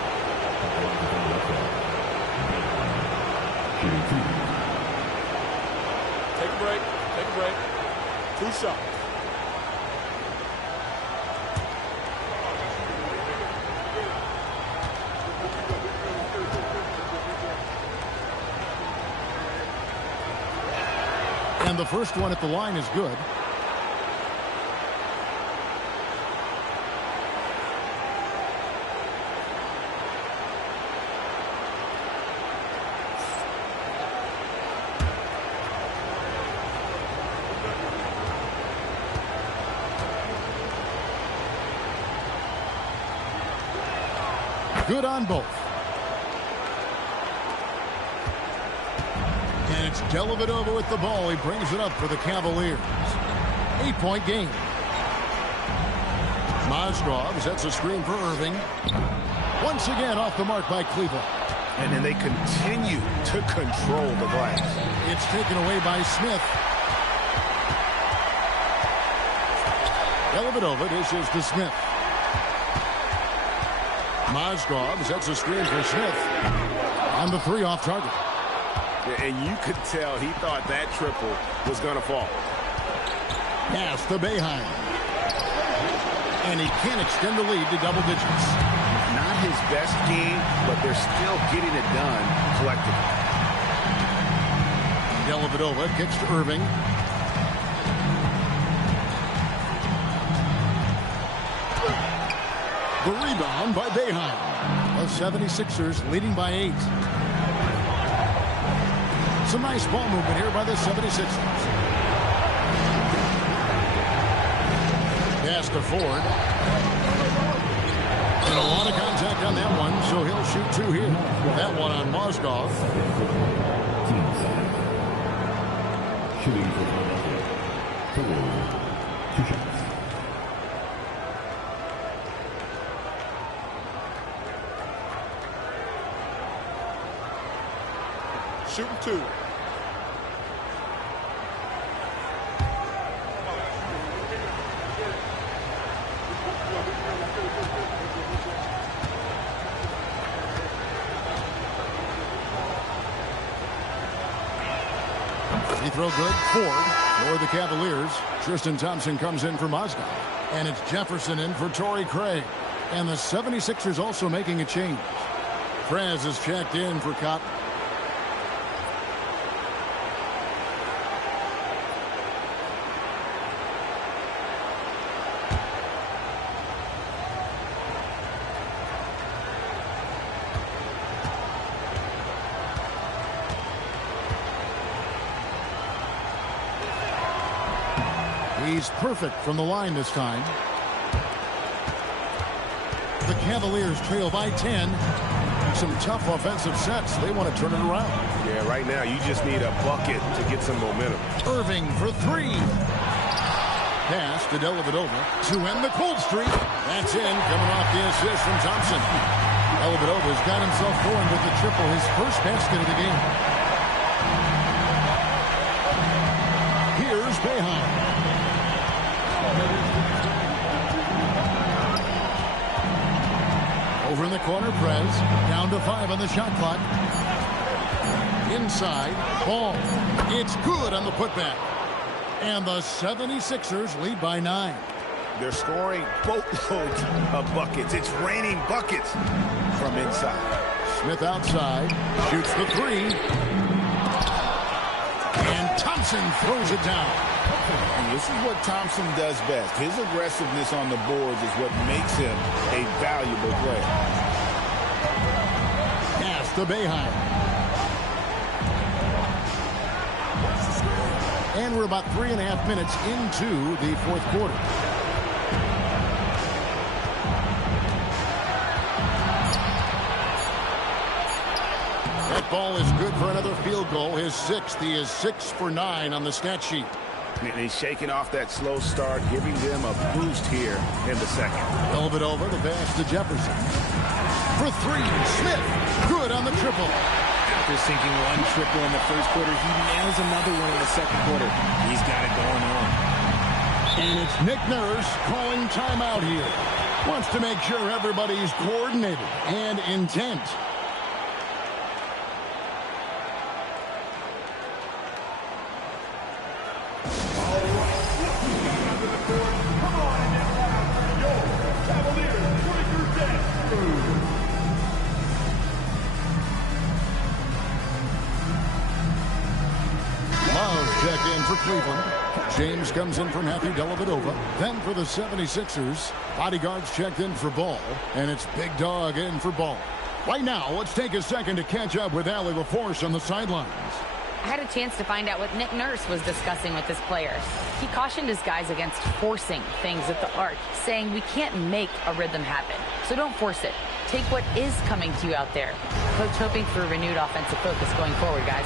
Take a break. Take a break. 2 shots. And the first one at the line is good. Good on both. And it's Dellavedova with the ball. He brings it up for the Cavaliers. 8-point game. Mozgov sets a screen for Irving. Once again off the mark by Cleveland. And then they continue to control the glass. It's taken away by Smith. Dellavedova dishes to Smith. Mozgov sets a screen for Smith. On the 3 off target. And you could tell he thought that triple was going to fall. Pass to Boeheim. And he can't extend the lead to double digits. Not his best game, but they're still getting it done collectively. Dellavedova kicks to Irving. The rebound by Boeheim. The 76ers leading by 8. Some nice ball movement here by the 76ers. Pass to Ford. And a lot of contact on that one, so he'll shoot 2 here. That one on Mozgov. Shooting for 2 shots. Shooting 2. Free throw good. Ford for the Cavaliers. Tristan Thompson comes in for Mozgov. And it's Jefferson in for Torrey Craig. And the 76ers also making a change. Prez is checked in for Cotton. He's perfect from the line this time. The Cavaliers trail by 10. Some tough offensive sets. They want to turn it around. Yeah, right now you just need a bucket to get some momentum. Irving for 3. Pass to Dellavedova to end the cold streak. That's in, coming off the assist from Thompson. Dellavedova's got himself going with the triple, his first basket of the game. Here's Boeheim. Over in the corner, Prez. Down to 5 on the shot clock. Inside, ball. It's good on the putback. And the 76ers lead by 9. They're scoring boatloads of buckets. It's raining buckets from inside. Smith outside. Shoots the 3. And Thompson throws it down. And this is what Thompson does best. His aggressiveness on the boards is what makes him a valuable player. Pass to Boeheim. And we're about 3.5 minutes into the fourth quarter. That ball is good for another field goal. His 6th. He is 6 for 9 on the stat sheet. And he's shaking off that slow start, giving them a boost here in the second. Dellavedova, the pass to Jefferson. For 3, Smith. Good on the triple. After sinking 1 triple in the first quarter, he nails another one in the second quarter. He's got it going on. And it's Nick Nurse calling timeout here. Wants to make sure everybody's coordinated and intent. Check in for Cleveland. James comes in for Matthew Dellavedova. Then for the 76ers, bodyguards checked in for Ball. And it's Big Dog in for Ball. Right now, let's take a second to catch up with Allie LaForce on the sidelines. I had a chance to find out what Nick Nurse was discussing with his players. He cautioned his guys against forcing things at the arc, saying we can't make a rhythm happen, so don't force it. Take what is coming to you out there. Coach hoping for a renewed offensive focus going forward, guys.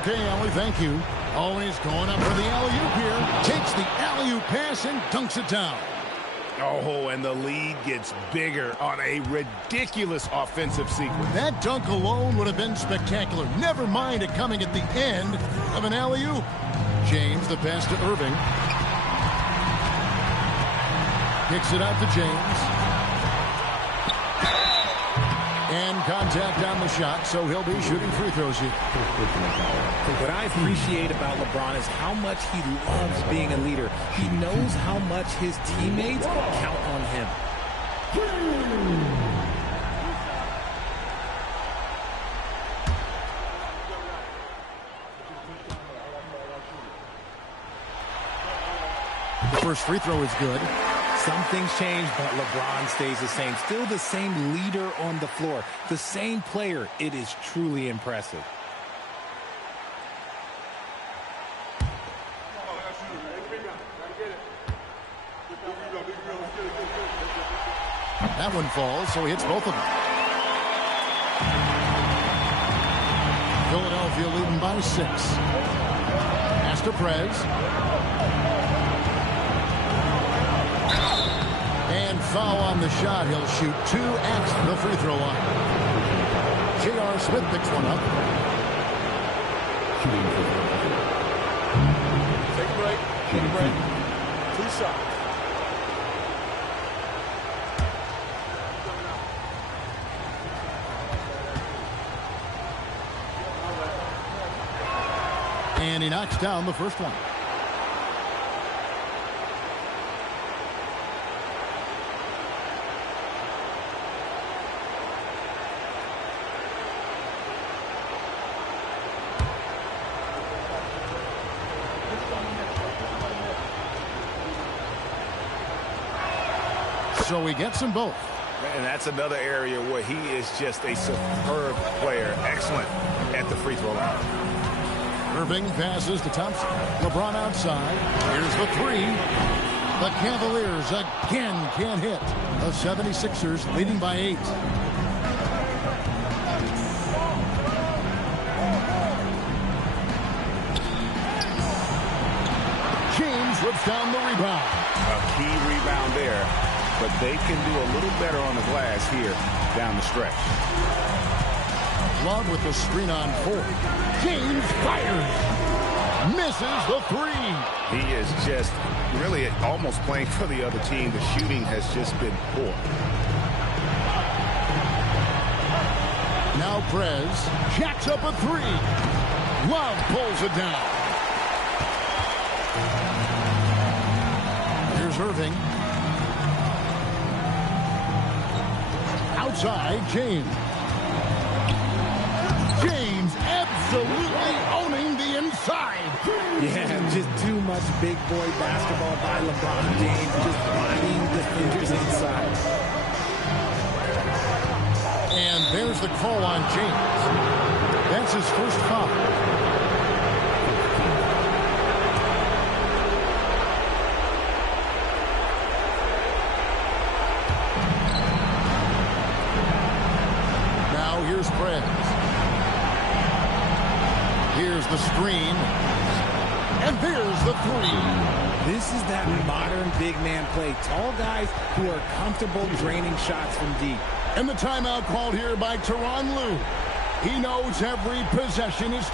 Okay, Allie, thank you. Always going up for the alley-oop here. Takes the alley-oop pass and dunks it down. Oh, and the lead gets bigger on a ridiculous offensive sequence. That dunk alone would have been spectacular. Never mind it coming at the end of an alley-oop. James, the pass to Irving. Kicks it out to James. And contact on the shot, so he'll be shooting free throws here. What I appreciate about LeBron is how much he loves being a leader. He knows how much his teammates count on him. The first free throw is good. Some things change, but LeBron stays the same. Still the same leader on the floor. The same player. It is truly impressive. That one falls, so he hits both of them. Philadelphia leading by 6. Pass to Prez. And foul on the shot. He'll shoot 2 at the free throw line. J.R. Smith picks one up. Take a break. Take a break. 2 shots. And he knocks down the first one. So he gets them both. And that's another area where he is just a superb player. Excellent at the free throw line. Irving passes to Thompson. LeBron outside. Here's the 3. The Cavaliers again can't hit. The 76ers leading by 8. James rips down the rebound. A key rebound there, but they can do a little better on the glass here down the stretch. Love with the screen on 4. James fires. Misses the 3. He is just really almost playing for the other team. The shooting has just been poor. Now Prez jacks up a 3. Love pulls it down. Here's Irving. Outside, James. James absolutely owning the inside. Yeah, just too much big boy basketball by LeBron James. Just finding the fingers inside. And there's the call on James. That's his first foul. Now here's Prez. Here's the screen. And there's the 3. This is that modern big man play. Tall guys who are comfortable draining shots from deep. And the timeout called here by Tyronn Lue. He knows every possession is